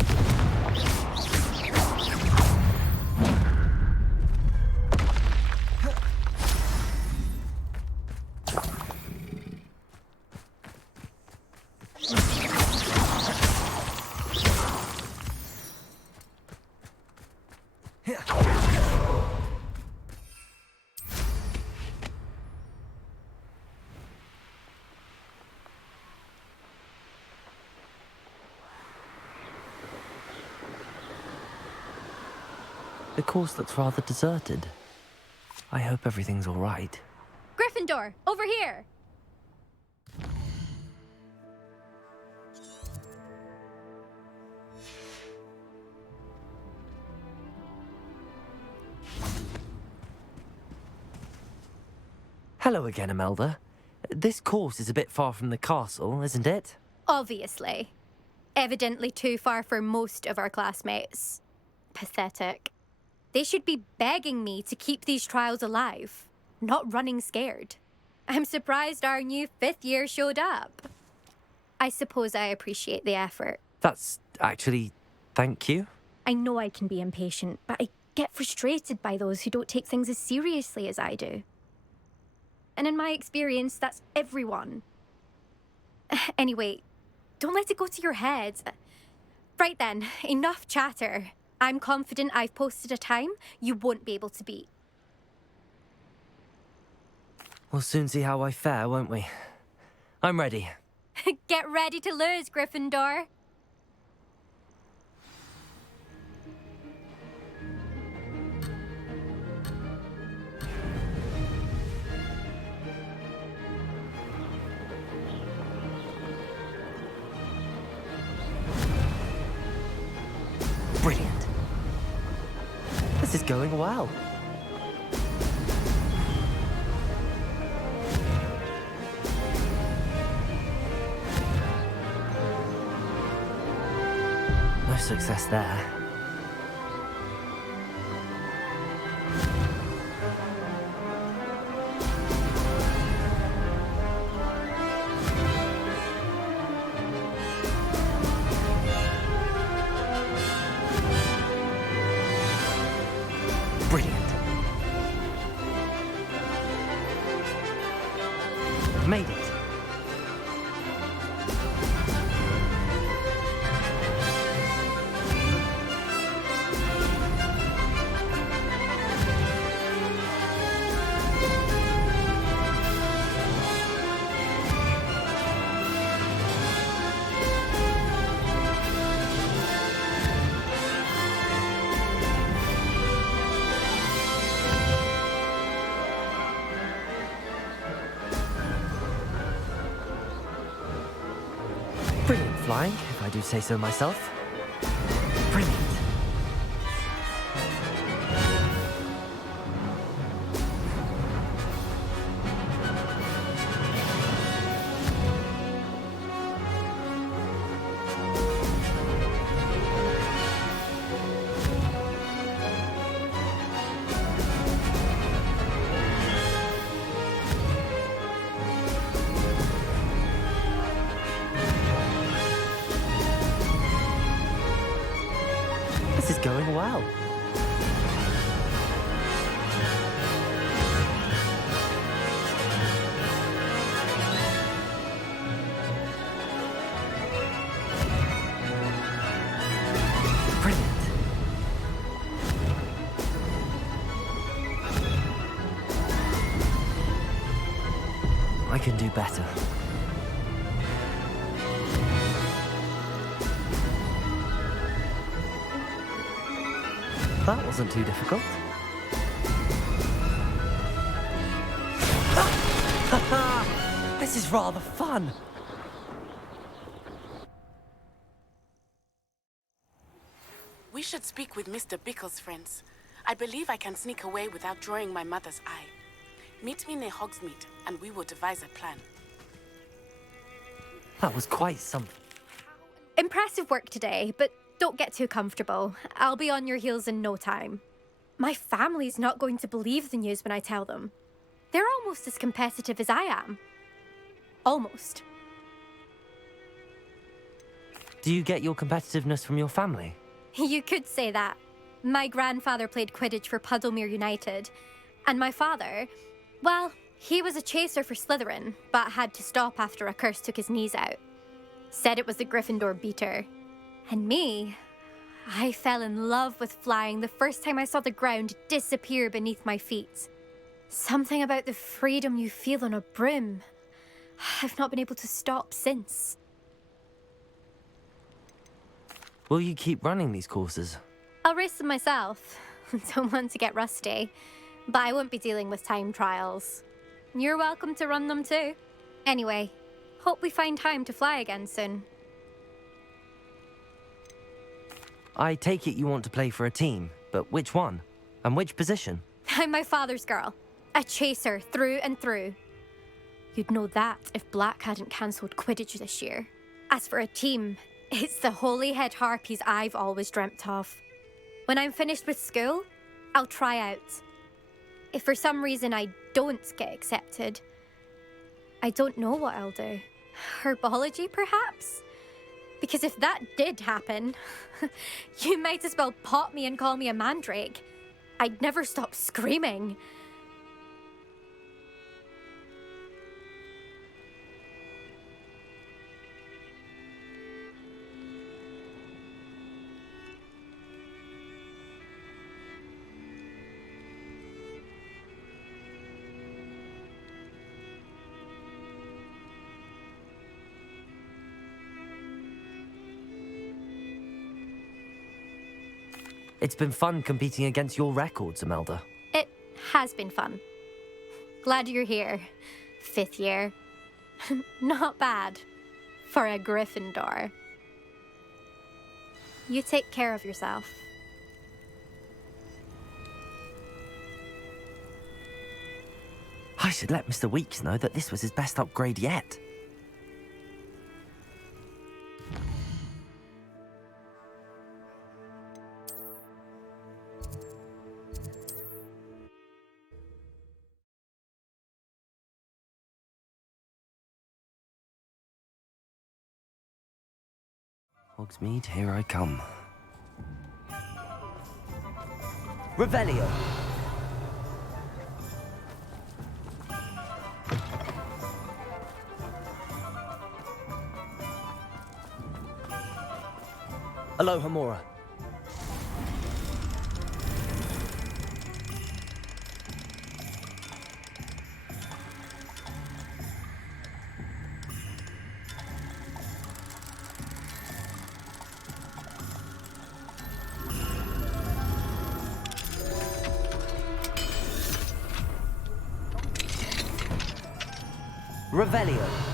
The course looks rather deserted. I hope everything's all right. Gryffindor, over here! Hello again, Imelda. This course is a bit far from the castle, isn't it? Obviously. Evidently too far for most of our classmates. Pathetic. They should be begging me to keep these trials alive, not running scared. I'm surprised our new 5th year showed up. I suppose I appreciate the effort. That's actually... thank you. I know I can be impatient, but I get frustrated by those who don't take things as seriously as I do. And in my experience, that's everyone. Anyway, don't let it go to your head. Right then, enough chatter. I'm confident I've posted a time you won't be able to beat. We'll soon see how I fare, won't we? I'm ready. Get ready to lose, Gryffindor. Brilliant. This is going well. No success there. Made it. Brilliant flying, if I do say so myself. Brilliant. This is going well. Brilliant. I can do better. That wasn't too difficult. Ah! This is rather fun. We should speak with Mr. Bickle's friends. I believe I can sneak away without drawing my mother's eye. Meet me near Hogsmeade, and we will devise a plan. That was quite something. Impressive work today, but don't get too comfortable. I'll be on your heels in no time. My family's not going to believe the news when I tell them. They're almost as competitive as I am. Almost. Do you get your competitiveness from your family? You could say that. My grandfather played Quidditch for Puddlemere United. And my father, well, he was a chaser for Slytherin, but had to stop after a curse took his knees out. Said it was the Gryffindor beater. And me, I fell in love with flying the first time I saw the ground disappear beneath my feet. Something about the freedom you feel on a broom. I've not been able to stop since. Will you keep running these courses? I'll race them myself. Don't want to get rusty. But I won't be dealing with time trials. You're welcome to run them too. Anyway, hope we find time to fly again soon. I take it you want to play for a team, but which one? And which position? I'm my father's girl. A chaser through and through. You'd know that if Black hadn't cancelled Quidditch this year. As for a team, it's the Holyhead Harpies I've always dreamt of. When I'm finished with school, I'll try out. If for some reason I don't get accepted, I don't know what I'll do. Herbology, perhaps? Because if that did happen, you might as well pop me and call me a mandrake. I'd never stop screaming. It's been fun competing against your records, Imelda. It has been fun. Glad you're here. 5th year. Not bad. For a Gryffindor. You take care of yourself. I should let Mr. Weeks know that this was his best upgrade yet. Hogsmeade, here I come. Revelio! Alohomora. Revelio.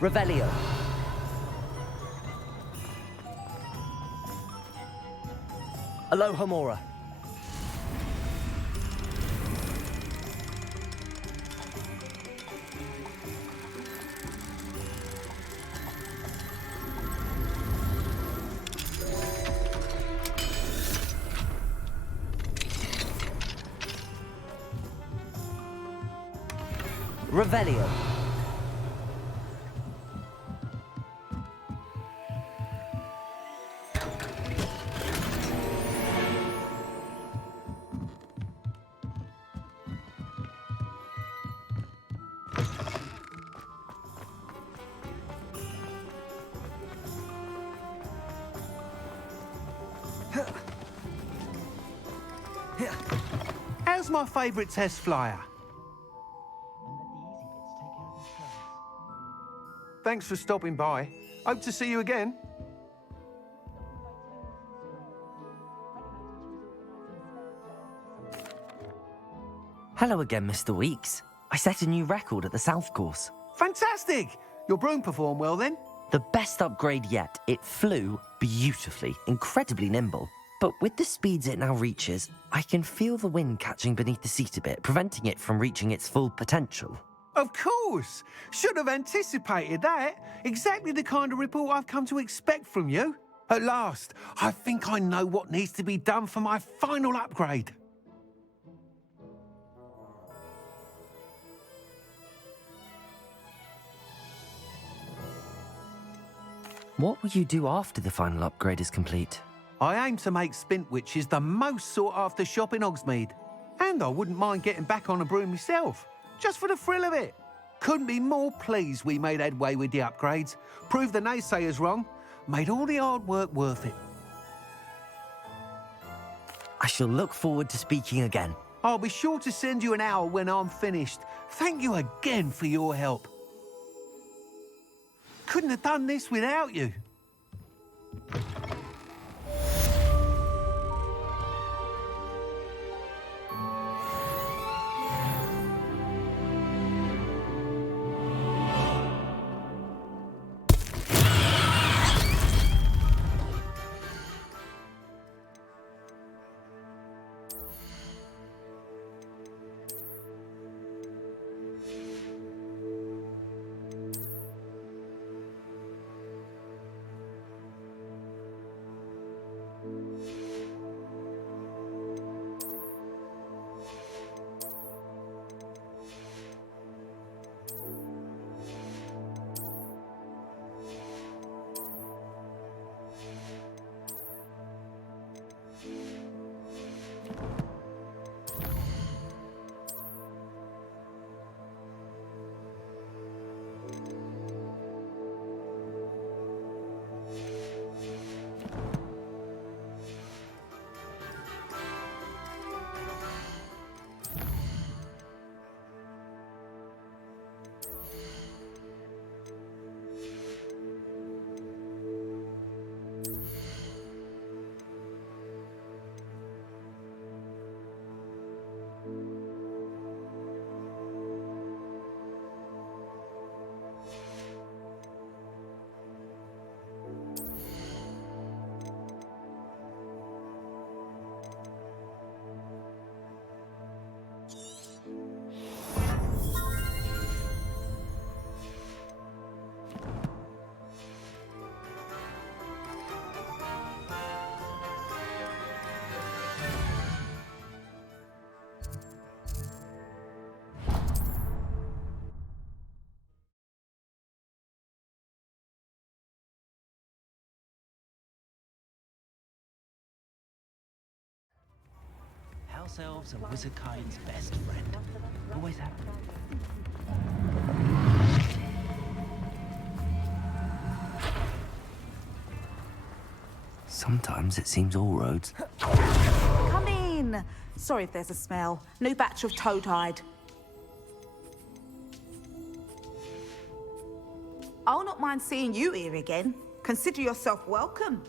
Revelio. Alohomora. Revelio. How's my favourite test flyer? Thanks for stopping by. Hope to see you again. Hello again, Mr. Weeks. I set a new record at the South Course. Fantastic! Your broom performed well then? The best upgrade yet. It flew beautifully, incredibly nimble. But with the speeds it now reaches, I can feel the wind catching beneath the seat a bit, preventing it from reaching its full potential. Of course! Should have anticipated that. Exactly the kind of report I've come to expect from you. At last, I think I know what needs to be done for my final upgrade. What will you do after the final upgrade is complete? I aim to make Spintwitches the most sought-after shop in Hogsmeade. And I wouldn't mind getting back on a broom myself, just for the thrill of it. Couldn't be more pleased we made headway with the upgrades, proved the naysayers wrong, made all the hard work worth it. I shall look forward to speaking again. I'll be sure to send you an hour when I'm finished. Thank you again for your help. Couldn't have done this without you. House elves are wizardkind's best friend. Always have been. Sometimes it seems all roads. Come in. Sorry if there's a smell. New batch of toad-hide. I'll not mind seeing you here again. Consider yourself welcome.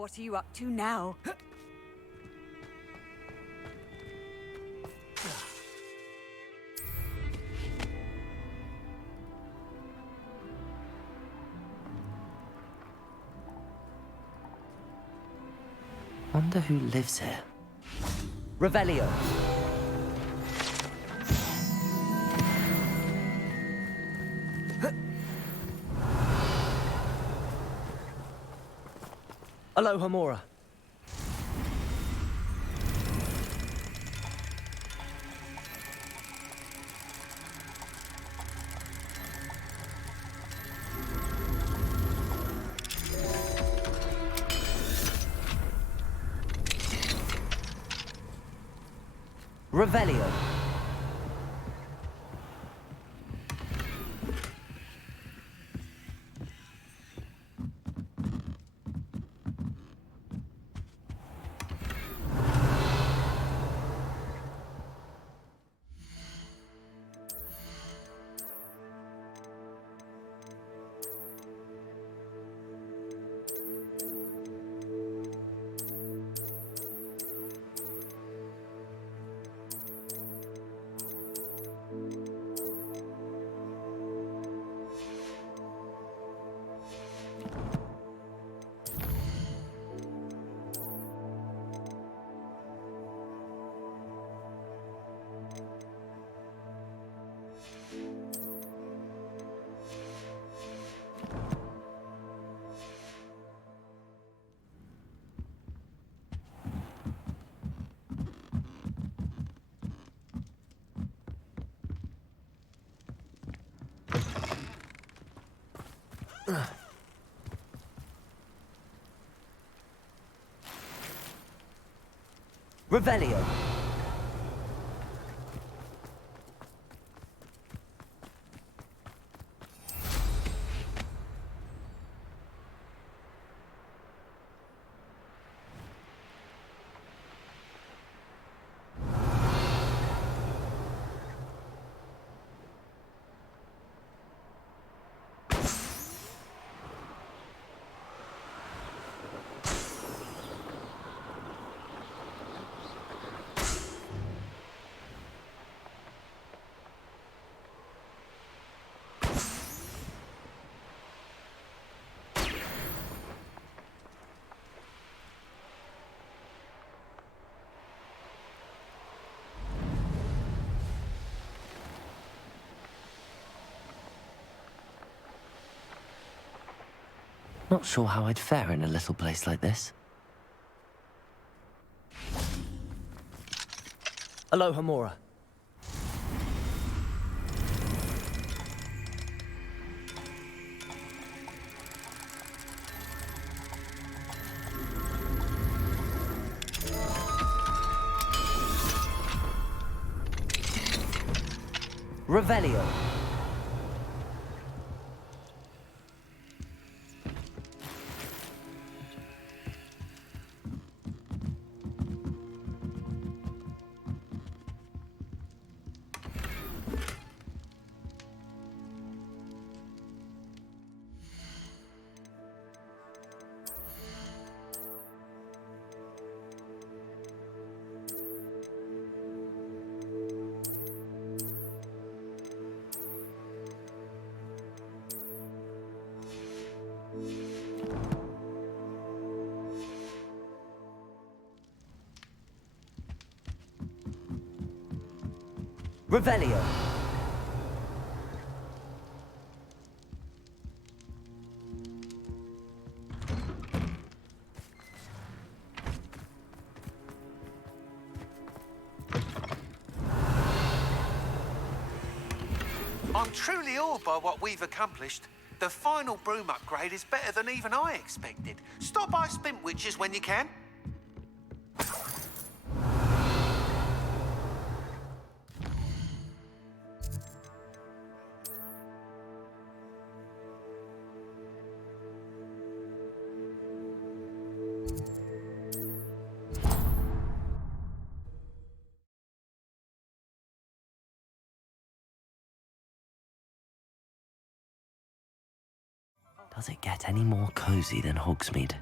What are you up to now? Wonder who lives here. Revelio. Aloha Mora. Revelio. Revelio. Not sure how I'd fare in a little place like this. Aloha Mora. Revelio. Revelio. I'm truly awed by what we've accomplished. The final broom upgrade is better than even I expected. Stop by Spintwitches when you can. Does it get any more cozy than Hogsmeade?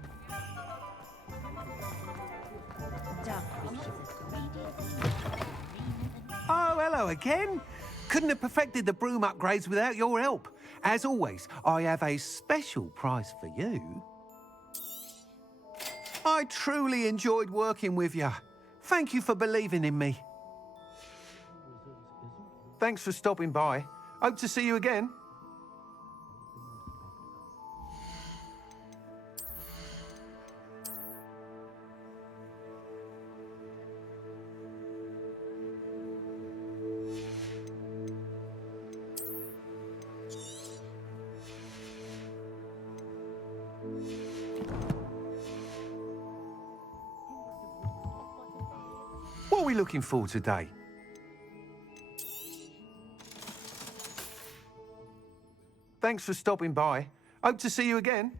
Sallow again? Couldn't have perfected the broom upgrades without your help. As always, I have a special prize for you. I truly enjoyed working with you. Thank you for believing in me. Thanks for stopping by. Hope to see you again. What are we looking for today? Thanks for stopping by. Hope to see you again.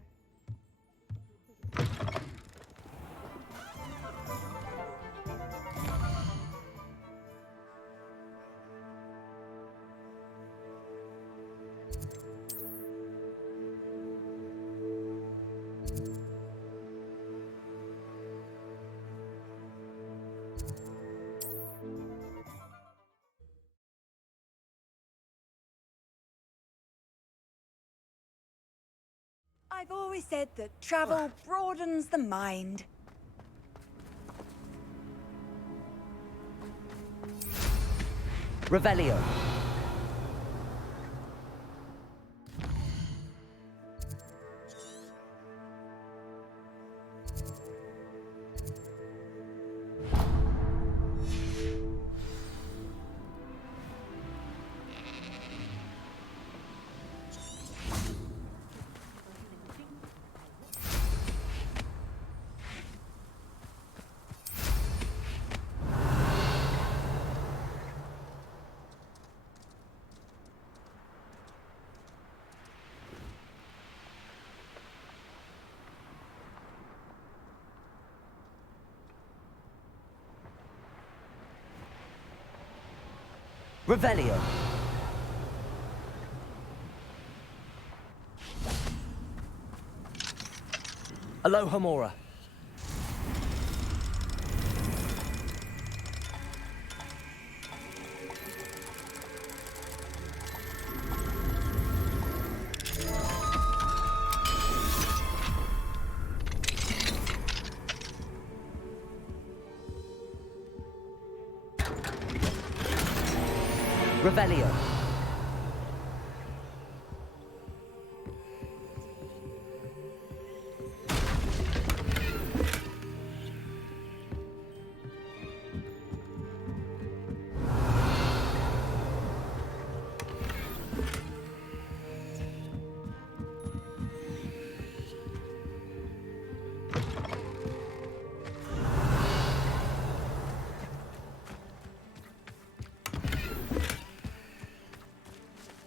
I've always said that travel broadens the mind. Revelio. Revelio. Alohomora. Revelio.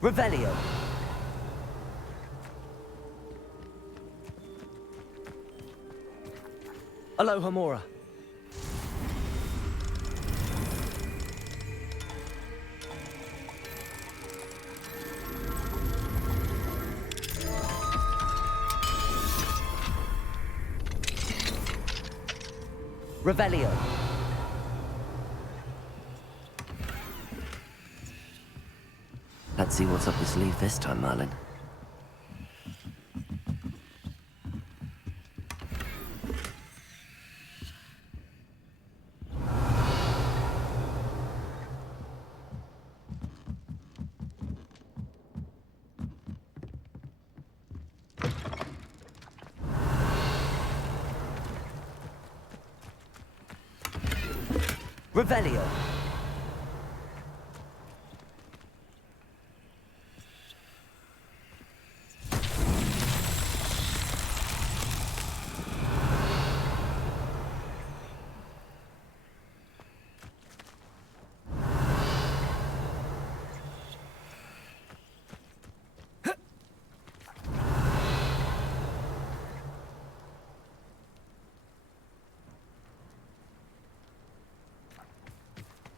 Revelio. Alohomora. Revelio. Let's see what's up your sleeve this time, Merlin. Revelio.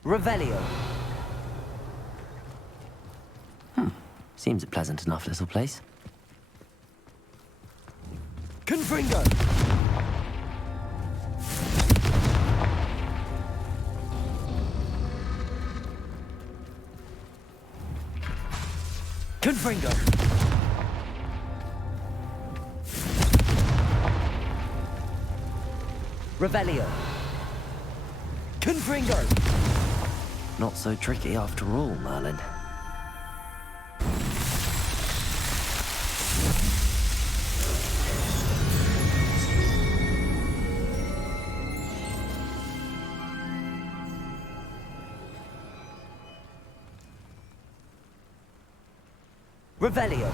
Revelio. Seems a pleasant enough little place. Confringo. Confringo! Revelio! Confringo! Not so tricky after all, Merlin. Revelio!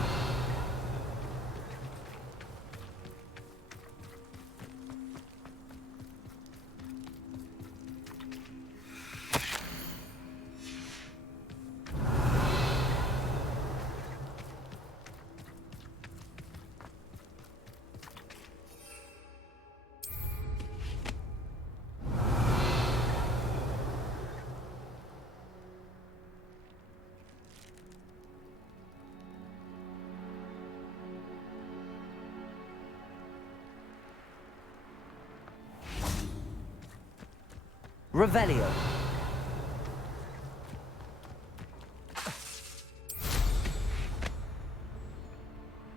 Revelio!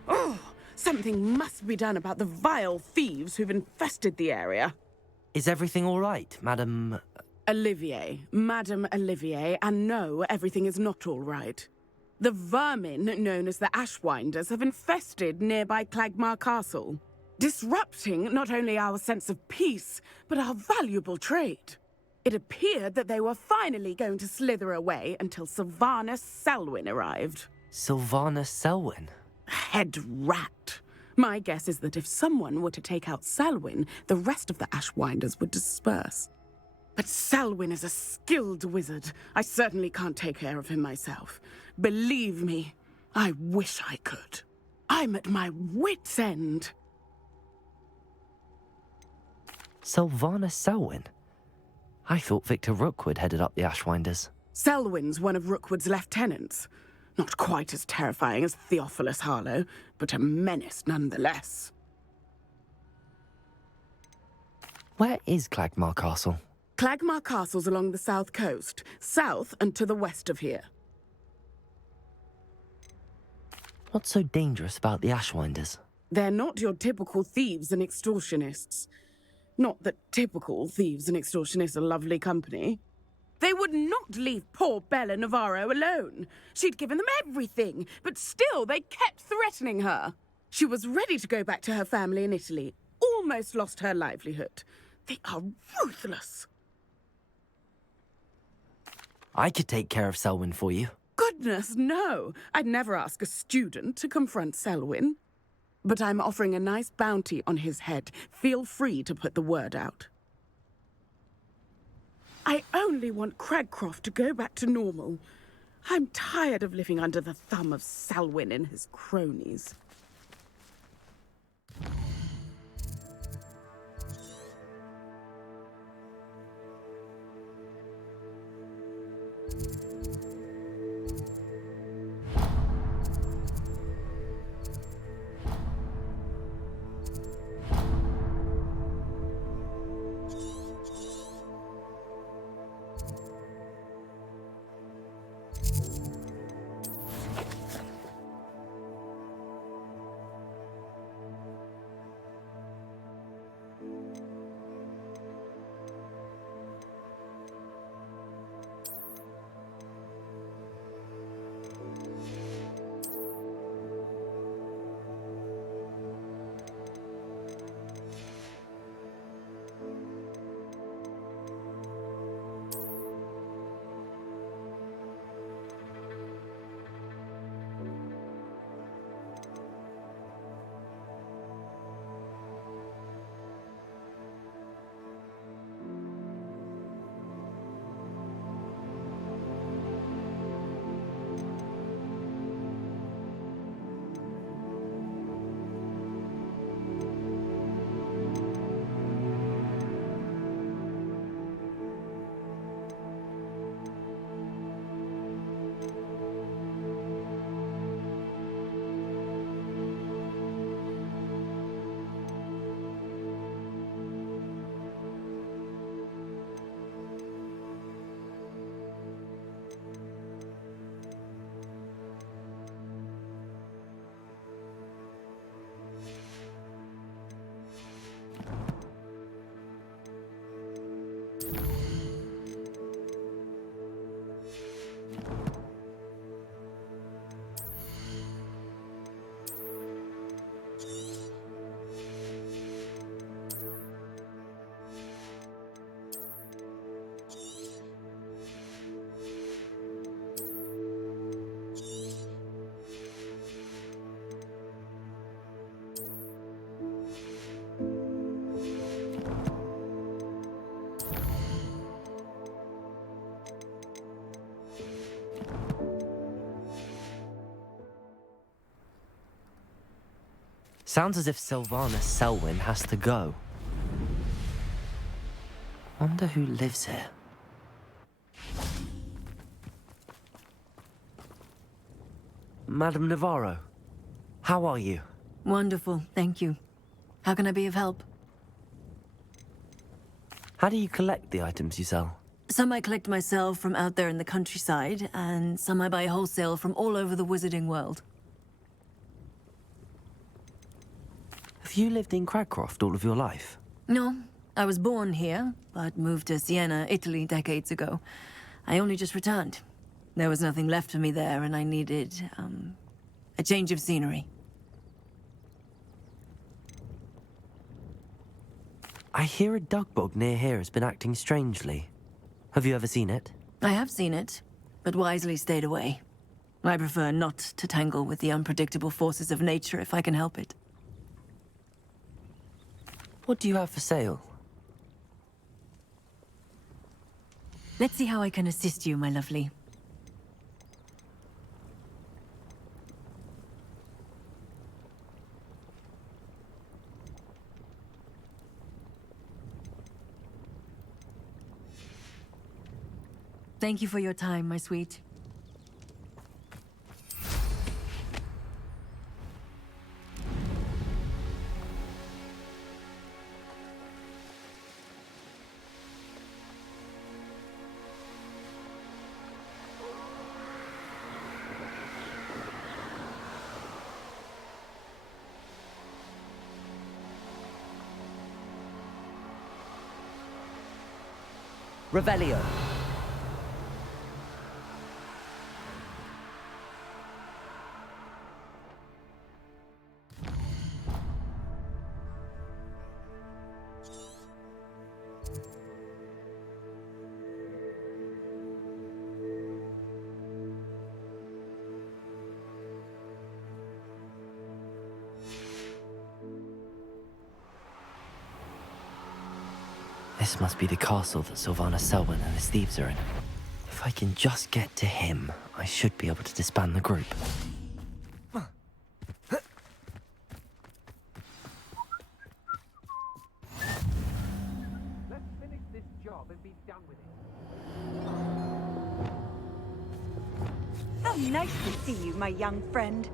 Oh, something must be done about the vile thieves who've infested the area. Is everything all right, Madam... Olivier, Madame Olivier, and no, everything is not all right. The vermin known as the Ashwinders have infested nearby Clagmar Castle, disrupting not only our sense of peace, but our valuable trade. It appeared that they were finally going to slither away until Sylvanus Selwyn arrived. Sylvanus Selwyn? Head rat. My guess is that if someone were to take out Selwyn, the rest of the Ashwinders would disperse. But Selwyn is a skilled wizard. I certainly can't take care of him myself. Believe me, I wish I could. I'm at my wit's end. Sylvanus Selwyn? I thought Victor Rookwood headed up the Ashwinders. Selwyn's one of Rookwood's lieutenants. Not quite as terrifying as Theophilus Harlow, but a menace nonetheless. Where is Clagmar Castle? Clagmar Castle's along the south coast, south and to the west of here. What's so dangerous about the Ashwinders? They're not your typical thieves and extortionists. Not that typical thieves and extortionists are lovely company. They would not leave poor Bella Navarro alone. She'd given them everything, but still they kept threatening her. She was ready to go back to her family in Italy, almost lost her livelihood. They are ruthless. I could take care of Selwyn for you. Goodness, no. I'd never ask a student to confront Selwyn. But I'm offering a nice bounty on his head. Feel free to put the word out. I only want Cragcroft to go back to normal. I'm tired of living under the thumb of Selwyn and his cronies. Sounds as if Sylvanas Selwyn has to go. Wonder who lives here. Madame Navarro, how are you? Wonderful, thank you. How can I be of help? How do you collect the items you sell? Some I collect myself from out there in the countryside, and some I buy wholesale from all over the wizarding world. Have you lived in Cragcroft all of your life? No, I was born here, but moved to Siena, Italy decades ago. I only just returned. There was nothing left for me there, and I needed, a change of scenery. I hear a dugbog near here has been acting strangely. Have you ever seen it? I have seen it, but wisely stayed away. I prefer not to tangle with the unpredictable forces of nature if I can help it. What do you have for sale? Let's see how I can assist you, my lovely. Thank you for your time, my sweet. Revelio. This must be the castle that Sylvanas Selwyn and his thieves are in. If I can just get to him, I should be able to disband the group. Let's finish this job and be done with it. How nice to see you, my young friend.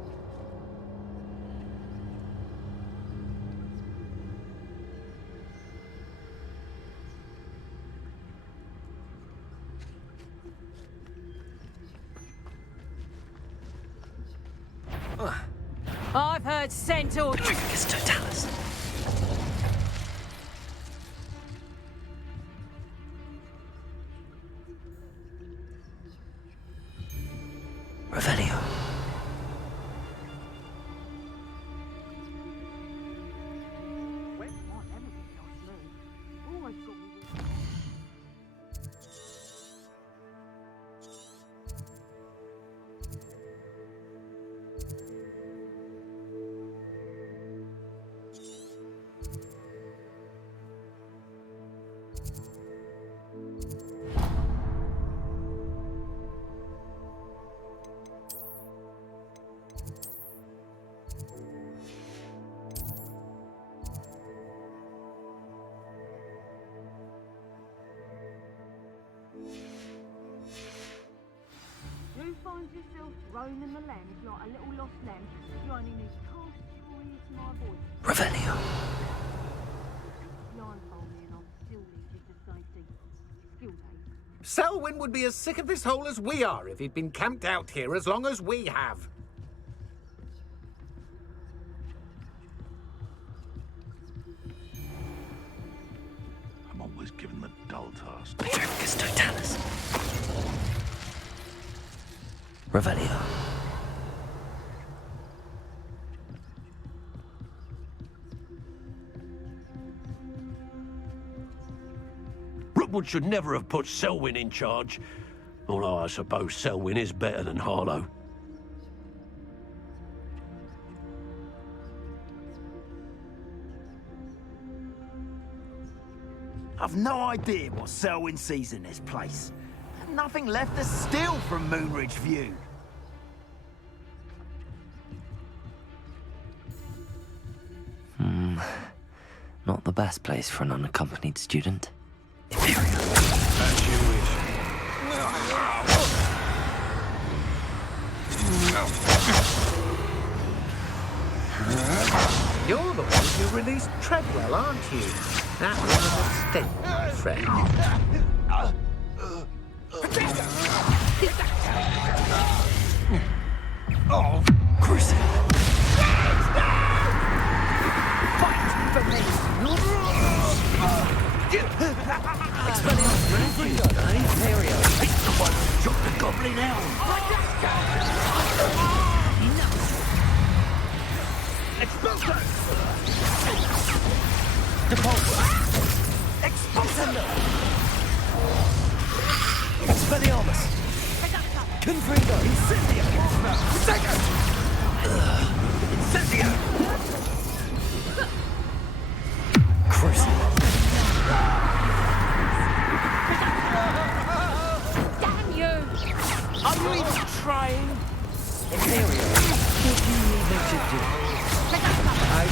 I've heard centaur... Infestation totalis. Revelio. You find yourself roaming the land like a little lost lamb, you only need to cast your ear to my voice. Revelio. Blindfold me and I'll still lead you to safety. Skill day. Selwyn would be as sick of this hole as we are if he'd been camped out here as long as we have. I'm always given the dull task. Infectus totalis. Revelio. Rookwood should never have put Selwyn in charge. Although I suppose Selwyn is better than Harlow. I've no idea what Selwyn sees in this place. Nothing left to steal from Moonridge View. best place for an unaccompanied student. As you wish. You're the one who released Treadwell, aren't you? That was a mistake, my friend. Oh, Chris! Fight for me! Expelliarmus, Imperio! It's the one who shot the goblin elm! Expulso! Depulso! Expulso! Expelliarmus! Confringo! Incendio! Second! Incendio! Chris! Damn you! Are you even trying? Imperio, what do you need me to do? I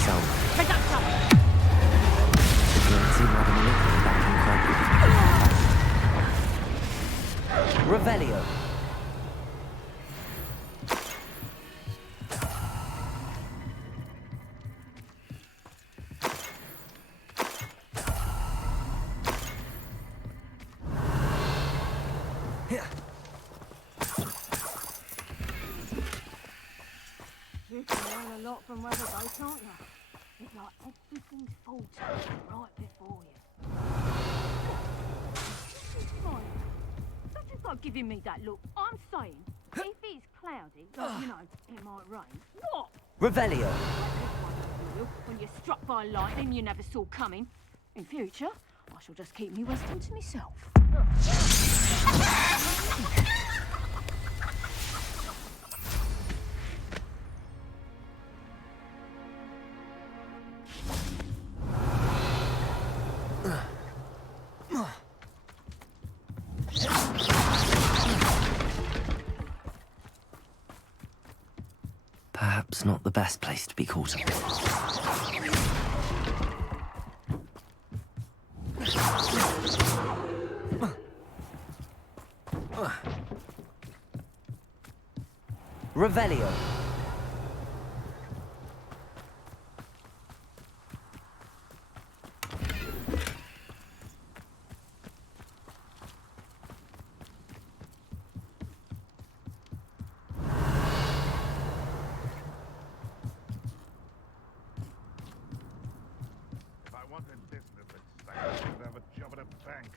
Sallow. Guarantee Marmaduke back in Croydon. Revelio. You can learn a lot from weather boats, can't you? It's like everything's faltered right before you. Don't you go giving me that look. I'm saying, if it's cloudy, like, you know, it might rain. What? Revelio. When you're struck by lightning you never saw coming. In future, I shall just keep me wisdom to myself. Perhaps not the best place to be caught up in. Revelio. If I wanted business at stake, I'd have a job at a bank.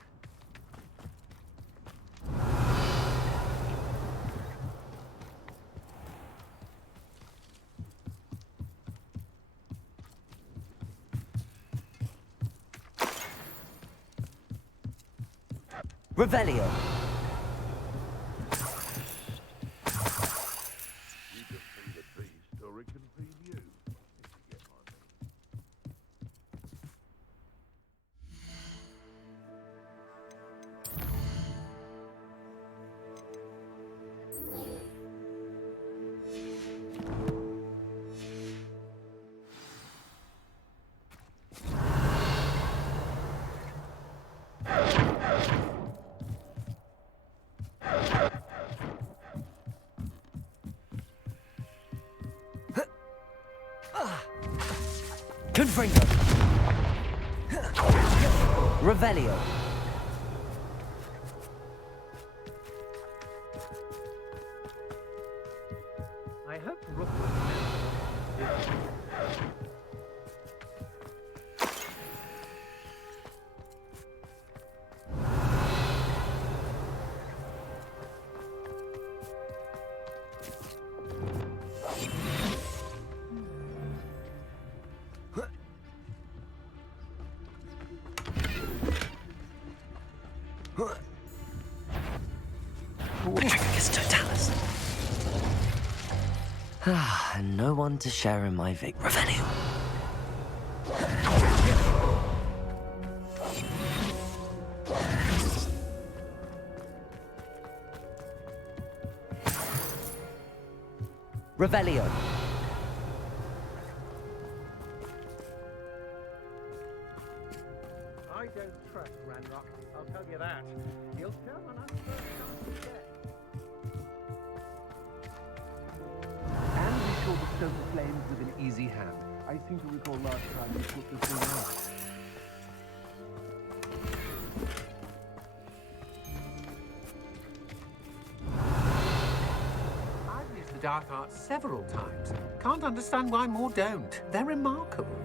Revelio. You can feed a beast, or it can feed you. If you get my meaning. Confringo. Revelio. I hope Rookwood knows what to do. Petrificus totalis. And no one to share in my victory. Revelio. Revelio. I don't trust Ranrock, I'll tell you that. He'll turn on us first chance we get. And we saw the stoke the flames with an easy hand. I seem to recall last time we put this thing out. I've used the dark arts several times. Can't understand why more don't. They're remarkable.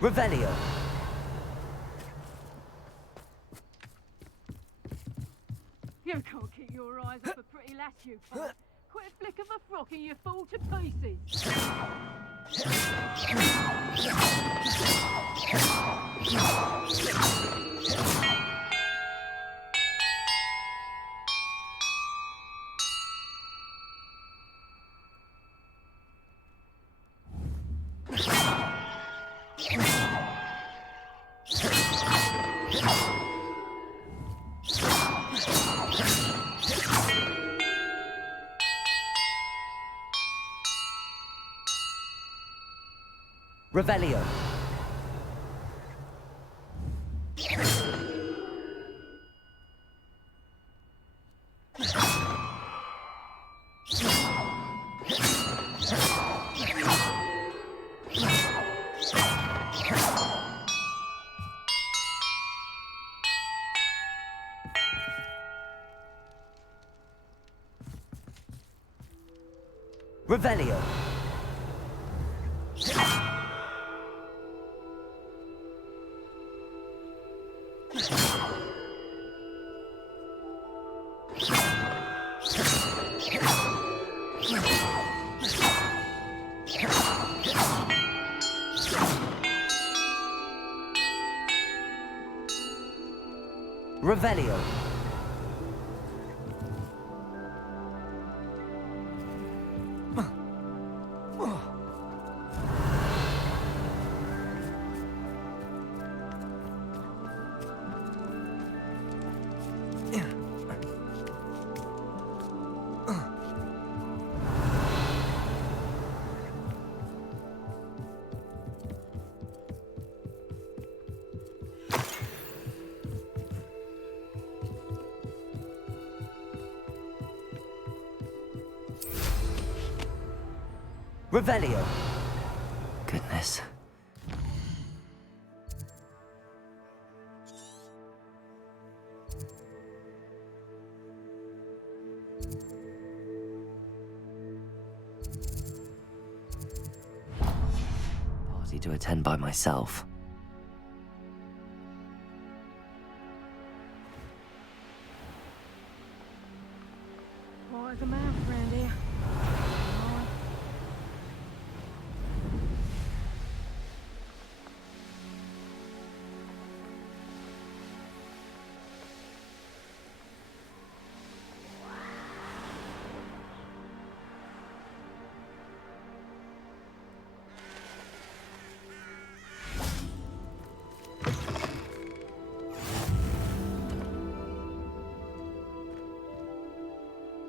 Revelio. You can't keep your eyes off a pretty lass, you can't. Quit a flick of a frock and you fall to pieces. Revelio. Revelio. Revelio. Revelio. Goodness. Party to attend by myself. Wise a man, friend here.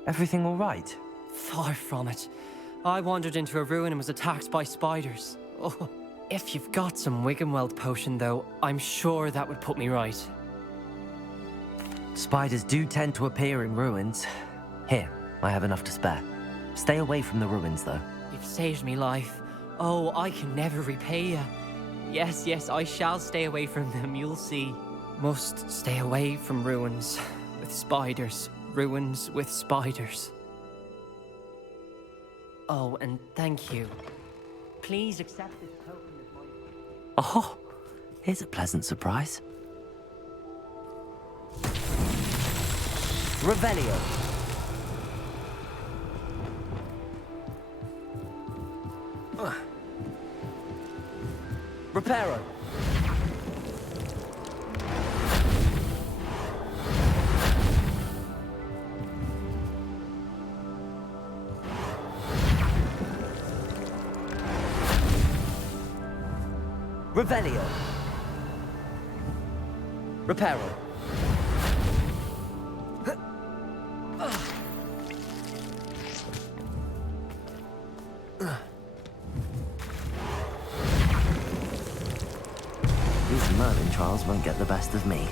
Everything all right? Far from it. I wandered into a ruin and was attacked by spiders. Oh. If you've got some Wiggenweld potion, though, I'm sure that would put me right. Spiders do tend to appear in ruins. Here, I have enough to spare. Stay away from the ruins, though. You've saved me life. Oh, I can never repay you. Yes, yes, I shall stay away from them, you'll see. Must stay away from ruins with spiders. Ruins with spiders. Oh, and thank you. Please accept this token as my... Oh, here's a pleasant surprise. Revelio. Reparo. Revelio. Reparo. These Merlin trials won't get the best of me.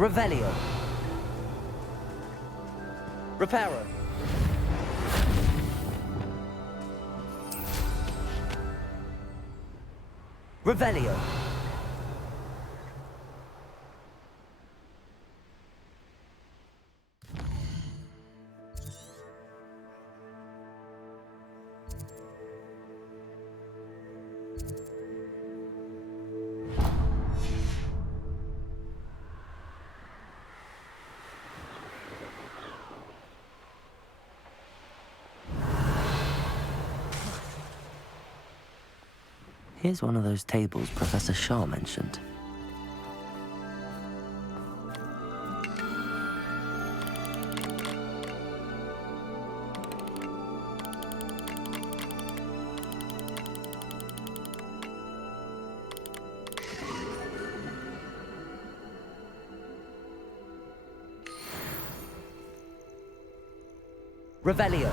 Revelio. Reparo. Revelio. Here's one of those tables Professor Shah mentioned. Revelio.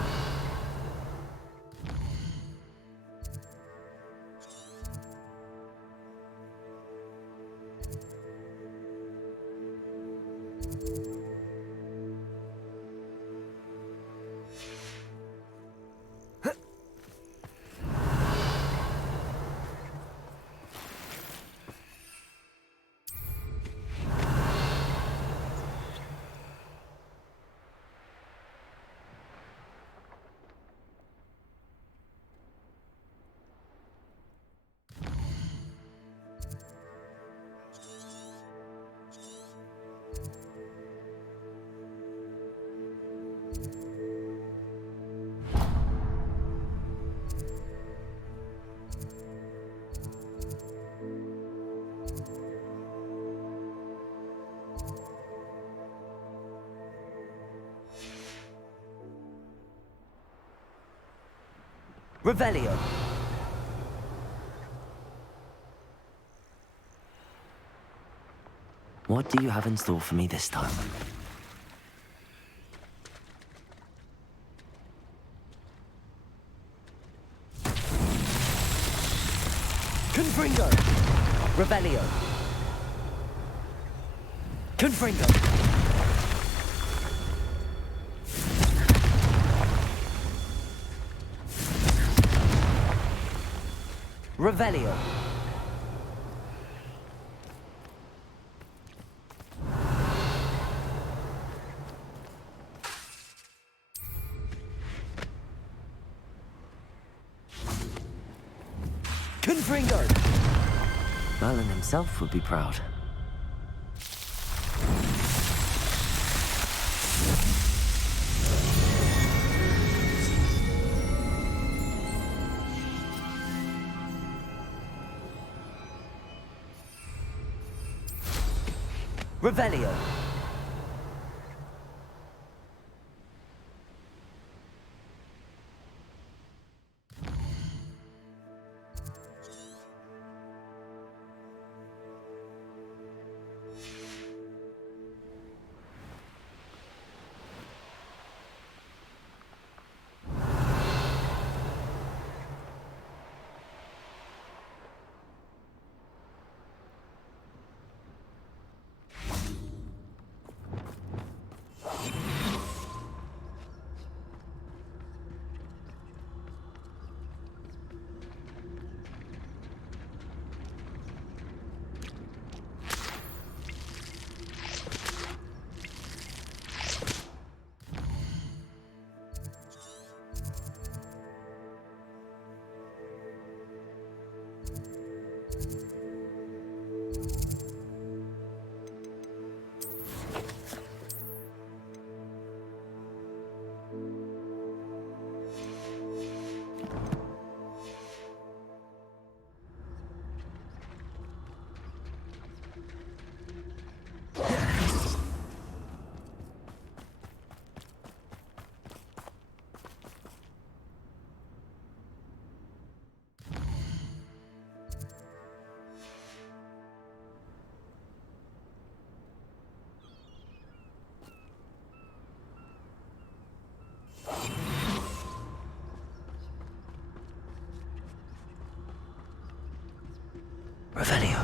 Revelio. What do you have in store for me this time? Confringo. Revelio. Confringo. Revelio. Confringo. Merlin himself would be proud. Revelio. Revelio.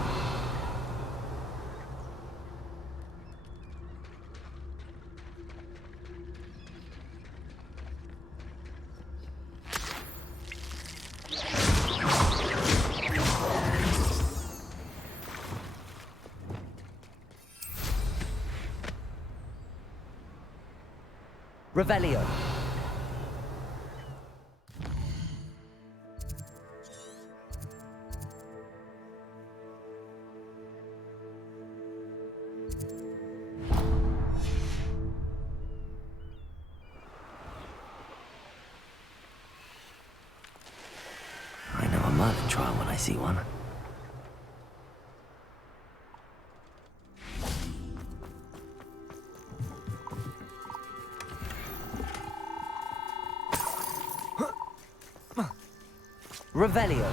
Revelio. I know a Merlin trial when I see one. Revelio.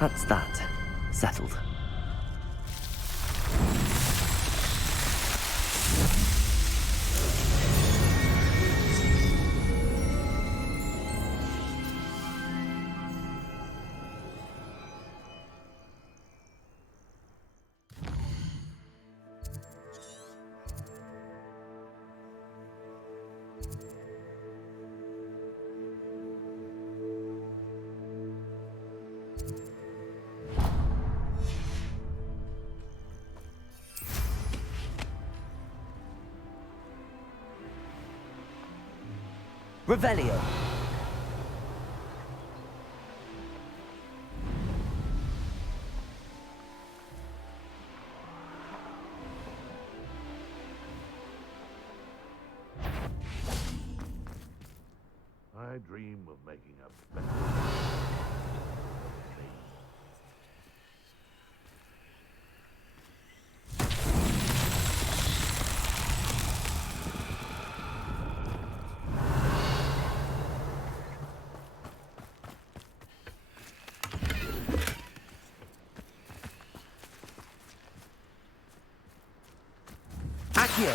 That's that. Settled. Revelio. I dream of making a better. Accio.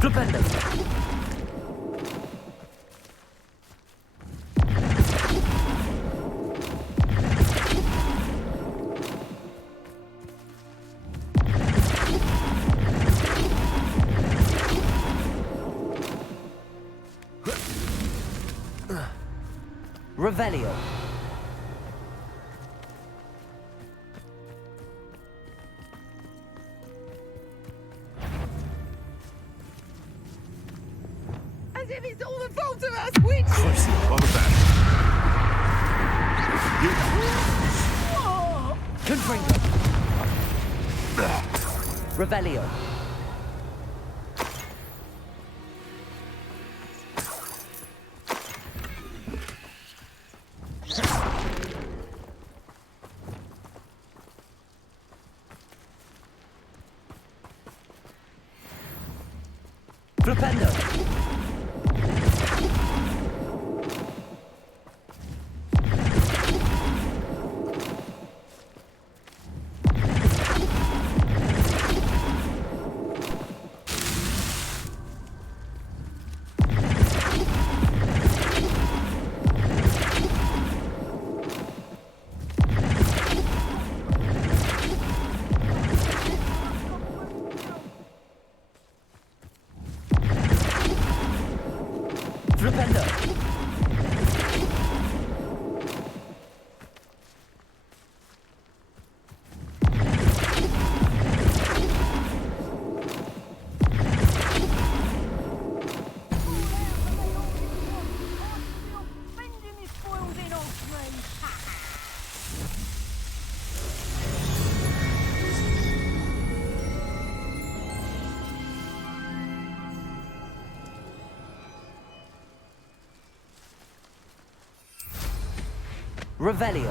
Flipendo. Revelio. As if it's all the fault of us witches! What was that? Confringo. Revelio. Flipendo. Revelio.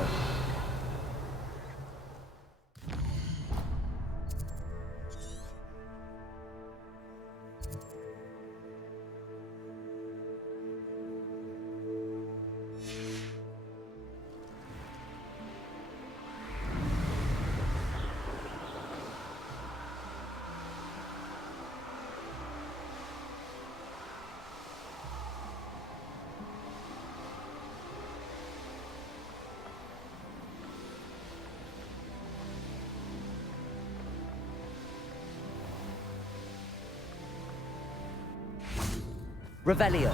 Revelio.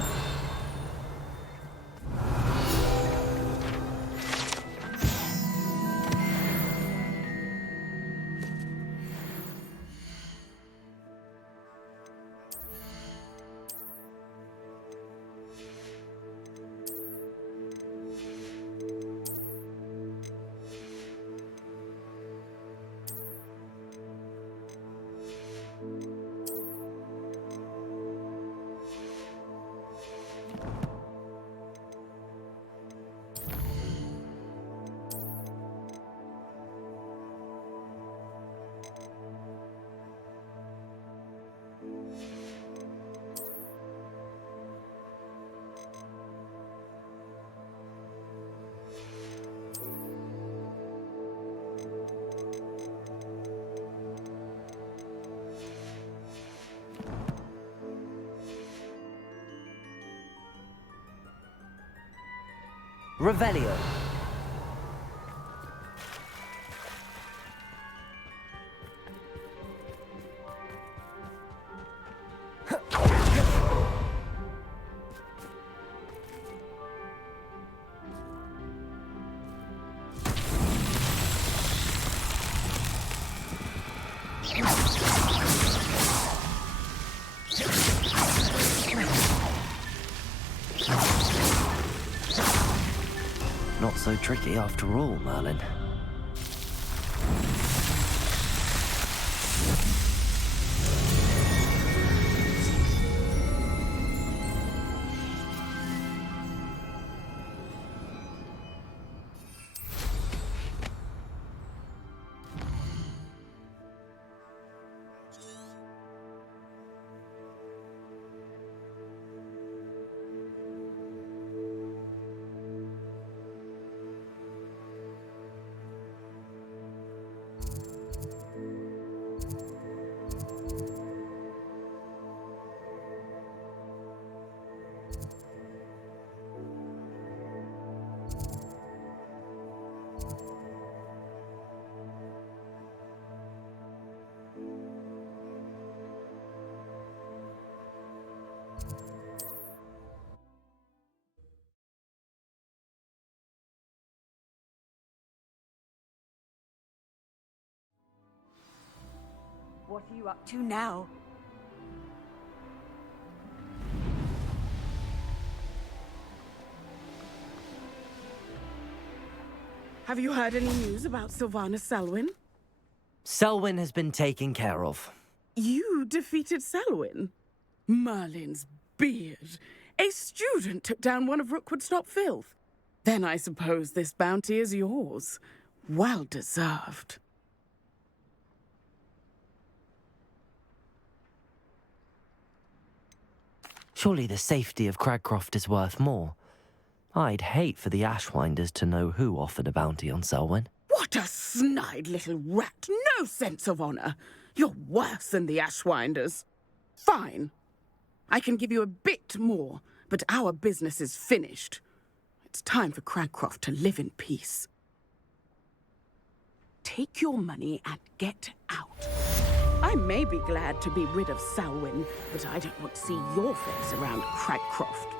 Revelio. Not so tricky after all, Merlin. What are you up to now? Have you heard any news about Sylvanas Selwyn? Selwyn has been taken care of. You defeated Selwyn? Merlin's beard. A student took down one of Rookwood's top filth. Then I suppose this bounty is yours. Well deserved. Surely the safety of Cragcroft is worth more. I'd hate for the Ashwinders to know who offered a bounty on Selwyn. What a snide little rat! No sense of honor! You're worse than the Ashwinders. Fine. I can give you a bit more, but our business is finished. It's time for Cragcroft to live in peace. Take your money and get out. I may be glad to be rid of Selwyn, but I don't want to see your face around Cragcroft.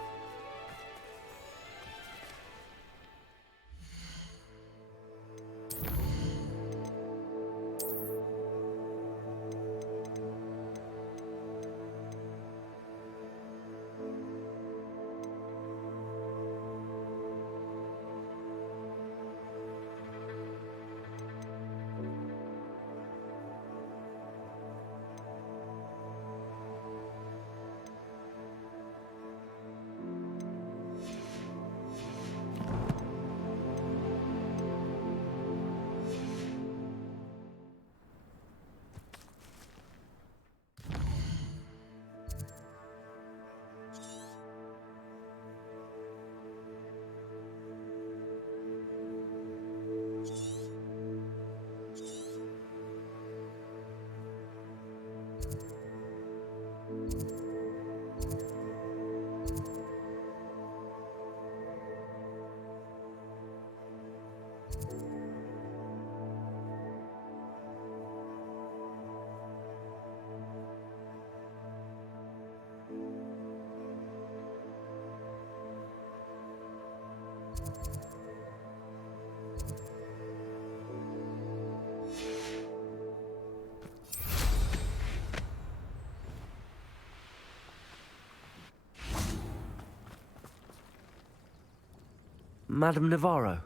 Madame Navarro.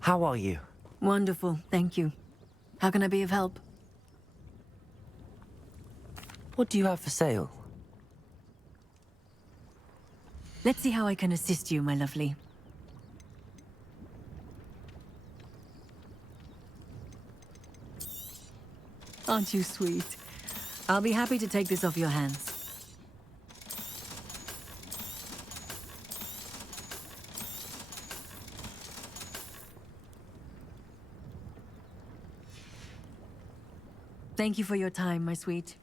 How are you? Wonderful, thank you. How can I be of help? What do you have for sale? Let's see how I can assist you, my lovely. Aren't you sweet? I'll be happy to take this off your hands. Thank you for your time, my sweet.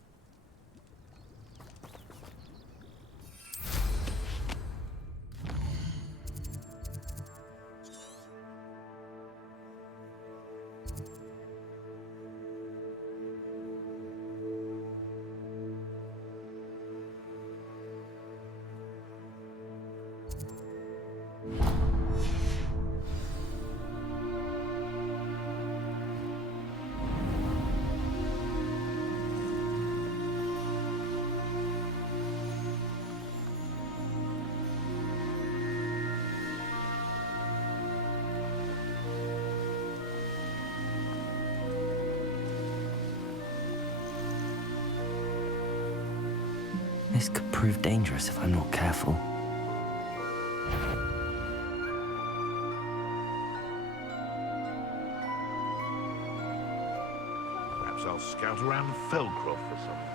This could prove dangerous if I'm not careful. Perhaps I'll scout around Feldcroft for something.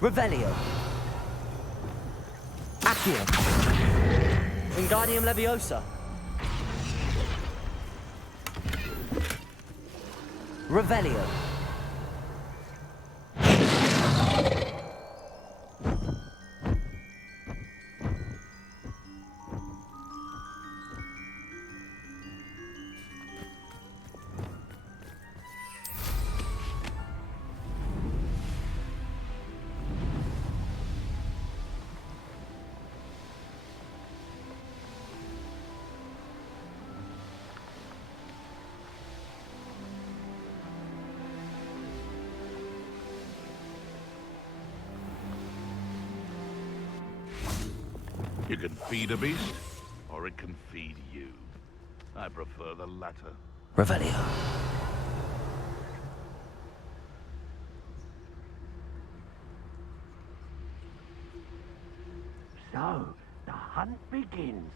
Revelio. Accio. Wingardium Leviosa. Revelio. You can feed a beast, or it can feed you. I prefer the latter. Revelio. So, the hunt begins.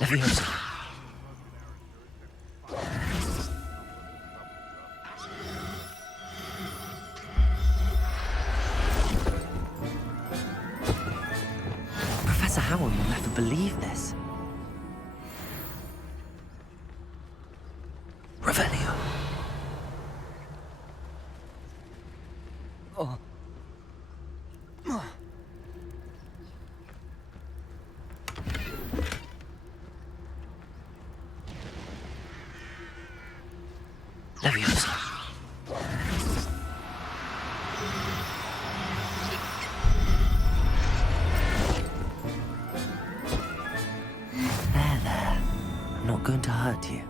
Leviosa. Professor Howard will never believe this. Revelio. Oh. Leviosa. There. not going to hurt you.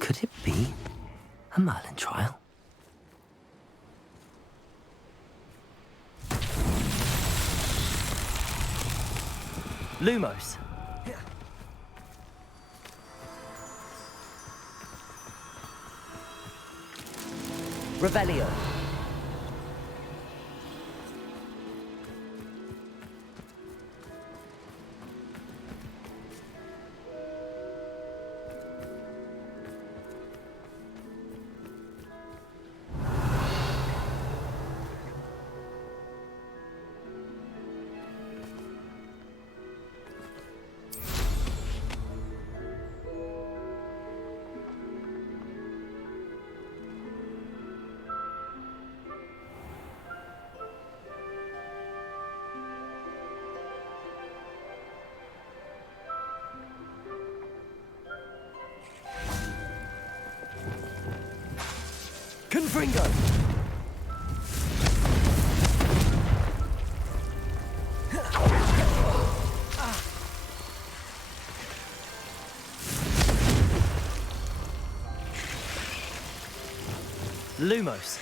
Could it be a Merlin trial? Lumos. Revelio. Confringo! Lumos.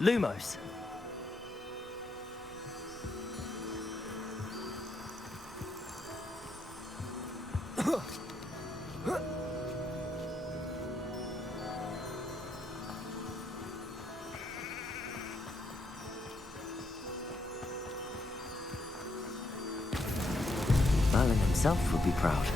Lumos. Merlin himself would be proud.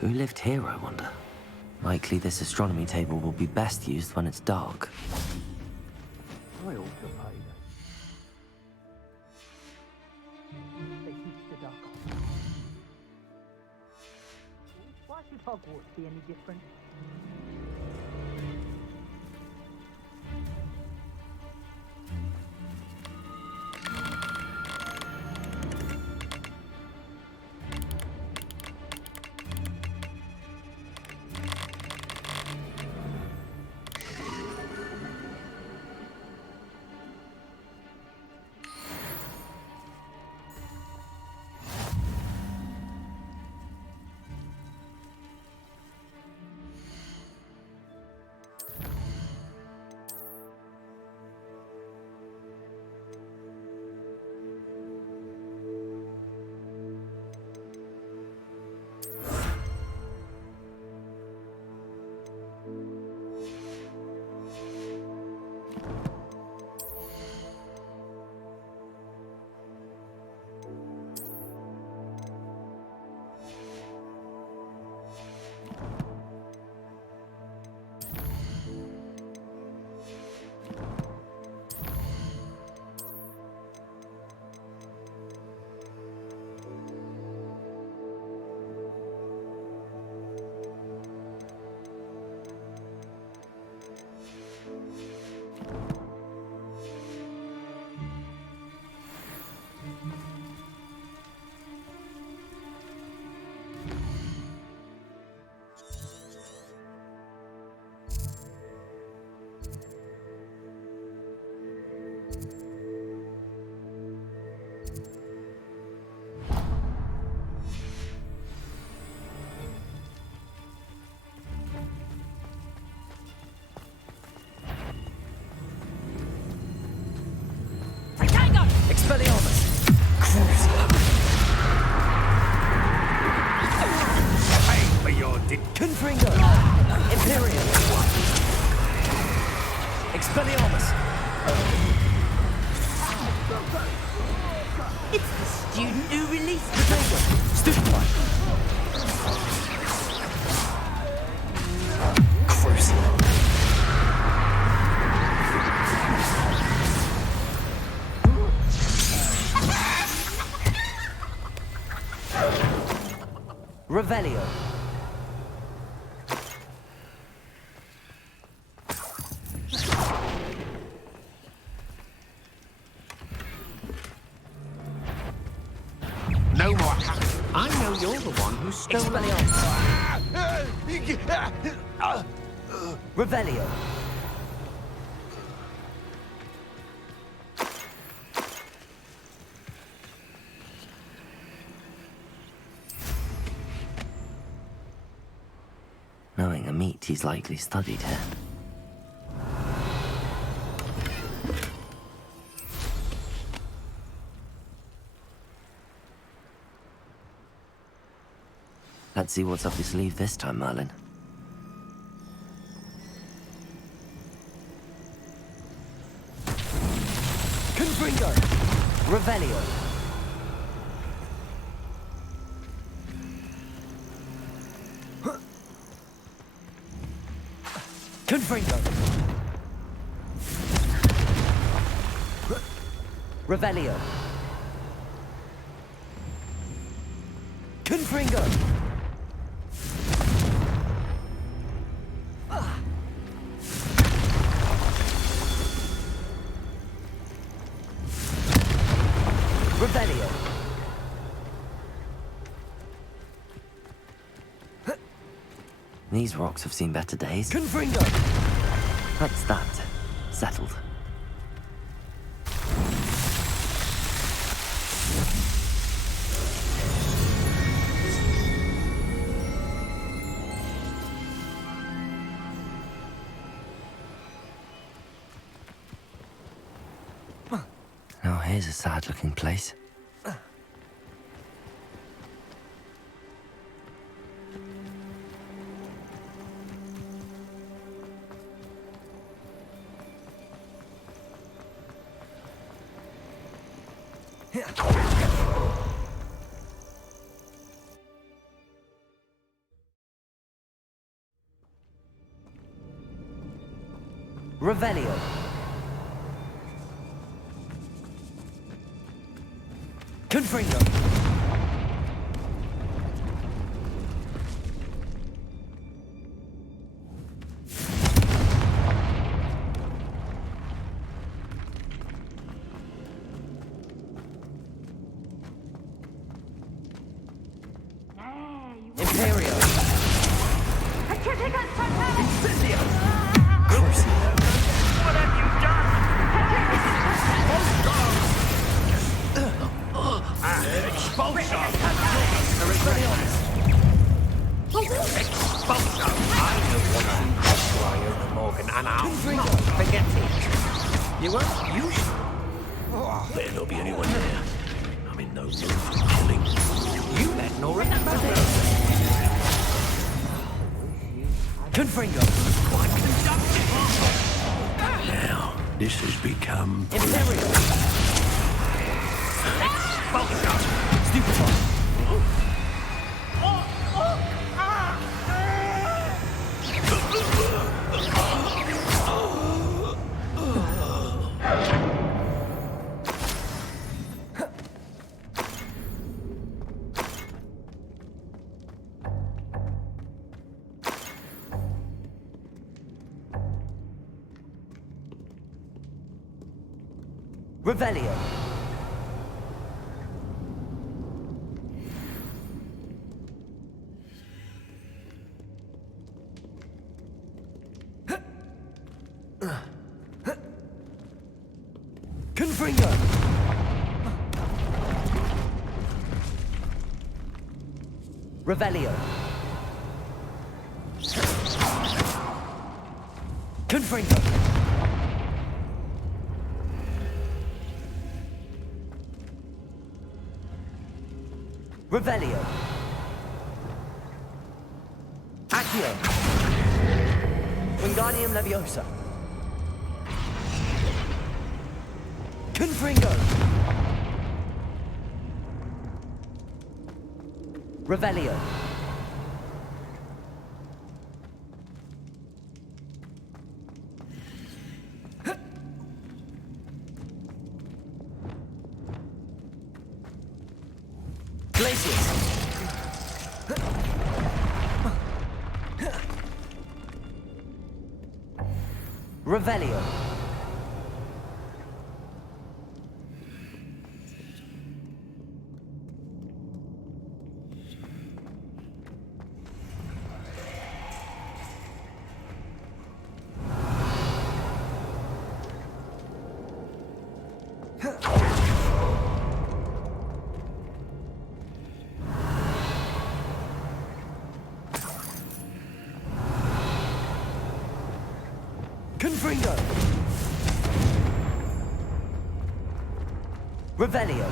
Who lived here, I wonder? Likely this astronomy table will be best used when it's dark. I ought to pay. They teach the dark arts. Why should Hogwarts be any different? Expelliarmus! It's the student who released the paper. Stupefy! Crucible! Revelio. No more. I know you're the one who stole Revelio. Knowing a meat he's likely studied here. Let's see what's up his sleeve this time, Merlin. Confringo. Revelio. Confringo. Revelio. Confringo. Revelio. These rocks have seen better days. Confringo. That's that. Settled. Now here's a sad-looking place. Revelio. Confringo. Imperio. Incendio. What have you done? Expulsion! Expulsion! I know what's in Iona Morgan, and I'll not forget it. You won't? You should. Better not be anyone there. I'm in no mood for killing. You let Nora know about it. Confringo. Quite conductive. Now, this has become... Imperio. Expulsion! Stupefy. Revelio. Confringo. Revelio. Confringo. Revelio. Accio. Wingardium Leviosa. Confringo! Revelio. Revelio. Confringo. Revelio.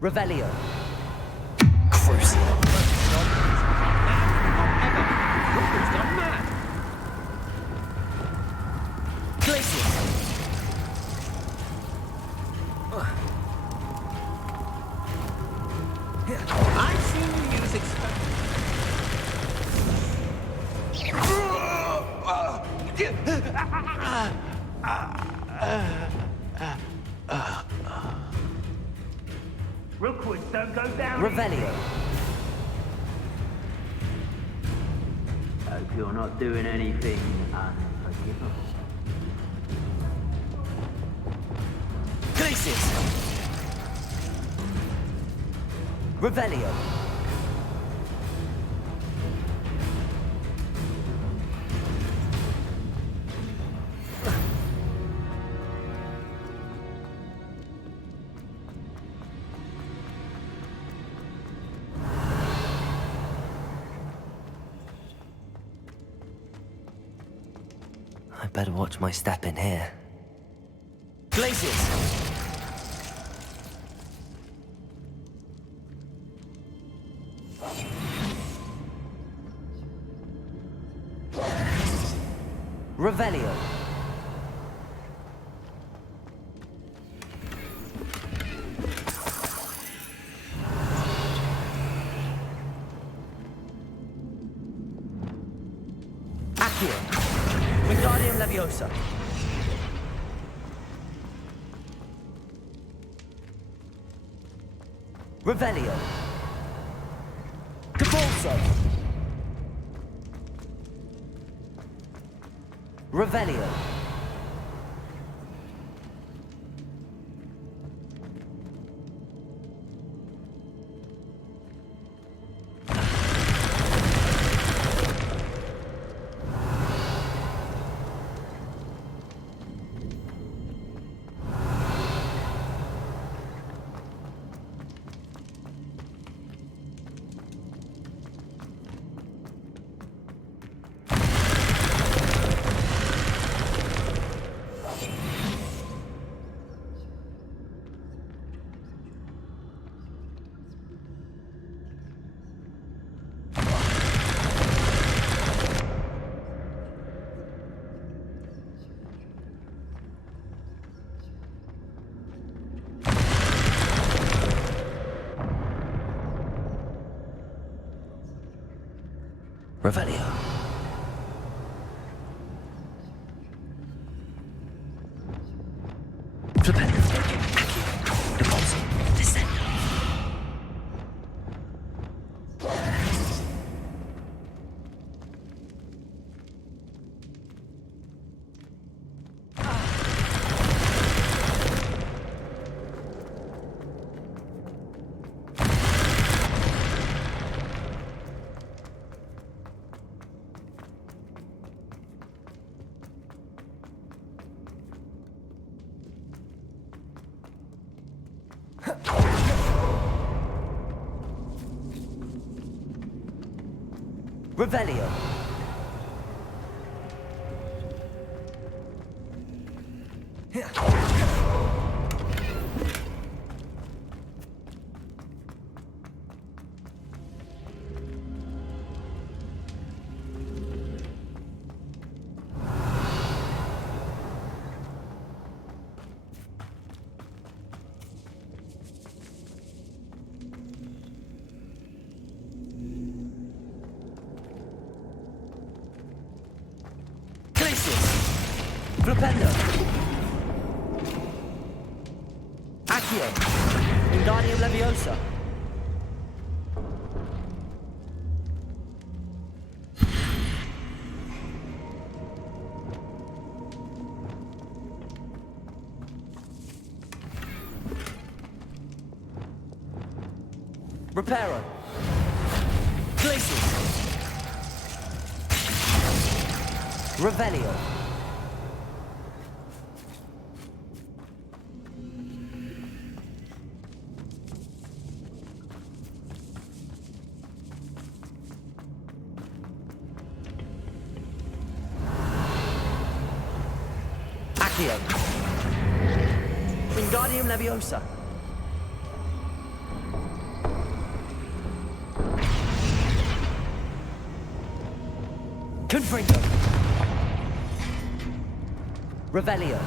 Revelio. Crucial. Rookwood's gone mad. Glacius. I've seen you use Rookwood, don't go down. Revelio. Hope you're not doing anything unforgivable. Glacius. Revelio. I better watch my step in here. Glacius. Revelio. Accio. Wingardium Leviosa. Revelio. Capulso. Revelio. Revelio. Revelio. Accio. Impulso. Descendo. Revelio. Flipendo. Accio. Wingardium Leviosa. Reparo. Glacius. Revelio. Wingardium Leviosa. Confringo. Revelio.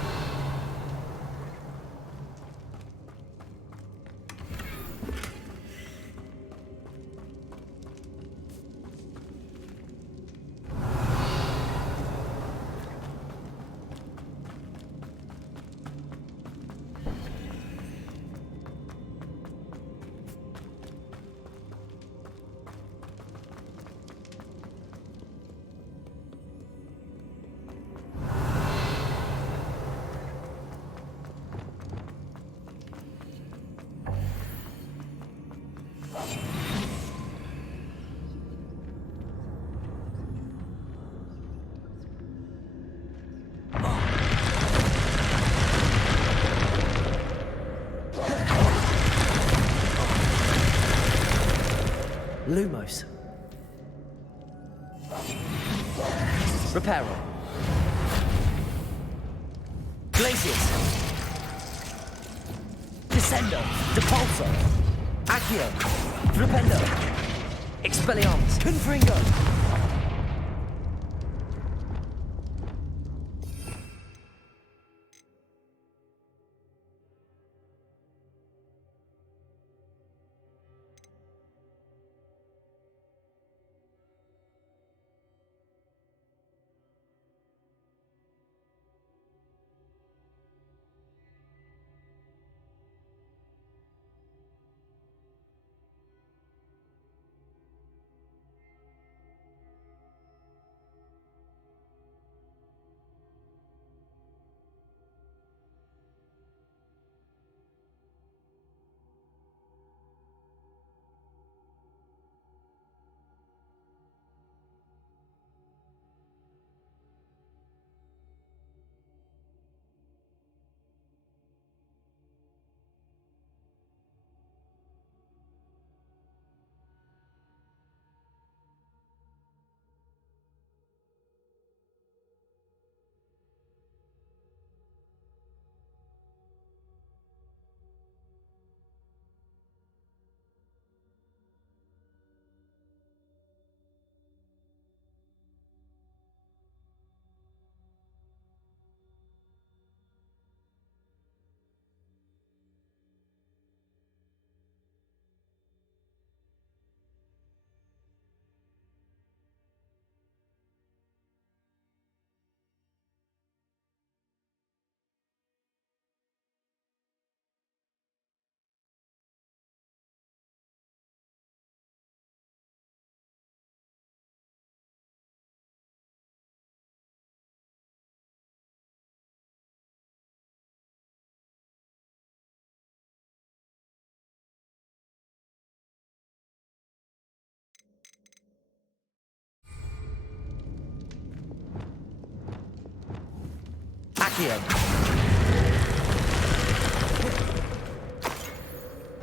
Lumos. Reparo. Glacius. Descendo. Depulso. Accio. Flipendo. Expelliarmus. Confringo. Accio.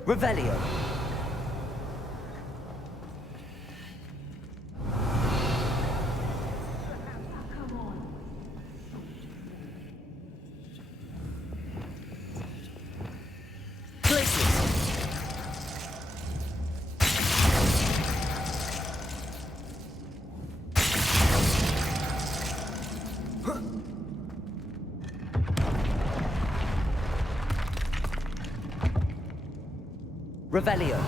Revelio. Revelio.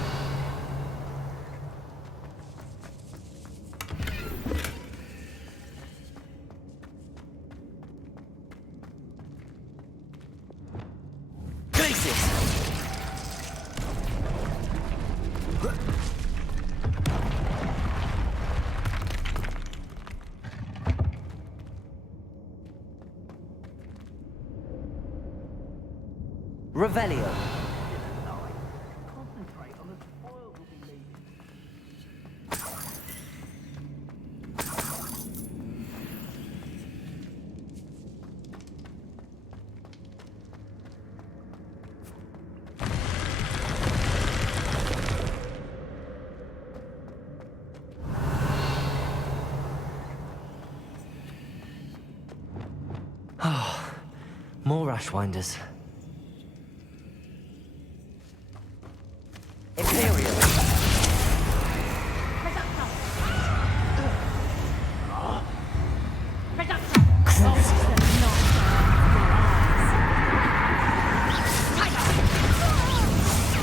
Revelio. More Ashwinders. Imperial.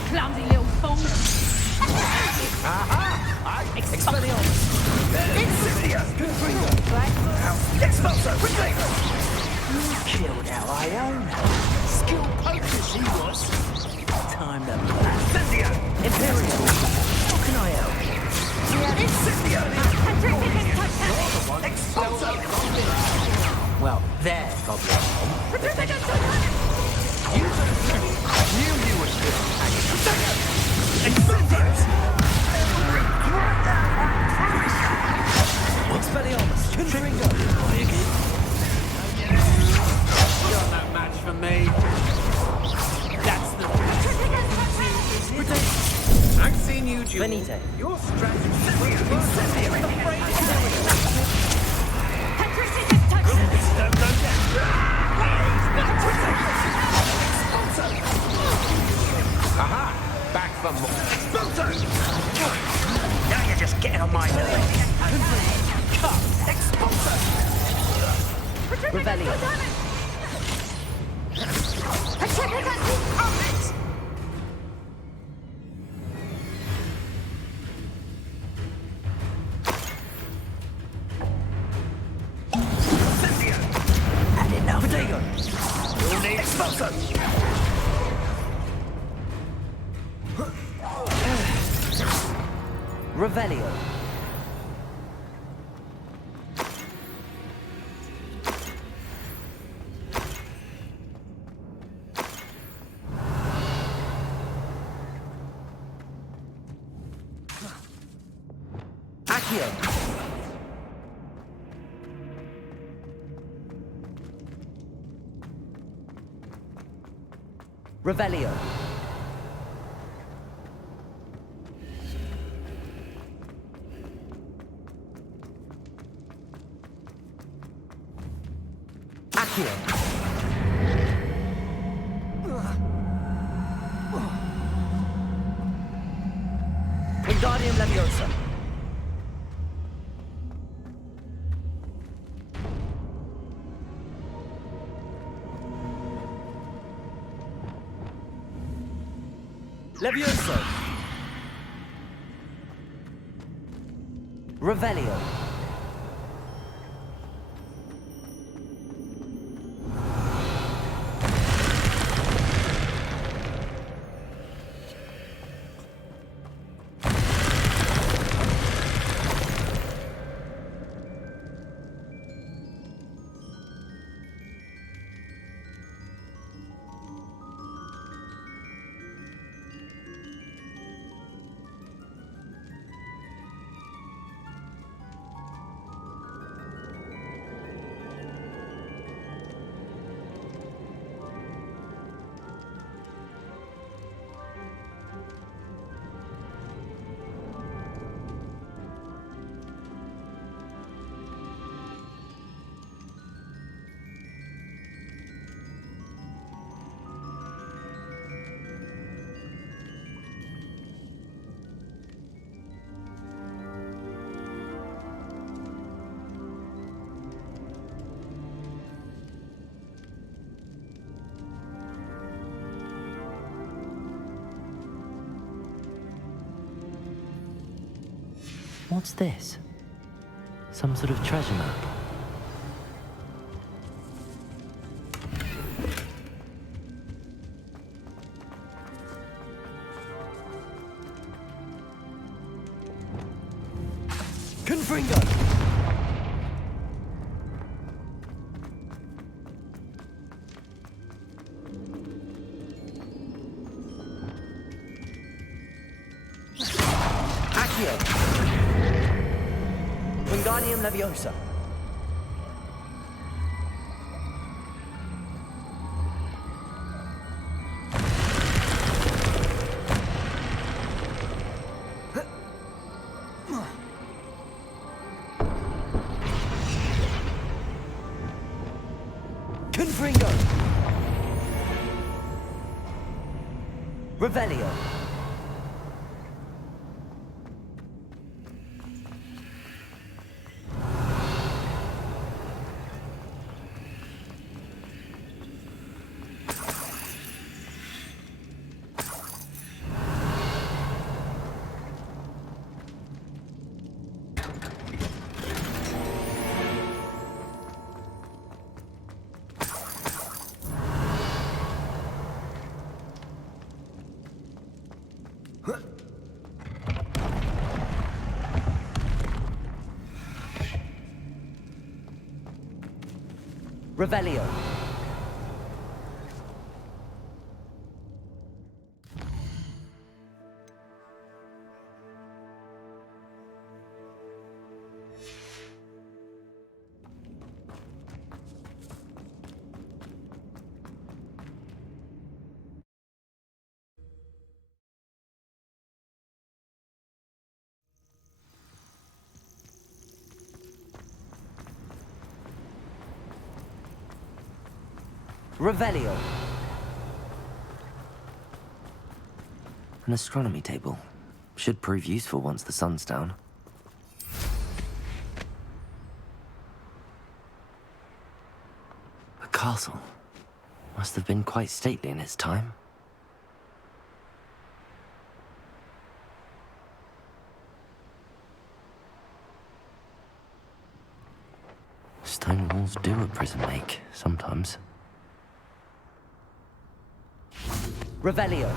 Clumsy little fool. Aha! Expelliarmus. Incendio! Expulso! You killed our Iona. Skilled poacher she was. Time to Incendio! Imperial. How can I help? Incendio! Expulso! Well, there, Goblin. You knew you were still Incendios! Expelliarmus. Conjuringo. You're no match for me. That's the I've seen you, Jules. Venite. Your strategy Aha! Back for more. Now you're just getting on my nerves. Cut! Expulso! Revelio. And enough. Potato. You'll need expulso. Revelio. Accio. Revelio. Accio. Wingardium Leviosa. Levioso. Revelio. What's this? Some sort of treasure map. Confringo! Accio! Wingardium Leviosa! Confringo! Revelio! Revelio. Revelio. An astronomy table. Should prove useful once the sun's down. A castle. Must have been quite stately in its time. Stone walls do a prison make, sometimes. Revelio.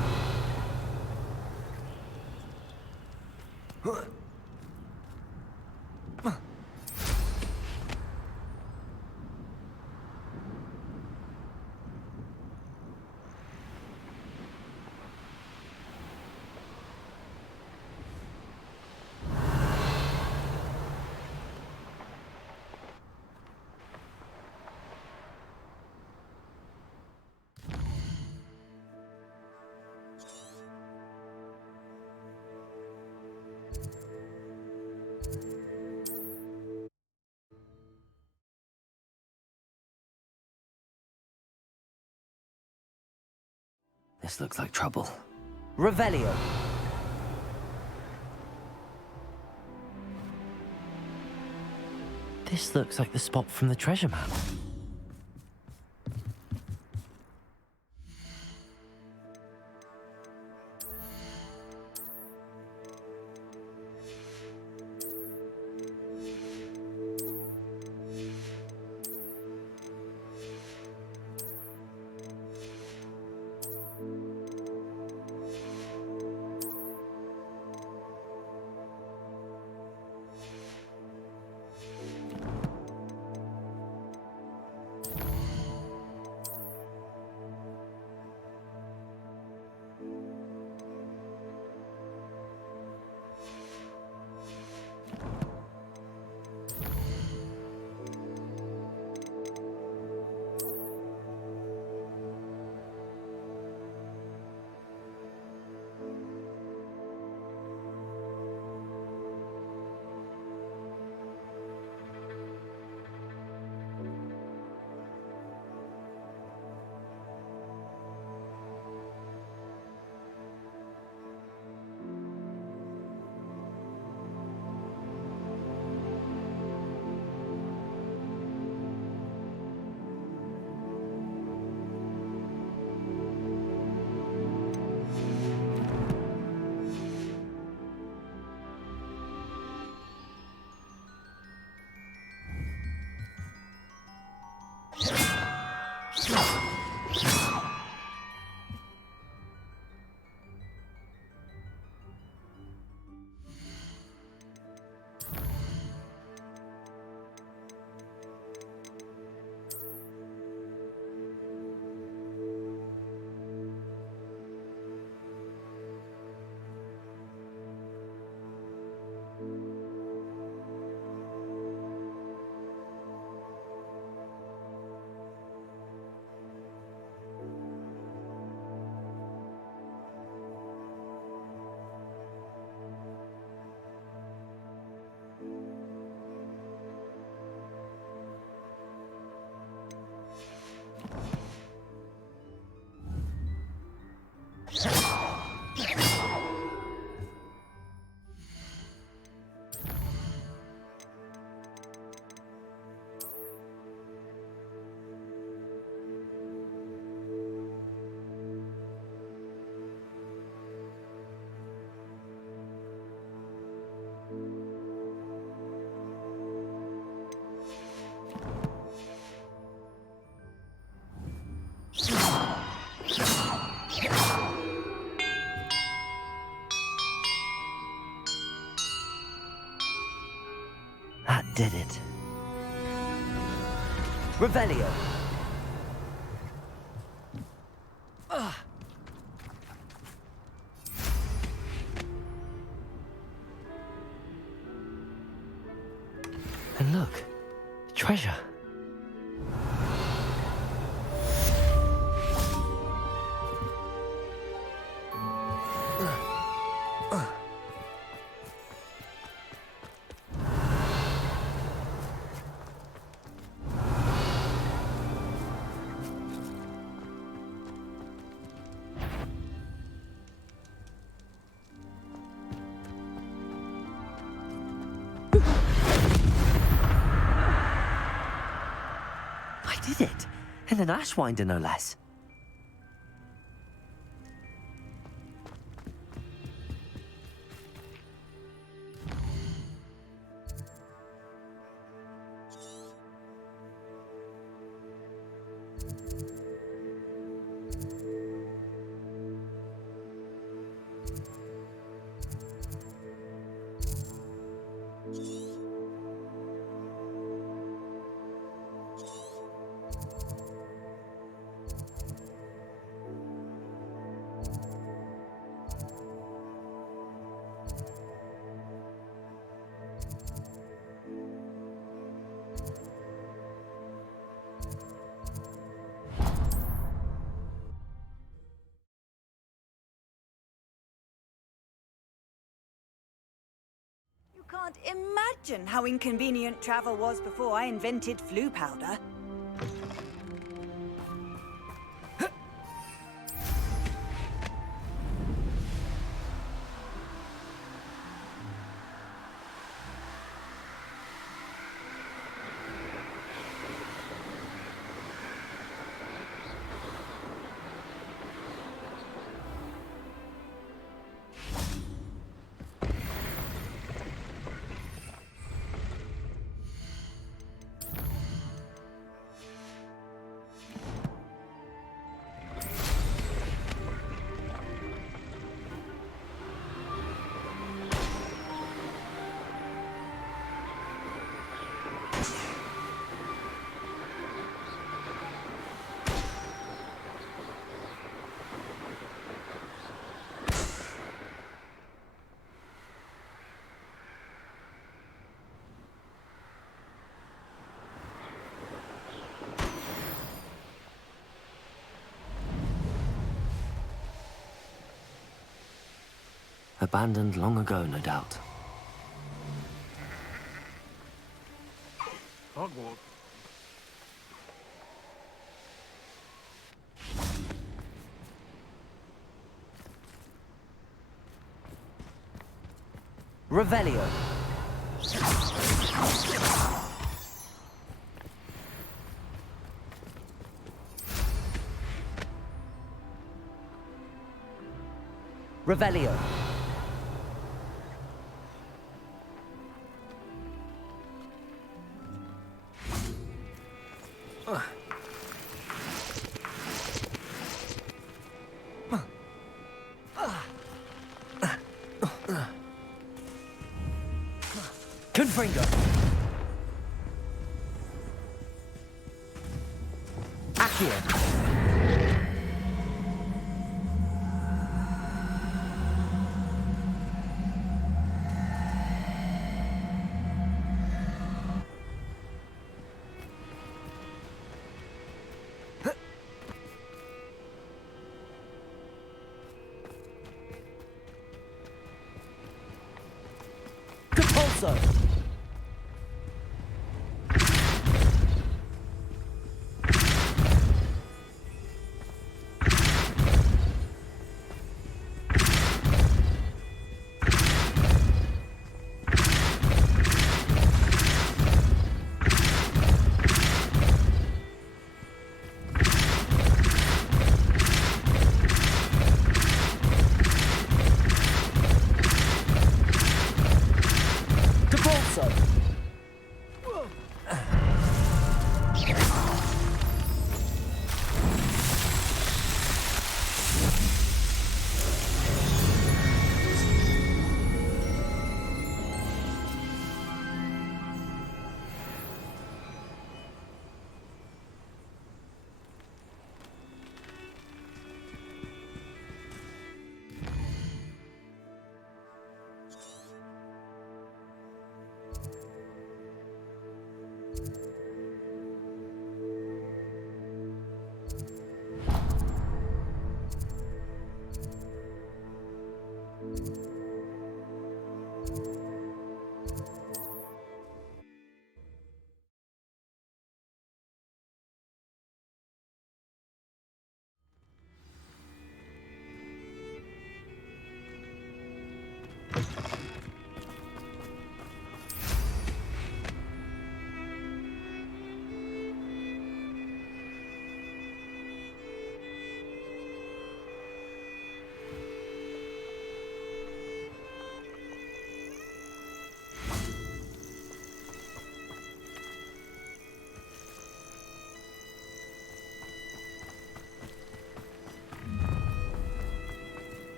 This looks like trouble. Revelio. This looks like the spot from the treasure map. did it. Revelio. And look, treasure. Did it? And an ashwinder, no less. Can't imagine how inconvenient travel was before I invented flu powder. Abandoned long ago, no doubt. Hogwarts. Revelio. Revelio. Confringo. Accio. Compulso.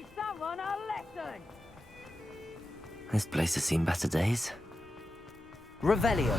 Teach someone a lesson! This place has seen better days. Revelio.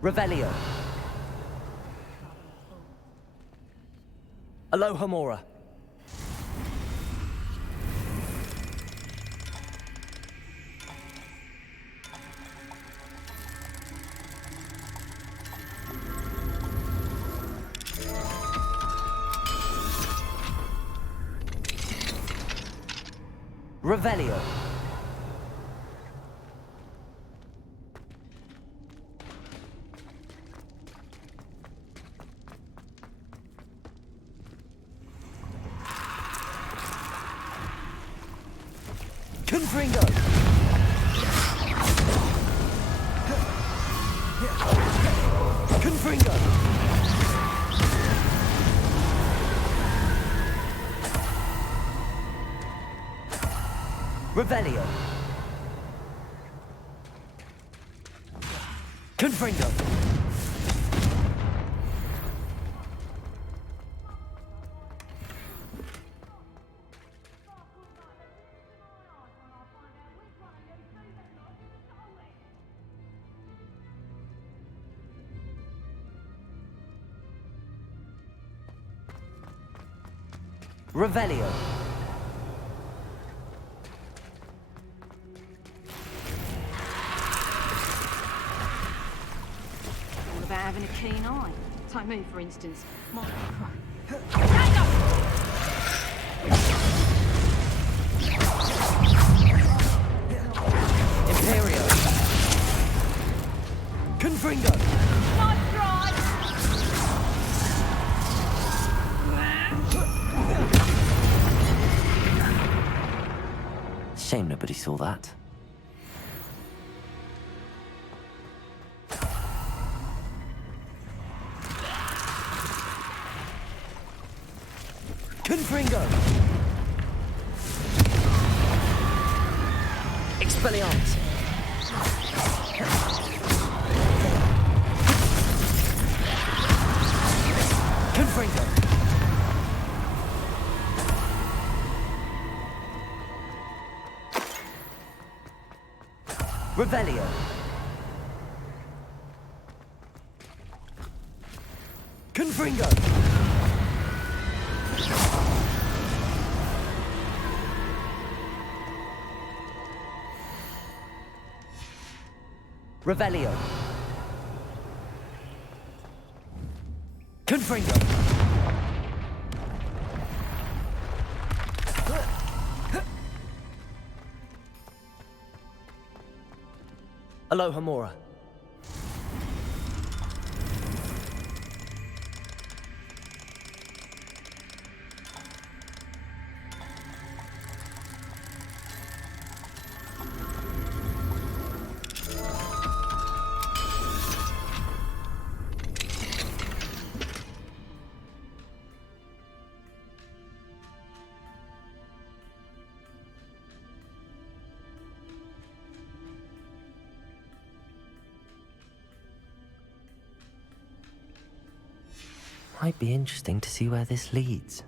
Revelio. Alohomora. Revelio. Confringo! Confringo! Revelio! Confringo! Revelio. It's all about having a keen eye. Take me, for instance. My Imperio. Confringo. Nice try! Shame nobody saw that. Confringo. Expelliarmus. Confringo. Revelio. Confringo. Revelio. Confringo. Alohomora. Might be interesting to see where this leads.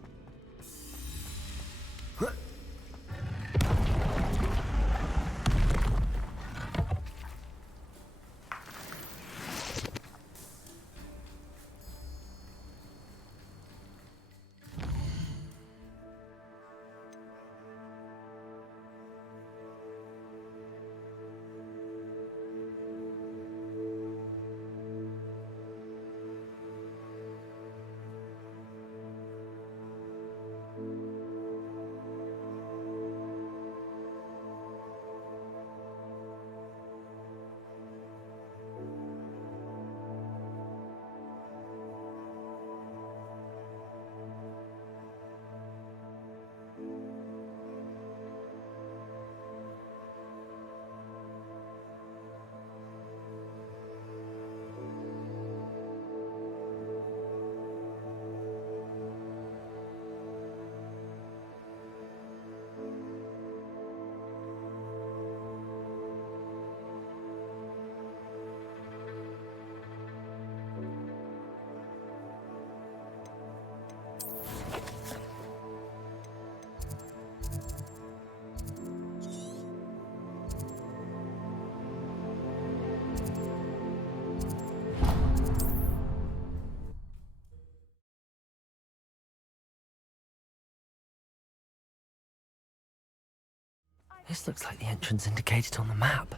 This looks like the entrance indicated on the map.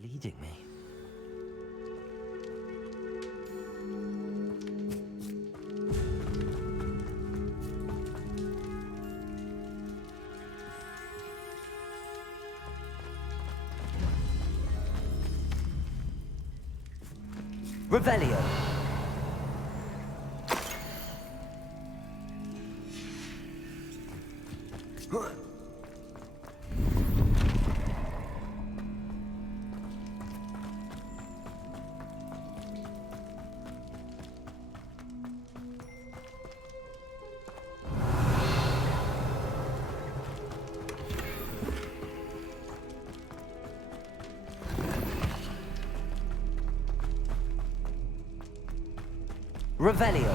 Leading me. Revelio. Revelio.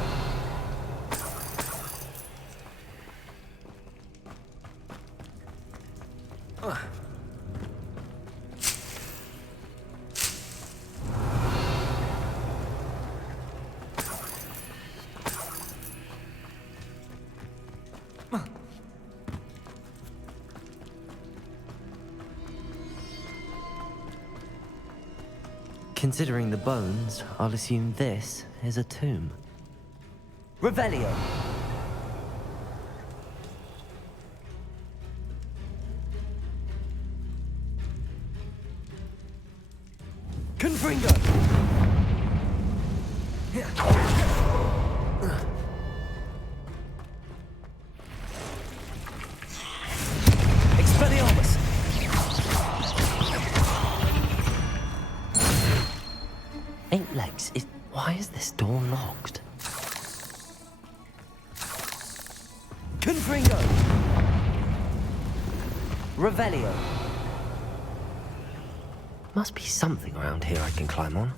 Considering the bones, I'll assume this is a tomb. Revelio. Confringo. Expelliarmus. Eight legs. Why is this door locked? Confringo! Revelio. Must be something around here I can climb on.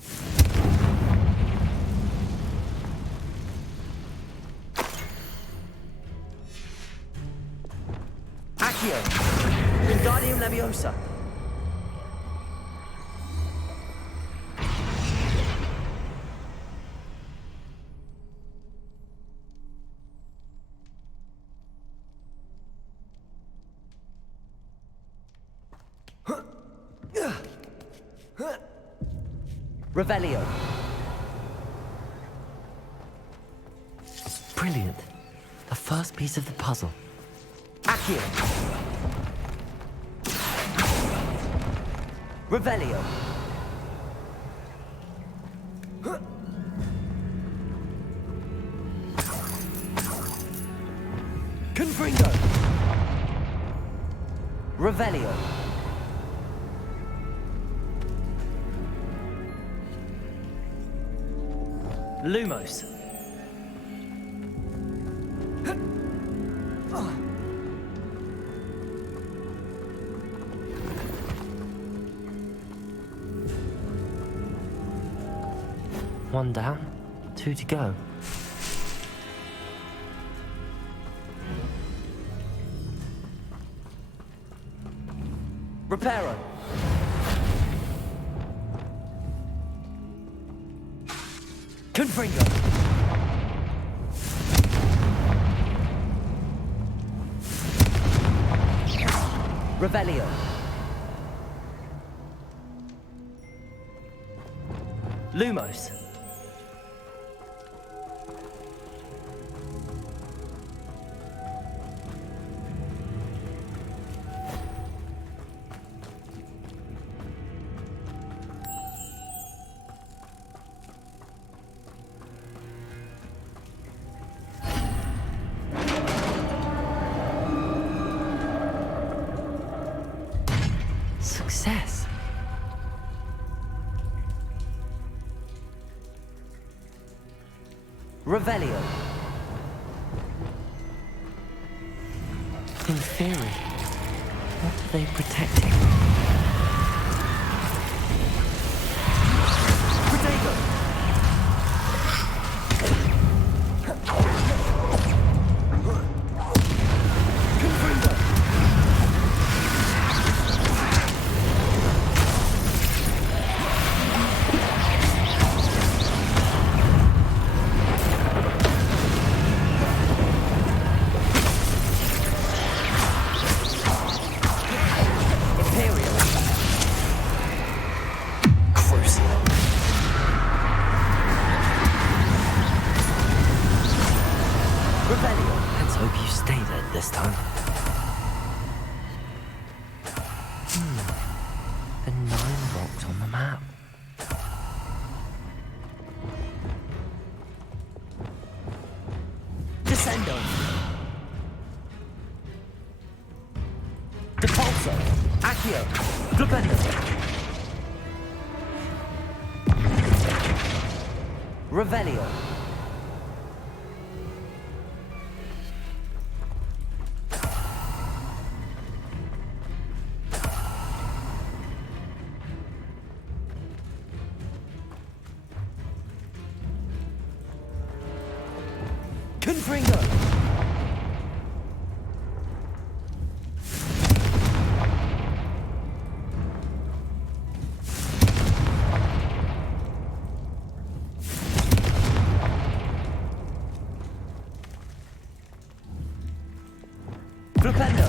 Accio! Wingardium Leviosa! Revelio. Brilliant. The first piece of the puzzle. Accio. Revelio. Confringo. Revelio. Lumos. One down, two to go. Reparo. Confringo. Revelio. Lumos. Success. Revelio. In theory, what are they protecting? Protego. this time. The 9 rocks on the map. Descendo. Depulso. Accio. Flipendo. Revelio. Confringo. Flipendo.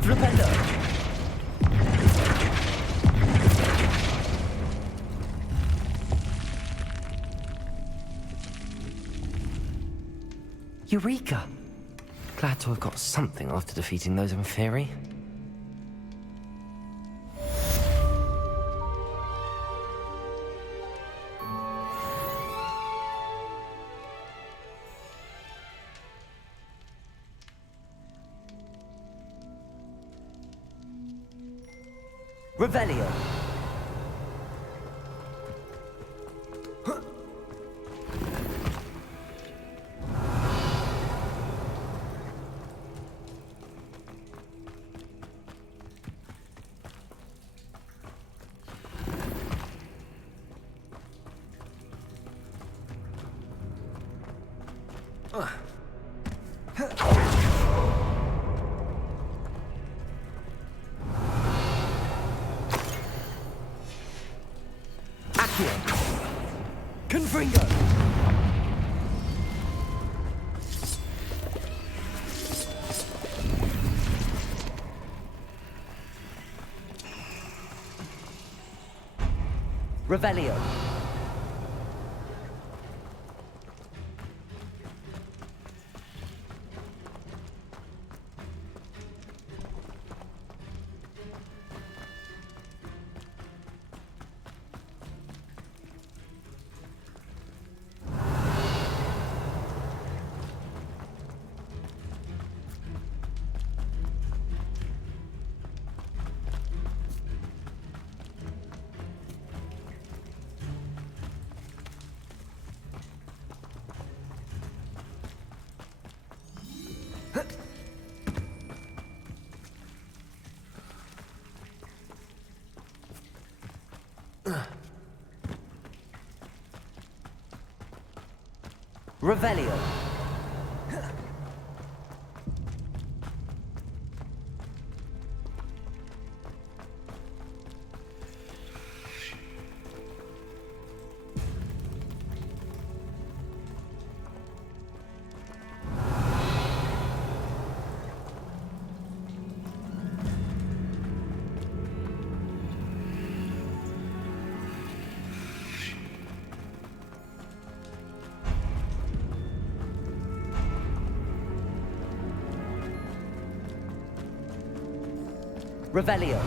Flipendo. Eureka! Glad to have got something after defeating those Inferi. Revelio. Confringo. Revelio. Revelio. Revelio.